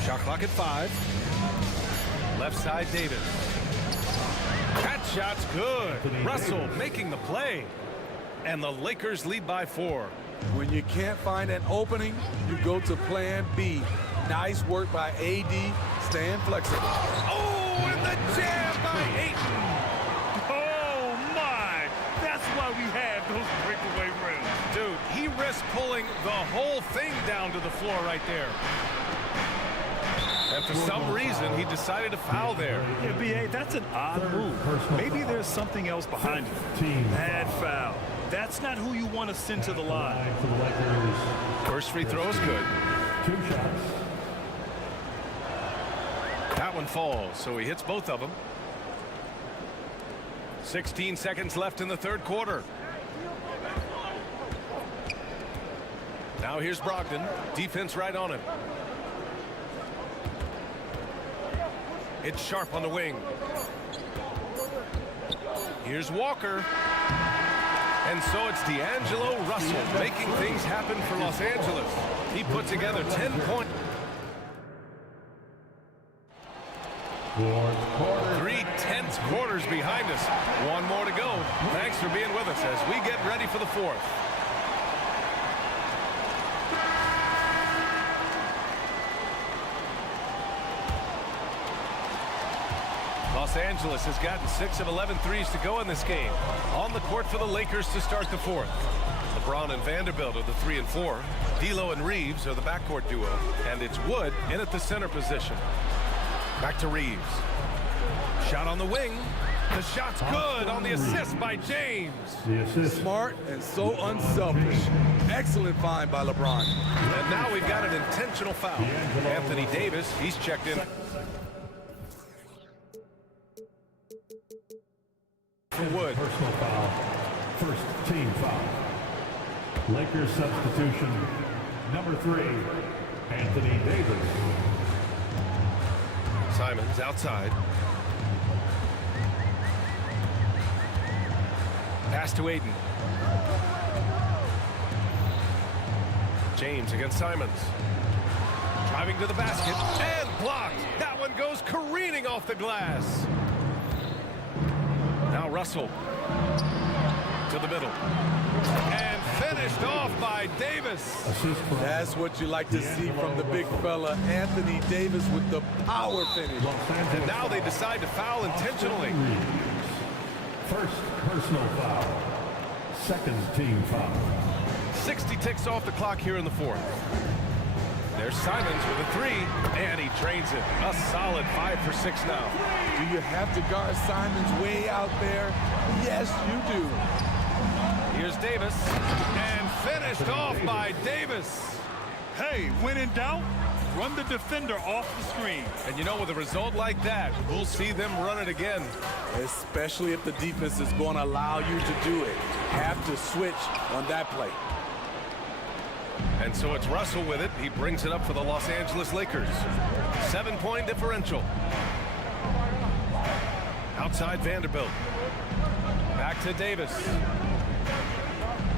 Shot clock at 5. Left side, Davis. That shot's good. Russell making the play. And the Lakers lead by 4. When you can't find an opening, you go to plan B. Nice work by AD, staying flexible. Oh, and the jam by Ayton. Oh, my. That's why we have those breakaway rims. Dude, he risked pulling the whole thing down to the floor right there. And for some reason, he decided to foul there. Yeah, B.A., that's an odd move. Maybe there's something else behind it. Bad foul. That's not who you want to send to the line. First free throw is good. 2 shots. That one falls, so he hits both of them. 16 seconds left in the third quarter. Now here's Brogdon. Defense right on him. It's Sharp on the wing. Here's Walker. And so it's D'Angelo Russell making things happen for Los Angeles. He put together 10 points. 3 tense quarters behind us. One more to go. Thanks for being with us as we get ready for the 4th. Los Angeles has gotten 6 of 11 threes to go in this game. On the court for the Lakers to start the 4th. LeBron and Vanderbilt are the 3 and 4. D'Lo and Reeves are the backcourt duo. And it's Wood in at the center position. Back to Reeves. Shot on the wing. The shot's good on the assist by James. Smart and so unselfish. Excellent find by LeBron. And now we've got an intentional foul. Anthony Davis, he's checked in. For Wood. Personal foul. First team foul. Lakers substitution. Number 3, Anthony Davis. Simons outside. Pass to Ayton. James against Simons. Driving to the basket and blocked. That one goes careening off the glass. Now Russell to the middle. And finished off by Davis. That's what you like to see from the big fella, Anthony Davis, with the power finish. And now they decide to foul intentionally. First personal foul. Second team foul. 60 ticks off the clock here in the 4th. There's Simons with a 3, and he drains it. A solid 5 for 6 now. Do you have to guard Simons way out there? Yes, you do. Here's Davis, and finished off by Davis. Hey, when in doubt, run the defender off the screen. And you know, with a result like that, we'll see them run it again. Especially if the defense is going to allow you to do it. Have to switch on that play. And so it's Russell with it. He brings it up for the Los Angeles Lakers. 7-point differential. Outside Vanderbilt. Back to Davis.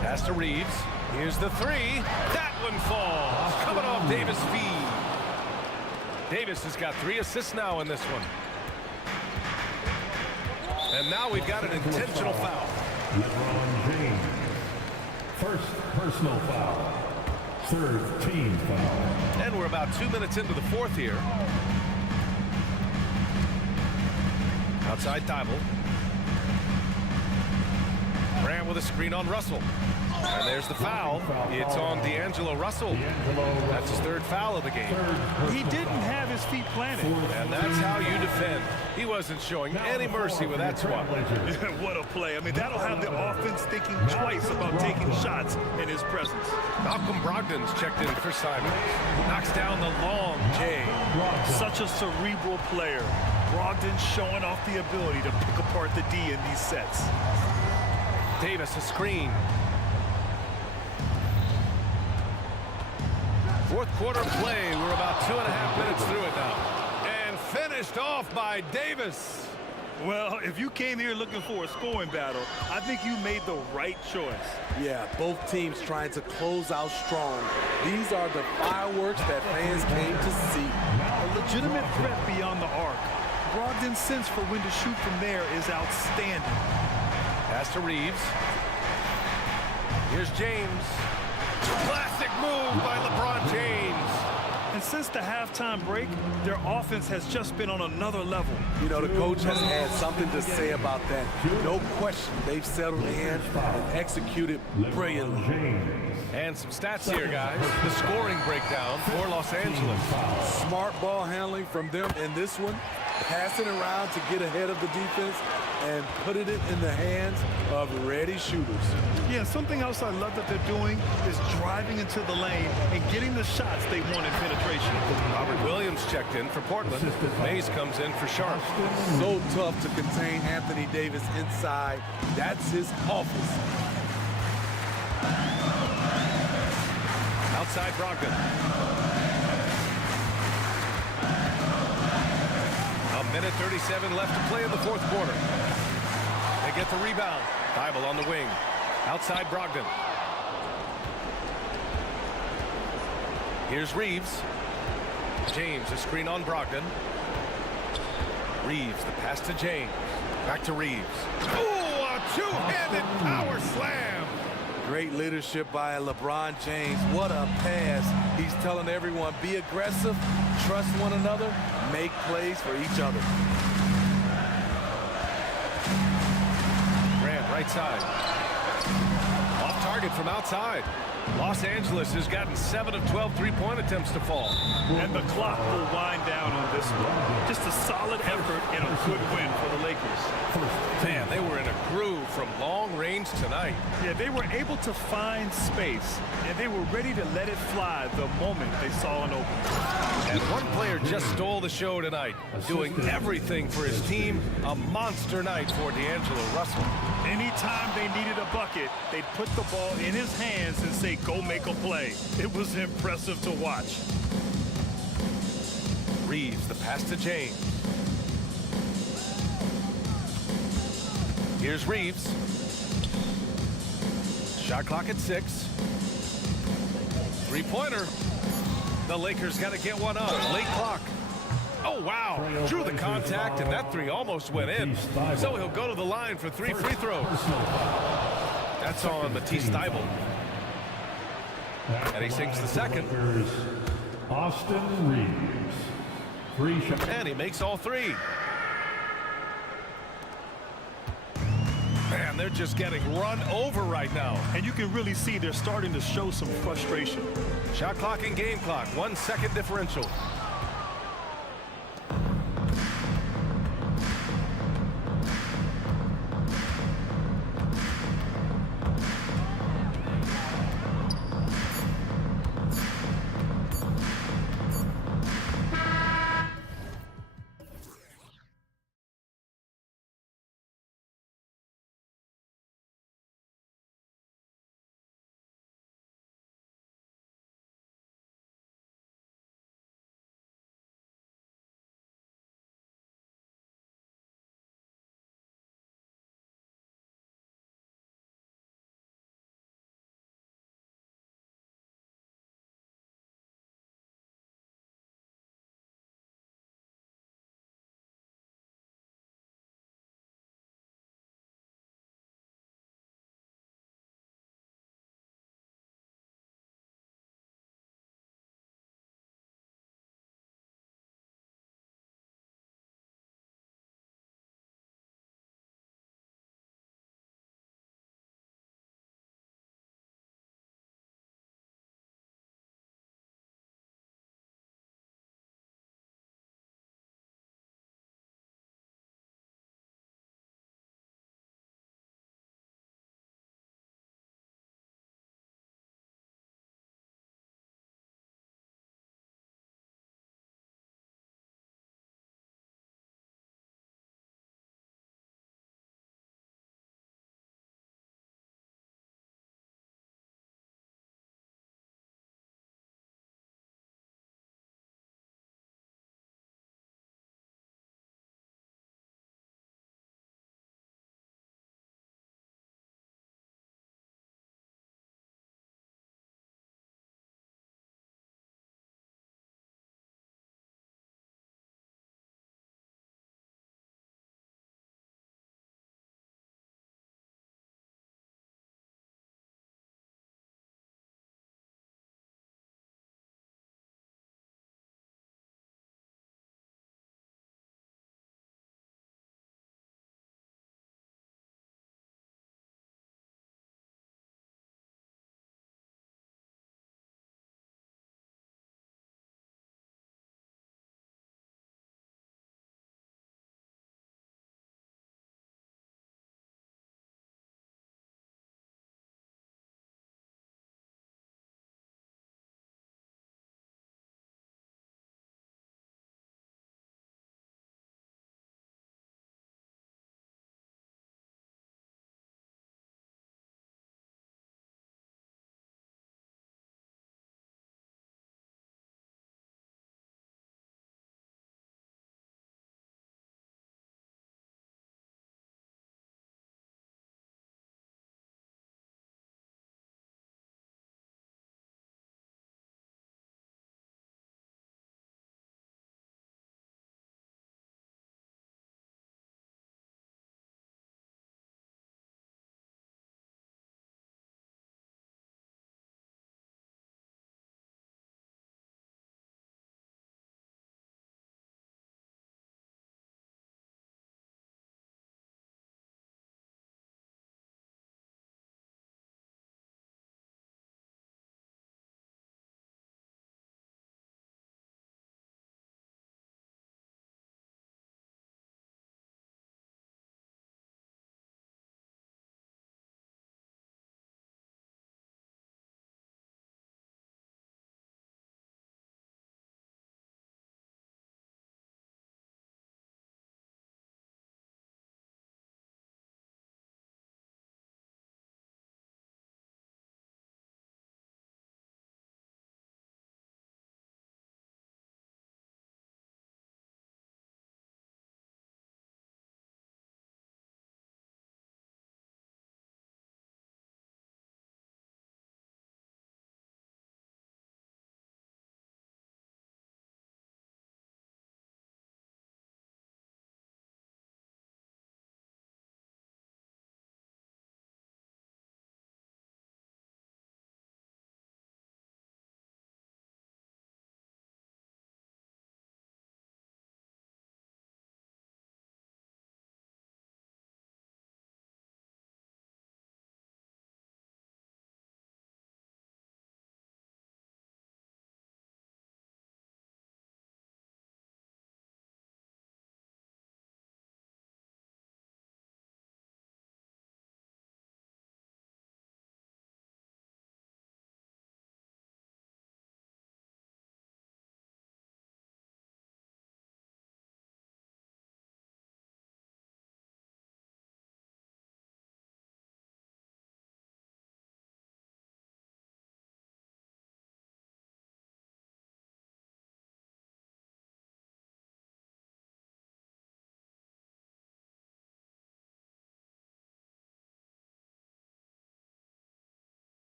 Pass to Reeves. Here's the 3. That one falls. Coming off Davis' feed. Davis has got 3 assists now in this one. And now we've got an intentional foul. LeBron James. First personal foul. Third team foul. And we're about 2 minutes into the 4th here. Outside Thibault. Grant with with a screen on Russell. And there's the foul. It's on D'Angelo Russell. That's his third foul of the game. He didn't have his feet planted. And that's how you defend. He wasn't showing any mercy with that swat. What a play. I mean, that'll have the offense thinking twice about taking shots in his presence. Malcolm Brogdon's checked in for Simons. Knocks down the long J. Such a cerebral player. Brogdon showing off the ability to pick apart the D in these sets. Davis, a screen. Fourth quarter play. We're about 2.5 minutes through it now. And finished off by Davis. Well, if you came here looking for a scoring battle, I think you made the right choice. Yeah, both teams trying to close out strong. These are the fireworks that fans came to see. A legitimate threat beyond the arc. Brogdon's sense for when to shoot from there is outstanding. Pass to Reeves. Here's James. Classic move by LeBron James. And since the halftime break, their offense has just been on another level. You know, the coach has had something to say about that. No question, they've settled in and executed brilliantly. And some stats here, guys. The scoring breakdown for Los Angeles. Smart ball handling from them in this one. Passing around to get ahead of the defense and putting it in the hands of ready shooters. Yeah, something else I love that they're doing is driving into the lane and getting the shots they want in penetration. Robert Williams checked in for Portland. Mays comes in for Sharp. So tough to contain Anthony Davis inside. That's his office. Outside Brogdon. A minute 37 left to play in the fourth quarter. They get the rebound. Thibault on the wing. Outside Brogdon. Here's Reeves. James, a screen on Brogdon. Reeves, the pass to James. Back to Reeves. Oh, a two-handed power slam. Great leadership by LeBron James. What a pass. He's telling everyone, be aggressive, trust one another, make plays for each other. Grant, right side. Off target from outside. Los Angeles has gotten 7 of 12 three-point attempts to fall. And the clock will wind down on this one. Just a solid effort and a good win for the Lakers. Man, they were in a groove from long range tonight. Yeah, they were able to find space, and they were ready to let it fly the moment they saw an opening. And one player just stole the show tonight, doing everything for his team. A monster night for D'Angelo Russell. Anytime they needed a bucket, they'd put the ball in his hands and say, go make a play. It was impressive to watch. Reeves, the pass to James. Here's Reeves. Shot clock at 6. Three-pointer. The Lakers got to get one up. Late clock. Oh, wow. Drew the contact, and that three almost went in. So he'll go to the line for 3 free throws. That's on Matisse Thybulle. And he sinks the second. Austin Reeves. 3 shots. And he makes all 3. Man, they're just getting run over right now. And you can really see they're starting to show some frustration. Shot clock and game clock, 1 second differential.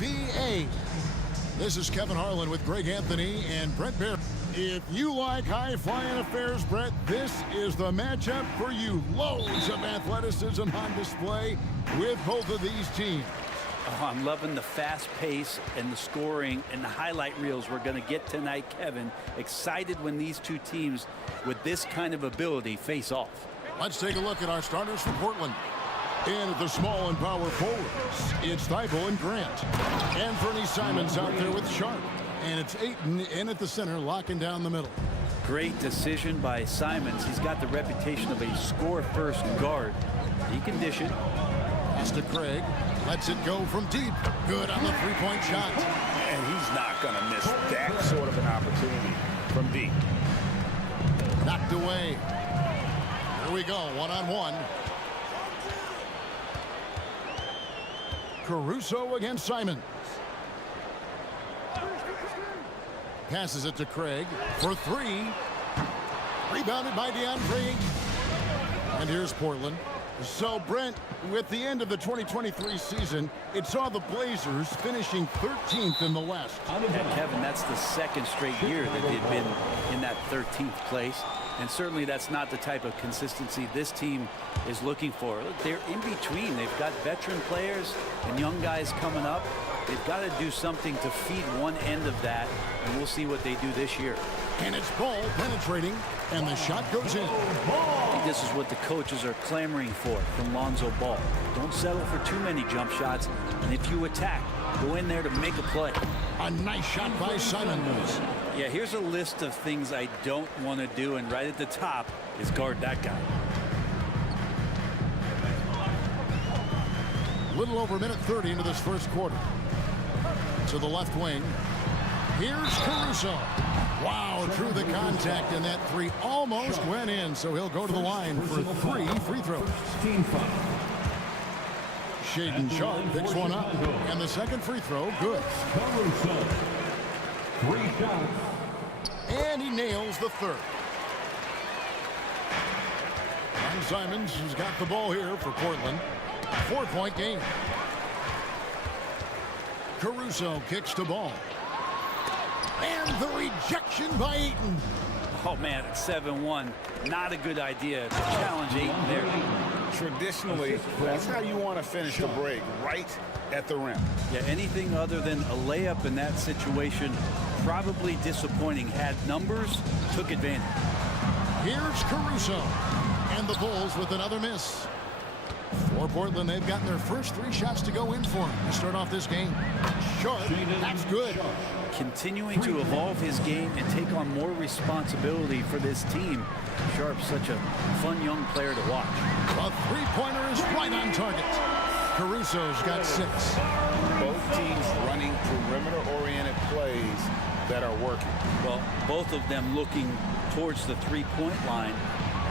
NBA. This is Kevin Harlan with Greg Anthony and Brett Baer. If you like high-flying affairs, Brett, this is the matchup for you. Loads of athleticism on display with both of these teams. Oh, I'm loving the fast pace and the scoring and the highlight reels we're going to get tonight, Kevin. Excited when these two teams with this kind of ability face off. Let's take a look at our starters for Portland. In at the small and power forwards, it's Thibault and Grant. And Fernie Simons out there with Sharp. And it's Ayton in at the center, locking down the middle. Great decision by Simons. He's got the reputation of a score-first guard. He can dish it. Pass to Craig. Lets it go from deep. Good on the three-point shot. And he's not going to miss that sort of an opportunity from deep. Knocked away. Here we go, one-on-one. Caruso against Simons. Passes it to Craig for three. Rebounded by DeAndre. And here's Portland. So, Brent, with the end of the 2023 season, it saw the Blazers finishing 13th in the West. And Kevin, that's the second straight year that they've been in that 13th place. And certainly that's not the type of consistency this team is looking for. Look, they're in between. They've got veteran players and young guys coming up. They've got to do something to feed one end of that, and we'll see what they do this year. And it's Ball penetrating, and the shot goes in. I think this is what the coaches are clamoring for from Lonzo Ball. Don't settle for too many jump shots, and if you attack, go in there to make a play. A nice shot by Simons. Yeah, here's a list of things I don't want to do, and right at the top is guard that guy. Little over a minute 30 into this first quarter. To the left wing. Here's Caruso. Wow, through the contact, and that three almost went in, so he'll go to the line for 3 free throws. Shaedon Sharp picks one up, and the second free throw, good. Caruso. 3 shots. And he nails the third. And Simons has got the ball here for Portland. 4-point game. Caruso kicks to Ball. And the rejection by Ayton. Oh, man, it's 7-1. Not a good idea to challenge Ayton there. Traditionally, that's how you want to finish the break, right at the rim. Yeah, anything other than a layup in that situation, probably disappointing. Had numbers, took advantage. Here's Caruso. And the Bulls with another miss. For Portland, they've gotten their first 3 shots to go in for him to start off this game. Sharp, that's good. Continuing to evolve his game and take on more responsibility for this team. Sharp's such a fun young player to watch. A three-pointer is right on target. Caruso's got 6. Both teams running perimeter-oriented plays that are working. Well, both of them looking towards the three-point line.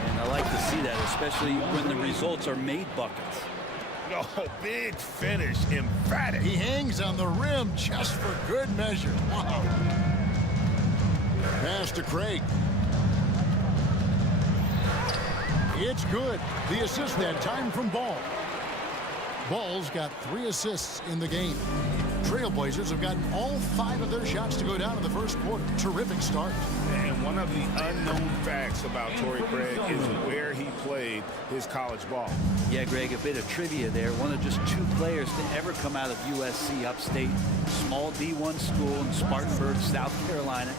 And I like to see that, especially when the results are made buckets. Oh, big finish, emphatic. He hangs on the rim just for good measure. Wow. Pass to Craig. It's good. The assist that time from Ball. Ball's got 3 assists in the game. Trailblazers have gotten all 5 of their shots to go down in the first quarter. Terrific start. And one of the unknown facts about Torrey Craig is where he played his college ball. Yeah, Greg, a bit of trivia there. One of just 2 players to ever come out of USC upstate. Small D1 school in Spartanburg, South Carolina. In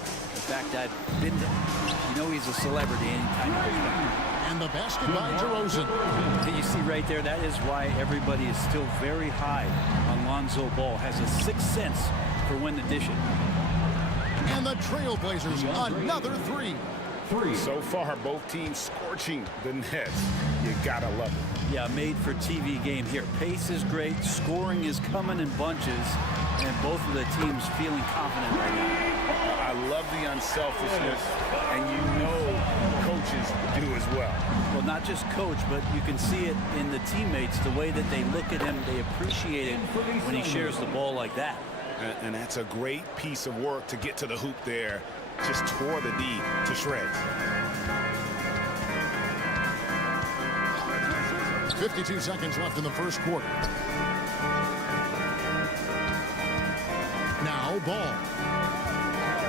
fact, I've been there. You know he's a celebrity anytime he goes back. And the basket by DeRozan. You see right there, that is why everybody is still very high on Lonzo Ball. Has a 6th sense for when to dish it. And the Trailblazers, another 3. So far, both teams scorching the nets. You gotta love it. Yeah, made for TV game here. Pace is great, scoring is coming in bunches, and both of the teams feeling confident right now. I love the unselfishness, and you know coaches do as well. Well, not just coach, but you can see it in the teammates, the way that they look at him, they appreciate it when he shares the ball like that. And that's a great piece of work to get to the hoop there. Just tore the D to shreds. 52 seconds left in the first quarter. ball.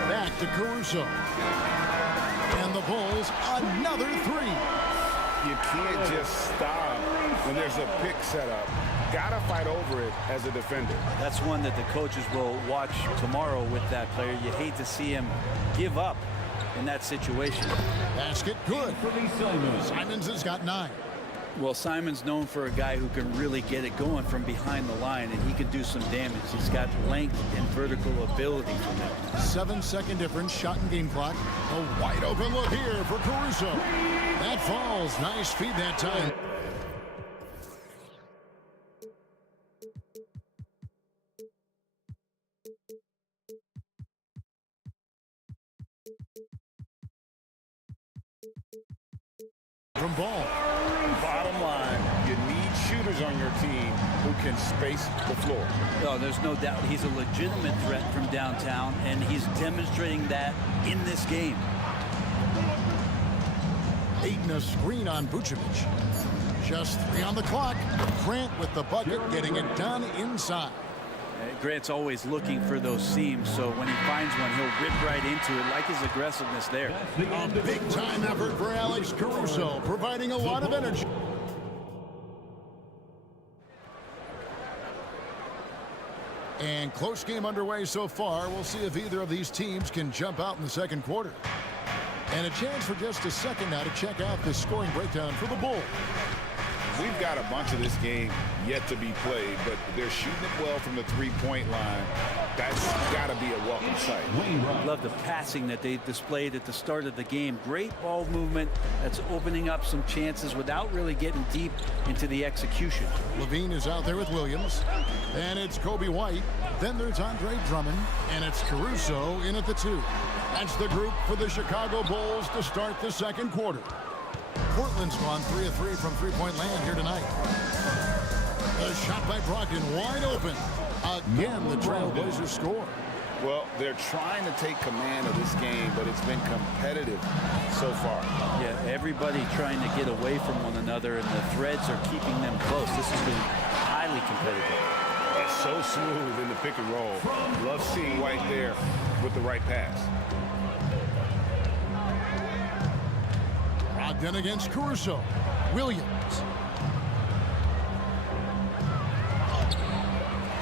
Back to Caruso. And the Bulls, another three. You can't just stop when there's a pick set up. Gotta fight over it as a defender. That's one that the coaches will watch tomorrow with that player. You hate to see him give up in that situation. Basket good. Simons has got 9. Well, Simon's known for a guy who can really get it going from behind the line, and he can do some damage. He's got length and vertical ability from that. 7-second difference, shot and game clock. A wide open look here for Caruso. That falls. Nice feed that time. From ball. Bottom line, you need shooters on your team who can space the floor. No, there's no doubt he's a legitimate threat from downtown, and he's demonstrating that in this game. Aiden a screen on Vucevic. Just 3 on the clock. Grant with the bucket, getting it done inside. Grant's always looking for those seams, so when he finds one, he'll rip right into it, like his aggressiveness there. A big-time effort for Alex Caruso, providing a lot of energy. And close game underway so far. We'll see if either of these teams can jump out in the second quarter. And a chance for just a second now to check out the scoring breakdown for the Bulls. We've got a bunch of this game yet to be played, but they're shooting it well from the three-point line. That's got to be a welcome sight. Love the passing that they displayed at the start of the game. Great ball movement that's opening up some chances without really getting deep into the execution. Levine is out there with Williams. And it's Kobe White. Then there's Andre Drummond. And it's Caruso in at the 2. That's the group for the Chicago Bulls to start the second quarter. Portland's gone 3 of 3 from three-point land here tonight. A shot by Brogdon, wide open. Again, the Trailblazers score. Well, they're trying to take command of this game, but it's been competitive so far. Yeah, everybody trying to get away from one another, and the threads are keeping them close. This has been highly competitive. It's so smooth in the pick and roll. Love seeing White there with the right pass. Brogdon against Caruso. Williams.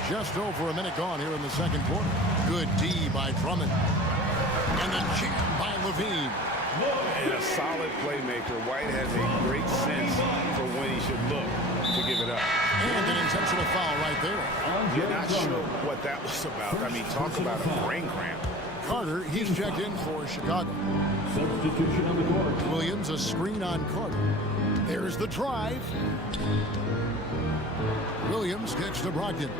Just over a minute gone here in the second quarter. Good D by Drummond. And the jam by Levine. And a solid playmaker. White has a great sense for when he should look to give it up. And an intentional foul right there. You're not sure what that was about. I mean, talk about a brain cramp. Carter, he's checked in for Chicago. Substitution on the court. Williams, a screen on Carter. There's the drive. Williams kicks to Brogdon.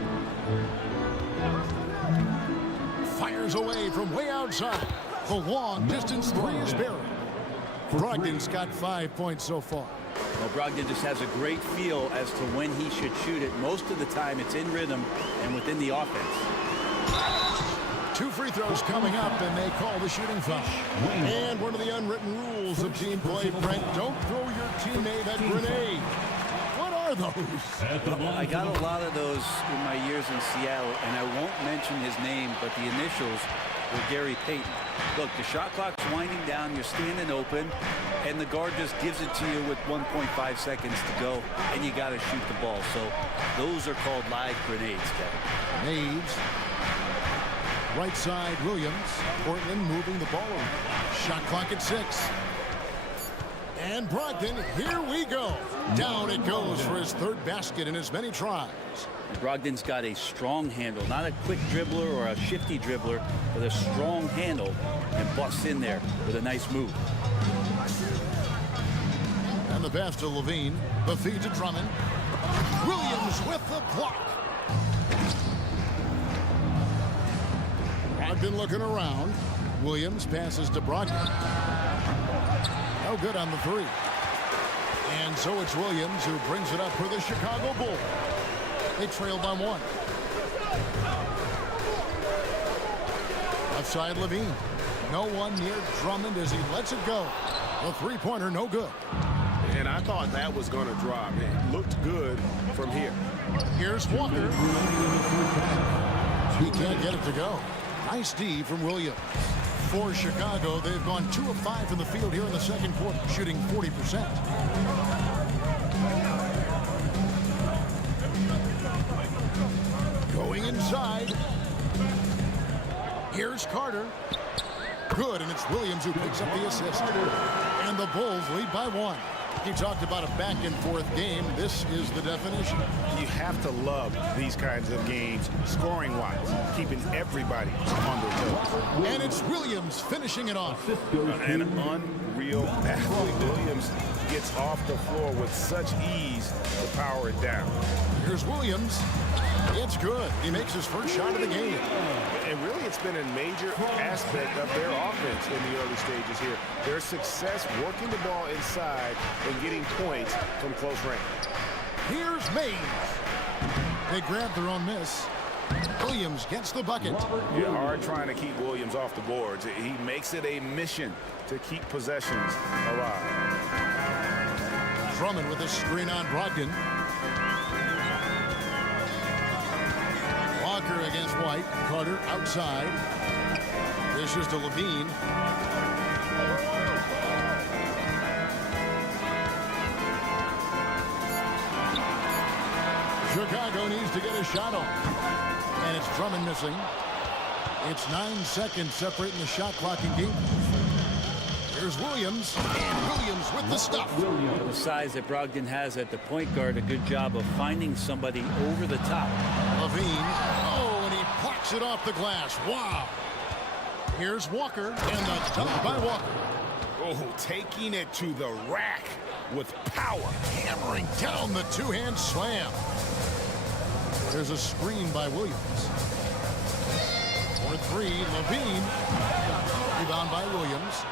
Fires away from way outside. The long distance three is buried. Brogdon's got 5 points so far. Well, Brogdon just has a great feel as to when he should shoot it. Most of the time it's in rhythm and within the offense. 2 free throws coming up, and they call the shooting foul. And one of the unwritten rules of team play, Brent, don't throw your teammate a grenade. What are those? I got a lot of those in my years in Seattle, and I won't mention his name, but the initials were Gary Payton. Look, the shot clock's winding down, you're standing open, and the guard just gives it to you with 1.5 seconds to go, and you got to shoot the ball. So those are called live grenades, Kevin. Naves. Right side, Williams. Portland moving the ball around. Shot clock at 6. And Brogdon, here we go. Down it goes for his 3rd basket in as many tries. Brogdon's got a strong handle, not a quick dribbler or a shifty dribbler, but a strong handle, and busts in there with a nice move. And the pass to Levine. The feed to Drummond. Williams with the block. Brogdon looking around. Williams passes to Brogdon. No good on the 3. And so it's Williams who brings it up for the Chicago Bulls. They trail by 1. Left side, Levine. No one near Drummond as he lets it go. The three-pointer, no good. And I thought that was going to drop. It looked good from here. Here's Walker. He can't get it to go. Nice D from Williams. For Chicago, they've gone 2 of 5 from the field here in the second quarter, shooting 40%. Going inside. Here's Carter. Good, and it's Williams who picks up the assist. And the Bulls lead by 1. He talked about a back-and-forth game. This is the definition. You have to love these kinds of games, scoring-wise, keeping everybody on their toes. And it's Williams finishing it off. An unreal athlete. Williams gets off the floor with such ease to power it down. Here's Williams. It's good. He makes his first shot of the game. And really, it's been a major aspect of their offense in the early stages here. Their success working the ball inside and getting points from close range. Here's Mays. They grab their own miss. Williams gets the bucket. Yeah, hard trying to keep Williams off the boards. He makes it a mission to keep possessions alive. Drummond with a screen on Brogdon. Walker against White. Carter outside. Dishes to Levine. Chicago needs to get a shot off. And it's Drummond missing. It's 9 seconds separating the shot clock and game. Here's Williams. And Williams with the stuff. The size that Brogdon has at the point guard, a good job of finding somebody over the top. Levine. Oh, and he plucks it off the glass. Wow. Here's Walker. And the dunk by Walker. Oh, taking it to the rack with power. Hammering down the two-hand slam. There's a screen by Williams. For 3, Levine. Rebound by Williams.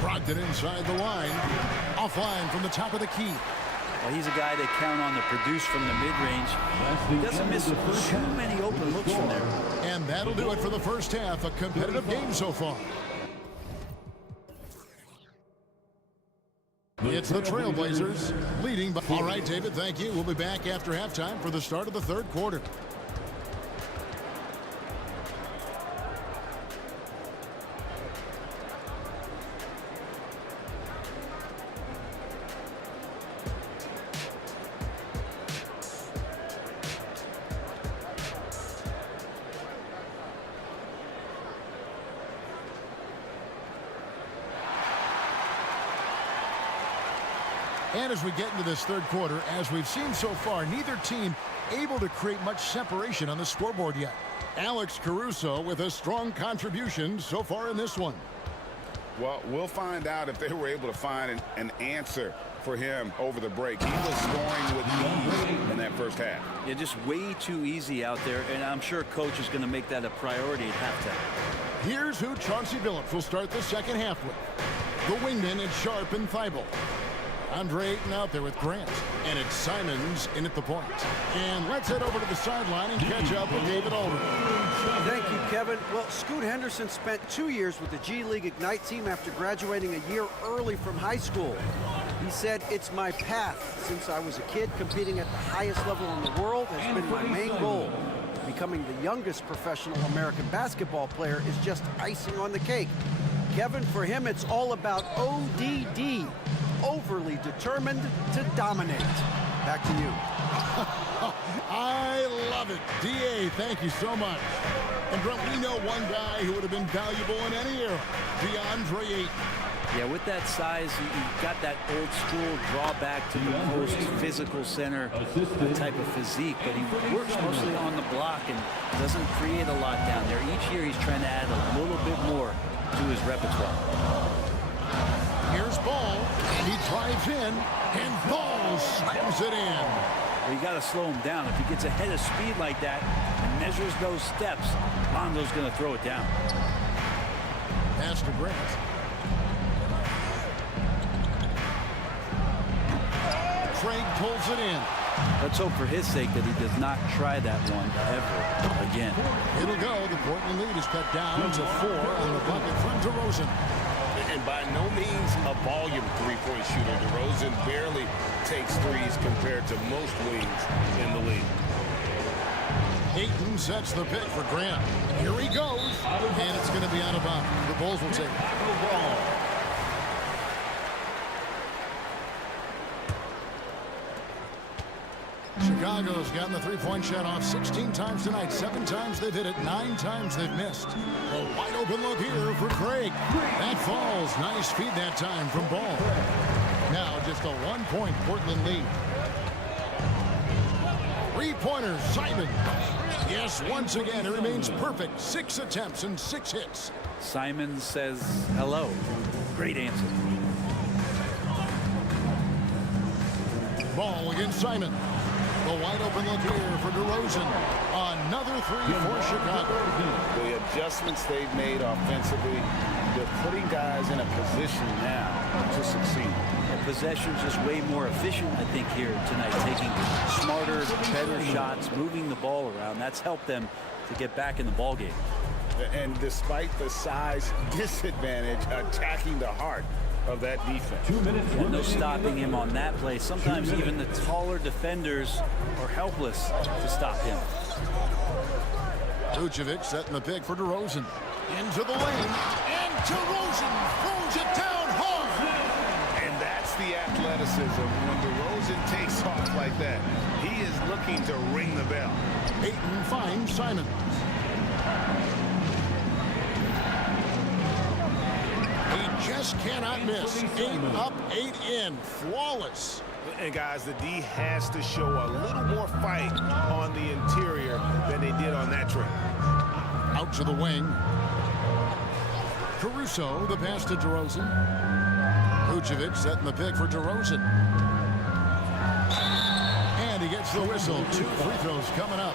Brogdon inside the line. Offline from the top of the key. Well, he's a guy they count on to produce from the mid-range. He doesn't miss too many open looks from there. And that'll do it for the first half. A competitive game so far. It's the Trailblazers leading by... All right, David, thank you. We'll be back after halftime for the start of the third quarter. And as we get into this third quarter, as we've seen so far, neither team able to create much separation on the scoreboard yet. Alex Caruso with a strong contribution so far in this one. Well, we'll find out if they were able to find an answer for him over the break. He was scoring with ease in that first half. Yeah, just way too easy out there, and I'm sure coach is going to make that a priority at halftime. Here's who Chauncey Billups will start the second half with. The wingmen at Sharp and Thibault. Andre Ayton out there with Grant. And it's Simons in at the point. And let's head over to the sideline and catch up with David Aldridge. Thank you, Kevin. Well, Scoot Henderson spent 2 years with the G League Ignite team after graduating a year early from high school. He said, "It's my path. Since I was a kid, competing at the highest level in the world has been my main goal. Becoming the youngest professional American basketball player is just icing on the cake." Kevin, for him, it's all about ODD. Overly determined to dominate. Back to you. I love it. D.A., thank you so much. And Brent, we know one guy who would have been valuable in any era, DeAndre Ayton. Yeah, with that size, you got that old school drawback to the post physical center type of physique, but he works mostly on the block and doesn't create a lot down there. Each year he's trying to add a little bit more to his repertoire. Here's Ball, and he drives in, and Ball slams it in. Well, you got to slow him down. If he gets ahead of speed like that and measures those steps, Lonzo's going to throw it down. Pass to Grant. Craig pulls it in. Let's hope for his sake that he does not try that one ever again. It'll go. The Portland lead is cut down to 4 on the bucket from DeRozan. And by no means a volume three-point shooter. DeRozan barely takes threes compared to most wings in the league. Ayton sets the pick for Grant. Here he goes, and it's going to be out of bounds. The Bulls will take it. Chicago's gotten the three-point shot off 16 times tonight. 7 times they've hit it, 9 times they've missed. A wide open look here for Craig. That falls. Nice feed that time from Ball. Now just a 1-point Portland lead. Three-pointers, Simon. Yes, once again, it remains perfect. 6 attempts and 6 hits. Simon says hello. Great answer. Ball against Simon. The wide open look here for DeRozan. Another three for Chicago. The adjustments they've made offensively, they're putting guys in a position now to succeed. Possession's just way more efficient, I think, here tonight, taking smarter, better shots, moving the ball around. That's helped them to get back in the ball game. And despite the size disadvantage, attacking the heart of that defense. 2 minutes. Yeah, no stopping him on that play. Sometimes even the taller defenders are helpless to stop him. Vucevic setting the pick for DeRozan. Into the lane, and DeRozan throws it down hard. The athleticism when DeRozan takes off like that. He is looking to ring the bell. Ayton finds Simon. He just cannot miss. 8 up, 8 in. Flawless. And guys, the D has to show a little more fight on the interior than they did on that trip. Out to the wing. Caruso, the pass to DeRozan. Vucevic setting the pick for DeRozan. And he gets the whistle. 2 free throws coming up.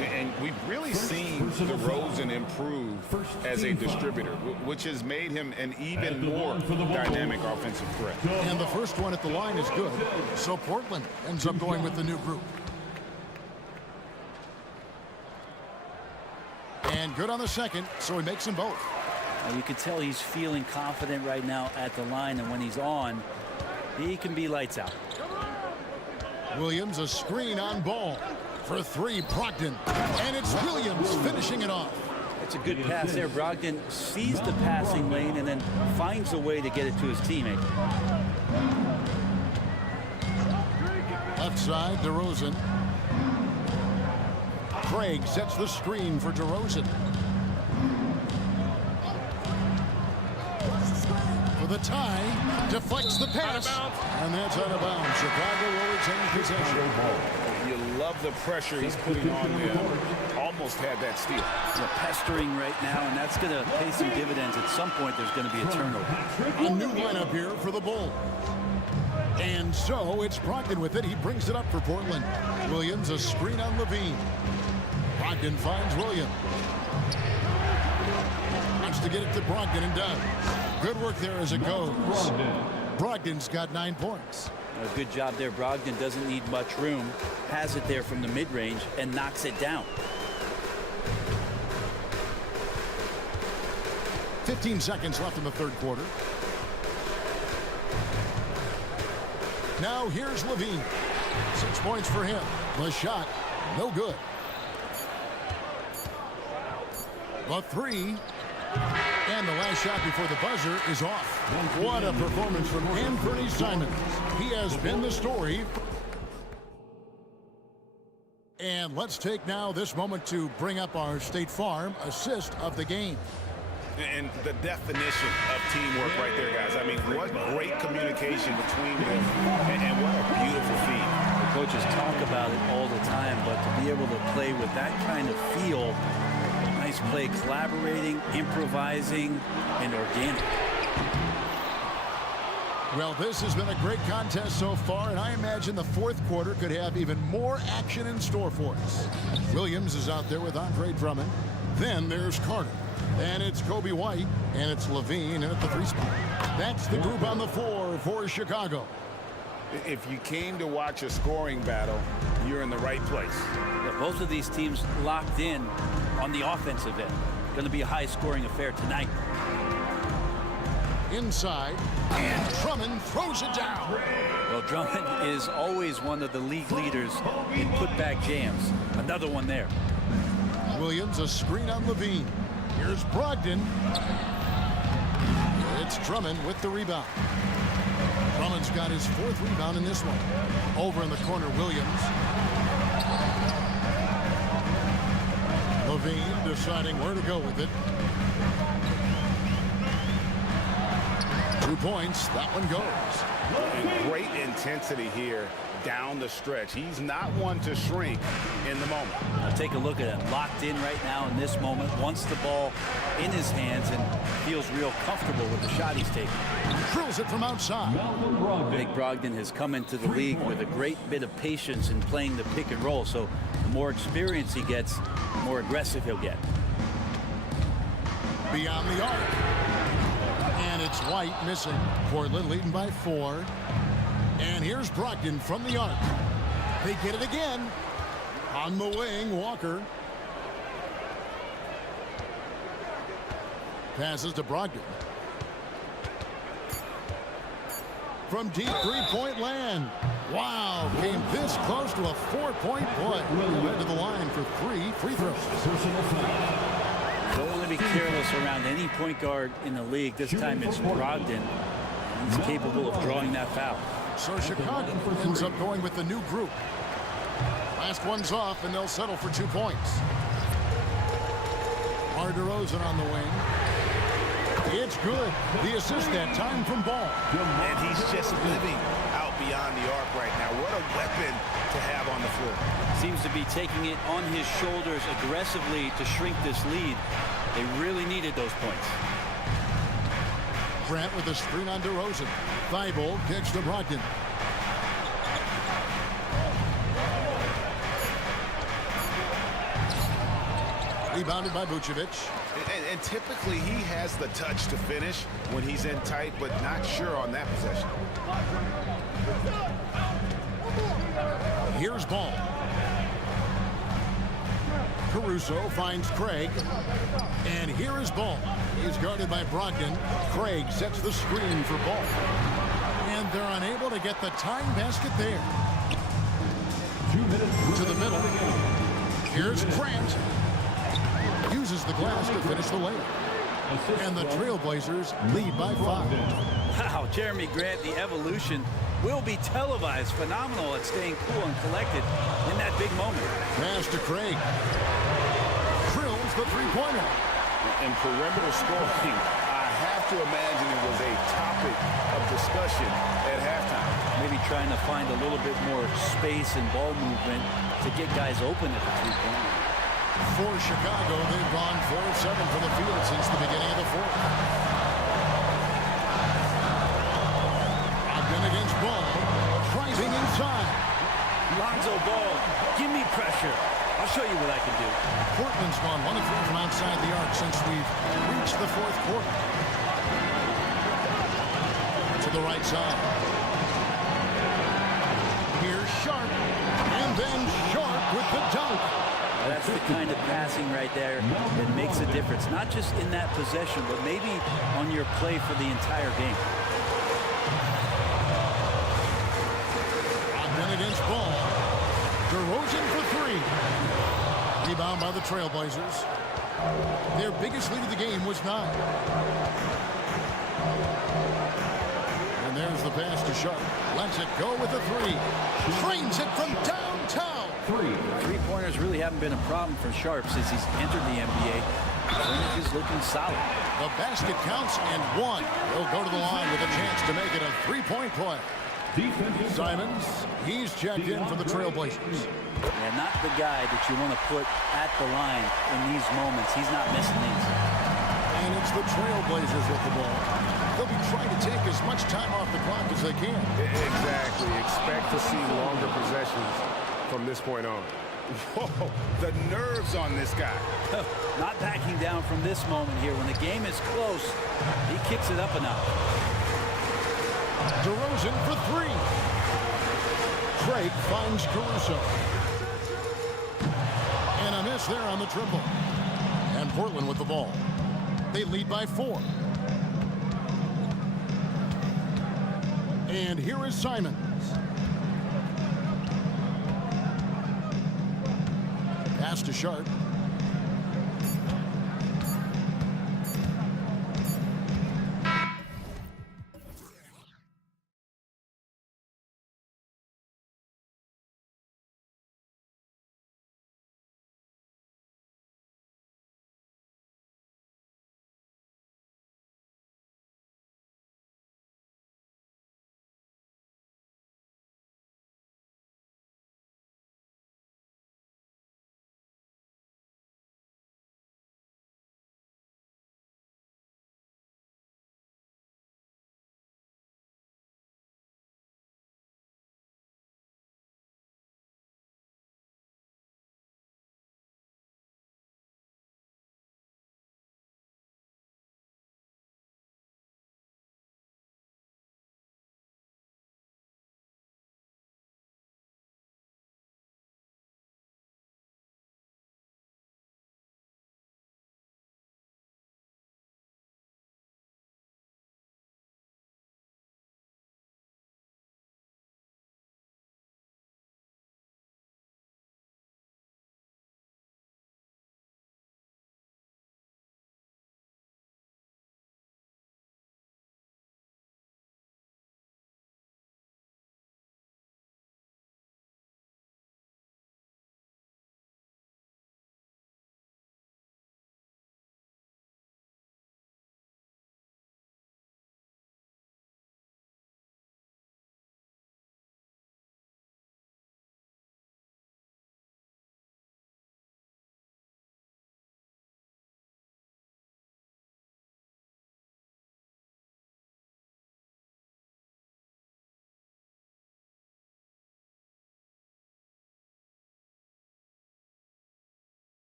And we've really seen DeRozan improve as a distributor, which has made him an even more dynamic offensive threat. And the first one at the line is good. So Portland ends up going with the new group. And good on the second, so he makes them both. You can tell he's feeling confident right now at the line, and when he's on, he can be lights out. Williams, a screen on Ball for 3, Brogdon, and it's Williams finishing it off. It's a good pass there. Brogdon sees the passing lane and then finds a way to get it to his teammate. Left side, DeRozan. Craig sets the screen for DeRozan. The tie, deflects the pass, and that's out of bounds. Chicago will retain possession. You love the pressure he's putting on them. Almost had that steal. They're pestering right now, and that's going to pay some dividends. At some point, there's going to be a turnover. A new lineup here for the Bulls. And so it's Brogdon with it. He brings it up for Portland. Williams, a screen on Levine. Brogdon finds Williams. Wants to get it to Brogdon and does. Good work there as it goes. Brogdon's got 9 points. A good job there. Brogdon doesn't need much room. Has it there from the mid-range and knocks it down. 15 seconds left in the third quarter. Now here's Levine. 6 points for him. The shot, no good. The 3. And the last shot before the buzzer is off. What a performance from Anthony Simons. He has been the story. And let's take now this moment to bring up our State Farm assist of the game. And the definition of teamwork right there, guys. I mean, what great communication between them, and what a beautiful feed. The coaches talk about it all the time, but to be able to play with that kind of feel, nice play, collaborating, improvising, and organic. Well, this has been a great contest so far, and I imagine the fourth quarter could have even more action in store for us. Williams is out there with Andre Drummond. Then there's Carter. And it's Kobe White, and it's Levine at the 3 spot. That's the group on the floor for Chicago. If you came to watch a scoring battle, you're in the right place. Yeah, both of these teams locked in on the offensive end. Going to be a high-scoring affair tonight. Inside, and Drummond throws it down. Well, Drummond is always one of the league leaders in putback jams. Another one there. Williams, a screen on Levine. Here's Brogdon. It's Drummond with the rebound. Drummond's got his 4th rebound in this one. Over in the corner, Williams. Levine deciding where to go with it. 2 points. That one goes. And great intensity here down the stretch. He's not one to shrink in the moment. Now take a look at him. Locked in right now in this moment. Wants the ball in his hands and feels real comfortable with the shot he's taking. Drills it from outside. Big Brogdon has come into the league with a great bit of patience in playing the pick and roll. So the more experience he gets, the more aggressive he'll get. Beyond the arc. And it's White missing. Portland leading by 4. And here's Brogdon from the arc. They get it again. On the wing, Walker. Passes to Brogdon. From deep three-point land. Wow, came this close to a 4-point play. Went to the line for 3 free throws. Don't want to be careless around any point guard in the league. This time it's Brogdon. He's capable of drawing that foul. So Chicago ends up going with the new group. Last one's off, and they'll settle for 2 points. DeRozan on the wing. It's good. The assist that time from Ball. And he's just living out beyond the arc right now. What a weapon to have on the floor. Seems to be taking it on his shoulders aggressively to shrink this lead. They really needed those points. Grant with a screen on DeRozan. Thibault kicks to Brogdon. Rebounded by Vucevic. And typically he has the touch to finish when he's in tight, but not sure on that possession. Here's Ball. Caruso finds Craig. And here is Ball. He's guarded by Brogdon. Craig sets the screen for Ball. And they're unable to get the time basket there. 2 minutes to the middle. Here's Grant. Uses the glass to finish the layup. And the Trailblazers lead by 5. Wow, Jeremy Grant, the evolution will be televised. Phenomenal at staying cool and collected in that big moment. Pass to Craig. Drills the three-pointer. And perimeter scoring, I have to imagine it was a topic of discussion at halftime. Maybe trying to find a little bit more space and ball movement to get guys open at the three-pointer. For Chicago, they've gone 4 of 7 from the field since the beginning of the 4th. Brogdon against Ball. Driving inside. Lonzo Ball, give me pressure. I'll show you what I can do. Portland's gone 1 of 3 from outside the arc since we've reached the 4th quarter. To the right side. Here's Sharp. And then Sharp with the dunk. That's the kind of passing right there that makes a difference, not just in that possession, but maybe on your play for the entire game. Brogdon against Ball. DeRozan for 3. Rebound by the Trailblazers. Their biggest lead of the game was 9. And there's the pass to Sharp. Lets it go with a 3. Trains it from downtown. Three-pointers really haven't been a problem for Sharp since he's entered the NBA. He's looking solid. The basket counts and 1. He'll go to the line with a chance to make it a 3-point play. Simons, he's checked in for the Trailblazers. Yeah, not the guy that you want to put at the line in these moments. He's not missing these. And it's the Trailblazers with the ball. They'll be trying to take as much time off the clock as they can. Exactly. Expect to see longer possessions from this point on. Whoa, the nerves on this guy. Not backing down from this moment here. When the game is close, he kicks it up a notch. DeRozan for 3. Craig finds Caruso. And a miss there on the triple. And Portland with the ball. They lead by 4. And here is Simons. Pass to Sharp.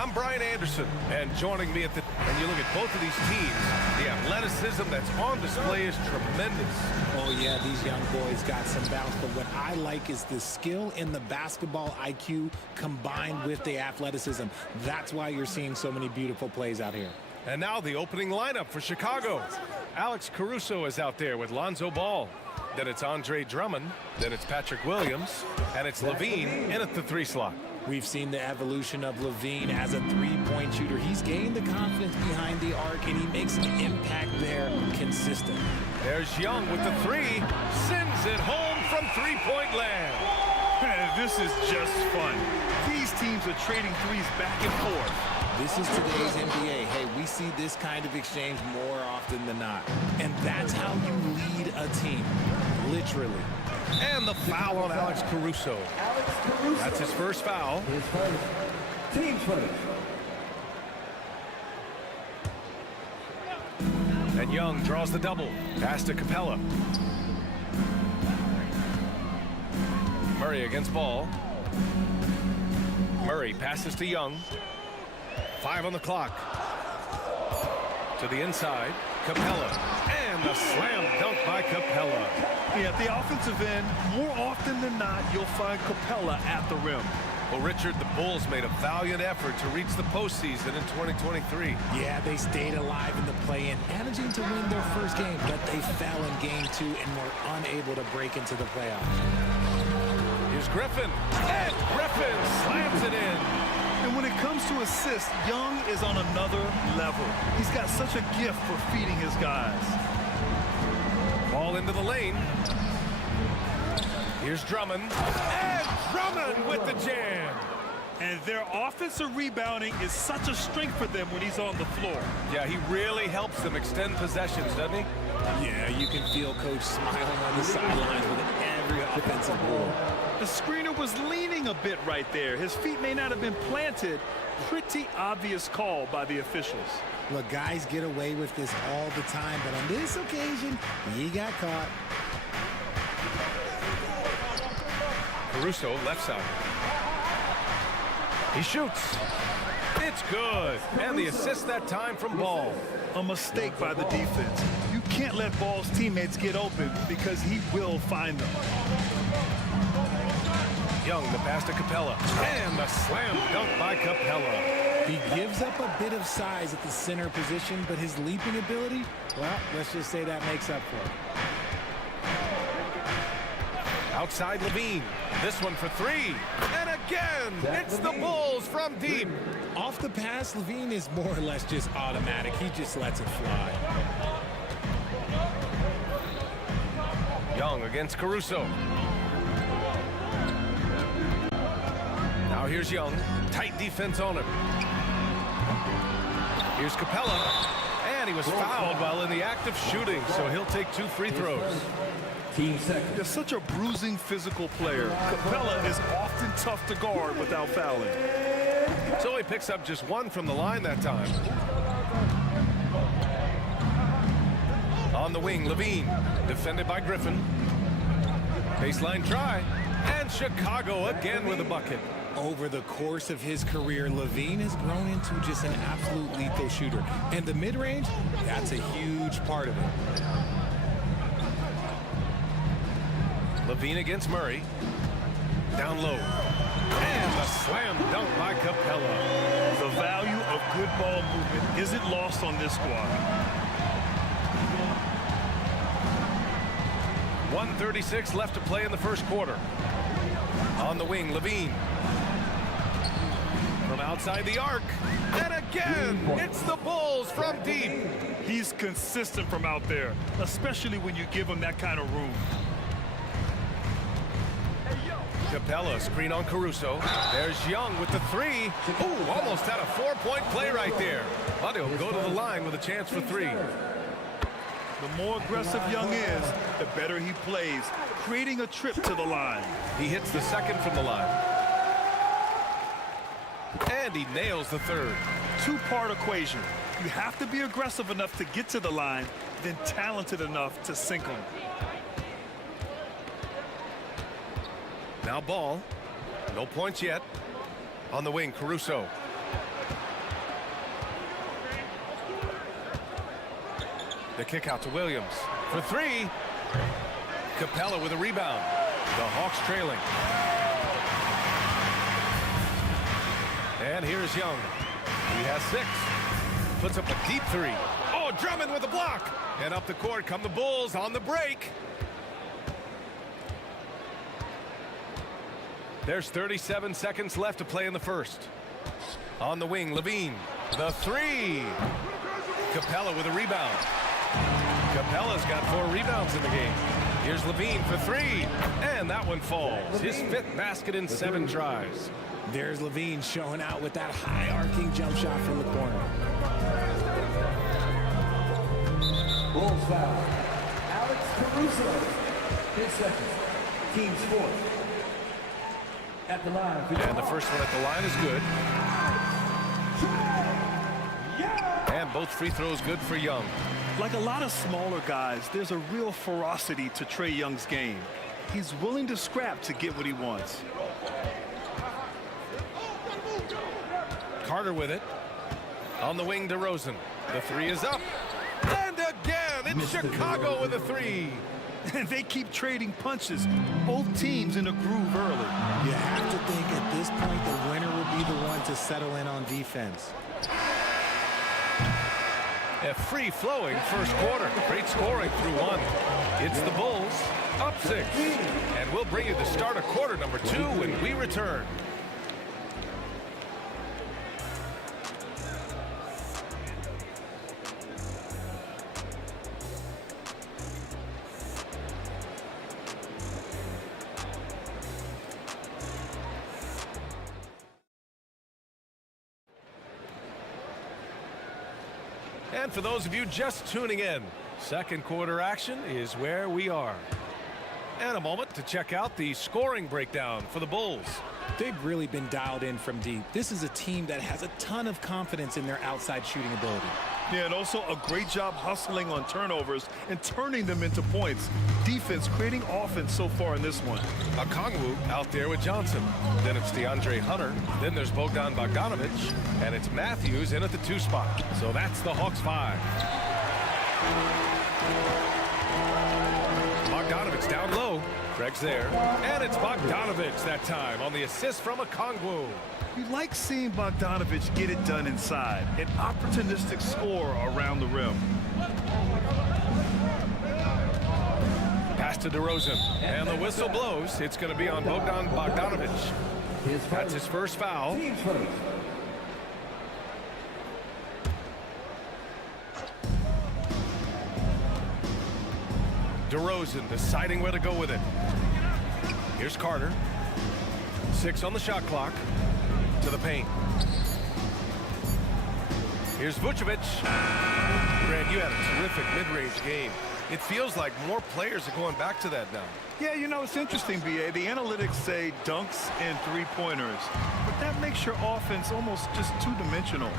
I'm Brian Anderson, and joining me and you look at both of these teams, the athleticism that's on display is tremendous. Oh yeah, these young boys got some bounce, but what I like is the skill in the basketball IQ combined with the athleticism. That's why you're seeing so many beautiful plays out here. And now the opening lineup for Chicago. Alex Caruso is out there with Lonzo Ball. Then it's Andre Drummond. Then it's Patrick Williams. And it's Levine in at the 3 slot. We've seen the evolution of Levine as a three-point shooter. He's gained the confidence behind the arc, and he makes an impact there consistent. There's Young with the 3. Sends it home from three-point land. This is just fun. These teams are trading threes back and forth. This is today's NBA. Hey, we see this kind of exchange more often than not. And that's how you lead a team, literally. And the foul on Alex Caruso. That's his first foul. His first. Team first. And Young draws the double. Pass to Capella. Murray against Ball. Murray passes to Young. 5 on the clock. To the inside. Capella. And a slam dunk by Capella. Yeah, at the offensive end, more often than not, you'll find Capella at the rim. Well, Richard, the Bulls made a valiant effort to reach the postseason in 2023. Yeah, they stayed alive in the play-in, managing to win their first game, but they fell in game 2 and were unable to break into the playoffs. Here's Griffin. And Griffin slams it in. And when it comes to assists, Young is on another level. He's got such a gift for feeding his guys. Ball into the lane. Here's Drummond. And Drummond with the jam. And their offensive rebounding is such a strength for them when he's on the floor. Yeah, he really helps them extend possessions, doesn't he? Yeah, you can feel Coach smiling on the sidelines with every offensive ball. The screener was leaning a bit right there. His feet may not have been planted. Pretty obvious call by the officials. Look, guys get away with this all the time, but on this occasion, he got caught. Caruso, left side. He shoots. It's good. And the assist that time from Ball. A mistake by the defense. You can't let Ball's teammates get open because he will find them. Young, the pass to Capella. And the slam dunk by Capella. He gives up a bit of size at the center position, but his leaping ability, well, let's just say that makes up for it. Outside Levine. This one for 3. And again, it's the Bulls from deep. Off the pass, Levine is more or less just automatic. He just lets it fly. Young against Caruso. Now here's Young. Tight defense on him. Here's Capella. And he was fouled while in the act of shooting, so he'll take 2 free throws. They're such a bruising physical player. Capella is often tough to guard without fouling. So he picks up just 1 from the line that time. On the wing, Levine. Defended by Griffin. Baseline try. And Chicago again with a bucket. Over the course of his career, Levine has grown into just an absolute lethal shooter. And the mid-range, that's a huge part of it. Levine against Murray. Down low. And a slam dunk by Capella. The value of good ball movement isn't lost on this squad. 1:36 left to play in the first quarter. On the wing, Levine. From outside the arc. And again, it's the Bulls from deep. He's consistent from out there, especially when you give him that kind of room. Capella, screen on Caruso. There's Young with the 3. Ooh, almost had a 4-point play right there. But he'll go to the line with a chance for 3. The more aggressive Young is, the better he plays, creating a trip to the line. He hits the second from the line. And he nails the third. 2-part equation. You have to be aggressive enough to get to the line, then talented enough to sink them. Now Ball. No points yet. On the wing, Caruso. The kick out to Williams. For three. Capella with a rebound. The Hawks trailing. And here's Young. He has 6. Puts up a deep three. Oh, Drummond with a block. And up the court come the Bulls on the break. There's 37 seconds left to play in the first. On the wing, Levine. The three. Capella with a rebound. Capella's got 4 rebounds in the game. Here's Levine for 3. And that one falls. His 5th basket in 7 tries. There's Levine showing out with that high arcing jump shot from the corner. Bulls foul. Alex Caruso. His second. Team's 4th. At the line. And the first one at the line is good. And both free throws good for Young. Like a lot of smaller guys, there's a real ferocity to Trae Young's game. He's willing to scrap to get what he wants. Carter with it. On the wing, DeRozan. The 3 is up. And again, it's Chicago with a 3. They keep trading punches. Both teams in a groove early. You have to think at this point the winner will be the one to settle in on defense. A free-flowing first quarter. Great scoring through 1. It's the Bulls up 6. And we'll bring you the start of quarter number 2 when we return. And for those of you just tuning in, second quarter action is where we are. And a moment to check out the scoring breakdown for the Bulls. They've really been dialed in from deep. This is a team that has a ton of confidence in their outside shooting ability. Yeah, and also a great job hustling on turnovers and turning them into points. Defense creating offense so far in this one. Okongwu out there with Johnson. Then it's DeAndre Hunter. Then there's Bogdan Bogdanovic. And it's Matthews in at the 2 spot. So that's the Hawks 5. Bogdanovic down low. Craig's there. And it's Bogdanovic that time on the assist from Okongwu. You like seeing Bogdanovic get it done inside. An opportunistic scorer around the rim. Pass to DeRozan. And the whistle blows. It's going to be on Bogdan Bogdanovic. That's his first foul. DeRozan deciding where to go with it. Here's Carter. 6 on the shot clock. To the paint. Here's Vucevic. Grant, you had a terrific mid-range game. It feels like more players are going back to that now. Yeah, you know, it's interesting, B.A. The analytics say dunks and 3-pointers. But that makes your offense almost just two-dimensional.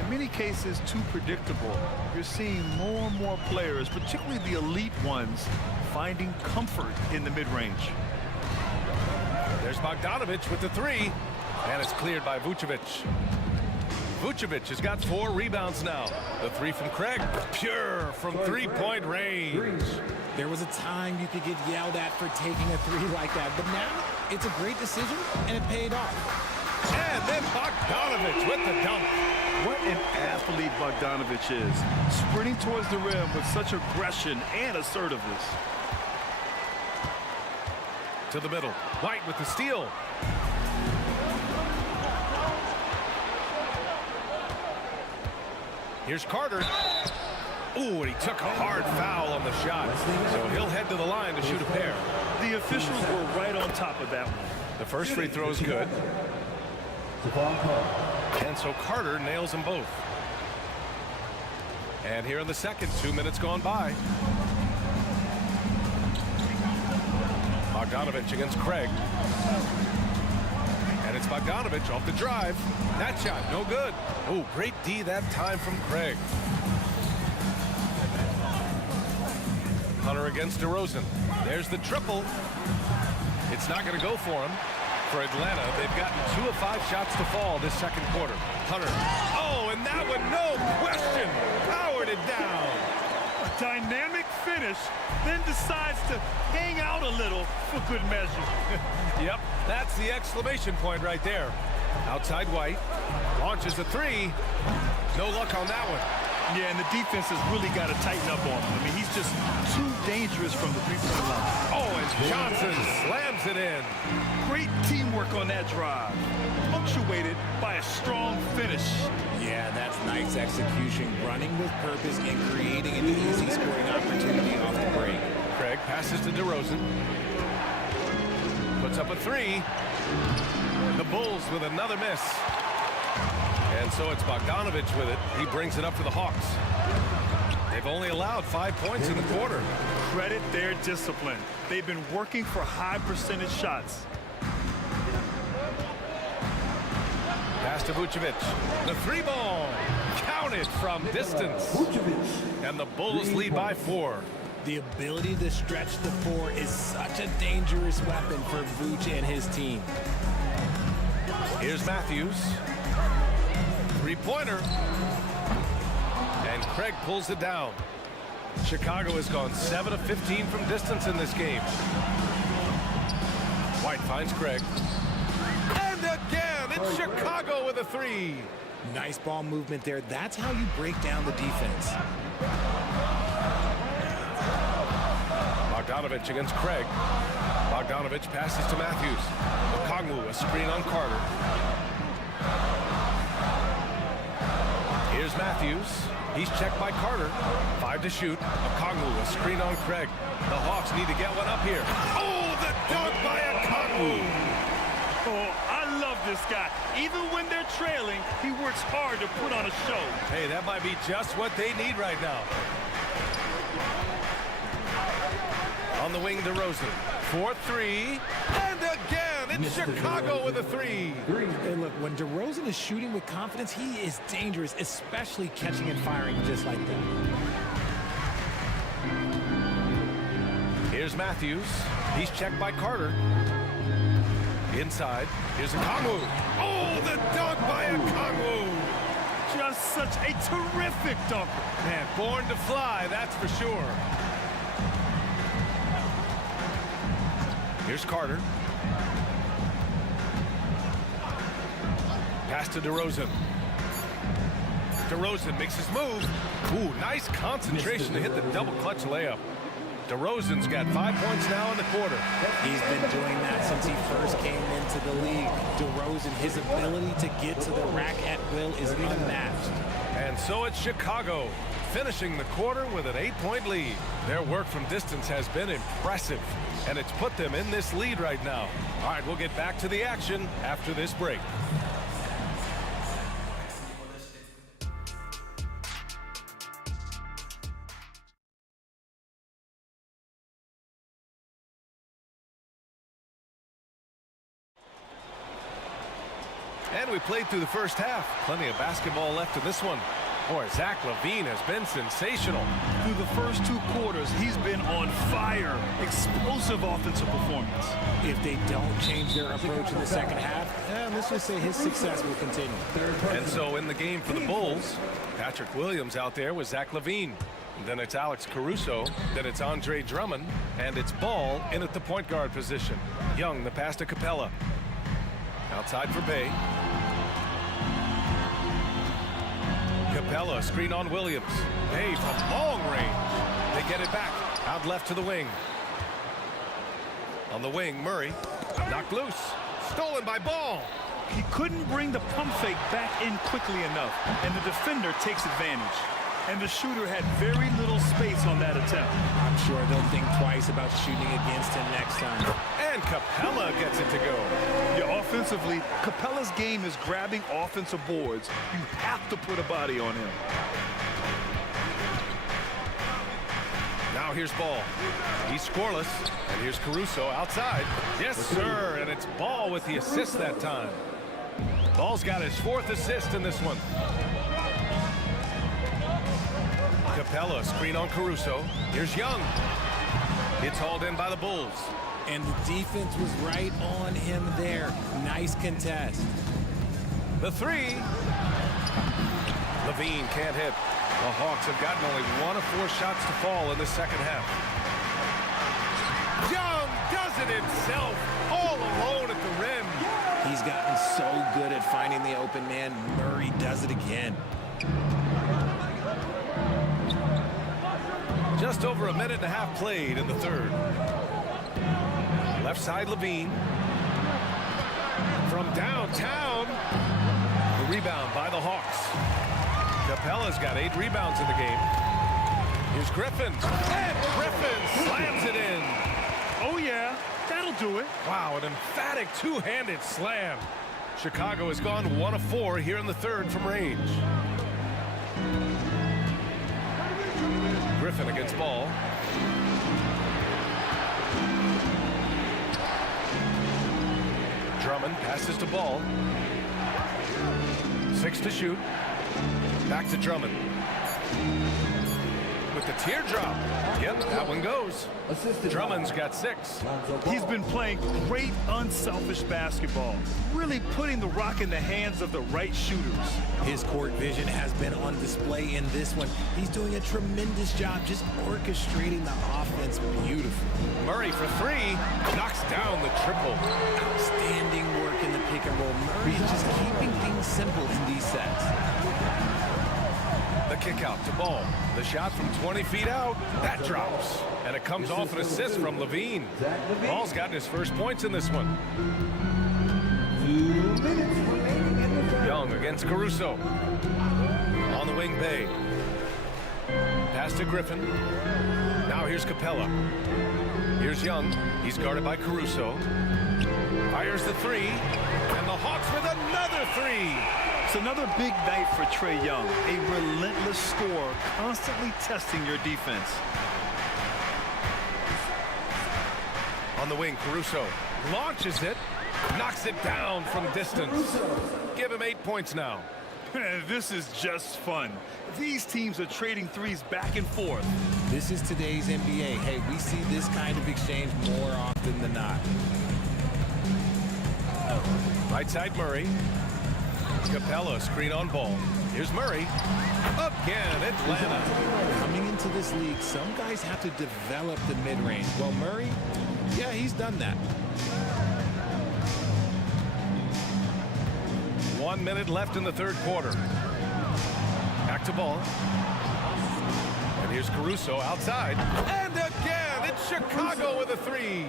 In many cases, too predictable. You're seeing more and more players, particularly the elite ones, finding comfort in the mid-range. There's Bogdanovic with the 3. And it's cleared by Vucevic. Vucevic has got 4 rebounds now. The 3 from Craig. Pure from 3-point range. There was a time you could get yelled at for taking a 3 like that. But now, it's a great decision, and it paid off. And then Bogdanovic with the dunk. What an athlete Bogdanovic is. Sprinting towards the rim with such aggression and assertiveness. To the middle. White with the steal. Here's Carter. Ooh, and he took a hard foul on the shot. So he'll head to the line to shoot a pair. The officials were right on top of that one. The first free throw is good. And so Carter nails them both. And here in the second, 2 minutes gone by. Bogdanovic against Craig. And it's Bogdanovic off the drive. That shot, no good. Oh, great D that time from Craig. Hunter against DeRozan. There's the triple. It's not going to go for him. For Atlanta, they've gotten 2 of 5 shots to fall this second quarter. Hunter. Oh, and that one, no question, powered it down. Dynamic finish, then decides to hang out a little for good measure. Yep, that's the exclamation point right there. Outside White, launches a three. No luck on that one. Yeah, and the defense has really got to tighten up on him. I mean, he's just too dangerous from the three-point line. Oh, and Johnson slams it in. Great teamwork on that drive, punctuated by a strong finish. Yeah, that's nice execution, running with purpose and creating an easy scoring opportunity off the break. Craig passes to DeRozan. Puts up a three. The Bulls with another miss. And so it's Bogdanovich with it. He brings it up for the Hawks. They've only allowed 5 points in the quarter. Credit their discipline. They've been working for high percentage shots. Pass to Vucevic. The three ball. Counted from distance. And the Bulls lead by 4. The ability to stretch the floor is such a dangerous weapon for Vuce and his team. Here's Matthews. Three-pointer. And Craig pulls it down. Chicago has gone 7 of 15 from distance in this game. White finds Craig. And again, it's Chicago with a three. Nice ball movement there. That's how you break down the defense. Bogdanovich against Craig. Bogdanovich passes to Matthews. Okongwu, a screen on Carter. Here's Matthews. He's checked by Carter. 5 to shoot. Okongwu, a screen on Craig. The Hawks need to get one up here. Oh, the dunk by Okongwu. Oh, I love this guy. Even when they're trailing, he works hard to put on a show. Hey, that might be just what they need right now. On the wing, DeRozan. 4-3. And again, it's Chicago with a three. And look, when DeRozan is shooting with confidence, he is dangerous, especially catching and firing just like that. Here's Matthews. He's checked by Carter. Inside. Here's Okongwu. Oh, the dunk by Okongwu. Just such a terrific dunker. Man, born to fly, that's for sure. Here's Carter. Pass to DeRozan. DeRozan makes his move. Ooh, nice concentration to hit the double clutch layup. DeRozan's got 5 points now in the quarter. He's been doing that since he first came into the league. DeRozan, his ability to get to the rack at will is unmatched. And so it's Chicago, finishing the quarter with an 8-point lead. Their work from distance has been impressive, and it's put them in this lead right now. All right, we'll get back to the action after this break. And we played through the first half. Plenty of basketball left in this one. Boy, Zach LaVine has been sensational. Through the first 2 quarters, he's been on fire. Explosive offensive performance. If they don't change their approach in the second half, let's just say his success will continue. And so in the game for the Bulls, Patrick Williams out there with Zach LaVine. Then it's Alex Caruso. Then it's Andre Drummond. And it's Ball in at the point guard position. Young, the pass to Capella. Outside for Bay. Capella, screen on Williams. Bay from long range. They get it back. Out left to the wing. On the wing, Murray. Knocked loose. Stolen by Ball. He couldn't bring the pump fake back in quickly enough, and the defender takes advantage. And the shooter had very little space on that attempt. I'm sure they'll think twice about shooting against him next time. And Capella gets it to go. Yeah, offensively, Capella's game is grabbing offensive boards. You have to put a body on him. Now here's Ball. He's scoreless. And here's Caruso outside. Yes, sir. And it's Ball with the assist that time. Ball's got his 4th assist in this one. Capella, screen on Caruso. Here's Young. It's hauled in by the Bulls. And the defense was right on him there. Nice contest. The three. LaVine can't hit. The Hawks have gotten only 1 of 4 shots to fall in the second half. Young does it himself, all alone at the rim. He's gotten so good at finding the open man. Murray does it again. Just over a minute and a half played in the third. Left side, Levine. From downtown, the rebound by the Hawks. Capella's got 8 rebounds in the game. Here's Griffin, and Griffin slams it in. Oh, yeah, that'll do it. Wow, an emphatic two-handed slam. Chicago has gone 1 of 4 here in the third from range. Griffin against ball. Drummond passes to Ball. 6 to shoot. Back to Drummond. With the teardrop. Yep, that one goes. Drummond's got 6. He's been playing great, unselfish basketball, really putting the rock in the hands of the right shooters. His court vision has been on display in this one. He's doing a tremendous job just orchestrating the offense beautifully. Murray for 3, knocks down the triple. Outstanding work in the pick and roll. Murray is just keeping things simple in these sets. The kick out to Ball. The shot from 20 feet out, that drops. And it comes off an assist from Levine. Ball's gotten his first points in this one. Young against Caruso. On the wing, Bay. Pass to Griffin. Now here's Capella. Here's Young. He's guarded by Caruso. Fires the 3. And the Hawks with another 3. It's another big night for Trae Young. A relentless scorer, constantly testing your defense. On the wing, Caruso launches it, knocks it down from distance. Give him 8 points now. This is just fun. These teams are trading threes back and forth. This is today's NBA. Hey, we see this kind of exchange more often than not. Right side, Murray. Capella, screen on Ball. Here's Murray. Again, Atlanta. Coming into this league, some guys have to develop the mid-range. Well, Murray, yeah, he's done that. 1 minute left in the third quarter. Back to Ball. And here's Caruso outside. And again, it's Chicago with a 3.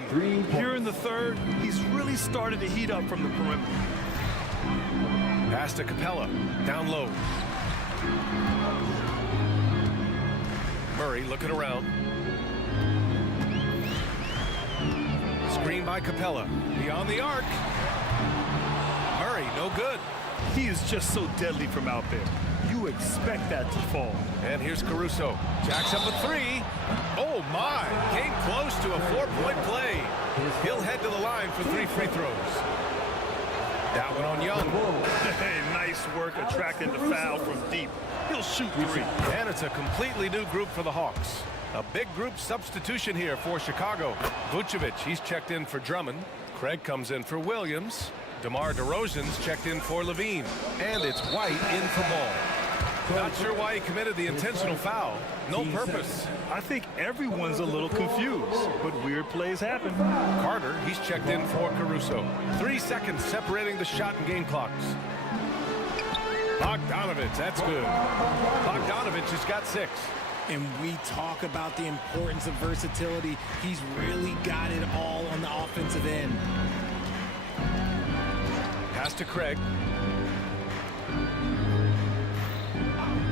Here in the third, he's really started to heat up from the perimeter. Pass to Capella, down low. Murray looking around. Screen by Capella, beyond the arc. Murray, no good. He is just so deadly from out there. You expect that to fall. And here's Caruso, jacks up a 3. Oh my, came close to a 4-point play. He'll head to the line for 3 free throws. That one on Young. Hey, nice work attracting the foul from deep. He'll shoot 3. And it's a completely new group for the Hawks. A big group substitution here for Chicago. Vucevic, he's checked in for Drummond. Craig comes in for Williams. DeMar DeRozan's checked in for Levine. And it's White in for Ball. Not sure why he committed the intentional foul. No purpose. I think everyone's a little confused, but weird plays happen. Carter, he's checked in for Caruso. 3 seconds separating the shot and game clocks. Bogdanovich, that's good. Bogdanovich has got 6. And we talk about the importance of versatility. He's really got it all on the offensive end. Pass to Craig.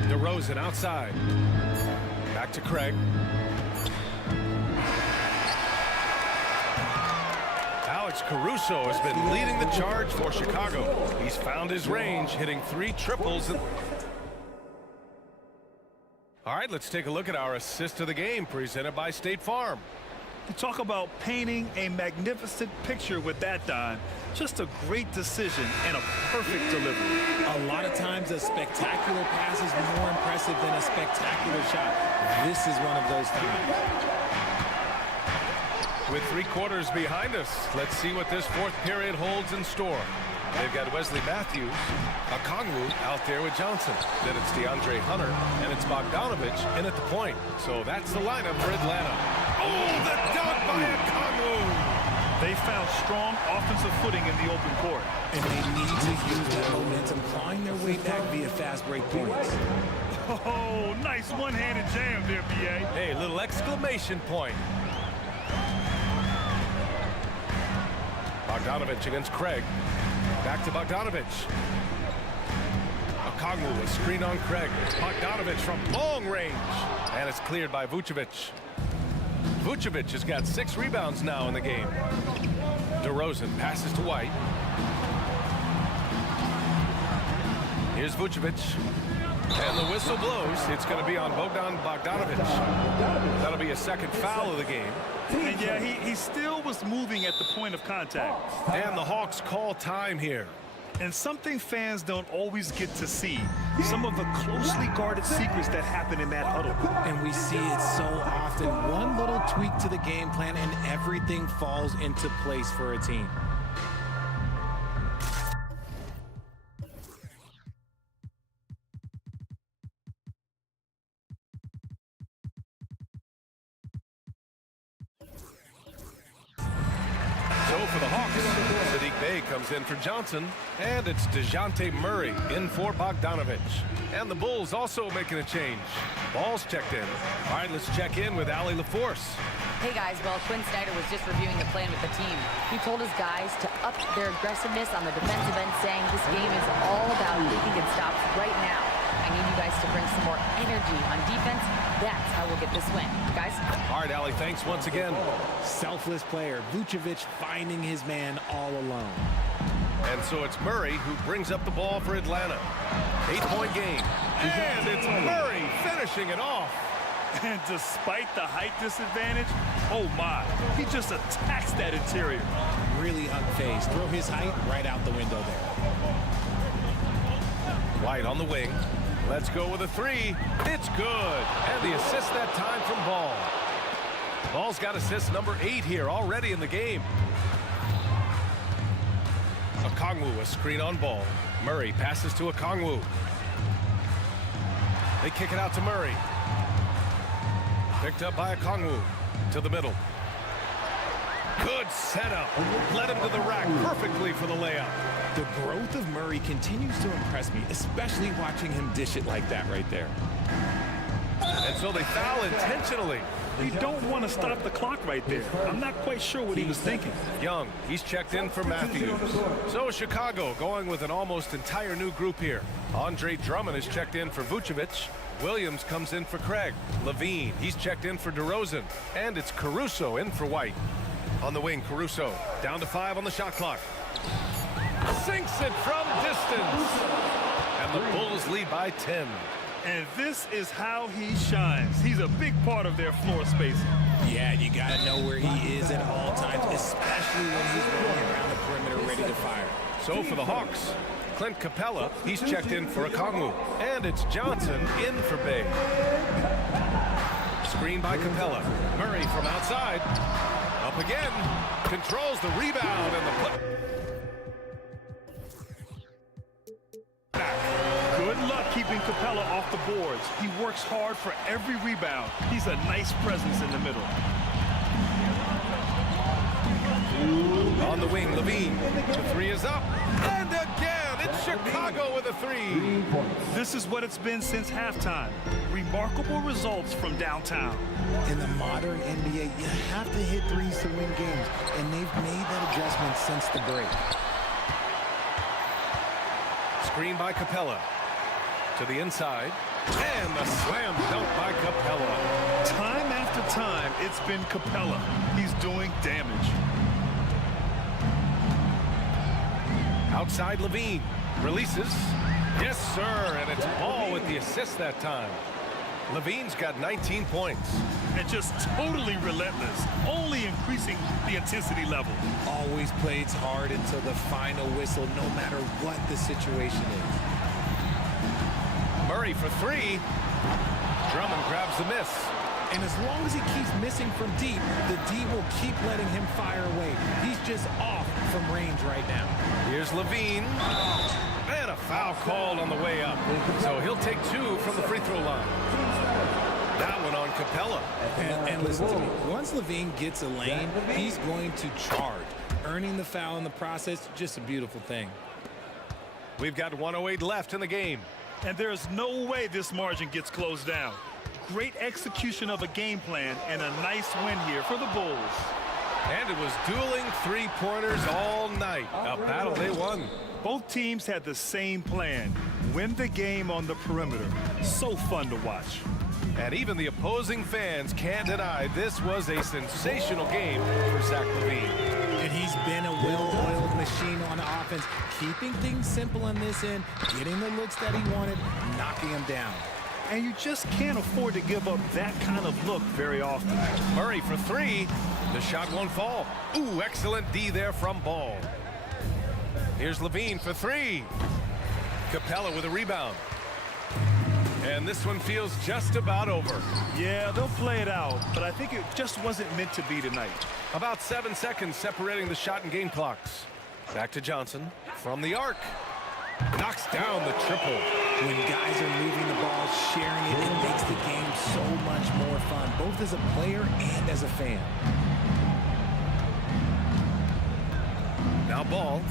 DeRozan outside. Back to Craig. Alex Caruso has been leading the charge for Chicago. He's found his range, hitting 3 triples. All right, let's take a look at our assist of the game presented by State Farm. You talk about painting a magnificent picture with that, Don. Just a great decision and a perfect delivery. A lot of times a spectacular pass is more impressive than a spectacular shot. This is one of those times. With 3 quarters behind us, let's see what this fourth period holds in store. They've got Wesley Matthews, Okongwu out there with Johnson. Then it's DeAndre Hunter, and it's Bogdanovich in at the point. So that's the lineup for Atlanta. Oh, the dunk by Okongwu! They found strong offensive footing in the open court. And they need to use that momentum, clawing their way back via fast break points. Oh, nice one-handed jam there, B.A. Hey, little exclamation point. Bogdanovich against Craig. Back to Bogdanovich. Okongwu, a screen on Craig. Bogdanovich from long range. And it's cleared by Vucevic. Vucevic has got 6 rebounds now in the game. DeRozan passes to White. Here's Vucevic. And the whistle blows. It's going to be on Bogdanovich. That'll be a second foul of the game. And yeah, he still was moving at the point of contact. And the Hawks call time here. And something fans don't always get to see, some of the closely guarded secrets that happen in that huddle. And we see it so often. One little tweak to the game plan and everything falls into place for a team. For the Hawks, Sadiq Bey comes in for Johnson, and it's DeJounte Murray in for Bogdanovich. And the Bulls also making a change. Ball's checked in. All right, let's check in with Allie LaForce. Hey guys, well, Quinn Snyder was just reviewing the plan with the team. He told his guys to up their aggressiveness on the defensive end, saying this game is all about making it stops right now. I need you guys to bring some more energy on defense. That's how we'll get this win. Guys? All right, Allie, thanks once again. Selfless player. Vucevic finding his man all alone. And so it's Murray who brings up the ball for Atlanta. 8-point game. And it's Murray finishing it off. And despite the height disadvantage, oh my, he just attacks that interior. Really unfazed. Throw his height right out the window there. White on the wing. Let's go with a 3. It's good. And the assist that time from Ball. Ball's got assist number 8 here already in the game. Okongwu, a screen on Ball. Murray passes to Okongwu. They kick it out to Murray. Picked up by Okongwu to the middle. Good setup. Led him to the rack perfectly for the layup. The growth of Murray continues to impress me, especially watching him dish it like that right there. And so they foul intentionally. You don't want to stop the clock right there. I'm not quite sure what he was thinking. Young, he's checked in for Matthews. So Chicago going with an almost entire new group here. Andre Drummond is checked in for Vucevic. Williams comes in for Craig. Levine, he's checked in for DeRozan. And it's Caruso in for White. On the wing, Caruso down to 5 on the shot clock. Sinks it from distance. And the Bulls lead by 10. And this is how he shines. He's a big part of their floor spacing. Yeah, you got to know where he is at all times, especially when he's rolling around the perimeter ready to fire. So for the Hawks, Clint Capella, he's checked in for Okongwu. And it's Johnson in for Bey. Screen by Capella. Murray from outside. Up again. Controls the rebound and the put. Good luck keeping Capella off the boards. He works hard for every rebound. He's a nice presence in the middle. On the wing, Levine. The 3 is up. And again, it's Chicago with a 3. This is what it's been since halftime. Remarkable results from downtown. In the modern NBA, you have to hit threes to win games, and they've made that adjustment since the break. Screen by Capella. To the inside. And the slam dunk by Capella. Time after time, it's been Capella. He's doing damage. Outside Levine. Releases. Yes, sir. And it's Ball with the assist that time. Levine's got 19 points. And just totally relentless, only increasing the intensity level. Always plays hard until the final whistle, no matter what the situation is. Murray for 3. Drummond grabs the miss. And as long as he keeps missing from deep, the D will Keep letting him fire away. He's just off from range right now. Here's Levine. And a foul called on the way up. So he'll take 2 from the free throw line. That one on Capella. And listen to me. Once Levine gets a lane, he's going to charge. Earning the foul in the process, just a beautiful thing. We've got 1:08 left in the game. And there's no way this margin gets closed down. Great execution of a game plan and a nice win here for the Bulls. And it was dueling three-pointers all night. A battle they won. Both teams had the same plan. Win the game on the perimeter. So fun to watch. And even the opposing fans can't deny this was a sensational game for Zach Levine. And he's been a well-oiled machine on offense, keeping things simple on this end, getting the looks that he wanted, knocking them down. And you just can't afford to give up that kind of look very often. Murray for 3. The shot won't fall. Ooh, excellent D there from Ball. Here's Levine for 3. Capella with a rebound. And this one feels just about over. Yeah, they'll play it out, but I think it just wasn't meant to be tonight. About 7 seconds separating the shot and game clocks. Back to Johnson from the arc. Knocks down the triple. When guys are moving the ball, sharing it, it makes the game so much more fun, both as a player and as a fan. Now Ball.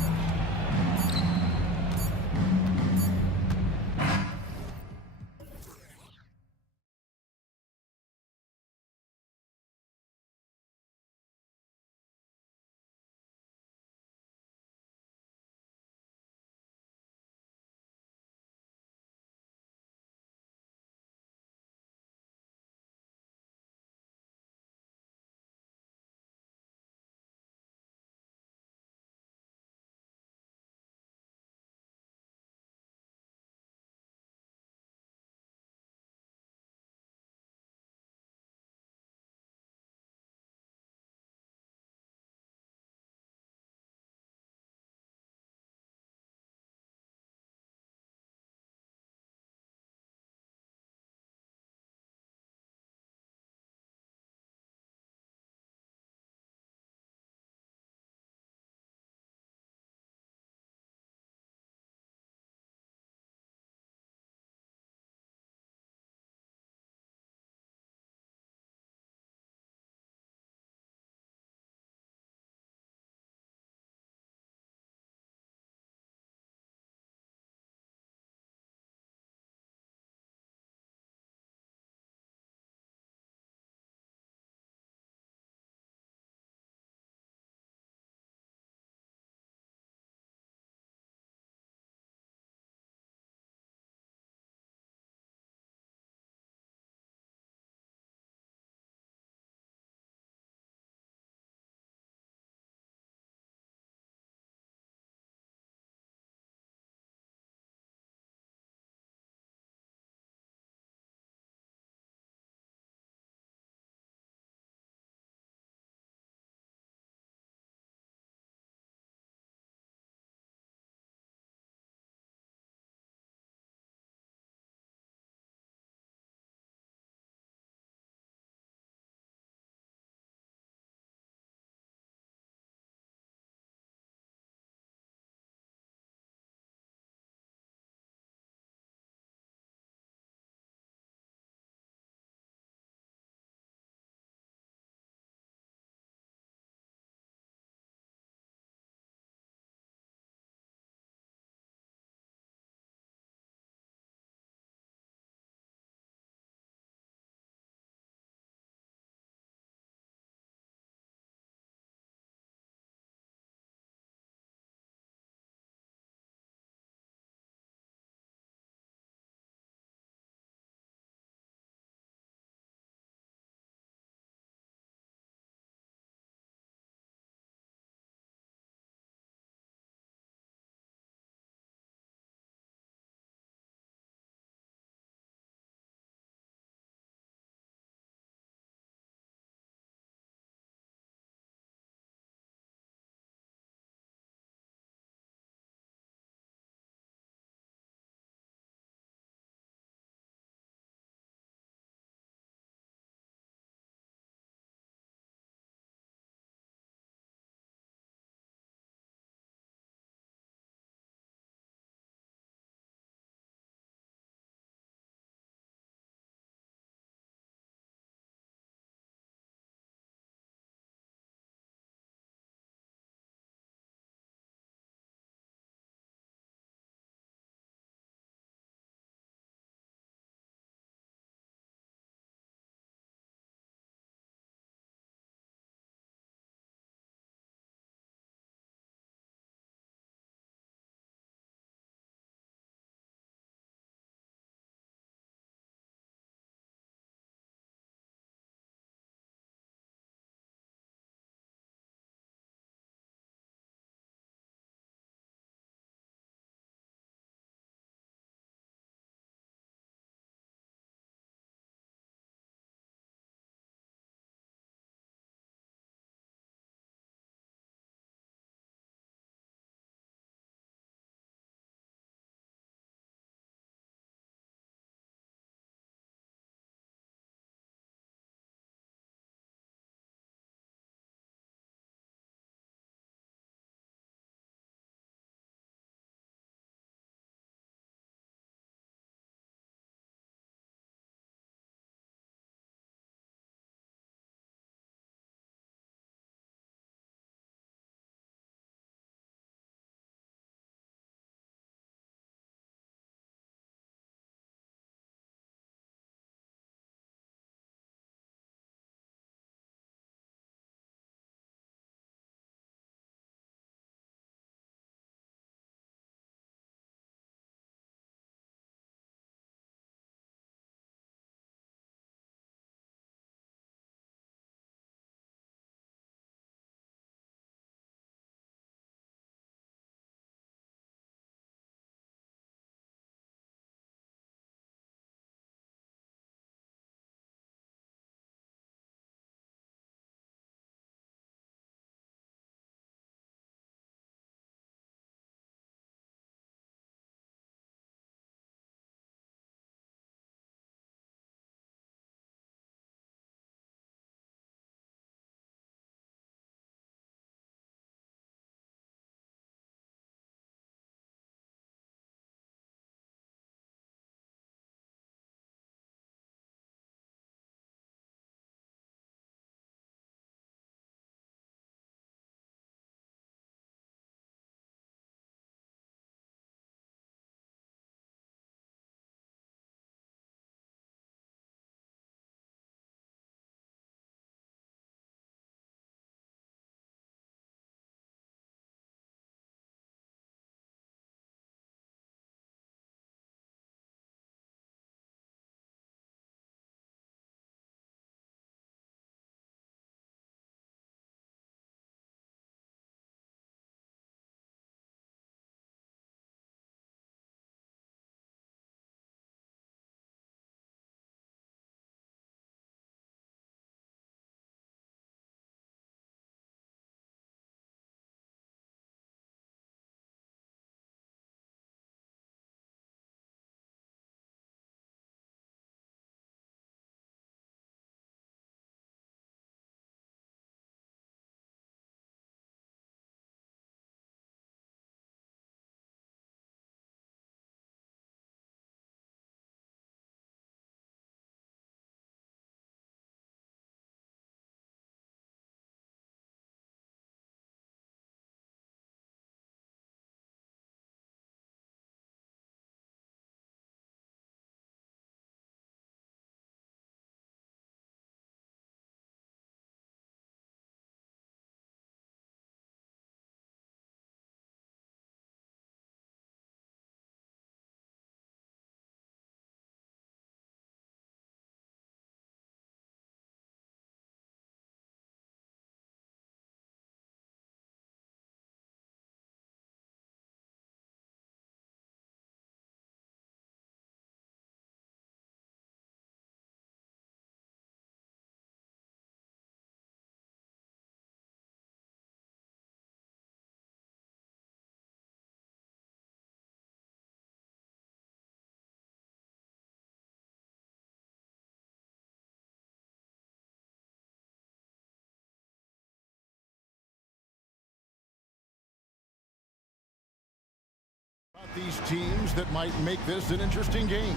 these teams that might make this an interesting game?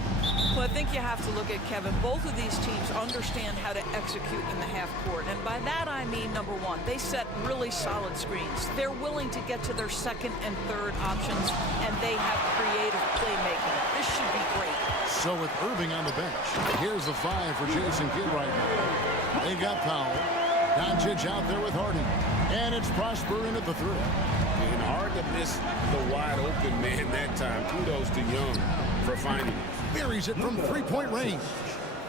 Well, I think you have to look at, Kevin, both of these teams understand how to execute in the half court. And by that, I mean, number one, they set really solid screens. They're willing to get to their second and third options, and they have creative playmaking. This should be great. So with Irving on the bench, here's the 5 for Jason Kidd right now. They've got Powell. Doncic out there with Hardy. And it's Prosper in at the 3. And hard to miss the wide open man that time. Kudos to Young for finding it. Buries it from 3-point range.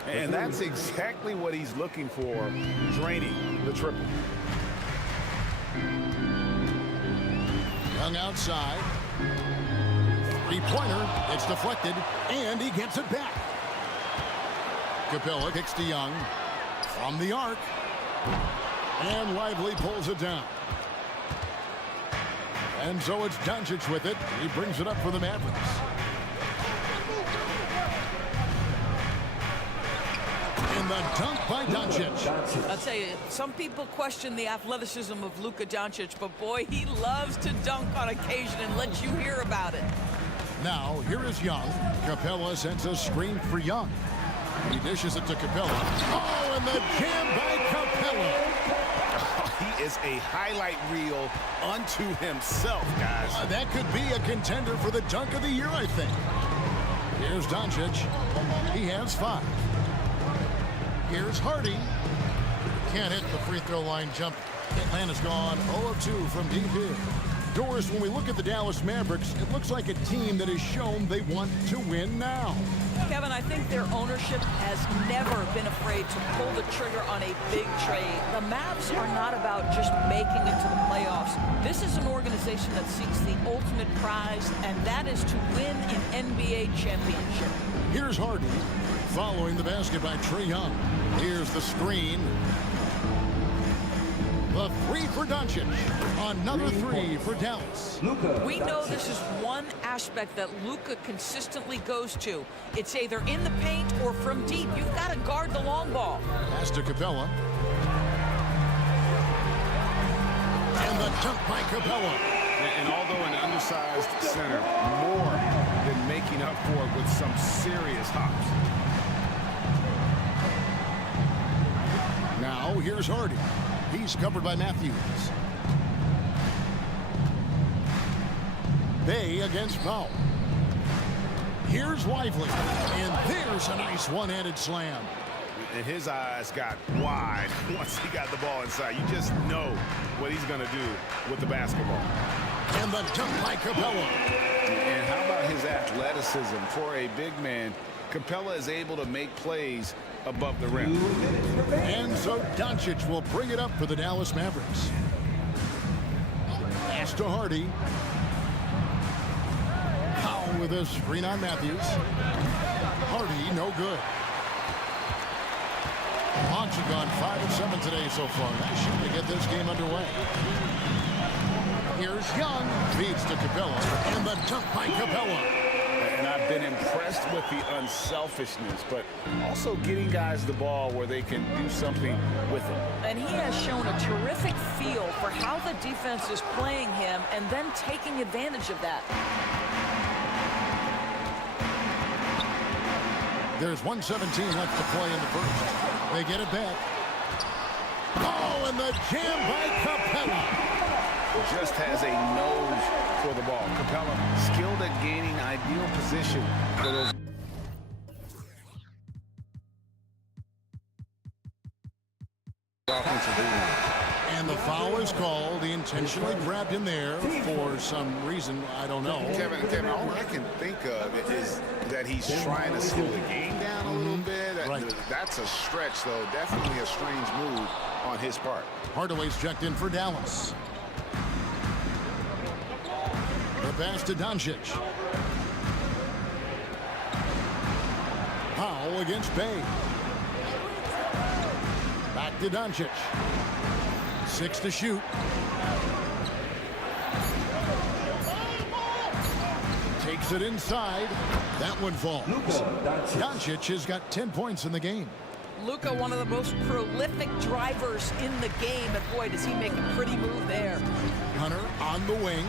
And that's exactly what he's looking for, draining the triple. Young outside. 3-pointer. It's deflected, and he gets it back. Capella kicks to Young from the arc. And Lively pulls it down. And so it's Doncic with it. He brings it up for the Mavericks. And the dunk by Doncic. I'll tell you, some people question the athleticism of Luka Doncic, but boy, he loves to dunk on occasion and let you hear about it. Now, here is Young. Capella sends a screen for Young. He dishes it to Capella. Oh, and the jam by Capella. He is a highlight reel unto himself, guys. That could be a contender for the dunk of the year, I think. Here's Doncic. He has 5. Here's Hardy. Can't hit the free throw line jump. Atlanta's gone 0 of 2 from deep here. Doris, when we look at the Dallas Mavericks, it looks like a team that has shown they want to win now. Kevin, I think their ownership has never been afraid to pull the trigger on a big trade. The Mavs are not about just making it to the playoffs. This is an organization that seeks the ultimate prize, and that is to win an NBA championship. Here's Harden following the basket by Trae Young. Here's the screen. The 3 for Doncic. Another 3 for Dallas. We know this is one aspect that Luka consistently goes to. It's either in the paint or from deep. You've got to guard the long ball. Pass to Capella. And the dunk by Capella. And although an undersized center, more than making up for it with some serious hops. Now here's Hardy. He's covered by Matthews. Bay against Powell. Here's Lively. And there's a nice one-handed slam. And his eyes got wide once he got the ball inside. You just know what he's going to do with the basketball. And the dunk by Capella. And how about his athleticism for a big man? Capella is able to make plays above the rim. And so Doncic will bring it up for the Dallas Mavericks. Pass to Hardy. Powell with a screen on Matthews. Hardy, no good. Hawks have gone 5 of 7 today so far. Nice shot to get this game underway. Here's Young. Feeds to Capella. And the dunk by Capella. And I've been impressed with the unselfishness, but also getting guys the ball where they can do something with it. And he has shown a terrific feel for how the defense is playing him and then taking advantage of that. There's 1:17 left to play in the first. They get it back. Oh, and the jam by Capella. Just has a nose for the ball. Capella skilled at gaining ideal position for those. And the foul is called. He intentionally grabbed him there for some reason. I don't know. Kevin, all I can think of is that he's trying to slow the game down a little bit. That's a stretch, though. Definitely a strange move on his part. Hardaway's checked in for Dallas. The pass to Doncic. Powell against Bay. Back to Doncic. 6 to shoot. Takes it inside. That one falls. Doncic has got 10 points in the game. Luka, one of the most prolific drivers in the game, and boy, does he make a pretty move there. Hunter on the wing.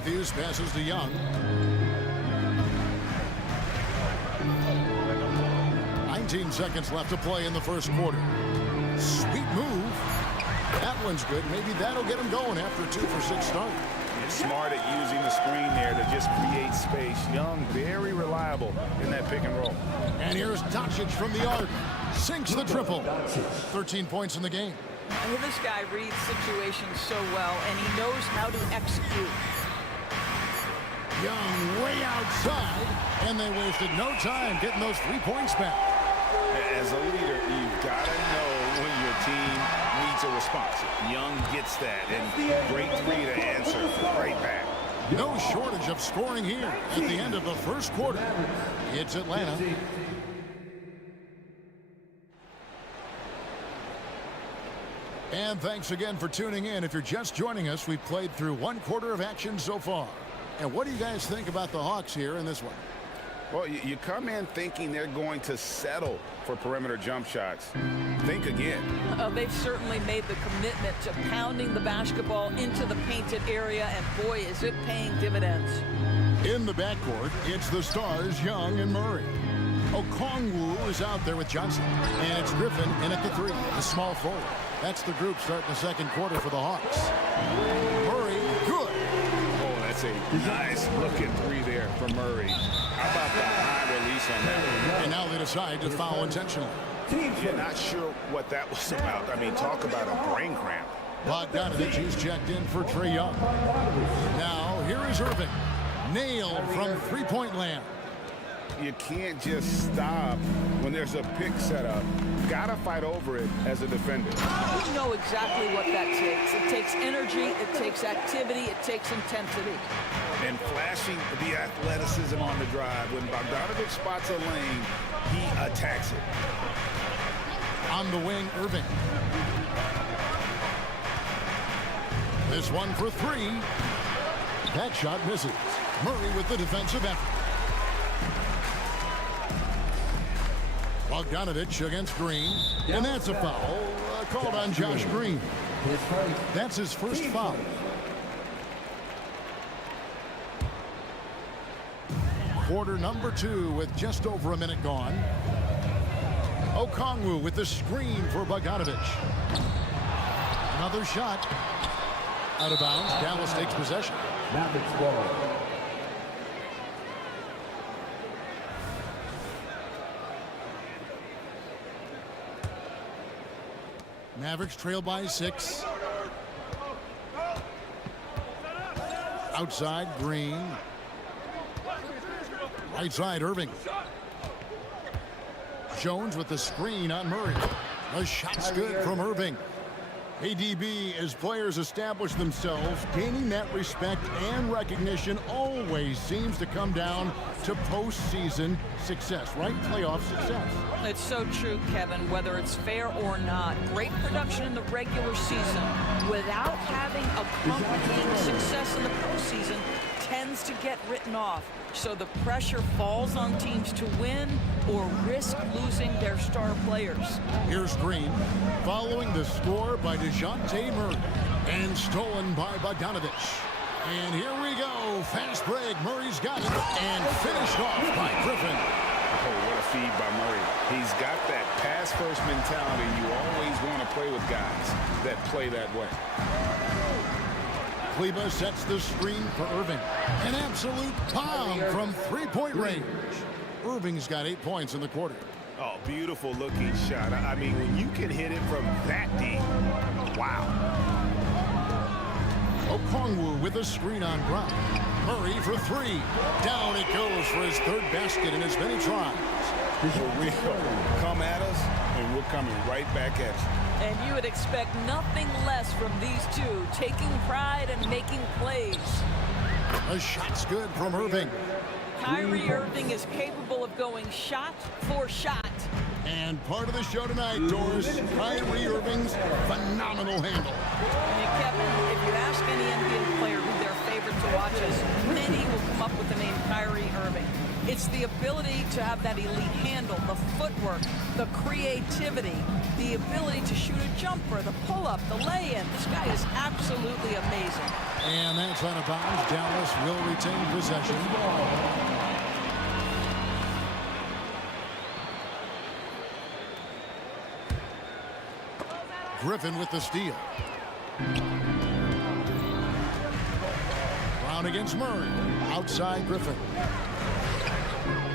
Matthews passes to Young. 19 seconds left to play in the first quarter. Sweet move. That one's good. Maybe that'll get him going after a 2-for-6 start. Smart at using the screen there to just create space. Young, very reliable in that pick and roll. And here's Doncic from the arc. Sinks the triple. 13 points in the game. And this guy reads situations so well, and he knows how to execute. Young way outside, and they wasted no time getting those 3 points back. As a leader, you've got to know when your team needs a response. Young gets that, and great three to answer right back. No shortage of scoring here at the end of the first quarter. It's Atlanta. And thanks again for tuning in. If you're just joining us, we've played through 1 quarter of action so far. And what do you guys think about the Hawks here in this one? Well, you come in thinking they're going to settle for perimeter jump shots. Think again. They've certainly made the commitment to pounding the basketball into the painted area, and boy, is it paying dividends. In the backcourt, it's the stars, Young and Murray. Okongwu is out there with Johnson. And it's Griffin in at the 3, the small forward. That's the group starting the second quarter for the Hawks. Murray, good. Oh, that's a nice looking 3 there from Murray. How about the high release on that? And now they decide to foul intentionally. You're not sure what that was about. I mean, talk about a brain cramp. Bogdanovich is checked in for Trae Young. Now, here is Irving. Nailed from three-point land. You can't just stop when there's a pick set up. Gotta fight over it as a defender. You know exactly what that takes. It takes energy, it takes activity, it takes intensity. And flashing the athleticism on the drive. When Bogdanovich spots a lane, he attacks it. On the wing, Irving. This one for 3. That shot misses. Murray with the defensive effort. Bogdanovich against Green. And that's a foul called on Josh Green. That's his first foul. Quarter number 2 with just over a minute gone. Okongwu with the screen for Bogdanovich. Another shot. Out of bounds. Dallas takes possession. Mavericks ball. Mavericks trail by 6. Outside, Green. Right side, Irving. Jones with the screen on Murray. The shot's good from Irving. ADB, as players establish themselves, gaining that respect and recognition always seems to come down to postseason success, right? Playoff success. It's so true, Kevin, whether it's fair or not. Great production in the regular season without having accompanying success in the postseason tends to get written off. So the pressure falls on teams to win or risk losing their star players. Here's Green following the score by DeJounte Murray and stolen by Bogdanovich. And here we go. Fast break. Murray's got it and finished off by Griffin. Oh, what a feed by Murray. He's got that pass-first mentality. You always want to play with guys that play that way. Kleba sets the screen for Irving. An absolute bomb from three-point range. Irving's got 8 points in the quarter. Oh, beautiful looking shot. I mean, when you can hit it from that deep, wow. Okongwu with a screen on Brown. Murray for 3. Down it goes for his 3rd basket in as many tries. We come at us, and we're coming right back at you. And you would expect nothing less from these two, taking pride and making plays. A shot's good from Irving. Kyrie Irving is capable of going shot for shot. And part of the show tonight, Doris, Kyrie Irving's phenomenal handle. And Kevin, if you ask any NBA player who their favorite to watch is, many will come up with the name Kyrie Irving. It's the ability to have that elite handle, the footwork, the creativity. The ability to shoot a jumper, the pull-up, the lay-in. This guy is absolutely amazing. And that's out of bounds. Dallas will retain possession. Griffin with the steal. Brown against Murray. Outside Griffin.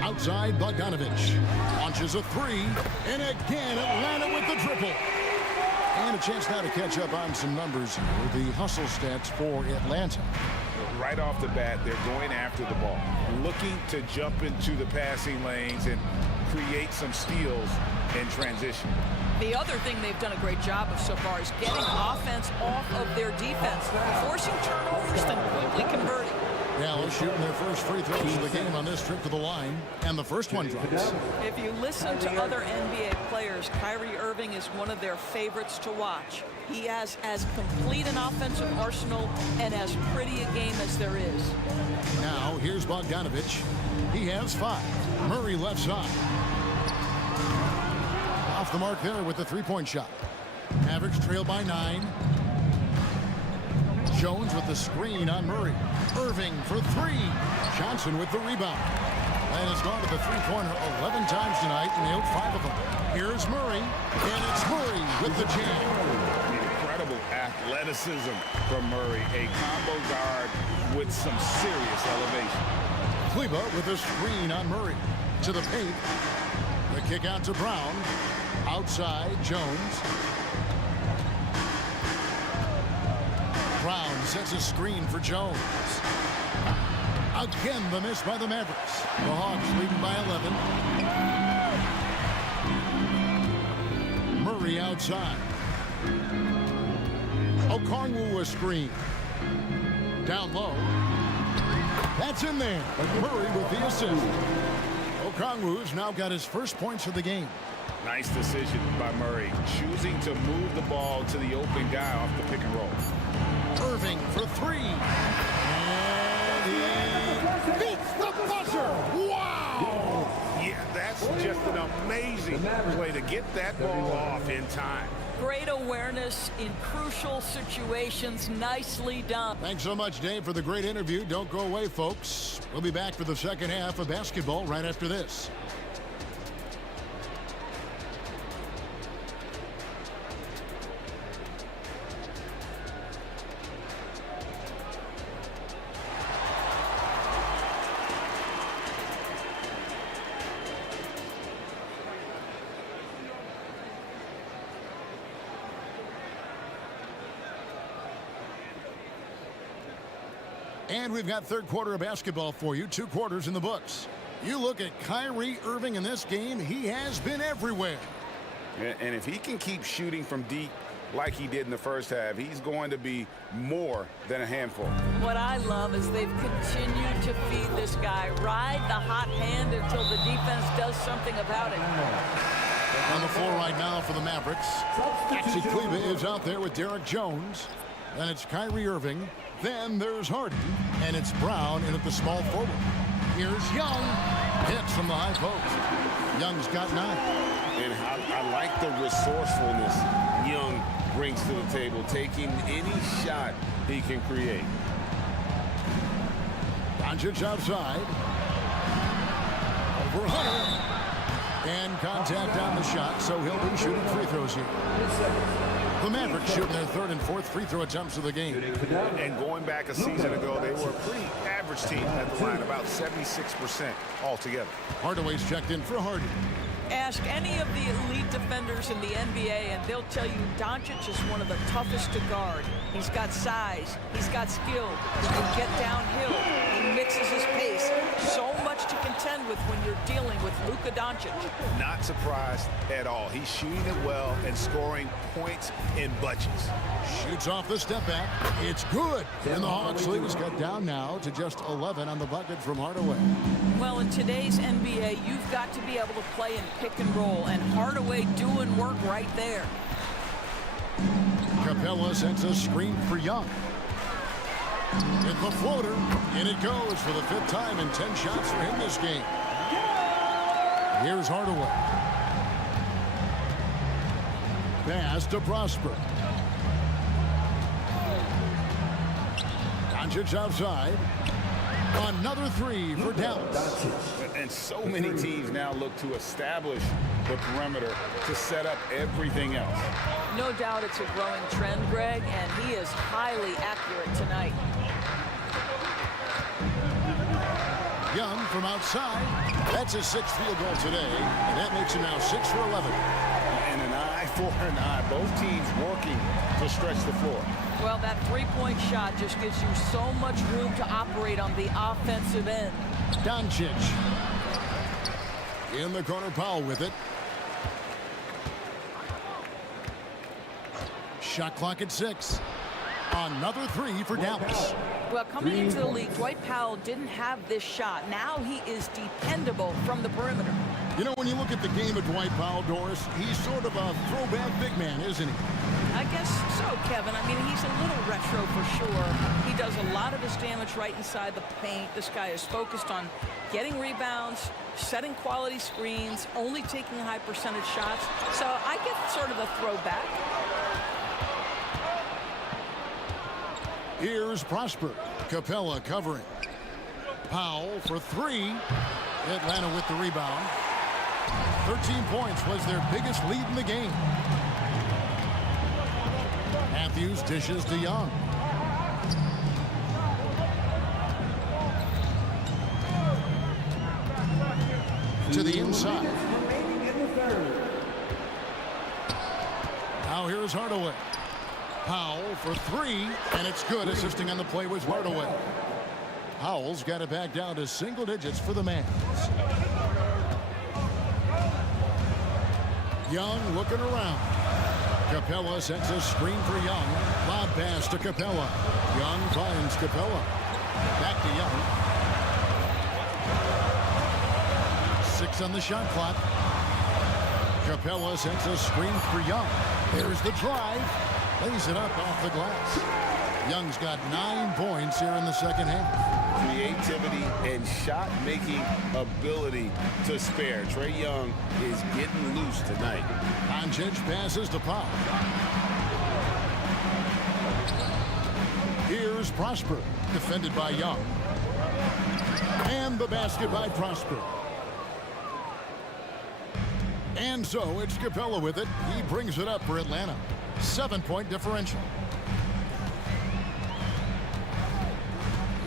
Outside Bogdanovich. Launches a three. And again, Atlanta with the triple. And a chance now to catch up on some numbers with the hustle stats for Atlanta. Right off the bat, they're going after the ball, looking to jump into the passing lanes and create some steals in transition. The other thing they've done a great job of so far is getting offense off of their defense, forcing turnovers, then quickly converting. Dallas shooting their first free throws of the game on this trip to the line, and the first one drops. If you listen to other NBA players, Kyrie Irving is one of their favorites to watch. He has as complete an offensive arsenal and as pretty a game as there is. Now, here's Bogdanovich. He has 5. Murray left side. Off the mark there with the three-point shot. Mavericks trail by 9. Jones with the screen on Murray. Irving for 3. Johnson with the rebound. And has gone to the three-pointer 11 times tonight, nailed 5 of them. Here's Murray, and it's Murray with the jam. Incredible athleticism from Murray, a combo guard with some serious elevation. Kleba with a screen on Murray. To the paint. The kick out to Brown. Outside, Jones. Brown sets a screen for Jones. Again, the miss by the Mavericks. The Hawks leading by 11. Murray outside. Okongwu a screen. Down low. That's in there. Murray with the assist. Okongwu's now got his first points of the game. Nice decision by Murray, choosing to move the ball to the open guy off the pick and roll. Irving for 3. And he beats the buzzer. Wow! Yeah, that's just an amazing play to get that ball off in time. Great awareness in crucial situations. Nicely done. Thanks so much, Dave, for the great interview. Don't go away, folks. We'll be back for the second half of basketball right after this. And we've got third quarter of basketball for you. 2 quarters in the books. You look at Kyrie Irving in this game, he has been everywhere. And if he can keep shooting from deep like he did in the first half, he's going to be more than a handful. What I love is they've continued to feed this guy. Ride the hot hand until the defense does something about it. On the floor right now for the Mavericks. Maxi Kleba is out there with Derek Jones. Then it's Kyrie Irving. Then there's Harden. And it's Brown in at the small forward. Here's Young. Hits from the high post. Young's got 9. And I like the resourcefulness Young brings to the table, taking any shot he can create. Doncic outside. Over Hunter. And contact on the shot, so he'll be shooting free throws here. The Mavericks shooting their 3rd and 4th free throw attempts of the game. And going back a season ago, they were a pretty average team at the line, about 76% altogether. Hardaway's checked in for Harden. Ask any of the elite defenders in the NBA, and they'll tell you Doncic is one of the toughest to guard. He's got size. He's got skill. He can get downhill. He mixes his pace. So much to contend with when you're dealing with Luka Doncic. Not surprised at all. He's shooting it well and scoring points in bunches. Shoots off the step back. It's good. And the Hawks lead is cut down now to just 11 on the bucket from Hardaway. Well, in today's NBA, you've got to be able to play in pick and roll, and Hardaway doing work right there. Capella sends a screen for Young. Hit the floater, and it goes for the 5th time in 10 shots for him this game. Here's Hardaway. Pass to Prosper. Doncic outside. Another three for Dallas. And so many teams now look to establish the perimeter to set up everything else. No doubt it's a growing trend, Greg, and he is highly accurate tonight. Young from outside. That's his sixth field goal today, and that makes him now 6 for 11. And an eye for an eye. Both teams working to stretch the floor. Well, that three-point shot just gives you so much room to operate on the offensive end. Doncic. In the corner, Powell with it. Shot clock at 6. Another three for Dallas. Well, coming into the league, Dwight Powell didn't have this shot. Now he is dependable from the perimeter. You know, when you look at the game of Dwight Powell, Doris, he's sort of a throwback big man, isn't he? I guess so, Kevin. I mean, he's a little retro for sure. He does a lot of his damage right inside the paint. This guy is focused on getting rebounds, setting quality screens, only taking high percentage shots. So I get sort of a throwback. Here's Prosper. Capella covering. Powell for three. Atlanta with the rebound. 13 points was their biggest lead in the game. Matthews dishes to Young. To the inside. Now here's Hardaway. Powell for three, and it's good. Assisting on the play was Hardaway. Powell's got it back down to single digits for the Mavs. Young looking around. Capella sets a screen for Young. Lob pass to Capella. Young finds Capella. Back to Young. 6 on the shot clock. Capella sets a screen for Young. There's the drive. Lays it up off the glass. Young's got 9 points here in the second half. Creativity and shot-making ability to spare. Trae Young is getting loose tonight. Doncic passes to Powell. Here's Prosper, defended by Young. And the basket by Prosper. And so it's Capella with it. He brings it up for Atlanta. 7-point differential.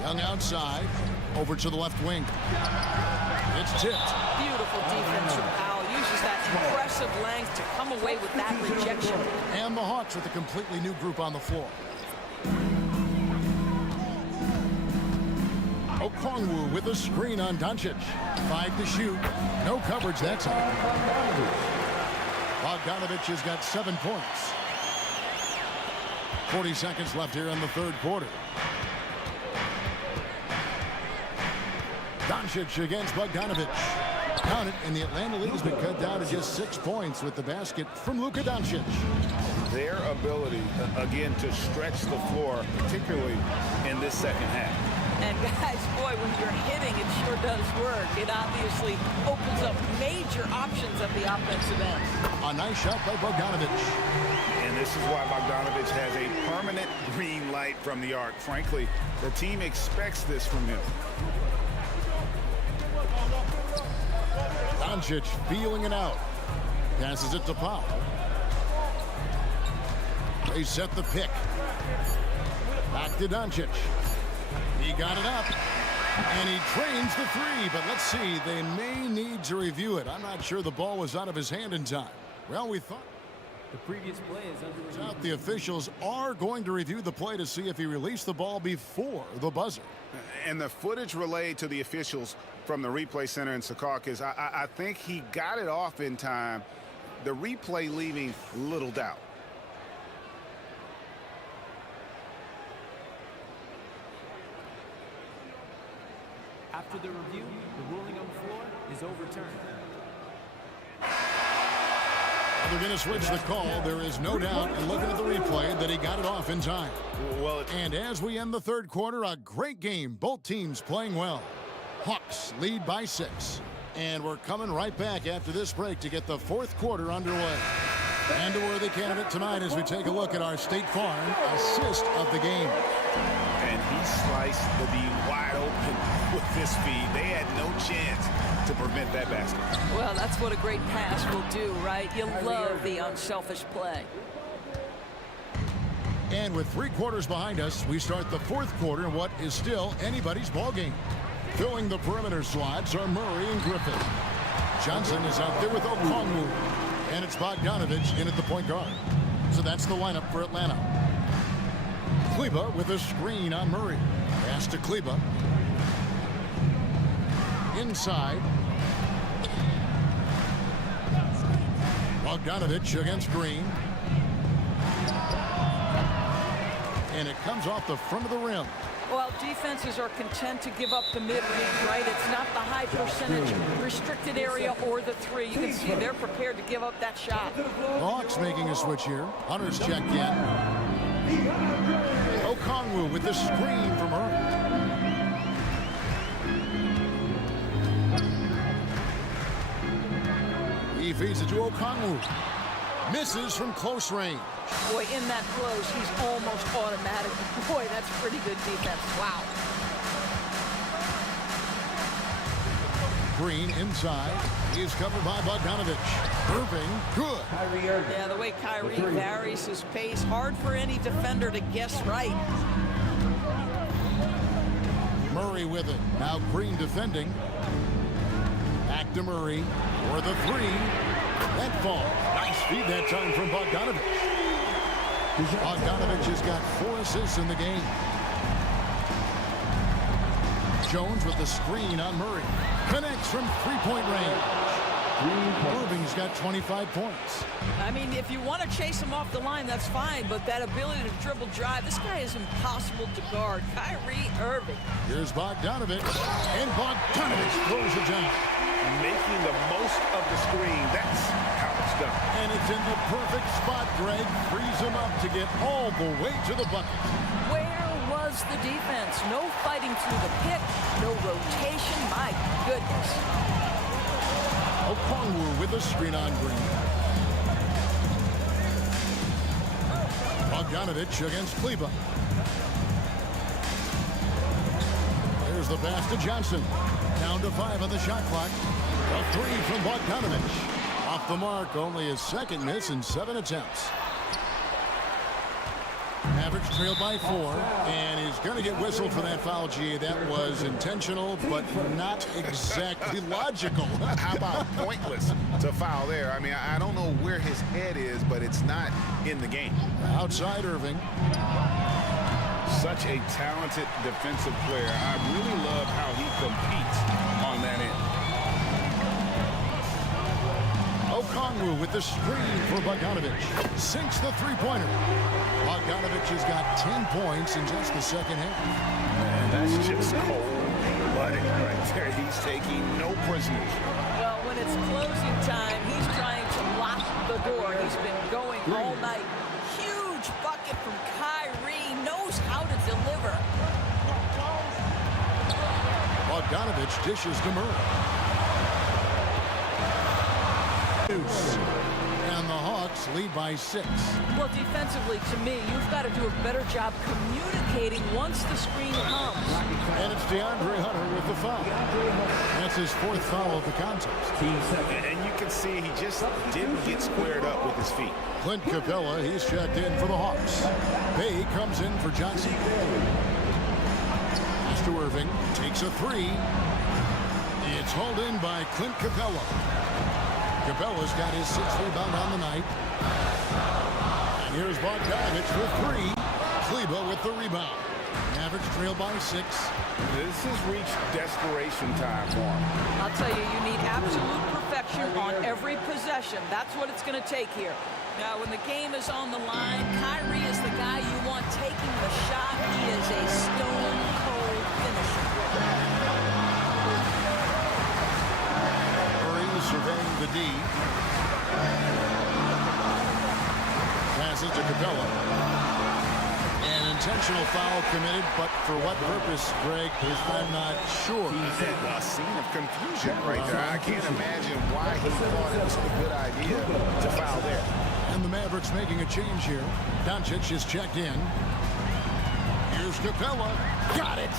Young outside. Over to the left wing. It's tipped. Beautiful defense from Powell. Uses that impressive length to come away with that rejection. And the Hawks with a completely new group on the floor. Okongwu with a screen on Doncic. 5 to shoot. No coverage that time. Bogdanovich has got 7 points. 40 seconds left here in the third quarter. Doncic against Bogdanovich. Count it, and the Atlanta lead has been cut down to just 6 points with the basket from Luka Doncic. Their ability, again, to stretch the floor, particularly in this second half. And guys, boy, when you're hitting, it sure does work. It obviously opens up major options at the offensive end. A nice shot by Bogdanovich. And this is why Bogdanovich has a permanent green light from the arc. Frankly, the team expects this from him. Doncic feeling it out. Passes it to Powell. They set the pick. Back to Doncic. He got it up. And he trains the three. But let's see. They may need to review it. I'm not sure the ball was out of his hand in time. Well, we thought. The previous play is under review. The officials are going to review the play to see if he released the ball before the buzzer. And the footage relayed to the officials from the replay center in Secaucus, I think he got it off in time. The replay leaving little doubt. After the review, the ruling on the floor is overturned. They're going to switch the call. There is no doubt, in looking at the replay, that he got it off in time. And as we end the third quarter, a great game. Both teams playing well. Hawks lead by 6. And we're coming right back after this break to get the fourth quarter underway. And a worthy candidate tonight as we take a look at our State Farm assist of the game. And he sliced the D wide open with this feed. They had no chance to prevent that basket. Well, that's what a great pass will do, right? You love the unselfish play. And with 3 quarters behind us, we start the 4th quarter in what is still anybody's ball game. Filling the perimeter slots are Murray and Griffin. Johnson is out there with Okongwu. And it's Bogdanovich in at the point guard. So that's the lineup for Atlanta. Kleba with a screen on Murray. Pass to Kleba. Inside. Bogdanovich against Green. And it comes off the front of the rim. Well, defenses are content to give up the mid-range, right? It's not the high percentage restricted area or the 3. You can see they're prepared to give up that shot. Hawks making a switch here. Hunter's checked in. Okongwu with the screen from Murray. He feeds it to Okongwu. Misses from close range. Boy, in that close, he's almost automatic. Boy, that's pretty good defense. Wow. Green inside. He's covered by Bogdanovich. Irving, good. Yeah, the way Kyrie varies his pace, hard for any defender to guess right. Murray with it. Now Green defending. Back to Murray for the 3. That fall. Nice feed that time from Bogdanovich. Bogdanovich has got 4 assists in the game. Jones with the screen on Murray. Connects from 3-point range. Irving's got 25 points. I mean, if you want to chase him off the line, that's fine, but that ability to dribble drive, this guy is impossible to guard. Kyrie Irving. Here's Bogdanovich, and Bogdanovich throws it down. Making the most of the screen. That's how it's done. And it's in the perfect spot, Greg. Frees him up to get all the way to the bucket. Where was the defense? No fighting through the pick, no rotation. My goodness. Okongwu with the screen on Green. Bogdanovich against Kleba. There's the pass to Johnson. Down to 5 on the shot clock. A 3 from Bogdanovich. Off the mark, only his 2nd miss in 7 attempts. Mavericks trailed by 4, and he's going to get whistled for that foul, G. That was intentional, but not exactly logical. How about pointless to foul there? I mean, I don't know where his head is, but it's not in the game. Outside Irving. Such a talented defensive player. I really love how he competes on that end. Okongwu with the screen for Bogdanovich. Sinks the 3-pointer. Bogdanovich has got 10 points in just the 2nd half. Man, that's just cold-blooded right there. He's taking no prisoners. Well, when it's closing time, he's trying to lock the door. He's been going all night. Huge bucket from Kyrie. Knows how to deliver. Bogdanovich dishes to Murray. And the Hawks lead by 6. Well, defensively, to me, you've got to do a better job communicating once the screen comes. And it's DeAndre Hunter with the foul. That's his 4th foul of the contest. And you can see he just didn't get squared up with his feet. Clint Capella, he's checked in for the Hawks. Bay comes in for Johnson. Pass to Irving, takes a 3. It's hauled in by Clint Capella. Capella's got his 6th rebound on the night. And here's Bogdanovich with 3. Kleba with the rebound. Mavericks trail by 6. This has reached desperation time for him. I'll tell you, you need absolute perfection on every possession. That's what it's going to take here. Now, when the game is on the line, Kyrie is the guy you want taking the shot. He is a stone-cold finisher. Surveying the D. Passes to Capella. An intentional foul committed, but for what purpose, Greg, I'm not sure. A scene of confusion right there. I can't imagine why he thought it was a good idea to foul there. And And the Mavericks making a change here. Doncic is checked in. Here's Capella. Got it.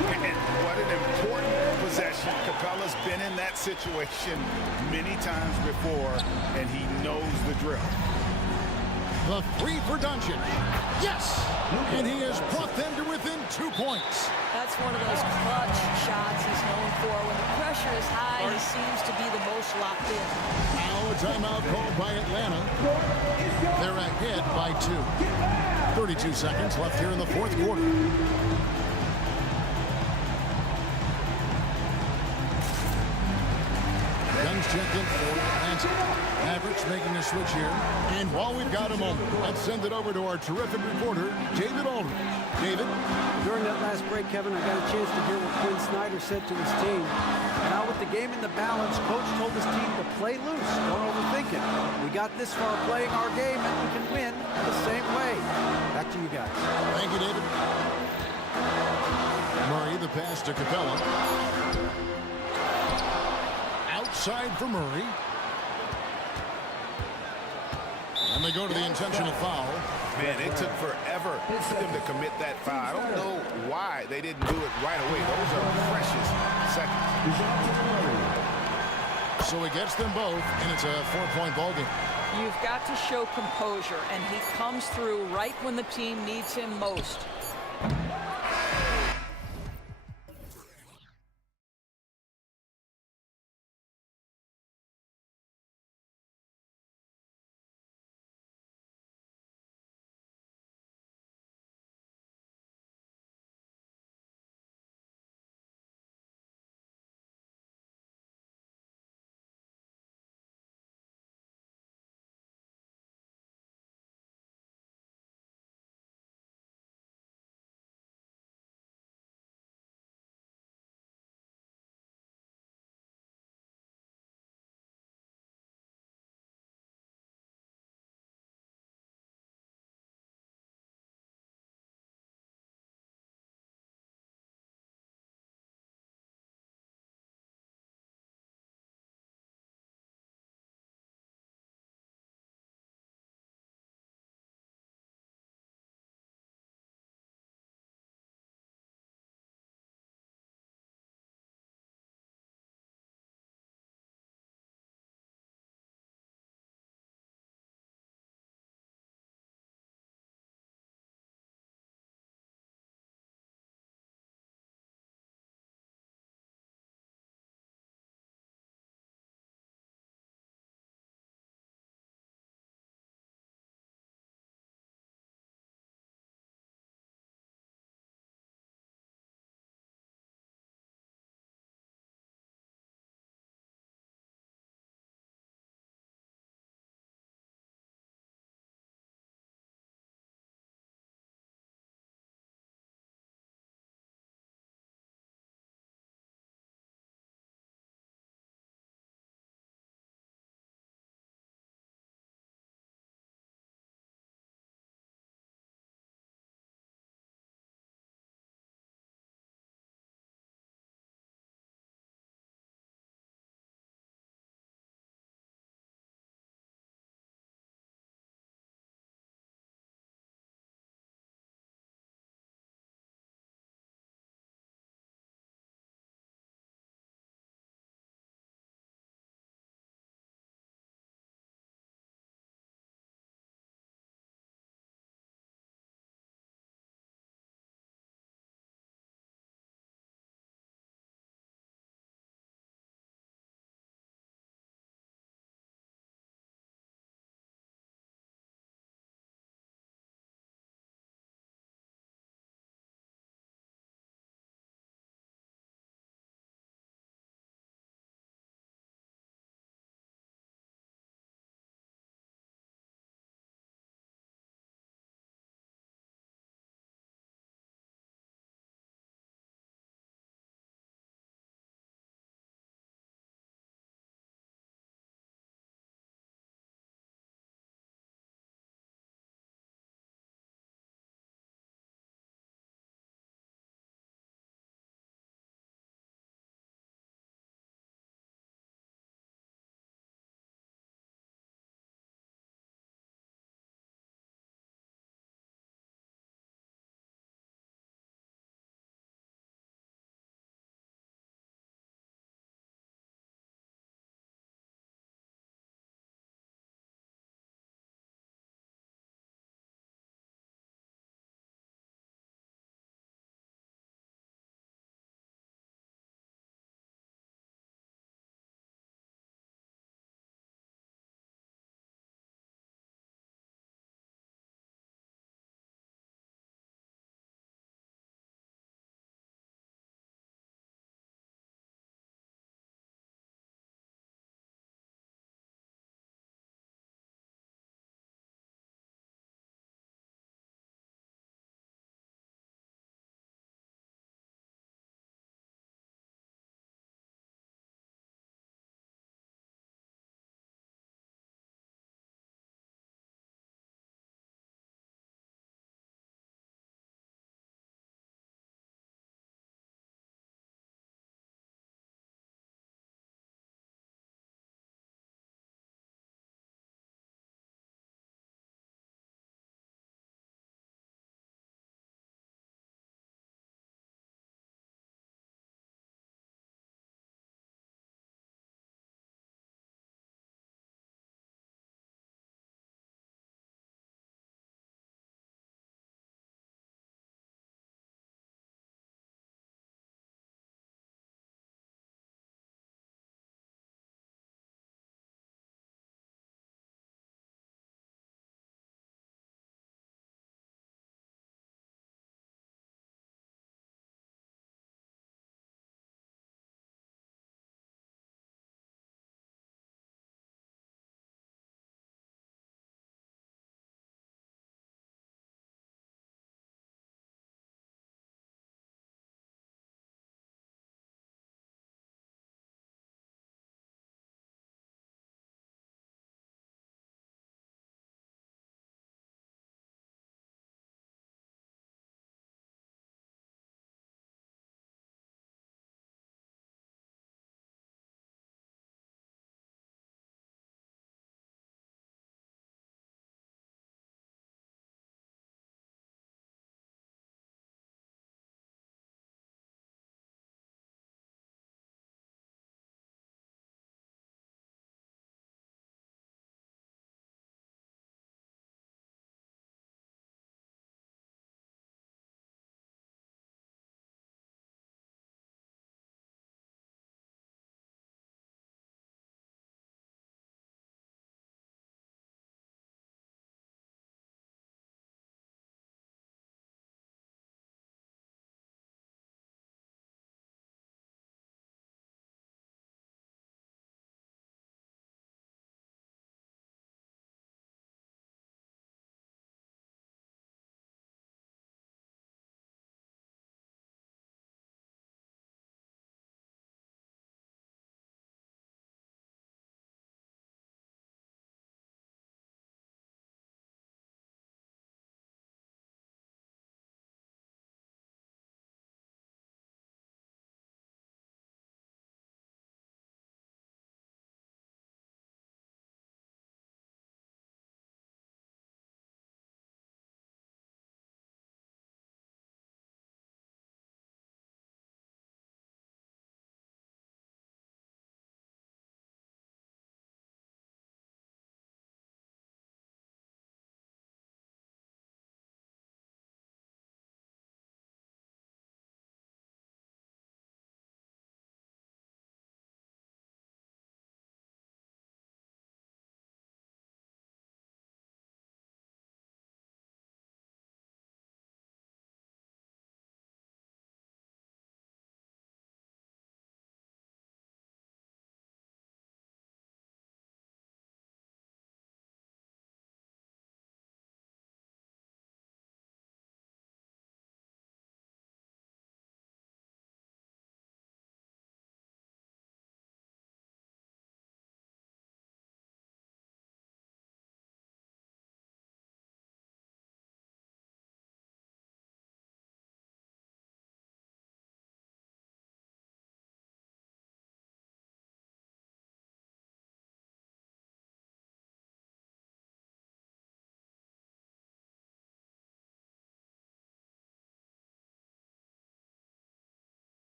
And what an important possession. Capella's been in that situation many times before, and he knows the drill. The three for Doncic. Yes! And he has brought them to within 2 points. That's one of those clutch shots he's known for. When the pressure is high, he seems to be the most locked in. Now a timeout called by Atlanta. They're ahead by 2. 32 seconds left here in the fourth quarter. Guns checked in for Atlanta. Mavericks making a switch here. And while we've got a moment, let's send it over to our terrific reporter, David Aldridge. David? During that last break, Kevin, I got a chance to hear what Quinn Snyder said to his team. Now with the game in the balance, Coach told his team to play loose. Don't overthink it. We got this far playing our game, and we can win the same way. Back to you guys. Thank you, David. Murray, the pass to Capella. Outside for Murray. And they go to the intentional foul. Man, it took forever for them to commit that foul. I don't know why they didn't do it right away. Those are precious seconds. So he gets them both, and it's a 4-point ball game. You've got to show composure, and he comes through right when the team needs him most.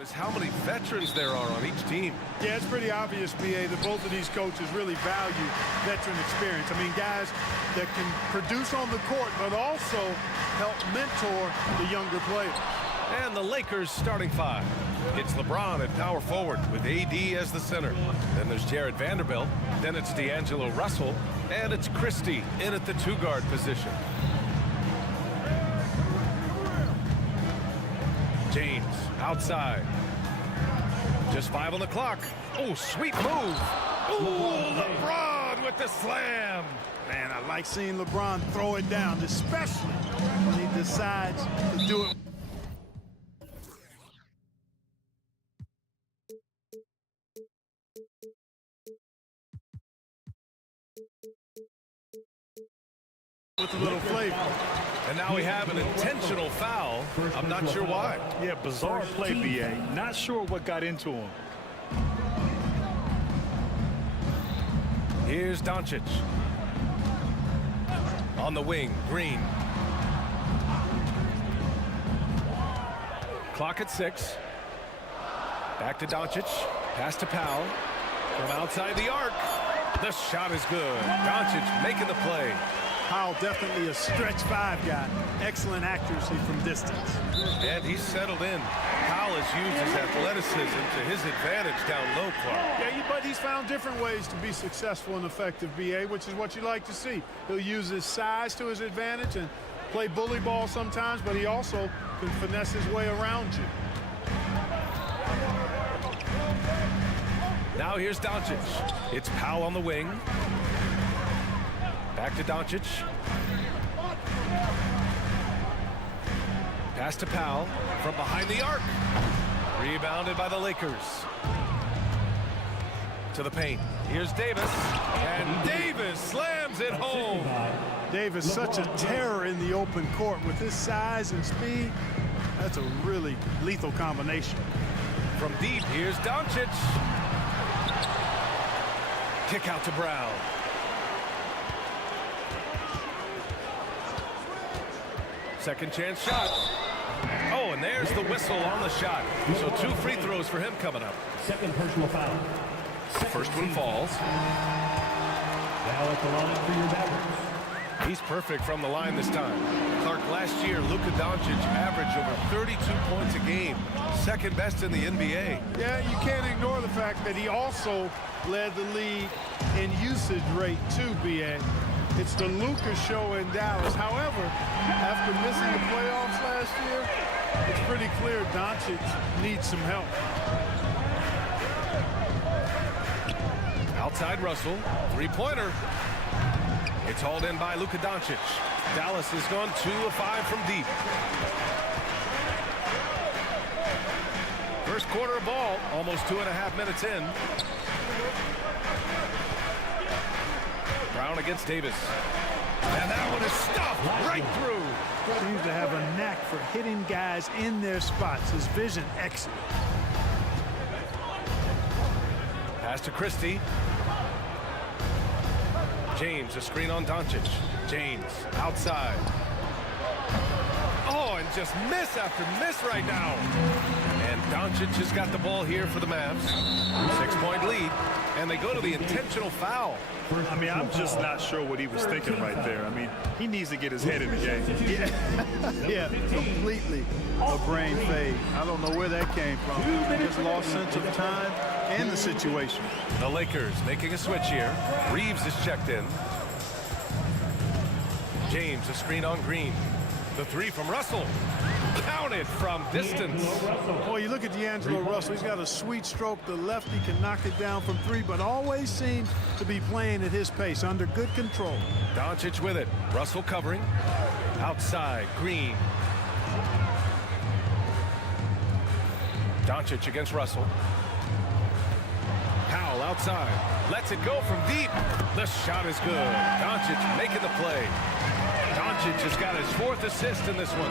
is how many veterans there are on each team. Yeah, it's pretty obvious, BA, that both of these coaches really value veteran experience. I mean, guys that can produce on the court, but also help mentor the younger players. And the Lakers starting five. It's LeBron at power forward with AD as the center. Then there's Jared Vanderbilt. Then it's D'Angelo Russell. And it's Christie in at the two-guard position. James outside. Just 5 on the clock. Oh, sweet move. Oh, LeBron with the slam. Man, I like seeing LeBron throw it down, especially when he decides to do it. With a little flavor. And now we have an intentional foul. I'm not sure why. Yeah, bizarre play, BA. Not sure what got into him. Here's Doncic. On the wing, Green. Clock at 6. Back to Doncic. Pass to Powell. From outside the arc. The shot is good. Doncic making the play. Powell definitely a stretch 5 guy. Excellent accuracy from distance. And he's settled in. Powell has used his athleticism to his advantage down low, Clark. Yeah, but he's found different ways to be successful and effective, BA, which is what you like to see. He'll use his size to his advantage and play bully ball sometimes, but he also can finesse his way around you. Now here's Doncic. It's Powell on the wing. Back to Doncic. Pass to Powell from behind the arc. Rebounded by the Lakers. To the paint. Here's Davis. And Davis slams it home. Davis, such a terror in the open court. With his size and speed, that's a really lethal combination. From deep, here's Doncic. Kick out to Brown. Second chance shot. Oh, and there's the whistle on the shot. So 2 free throws for him coming up. Second personal foul. First one falls. Now at the line for your Mavericks. He's perfect from the line this time. Clark, last year, Luka Doncic averaged over 32 points a game. Second best in the NBA. Yeah, you can't ignore the fact that he also led the league in usage rate too, BA. It's the Luka show in Dallas. However, after missing the playoffs last year, it's pretty clear Doncic needs some help. Outside Russell, three-pointer. It's hauled in by Luka Doncic. Dallas has gone 2 of 5 from deep. First quarter of ball, almost 2.5 minutes in. Brown against Davis. And that one is stuffed right through. Seems to have a knack for hitting guys in their spots. His vision excellent. Pass to Christie. James, a screen on Doncic. James, outside. Oh, and just miss after miss right now. And Doncic has got the ball here for the Mavs. 6-point lead. And they go to the intentional foul. I mean, I'm just not sure what he was thinking right there. I mean, he needs to get his head in the game. Yeah, completely a brain fade. I don't know where that came from. Just lost sense of time and the situation. The Lakers making a switch here. Reeves is checked in. James, a screen on Green. The three from Russell. Counted from distance. Boy, you look at D'Angelo Russell. He's got a sweet stroke. The lefty can knock it down from 3, but always seems to be playing at his pace, under good control. Doncic with it. Russell covering. Outside, Green. Doncic against Russell. Powell outside. Lets it go from deep. The shot is good. Doncic making the play. Doncic has got his 4th assist in this one.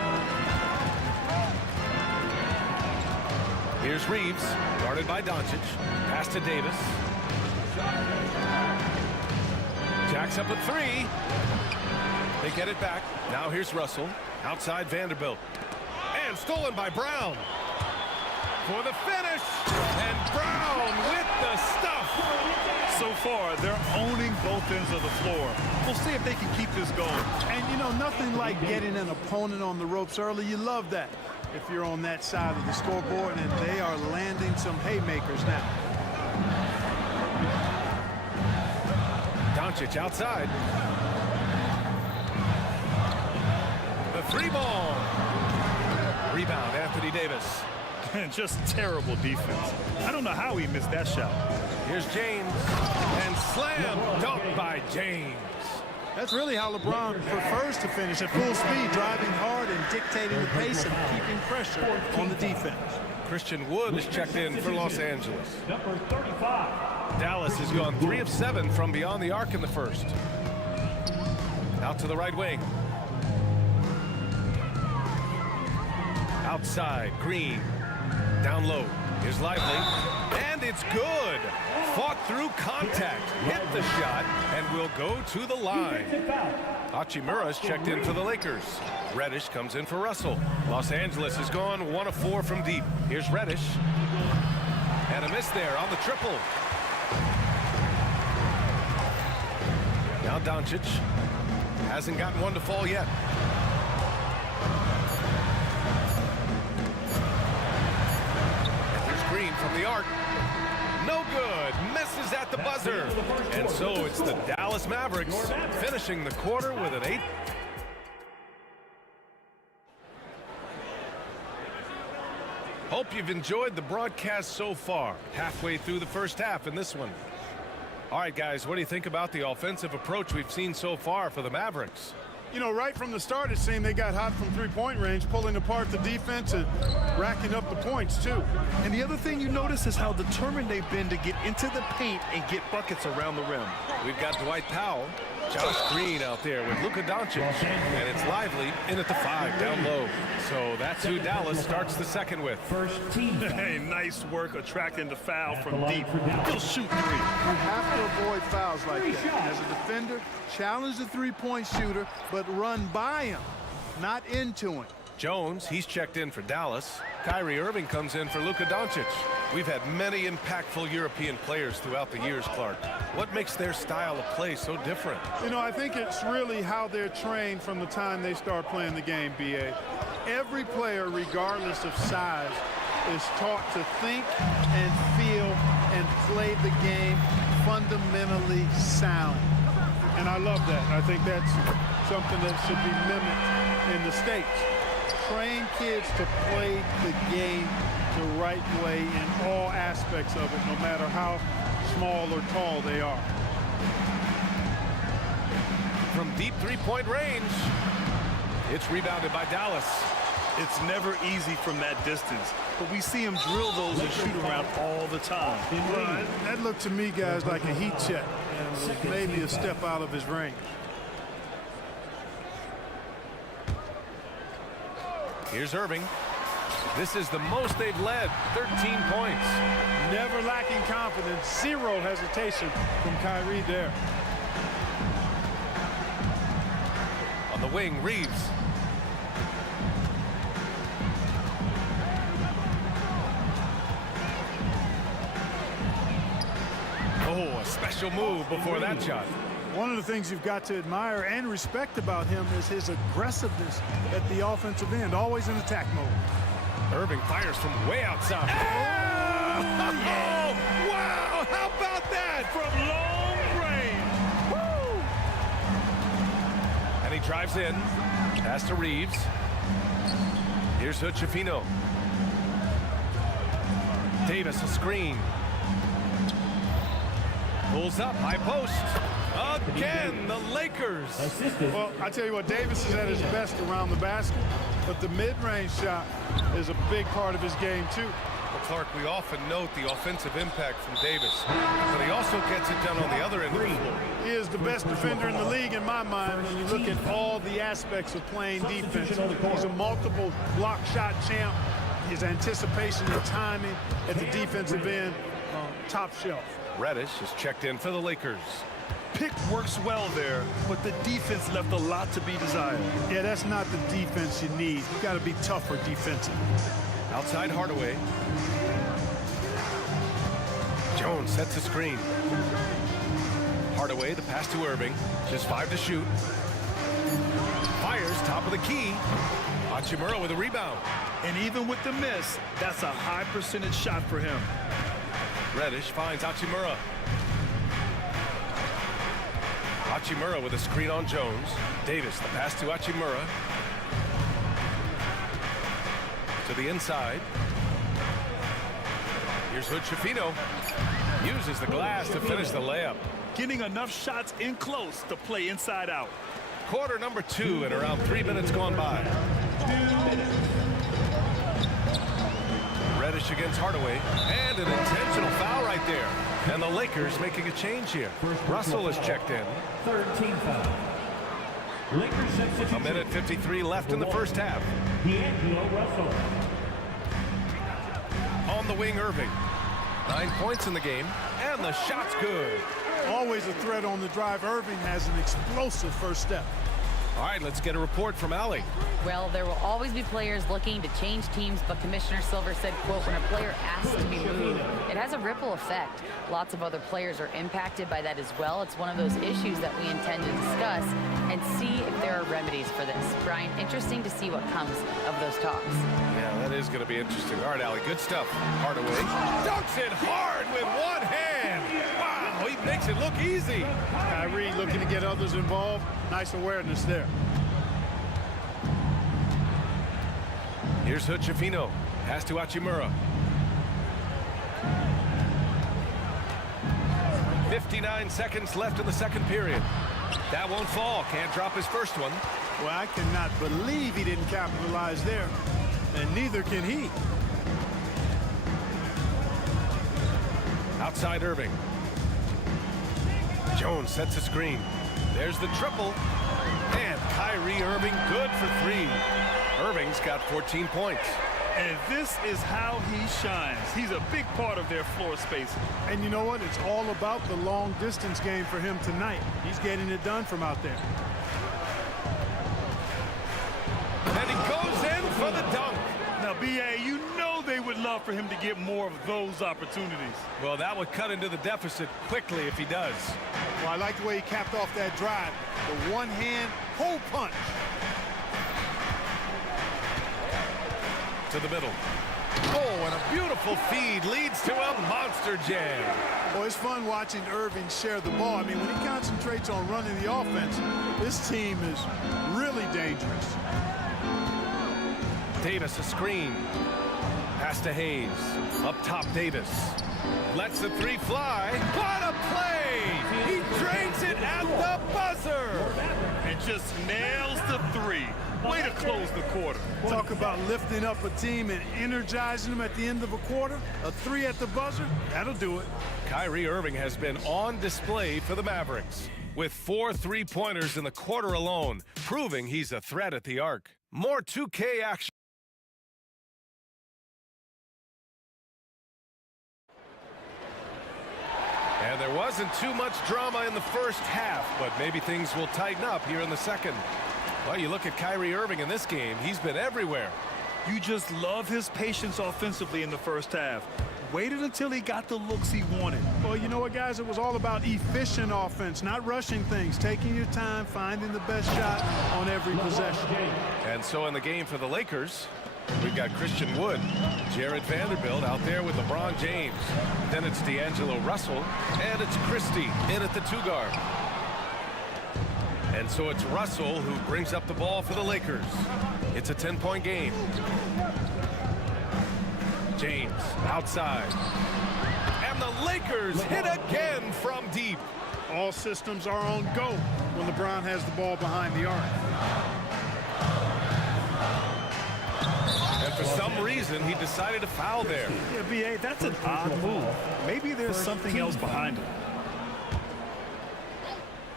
Here's Reeves, guarded by Doncic. Pass to Davis. Jacks up a 3. They get it back. Now here's Russell. Outside Vanderbilt. And stolen by Brown. for the finish. And Brown with the stuff. So far, they're owning both ends of the floor. We'll see if they can keep this going. And, you know, nothing like getting an opponent on the ropes early. You love that if you're on that side of the scoreboard, and they are landing some haymakers now. Doncic outside. The three ball. Rebound, Anthony Davis. And just terrible defense. I don't know how he missed that shot. Here's James. And slam dunk by James. That's really how LeBron prefers to finish, at full speed, driving hard and dictating the pace and keeping pressure on the defense. Christian Wood is checked in for Los Angeles. Number 35. Dallas has gone 3 of 7 from beyond the arc in the first. Out to the right wing. Outside, Green. Down low. Here's Lively. And it's good. Fought through contact. Hit the shot and will go to the line. Hachimura's checked in for the Lakers. Reddish comes in for Russell. Los Angeles has gone 1 of 4 from deep. Here's Reddish. And a miss there on the triple. Now Doncic hasn't gotten one to fall yet. And here's Green from the arc. No good. Misses at the buzzer. And so it's the Dallas Mavericks finishing the quarter with an 8. Hope you've enjoyed the broadcast so far. Halfway through the first half in this one. All right, guys, what do you think about the offensive approach we've seen so far for the Mavericks? You know, right from the start, it seemed they got hot from three-point range, pulling apart the defense and racking up the points, too. And the other thing you notice is how determined they've been to get into the paint and get buckets around the rim. We've got Dwight Powell, Josh Green out there with Luka Doncic, and it's Lively in at the 5, down low. So that's who Dallas starts the second with. First team. Hey, nice work attracting the foul from deep. He'll shoot 3. You have to avoid fouls like that. As a defender, challenge the three-point shooter, but run by him, not into him. Jones, he's checked in for Dallas. Kyrie Irving comes in for Luka Doncic. We've had many impactful European players throughout the years, Clark. What makes their style of play so different? You know, I think it's really how they're trained from the time they start playing the game, B.A. Every player, regardless of size, is taught to think and feel and play the game fundamentally sound. And I love that. I think that's something that should be mimicked in the States. Train kids to play the game the right way in all aspects of it, no matter how small or tall they are. From deep three-point range, it's rebounded by Dallas. It's never easy from that distance, but we see him drill those and shoot around all the time. Well, that looked to me, guys, like a heat check, and was maybe a step out of his range. Here's Irving. This is the most they've led, 13 points. Never lacking confidence, 0 hesitation from Kyrie there. On the wing, Reeves. Oh, a special move before that shot. One of the things you've got to admire and respect about him is his aggressiveness at the offensive end, always in attack mode. Irving fires from way outside. Oh, wow, how about that? From long range. Woo! And he drives in, pass to Reeves. Here's Hood-Schifino. Davis, a screen. Pulls up, high post. Again, the Lakers. Well, I tell you what, Davis is at his best around the basket, but the mid-range shot is a big part of his game, too. Well, Clark, we often note the offensive impact from Davis, but he also gets it done on the other end of the floor. He is the best defender in the league, in my mind, when you look at all the aspects of playing defense. He's a multiple block shot champ. His anticipation and timing at the defensive end, top shelf. Reddish is checked in for the Lakers. Pick works well there, but the defense left a lot to be desired. Yeah, that's not the defense you need. You got to be tougher defensively. Outside Hardaway. Jones sets a screen. Hardaway, the pass to Irving. Just 5 to shoot. Fires, top of the key. Hachimura with a rebound. And even with the miss, that's a high percentage shot for him. Reddish finds Hachimura. Hachimura with a screen on Jones. Davis, the pass to Hachimura. To the inside. Here's Hood Schifino. Uses the glass to finish the layup. Getting enough shots in close to play inside out. Quarter number 2 and around 3 minutes gone by. Reddish against Hardaway. And an intentional foul right there. And the Lakers making a change here. Russell is checked in. Third team foul. Lakers substitution. A minute 53 left in the first half. D'Angelo Russell. On the wing, Irving. 9 points in the game, and the shot's good. Always a threat on the drive. Irving has an explosive first step. All right, let's get a report from Allie. Well, there will always be players looking to change teams, but Commissioner Silver said, quote, when a player asks to be moved, it has a ripple effect. Lots of other players are impacted by that as well. It's one of those issues that we intend to discuss and see if there are remedies for this. Brian, interesting to see what comes of those talks. Yeah, that is going to be interesting. All right, Allie, good stuff. Hardaway dunks it hard with one hand. Wow, he makes it look easy. Kyrie looking to get others involved. Nice awareness there. Here's Hood Schifino. Pass to Hachimura. 59 seconds left in the second period. That won't fall. Can't drop his first one. Well, I cannot believe he didn't capitalize there. And neither can he. Outside Irving. Jones sets a screen. There's the triple. And Kyrie Irving good for 3. Irving's got 14 points. And this is how he shines. He's a big part of their floor space. And you know what? It's all about the long distance game for him tonight. He's getting it done from out there. And he goes in for the dunk. Now, B.A., you know they would love for him to get more of those opportunities. Well, that would cut into the deficit quickly if he does. Well, I like the way he capped off that drive. The one-hand hole punch. To the middle. Oh, and a beautiful feed leads to a monster jam. Well, it's fun watching Irving share the ball. I mean, when he concentrates on running the offense, this team is really dangerous. Davis, a screen. Pass to Hayes. Up top, Davis. Lets the 3 fly. What a play! He drains it at the buzzer! And just nails the 3. Way to close the quarter. Talk about lifting up a team and energizing them at the end of a quarter. A 3 at the buzzer, that'll do it. Kyrie Irving has been on display for the Mavericks with 4 3-pointers in the quarter alone, proving he's a threat at the arc. More 2K action. And there wasn't too much drama in the first half, but maybe things will tighten up here in the second. Well, you look at Kyrie Irving in this game, he's been everywhere. You just love his patience offensively in the first half. Waited until he got the looks he wanted. Well, you know what, guys? It was all about efficient offense, not rushing things, taking your time, finding the best shot on every possession. And so in the game for the Lakers, we've got Christian Wood, Jared Vanderbilt out there with LeBron James. Then it's D'Angelo Russell, and it's Christie in at the 2-guard. And so it's Russell who brings up the ball for the Lakers. It's a 10-point game. James outside. And the Lakers hit again from deep. All systems are on go when LeBron has the ball behind the arc. And for some reason, he decided to foul there. Yeah, B.A., that's an odd move. Maybe there's something else behind it.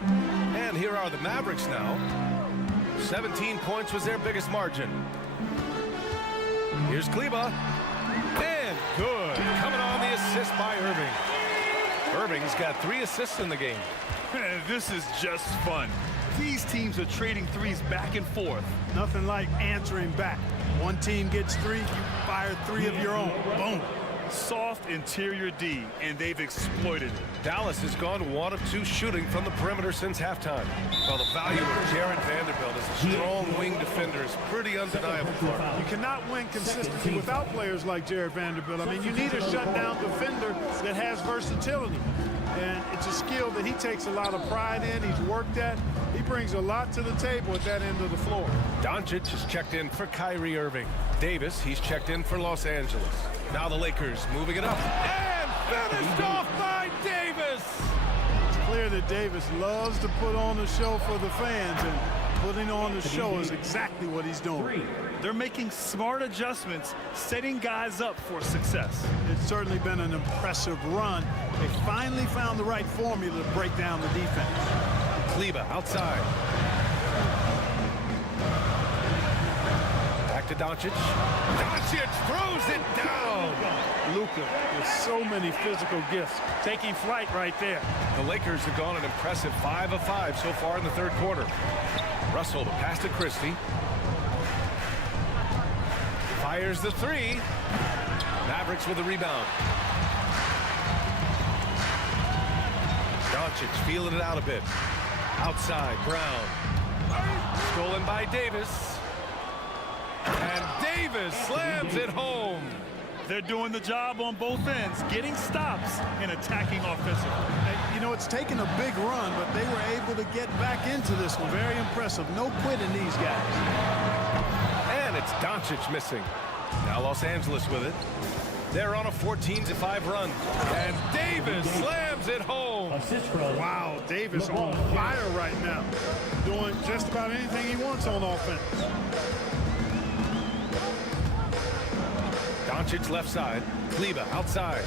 And here are the Mavericks now. 17 points was their biggest margin. Here's Kleba. And good. Coming on the assist by Irving. Irving's got 3 assists in the game. This is just fun. These teams are trading threes back and forth. Nothing like answering back. One team gets three, you fire three of your own. Boom. Soft interior D, and they've exploited it. Dallas has gone 1 of 2 shooting from the perimeter since halftime. Well, the value of Jared Vanderbilt as a strong wing defender is pretty undeniable. You cannot win consistently without players like Jared Vanderbilt. I mean, you need a shutdown defender that has versatility. And it's a skill that he takes a lot of pride in. He's worked at. He brings a lot to the table at that end of the floor. Doncic has checked in for Kyrie Irving. Davis, he's checked in for Los Angeles. Now the Lakers moving it up. And finished off by Davis! It's clear that Davis loves to put on a show for the fans, and putting on the show is exactly what he's doing. They're making smart adjustments, setting guys up for success. It's certainly been an impressive run. They finally found the right formula to break down the defense. Kleber outside. Back to Doncic. Doncic throws it down. Luka with so many physical gifts, taking flight right there. The Lakers have gone an impressive 5 of 5 so far in the third quarter. Russell, the pass to Christie. Fires the three. Mavericks with a rebound. Doncic feeling it out a bit. Outside, Brown. Stolen by Davis. And Davis slams it home. They're doing the job on both ends, getting stops and attacking offensively. You know, it's taken a big run, but they were able to get back into this one. Very impressive. No quitting these guys. And it's Doncic missing. Now Los Angeles with it. They're on a 14-5 run. And Davis slams it home. Wow, Davis on fire right now. Doing just about anything he wants on offense. Doncic left side. Kleber outside.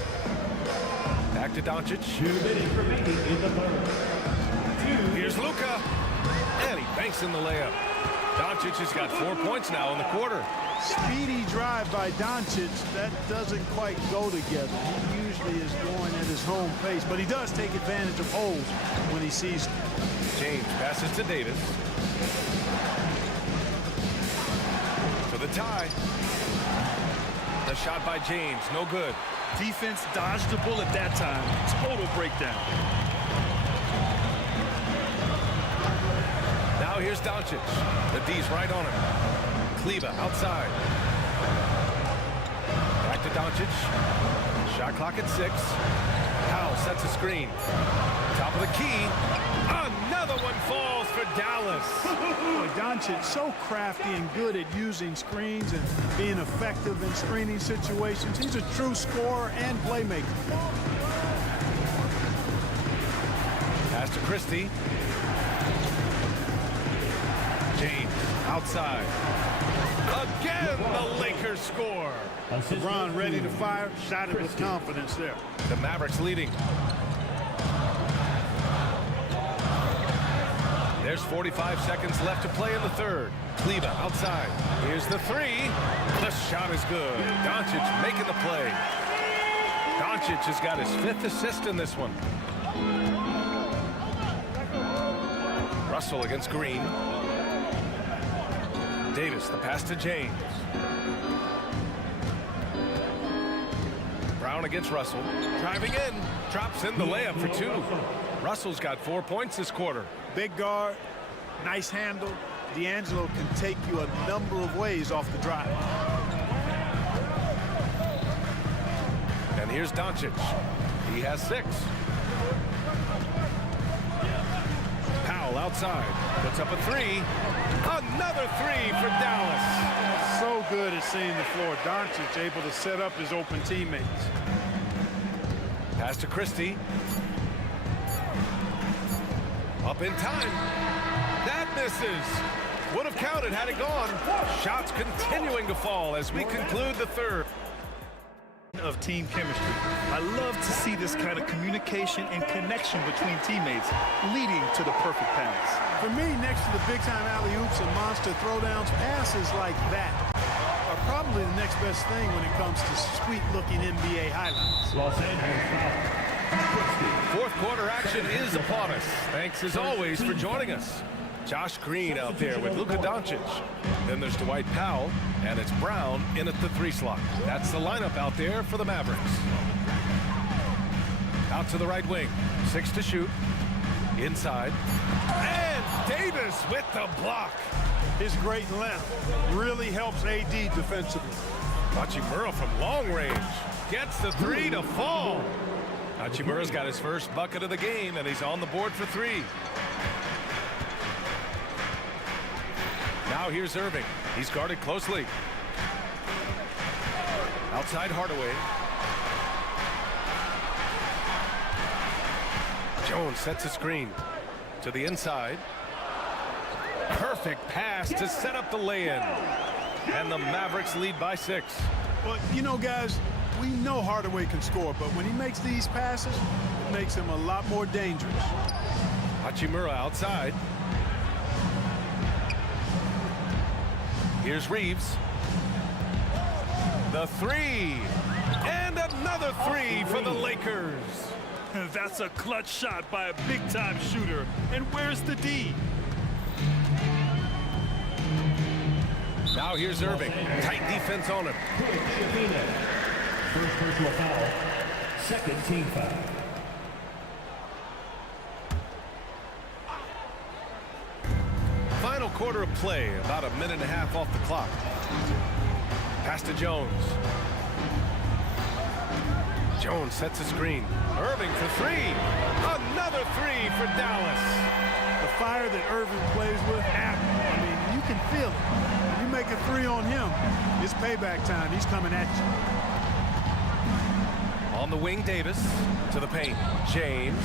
Back to Doncic. 2 minutes remaining in the third. Here's Luka. And he banks in the layup. Doncic has got 4 points now in the quarter. Speedy drive by Doncic. That doesn't quite go together. He usually is going at his home pace, but he does take advantage of holes when he sees them. James passes to Davis. For the tie. The shot by James, no good. Defense dodged the bullet that time. Total breakdown. Now here's Doncic. The D's right on him. Kleber outside. Back to Doncic. Shot clock at 6. Powell sets a screen. Top of the key. Another one falls for Dallas. Boy, Doncic so crafty and good at using screens and being effective in screening situations. He's a true scorer and playmaker. Pass to Christie. James outside. Again, the Lakers score. LeBron ready to fire. Shot it with confidence there. The Mavericks leading. There's 45 seconds left to play in the third. Kleber outside. Here's the three. The shot is good. Doncic making the play. Doncic has got his 5th assist in this one. Russell against Green. Davis, the pass to James. Brown against Russell. Driving in. Drops in the layup for 2. Russell's got 4 points this quarter. Big guard, nice handle. D'Angelo can take you a number of ways off the drive. And here's Doncic. He has 6. Powell outside. Puts up a 3. Another 3 for Dallas. So good at seeing the floor. Doncic able to set up his open teammates. Pass to Christie. Up in time. That misses. Would have counted had it gone. Shots continuing to fall as we conclude the third. Of team chemistry. I love to see this kind of communication and connection between teammates leading to the perfect pass. For me, next to the big-time alley-oops and monster throwdowns, passes like that are probably the next best thing when it comes to sweet-looking NBA highlights. Los Angeles. Fourth quarter action is upon us. Thanks as always for joining us. Josh Green out there with Luka Doncic. Then there's Dwight Powell, and it's Brown in at the 3 slot. That's the lineup out there for the Mavericks. Out to the right wing. 6 to shoot. Inside. And Davis with the block. His great length really helps AD defensively. Hachimura from long range gets the 3 to fall. Hachimura's got his first bucket of the game, and he's on the board for 3. Now here's Irving. He's guarded closely. Outside Hardaway. Jones sets a screen to the inside. Perfect pass to set up the lay-in. And the Mavericks lead by 6. Well, you know, guys, we know Hardaway can score, but when he makes these passes, it makes him a lot more dangerous. Hachimura outside. Here's Reeves. The 3. And another 3 for the Lakers. That's a clutch shot by a big-time shooter. And where's the D? Now here's Irving. Tight defense on him. First personal foul. Second team foul. Final quarter of play, about a minute and a half off the clock. Pass to Jones. Jones sets a screen. Irving for 3. Another 3 for Dallas. The fire that Irving plays with, I mean, you can feel it. When you make a 3 on him, it's payback time. He's coming at you. On the wing, Davis to the paint. James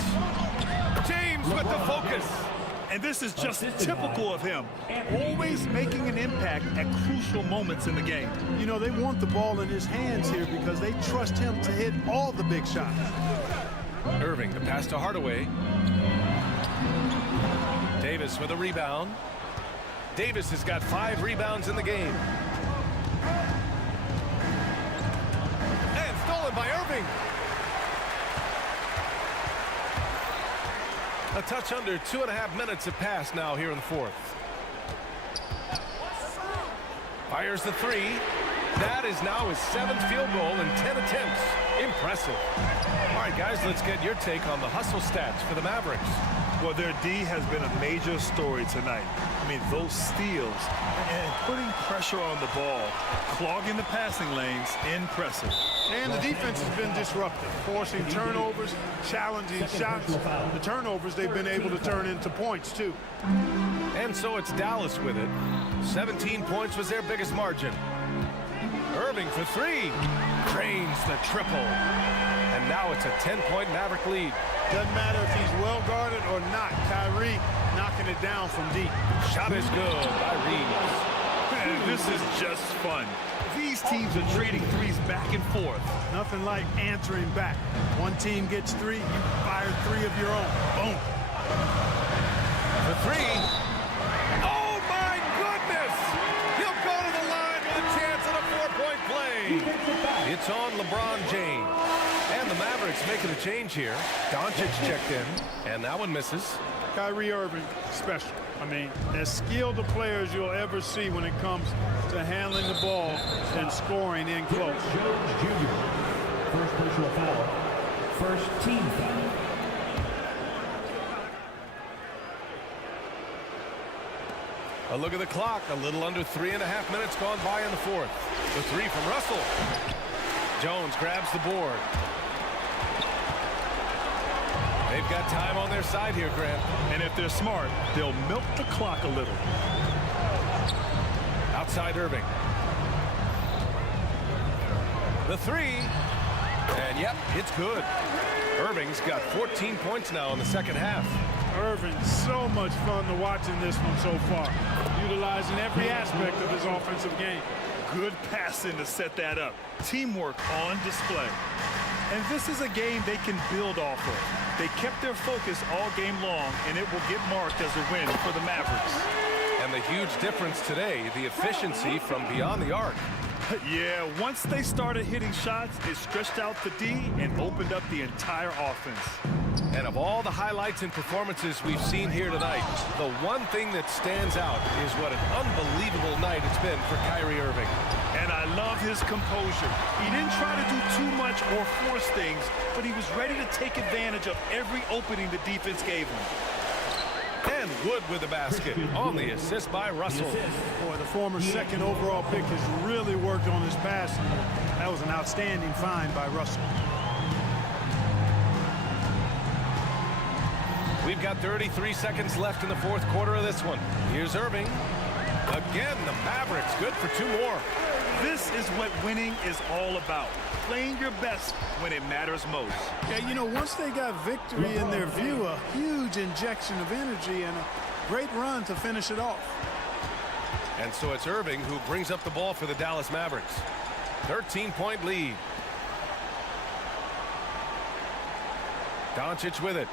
with the focus. And this is just typical of him, always making an impact at crucial moments in the game. You know, they want the ball in his hands here because they trust him to hit all the big shots. Irving, the pass to Hardaway. Davis with a rebound. Davis has got 5 rebounds in the game. And stolen by Irving. A touch under 2.5 minutes have passed now here in the 4th. Fires the 3. That is now his 7th field goal in 10 attempts. Impressive. All right, guys, let's get your take on the hustle stats for the Mavericks. Well, their D has been a major story tonight. I mean, those steals and putting pressure on the ball, clogging the passing lanes, impressive. And the defense has been disruptive, forcing turnovers, challenging shots. The turnovers they've been able to turn into points, too. And so it's Dallas with it. 17 points was their biggest margin. Irving for 3. Drains the triple. And now it's a 10-point Maverick lead. Doesn't matter if he's well guarded or not. Kyrie knocking it down from deep. Shot is good by Reeves. And this is just fun. These teams are trading threes back and forth. Nothing like answering back. One team gets 3, you fire 3 of your own. Boom. For 3. Oh, my goodness! He'll go to the line with a chance at a 4-point play. It's on LeBron James. And the Mavericks making a change here. Doncic checked in, and that one misses. Kyrie Irving, special. I mean, as skilled a player as you'll ever see when it comes to handling the ball and scoring in close. Jones Jr. First personal foul. First team foul. A look at the clock. A little under 3.5 minutes gone by in the 4th. The 3 from Russell. Jones grabs the board. They've got time on their side here, Grant. And if they're smart, they'll milk the clock a little. Outside Irving. The 3. And yep, it's good. Irving's got 14 points now in the second half. Irving, so much fun to watch in this one so far. Utilizing every aspect of his offensive game. Good passing to set that up. Teamwork on display. And this is a game they can build off of. They kept their focus all game long, and it will get marked as a win for the Mavericks. And the huge difference today, the efficiency from beyond the arc. Yeah, once they started hitting shots, it stretched out the D and opened up the entire offense. And of all the highlights and performances we've seen here tonight, the one thing that stands out is what an unbelievable night it's been for Kyrie Irving. And I love his composure. He didn't try to do too much or force things, but he was ready to take advantage of every opening the defense gave him. And Wood with the basket on the assist by Russell. Boy, the former second overall pick has really worked on his passing. That was an outstanding find by Russell. We've got 33 seconds left in the fourth quarter of this one. Here's Irving. Again, the Mavericks good for two more. This is what winning is all about. Playing your best when it matters most. Yeah, you know, once they got victory in their view, a huge injection of energy and a great run to finish it off. And so it's Irving who brings up the ball for the Dallas Mavericks. 13-point lead. Doncic with it.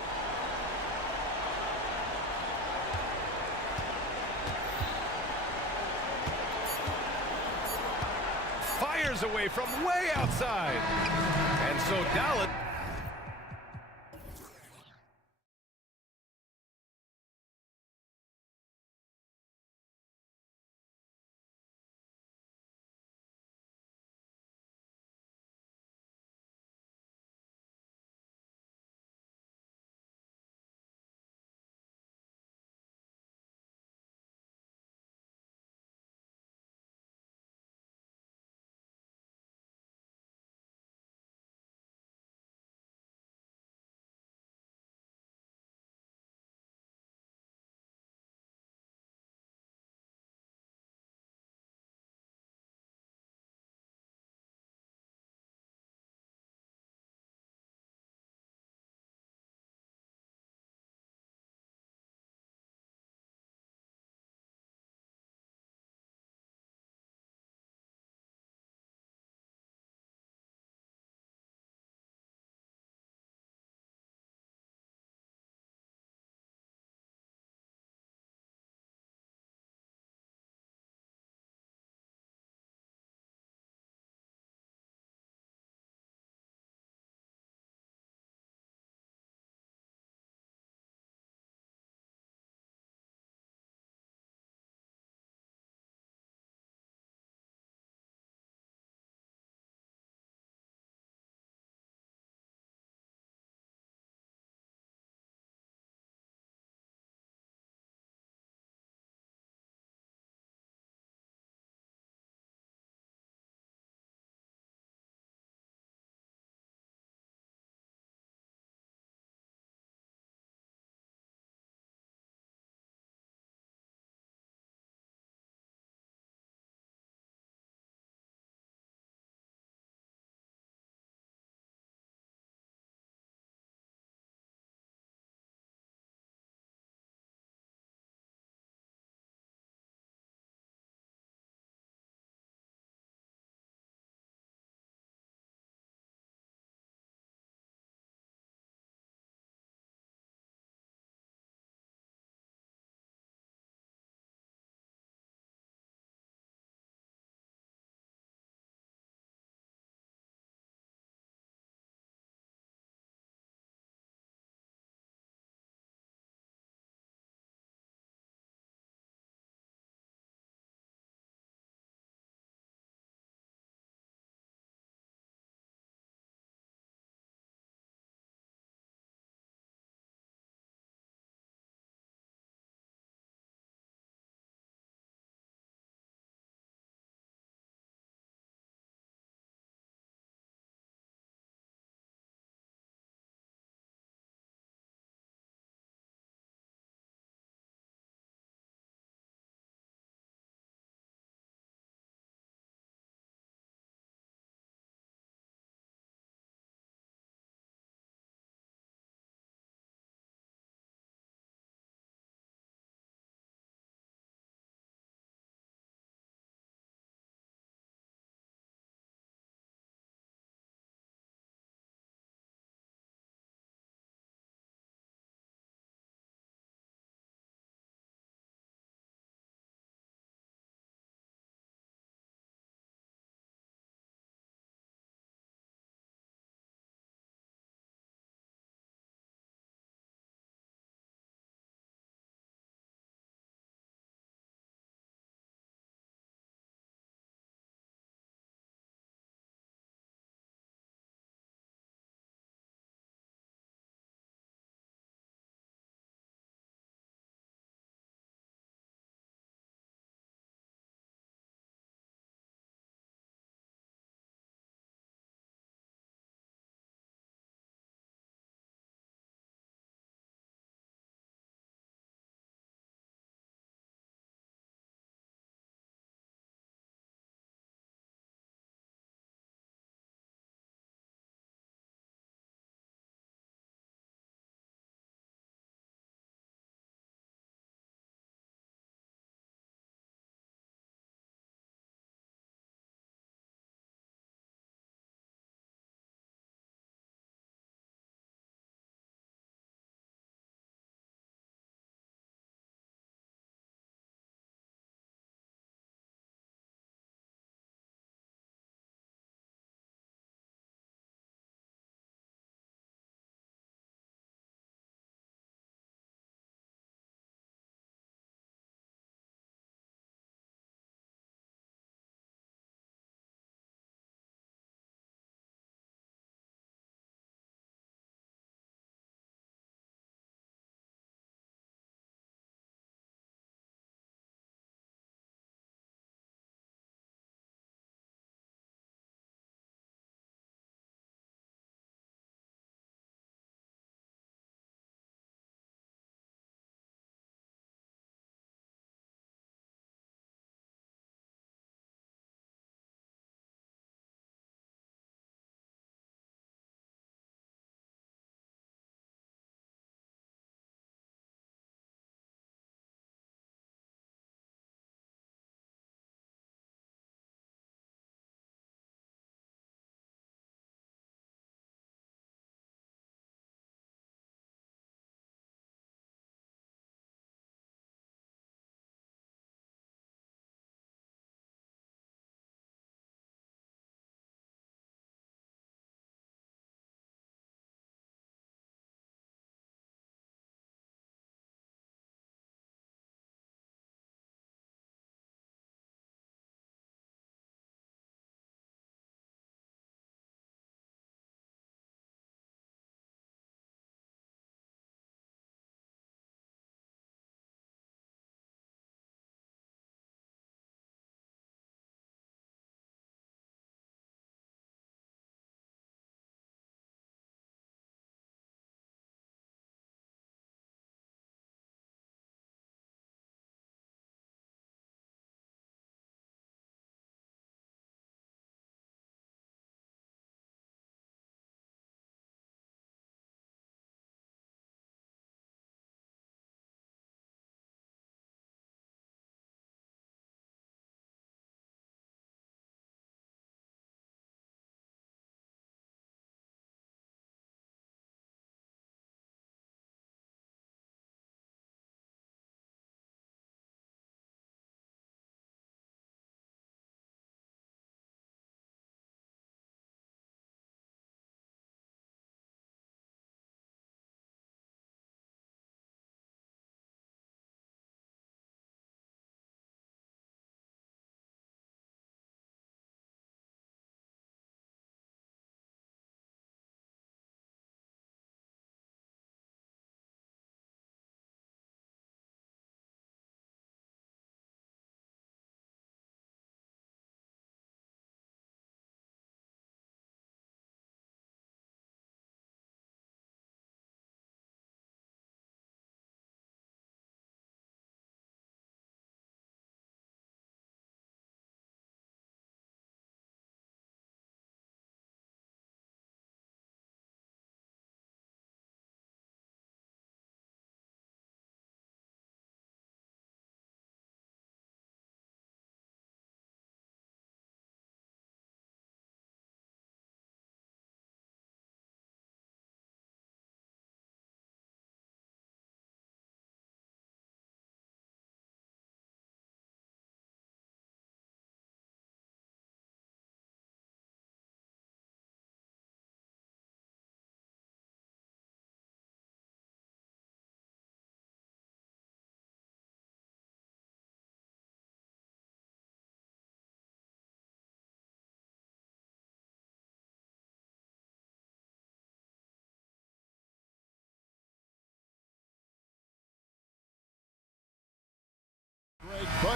Fires away from way outside. And so Dallas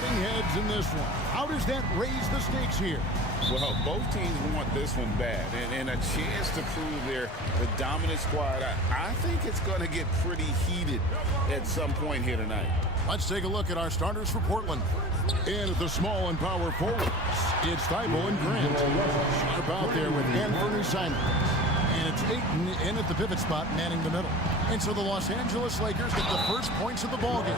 butting heads in this one. How does that raise the stakes here? Well, both teams want this one bad, and a chance to prove they're the dominant squad. I think it's going to get pretty heated at some point here tonight. Let's take a look at our starters for Portland. In at the small and power forwards, it's Thibault and Grant. Sharp out there with Anthony Simon. And it's Ayton in at the pivot spot, manning the middle. And so the Los Angeles Lakers get the first points of the ballgame.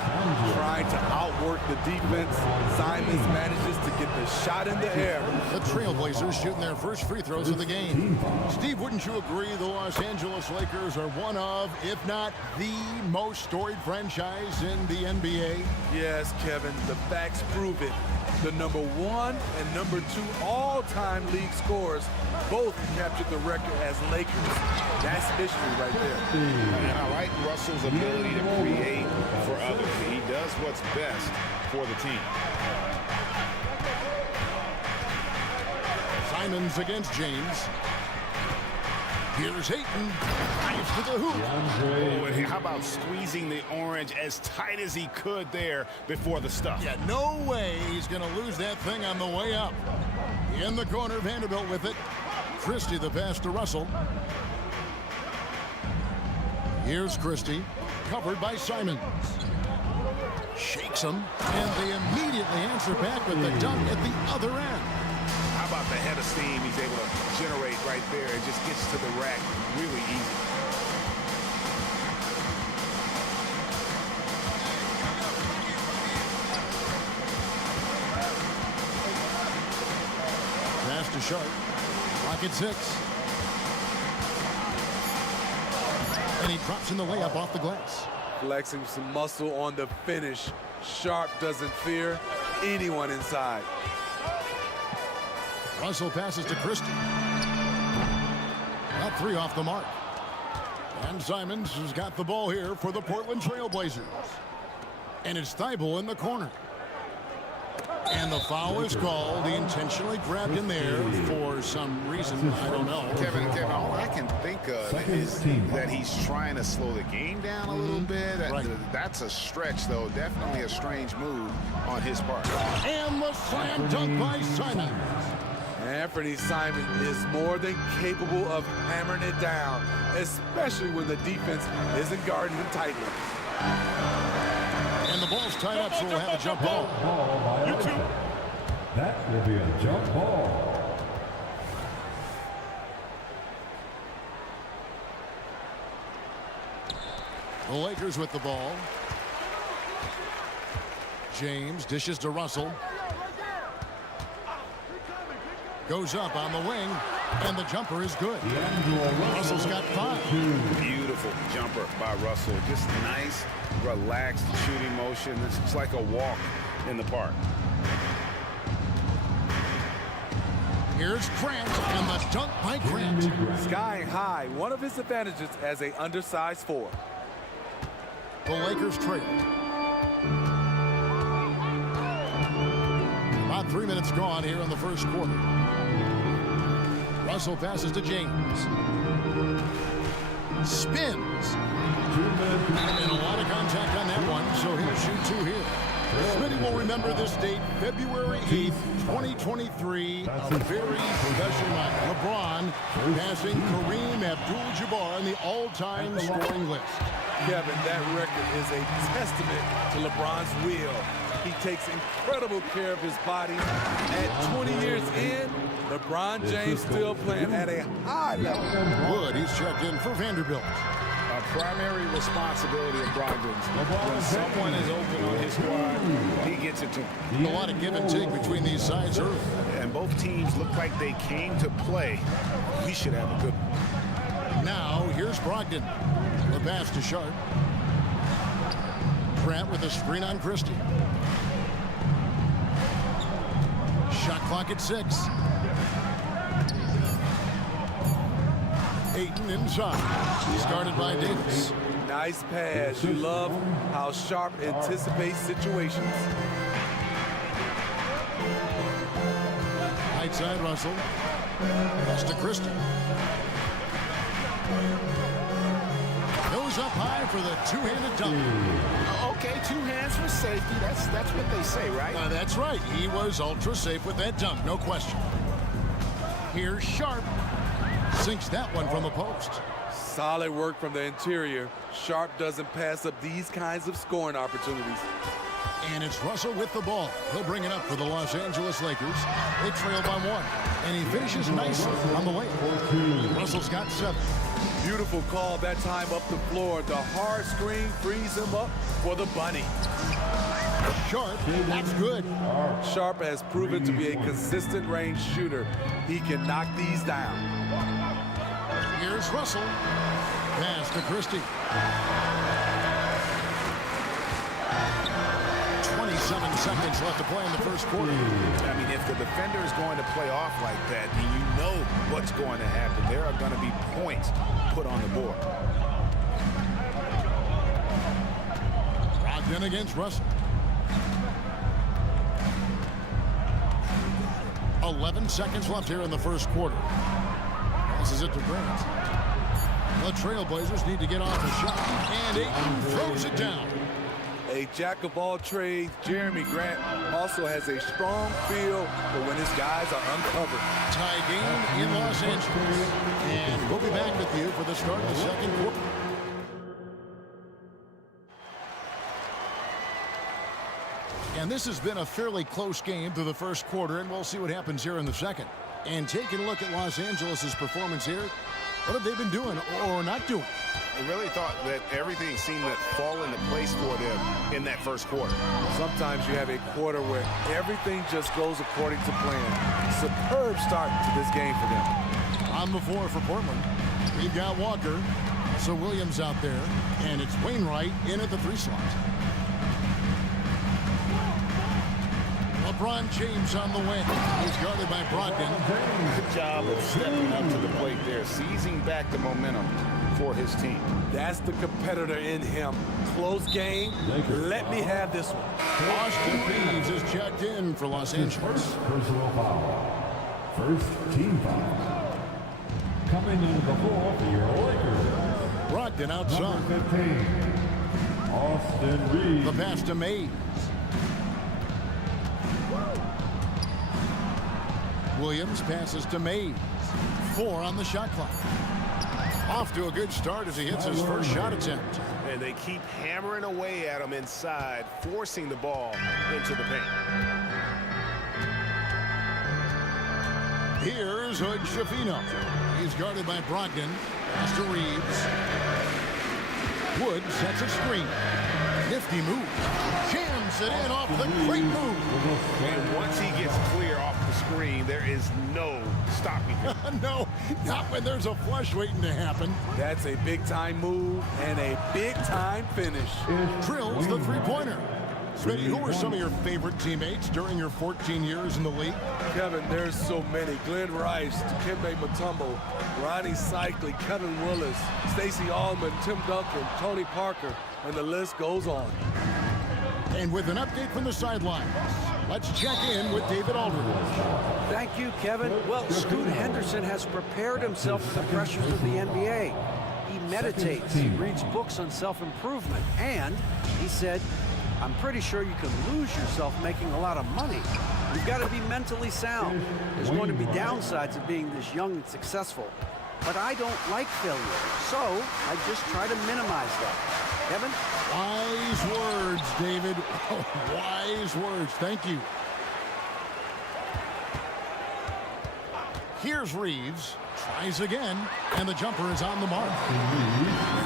Trying to outwork the defense, Simons manages to get the shot in the air. The Trailblazers shooting their first free throws of the game. Steve, wouldn't you agree the Los Angeles Lakers are one of, if not the most storied franchise in the NBA? Yes, Kevin, the facts prove it. The number 1 and number 2 all-time league scorers both captured the record as Lakers. That's history right there. And I like Russell's ability to create for others. He does what's best for the team. Simons against James. Here's Ayton. Drives to the hoop. Oh, and how about squeezing the orange as tight as he could there before the stuff? Yeah, no way he's going to lose that thing on the way up. In the corner, Vanderbilt with it. Christie the pass to Russell. Here's Christie, covered by Simons. Shakes him, and they immediately answer back with the dunk at the other end. How about the head of steam he's able to generate right there and just gets to the rack really easy. Pass to Sharp. Clock at 6. And he drops in the layup off the glass. Flexing some muscle on the finish. Sharp doesn't fear anyone inside. Russell passes to Christie. Not 3 off the mark. And Simons has got the ball here for the Portland Trailblazers. And it's Thibault in the corner. And the foul is called. He intentionally grabbed in there for some reason. I don't know. Kevin, all I can think of is that he's trying to slow the game down a little bit. Right. That's a stretch, though. Definitely a strange move on his part. And the slam dunk by Simons. Anthony Simon is more than capable of hammering it down, especially when the defense isn't guarding him tightly. And the ball's tied up, so we'll have a jump ball. That will be a jump ball. The Lakers with the ball. James dishes to Russell. Goes up on the wing, and the jumper is good. Russell's got 5. Beautiful jumper by Russell. Just nice, relaxed shooting motion. It's like a walk in the park. Here's Grant, and the dunk by Grant. Skying high, one of his advantages as an undersized 4. The Lakers trail. About 3 minutes gone here in the first quarter. Russell passes to James. Spins. And a lot of contact on that one, so he'll shoot 2 here. Smitty will remember this date, February 8th, 2023, a very special night. LeBron passing Kareem Abdul-Jabbar on the all-time scoring list. Kevin, that record is a testament to LeBron's will. He takes incredible care of his body. At 20 years in, LeBron James still playing at a high level. Wood, he's checked in for Vanderbilt. A primary responsibility of Brogdon's. When someone is open on his squad, he gets it to him. A lot of give and take between these sides early. And both teams look like they came to play. We should have a good one. Now, here's Brogdon. The pass to Sharp. Grant with a screen on Christie. Shot clock at 6. Ayton inside. He's guarded by Davis. Nice pass. You love how Sharp anticipates situations. Right side Russell. Pass to Christie. Goes goes up high for the two-handed dunk. Okay, two hands for safety. That's what they say, right? That's right. He was ultra safe with that dunk, no question. Here's Sharp. Sinks that one from the post. Solid work from the interior. Sharp doesn't pass up these kinds of scoring opportunities. And it's Russell with the ball. He'll bring it up for the Los Angeles Lakers. They trail by one. And he finishes nicely on the way. Russell's got 7. Beautiful call that time up the floor. The hard screen frees him up for the bunny. Sharp, that's good. Sharp has proven to be a consistent range shooter. He can knock these down. Here's Russell. Pass to Christie. 27 seconds left to play in the first quarter. I mean, if the defender is going to play off like that, then you know what's going to happen. There are going to be points put on the board. Brogdon against Russell. 11 seconds left here in the first quarter. Passes it to Grant. The Trailblazers need to get off a shot. And Ayton throws it down. A jack of all trades, Jeremy Grant also has a strong feel for when his guys are uncovered. Tie game in Los Angeles. And we'll be back with you for the start of the second quarter. And this has been a fairly close game through the first quarter, and we'll see what happens here in the second. And taking a look at Los Angeles' performance here, what have they been doing or not doing? I really thought that everything seemed to fall into place for them in that first quarter. Sometimes you have a quarter where everything just goes according to plan. Superb start to this game for them. On the floor for Portland, we've got Walker, so Williams out there, and it's Wainwright in at the 3 slot. LeBron James on the wing. He's guarded by Brogdon. Good job of stepping up to the plate there, seizing back the momentum for his team. That's the competitor in him. Close game. Let me have this one. Austin Reeves is checked in for Los Angeles. Personal foul. First team foul. Coming into the floor for your Lakers. Brogdon outside. Number 15, Austin Reeves. The pass to Mays. Williams passes to Mays. 4 on the shot clock. Off to a good start as he hits his first shot attempt. And they keep hammering away at him inside, forcing the ball into the paint. Here's Hood Schifino. He's guarded by Brogdon. Pass to Reeves. Wood sets a screen. Nifty move. Jams it in off the great move. And once he gets clear off the screen, there is no stopping him. No, not when there's a flush waiting to happen. That's a big-time move and a big-time finish. Drills the three-pointer. Smitty, who were some of your favorite teammates during your 14 years in the league? Kevin, there's so many. Glenn Rice, Dikembe Mutombo, Ronnie Cycli, Kevin Willis, Stacey Allman, Tim Duncan, Tony Parker, and the list goes on. And with an update from the sidelines, let's check in with David Aldridge. Thank you, Kevin. Well, Scoot Henderson has prepared himself for the pressures of the NBA. He meditates, he reads books on self-improvement, and he said, I'm pretty sure you can lose yourself making a lot of money. You've got to be mentally sound. There's going to be downsides of being this young and successful. But I don't like failure, so I just try to minimize that. Kevin? Wise words, David. Wise words. Thank you. Here's Reeves. Tries again, and the jumper is on the mark.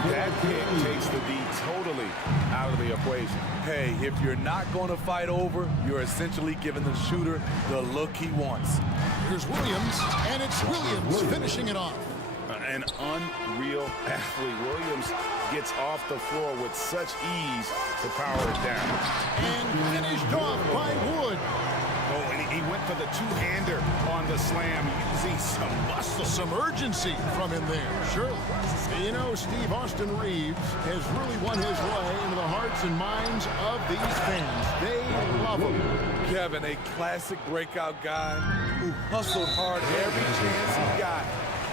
That pick takes the D totally out of the equation. Hey, if you're not going to fight over, you're essentially giving the shooter the look he wants. Here's Williams, and it's Williams finishing it off. An unreal athlete. Williams gets off the floor with such ease to power it down. And finished off by Wood. Oh, and he went for the two-hander on the slam, using some muscle. Some urgency from him there, surely. You know, Steve, Austin Reeves has really won his way into the hearts and minds of these fans. They love him. Kevin, a classic breakout guy who hustled hard every chance he got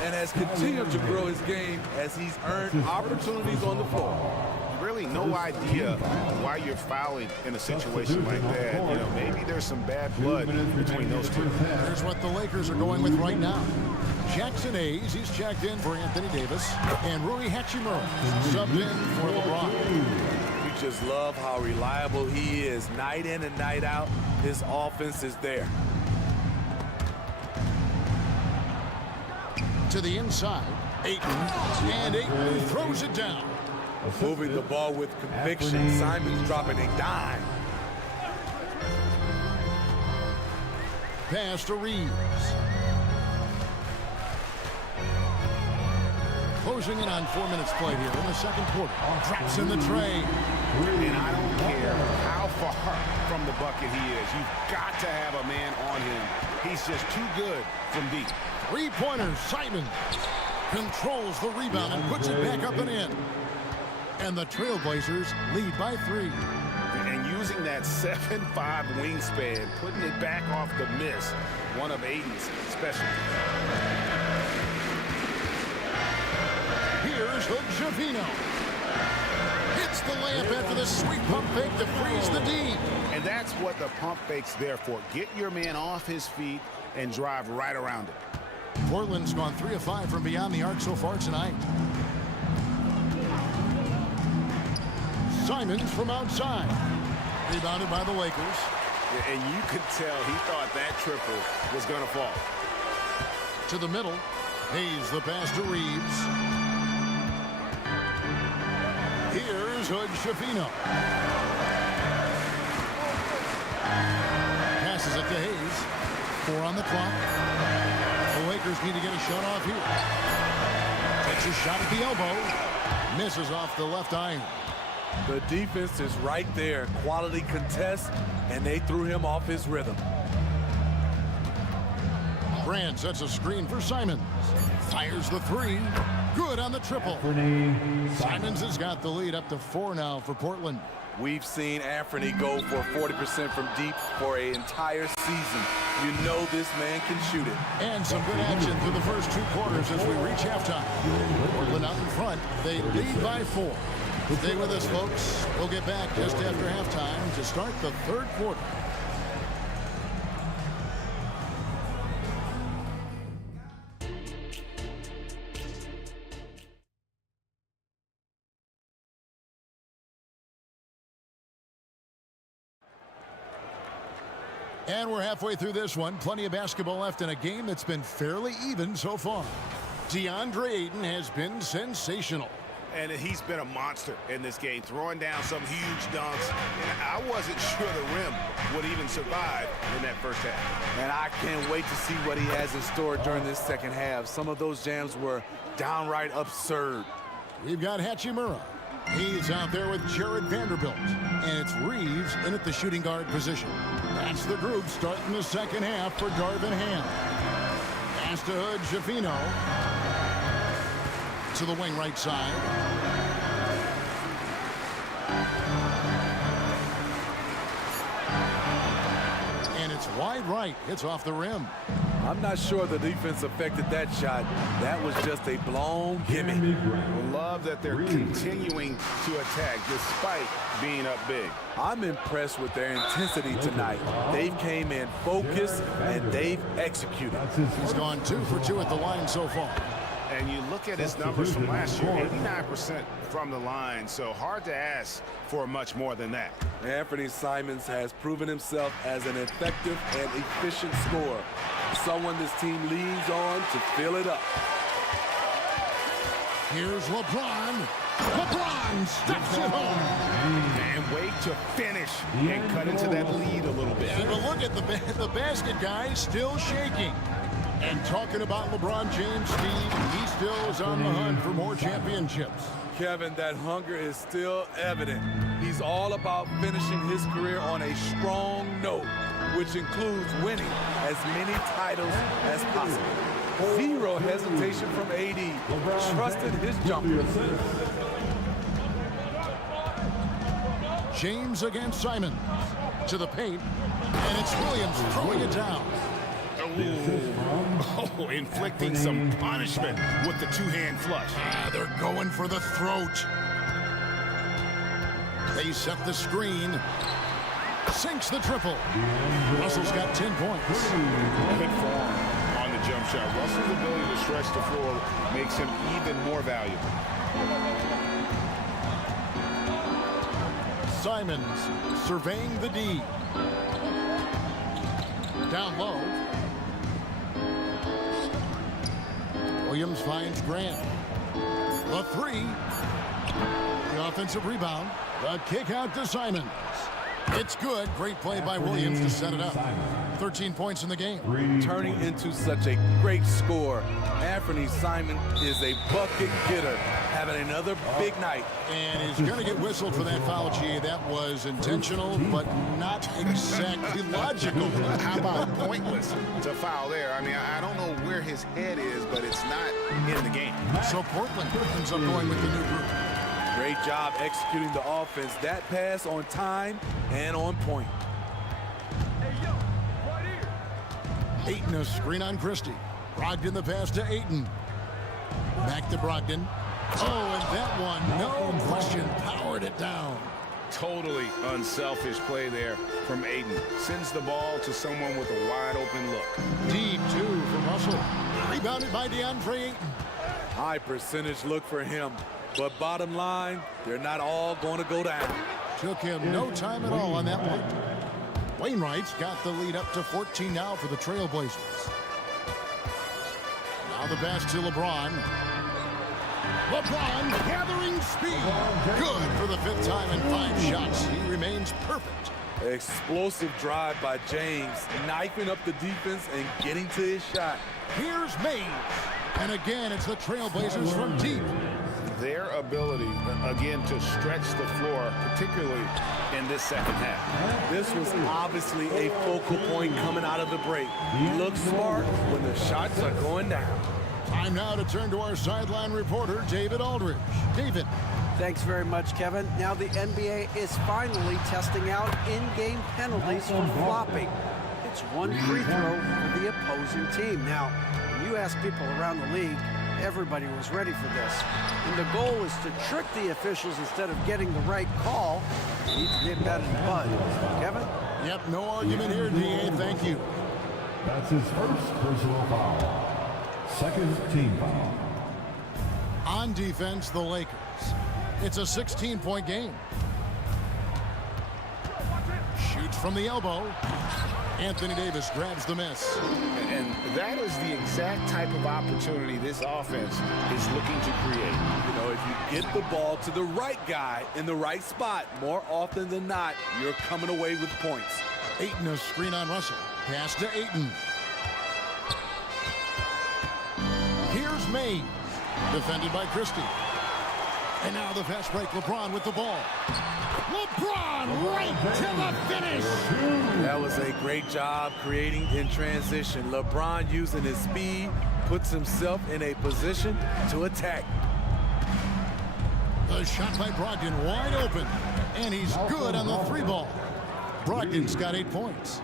and has continued to grow his game as he's earned opportunities on the floor. Really no idea why you're fouling in a situation like that. You know, maybe there's some bad blood between those two. Here's what the Lakers are going with right now. Jackson Hayes, he's checked in for Anthony Davis, and Rui Hachimura subbed in for LeBron. We just love how reliable he is. Night in and night out, his offense is there. To the inside, Ayton, and Ayton throws it down. Moving the ball with conviction. Simon's dropping a dime. Pass to Reeves. Closing in on 4 minutes played here in the second quarter. Traps in the tray. And I don't care how far from the bucket he is. You've got to have a man on him. He's just too good from deep. Three-pointers, Simon controls the rebound and puts it back up and in. And the Trailblazers lead by 3. And using that 7'5" wingspan, putting it back off the miss, one of Ayton's specialties. Here's Hood-Javino. Hits the layup after the sweet pump fake to freeze the D. And that's what the pump fake's there for. Get your man off his feet and drive right around it. Portland's gone 3 of 5 from beyond the arc so far tonight. Simons from outside. Rebounded by the Lakers. And you could tell he thought that triple was going to fall. To the middle. Hayes the pass to Reeves. Here's Hood-Javino. Passes it to Hayes. 4 on the clock. The Lakers need to get a shot off here. Takes a shot at the elbow. Misses off the left iron. The defense is right there. Quality contest, and they threw him off his rhythm. Grant sets a screen for Simons. Fires the 3. Good on the triple. Simons has got the lead up to 4 now for Portland. We've seen Anthony go for 40% from deep for an entire season. You know this man can shoot it. And some good action through the first 2 quarters as we reach halftime. Portland out in front. They lead by 4. Stay with us, folks. We'll get back just after halftime to start the 3rd quarter. And we're halfway through this one. Plenty of basketball left in a game that's been fairly even so far. DeAndre Ayton has been sensational. And he's been a monster in this game, throwing down some huge dunks. And I wasn't sure the rim would even survive in that first half. And I can't wait to see what he has in store during this second half. Some of those jams were downright absurd. We've got Hachimura. He's out there with Jared Vanderbilt. And it's Reeves in at the shooting guard position. That's the group starting the second half for Darvin Ham. Pass to Hood-Javino. To the wing right side. And it's wide right. It's off the rim. I'm not sure the defense affected that shot. That was just a blown gimmick. Love that they're continuing to attack despite being up big. I'm impressed with their intensity tonight. They've came in focused and they've executed. He's gone 2 for 2 at the line so far. And you look at his numbers from last year, 89% from the line, so hard to ask for much more than that. Anthony Simons has proven himself as an effective and efficient scorer, someone this team leans on to fill it up. Here's LeBron. LeBron steps it home. And wait to finish and cut into that lead a little bit. And look at the basket guy still shaking. And talking about LeBron James' speed, he still is on the hunt for more championships. Kevin, that hunger is still evident. He's all about finishing his career on a strong note, which includes winning as many titles as possible. Zero hesitation from AD, trusted his jumper. James against Simon. To the paint, and it's Williams throwing it down. Oh, inflicting some punishment with the two-hand flush. They're going for the throat. They set the screen. Sinks the triple. Russell's got 10 points. Good form on the jump shot. Russell's ability to stretch the floor makes him even more valuable. Simons surveying the D. Down low. Williams finds Grant. The three. The offensive rebound. The kick out to Simons. It's good. Great play by Williams to set it up. 13 points in the game. Turning into such a great score. Anthony Simon is a bucket getter, having another big night. And he's going to get whistled for that foul, G. That was intentional, but not exactly logical. How about pointless to foul there? I mean, I don't know where his head is, but it's not in the game. So Portland ends up going with the new group. Great job executing the offense. That pass on time and on point. Ayton a screen on Christie. Brogdon the pass to Ayton. Back to Brogdon. Oh, and that one, no question, powered it down. Totally unselfish play there from Ayton. Sends the ball to someone with a wide open look. Deep two from Russell. Rebounded by DeAndre Ayton. High percentage look for him. But bottom line, they're not all going to go down. Took him no time at all on that one. Wainwright's got the lead up to 14 now for the Trailblazers. Now the pass to LeBron. LeBron gathering speed. Good for the 5th time in 5 shots. He remains perfect. Explosive drive by James, knifing up the defense and getting to his shot. Here's Mays. And again, it's the Trailblazers from deep. Their ability, again, to stretch the floor, particularly in this second half. This was obviously a focal point coming out of the break. He looks smart when the shots are going down. Time now to turn to our sideline reporter, David Aldridge. David. Thanks very much, Kevin. Now the NBA is finally testing out in-game penalties for flopping. It's one free throw for the opposing team. Now, when you ask people around the league, everybody was ready for this. And the goal is to trick the officials instead of getting the right call. You need to nip that in the bud. Kevin? Yep, no argument here, DA. Thank you. That's his first personal foul. Second team foul. On defense, the Lakers. It's a 16-point game. Shoots from the elbow. Anthony Davis grabs the miss. And that is the exact type of opportunity this offense is looking to create. You know, if you get the ball to the right guy in the right spot, more often than not, you're coming away with points. Ayton a screen on Russell. Pass to Ayton. Here's Mays. Defended by Christie. And now the fast break, LeBron with the ball. LeBron right to the finish. That was a great job creating in transition. LeBron using his speed puts himself in a position to attack. The shot by Brogdon wide open. And he's good on the 3 ball. Brogdon's got 8 points.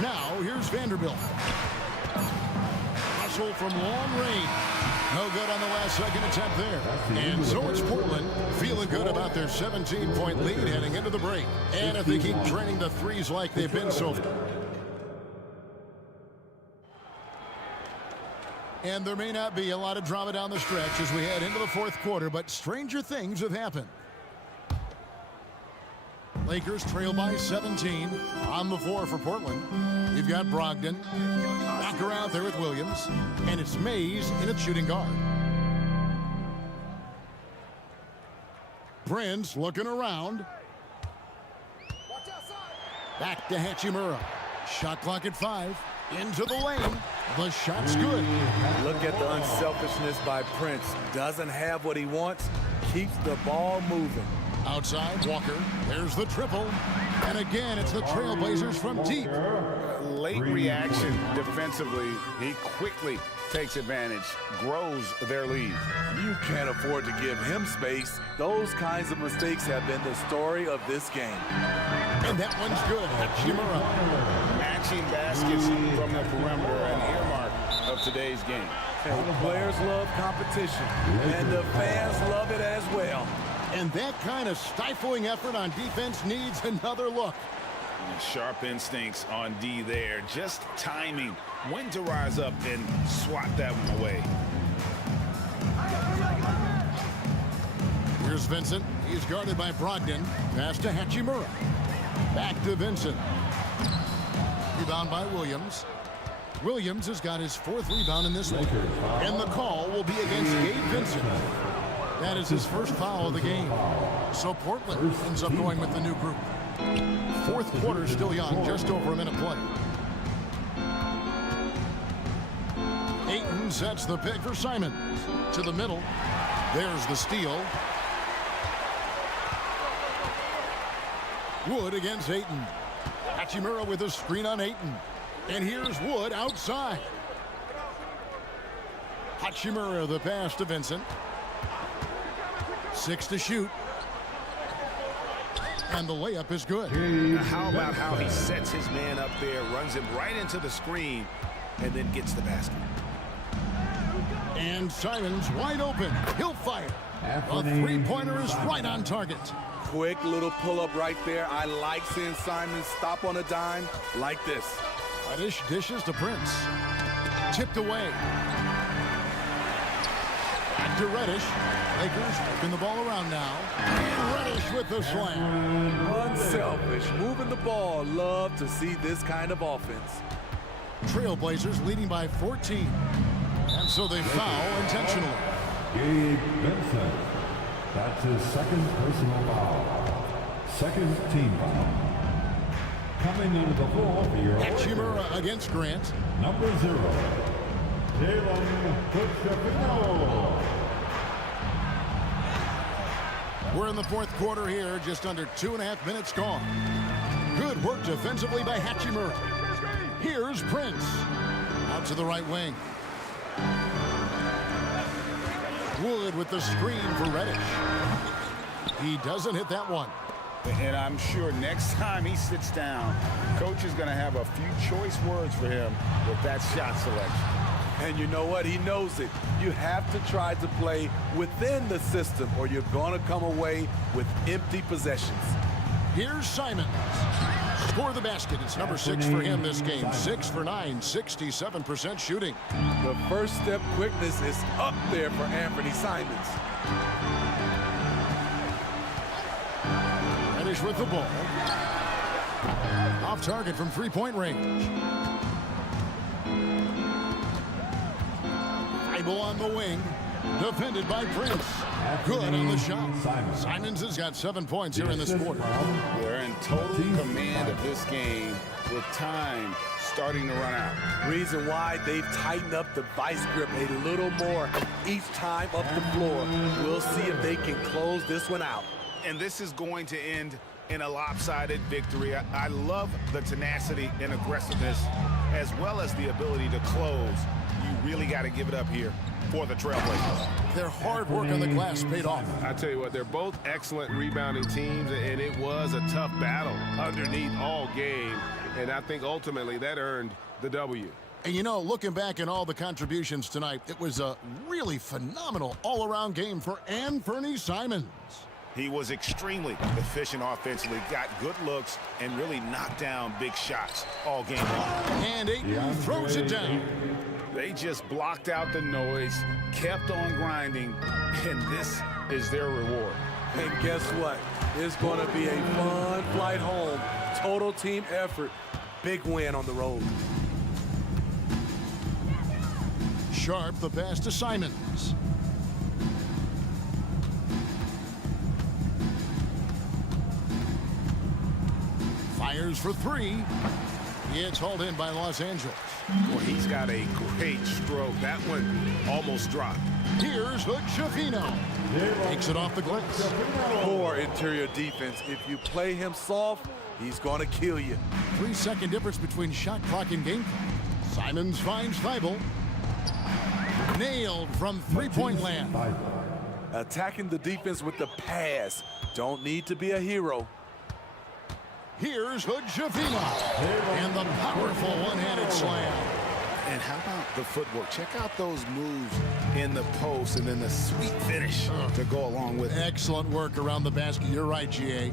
Now here's Vanderbilt. Russell from long range. No good on the last second attempt there. And so it's Portland feeling good about their 17-point lead heading into the break. And if they keep training the threes like they've been so far. And there may not be a lot of drama down the stretch as we head into the 4th quarter, but stranger things have happened. Lakers trail by 17 on the floor for Portland. You've got Brogdon. Walker out there with Williams. And it's Mays in at shooting guard. Prince looking around. Back to Hachimura. Shot clock at 5. Into the lane. The shot's good. Look at the unselfishness by Prince. Doesn't have what he wants. Keeps the ball moving. Outside, Walker. There's the triple. And again, it's the Trailblazers from deep. Late reaction defensively. He quickly takes advantage, grows their lead. You can't afford to give him space. Those kinds of mistakes have been the story of this game. And that one's good. Hachimura. catching baskets from the perimeter, an earmark of today's game. Hey, players love competition, and the fans love it as well. And that kind of stifling effort on defense needs another look. Sharp instincts on D there. Just timing when to rise up and swat that one away. Here's Vincent. He's guarded by Brogdon. Pass to Hachimura. Back to Vincent. Rebound by Williams. Williams has got his 4th rebound in this one. And the call will be against Gabe Vincent. That is his first foul of the game. So Portland ends up going with the new group. 4th quarter still young, just over a minute play. Ayton sets the pick for Simons. To the middle. There's the steal. Wood against Ayton. Hachimura with a screen on Ayton. And here's Wood outside. Hachimura the pass to Vincent. 6 to shoot. And the layup is good. Now how about how he sets his man up there, runs him right into the screen, and then gets the basket. And Simons wide open. He'll fire. A three-pointer is right on target. Quick little pull-up right there. I like seeing Simons stop on a dime like this. Reddish dishes to Prince. Tipped away. Back to Reddish. Lakers working the ball around now. Reddish with the slam. Unselfish, moving the ball. Love to see this kind of offense. Trailblazers leading by 14. And so they foul intentionally. Gabe Vincent. That's his 2nd personal foul. 2nd team foul. Coming into the floor for your Hachimura against Grant. Number 0, Taylor. We're in the 4th quarter here, just under 2.5 minutes gone. Good work defensively by Hachimura. Here's Prince. Out to the right wing. Wood with the screen for Reddish. He doesn't hit that one. And I'm sure next time he sits down, coach is going to have a few choice words for him with that shot selection. And you know what? He knows it. You have to try to play within the system or you're going to come away with empty possessions. Here's Simons. Score the basket. It's number 6 for him this game. 6 for 9, 67% shooting. The first step quickness is up there for Anthony Simons. Reddish with the ball. Off target from three-point range. Bible on the wing. Defended by Prince. Good on the shot. Simons has got 7 points here in this quarter. They're in total command of this game with time starting to run out. Reason why they've tightened up the vice grip a little more each time up the floor. We'll see if they can close this one out. And this is going to end in a lopsided victory. I love the tenacity and aggressiveness as well as the ability to close. You really got to give it up here for the Trailblazers. Their hard work on the glass paid off. I tell you what, they're both excellent rebounding teams, and it was a tough battle underneath all game. And I think ultimately that earned the W. And you know, looking back at all the contributions tonight, it was a really phenomenal all-around game for Anthony Simons. He was extremely efficient offensively, got good looks, and really knocked down big shots all game long. And Ayton throws it down. They just blocked out the noise, kept on grinding, and this is their reward. And guess what? It's going to be a fun flight home. Total team effort. Big win on the road. Sharp the pass to Simons. Fires for three. It's hauled in by Los Angeles. Well, he's got a great stroke. That one almost dropped. Here's Hood-Schifino. Takes it off the glass. Poor interior defense. If you play him soft, he's going to kill you. 3-second difference between shot clock and game clock. Simons finds Thibault. Nailed from three-point land. Attacking the defense with the pass. Don't need to be a hero. Here's Hujavina. And the powerful one-handed slam. And how about the footwork? Check out those moves in the post and then the sweet finish to go along with it. Excellent work around the basket. You're right, GA.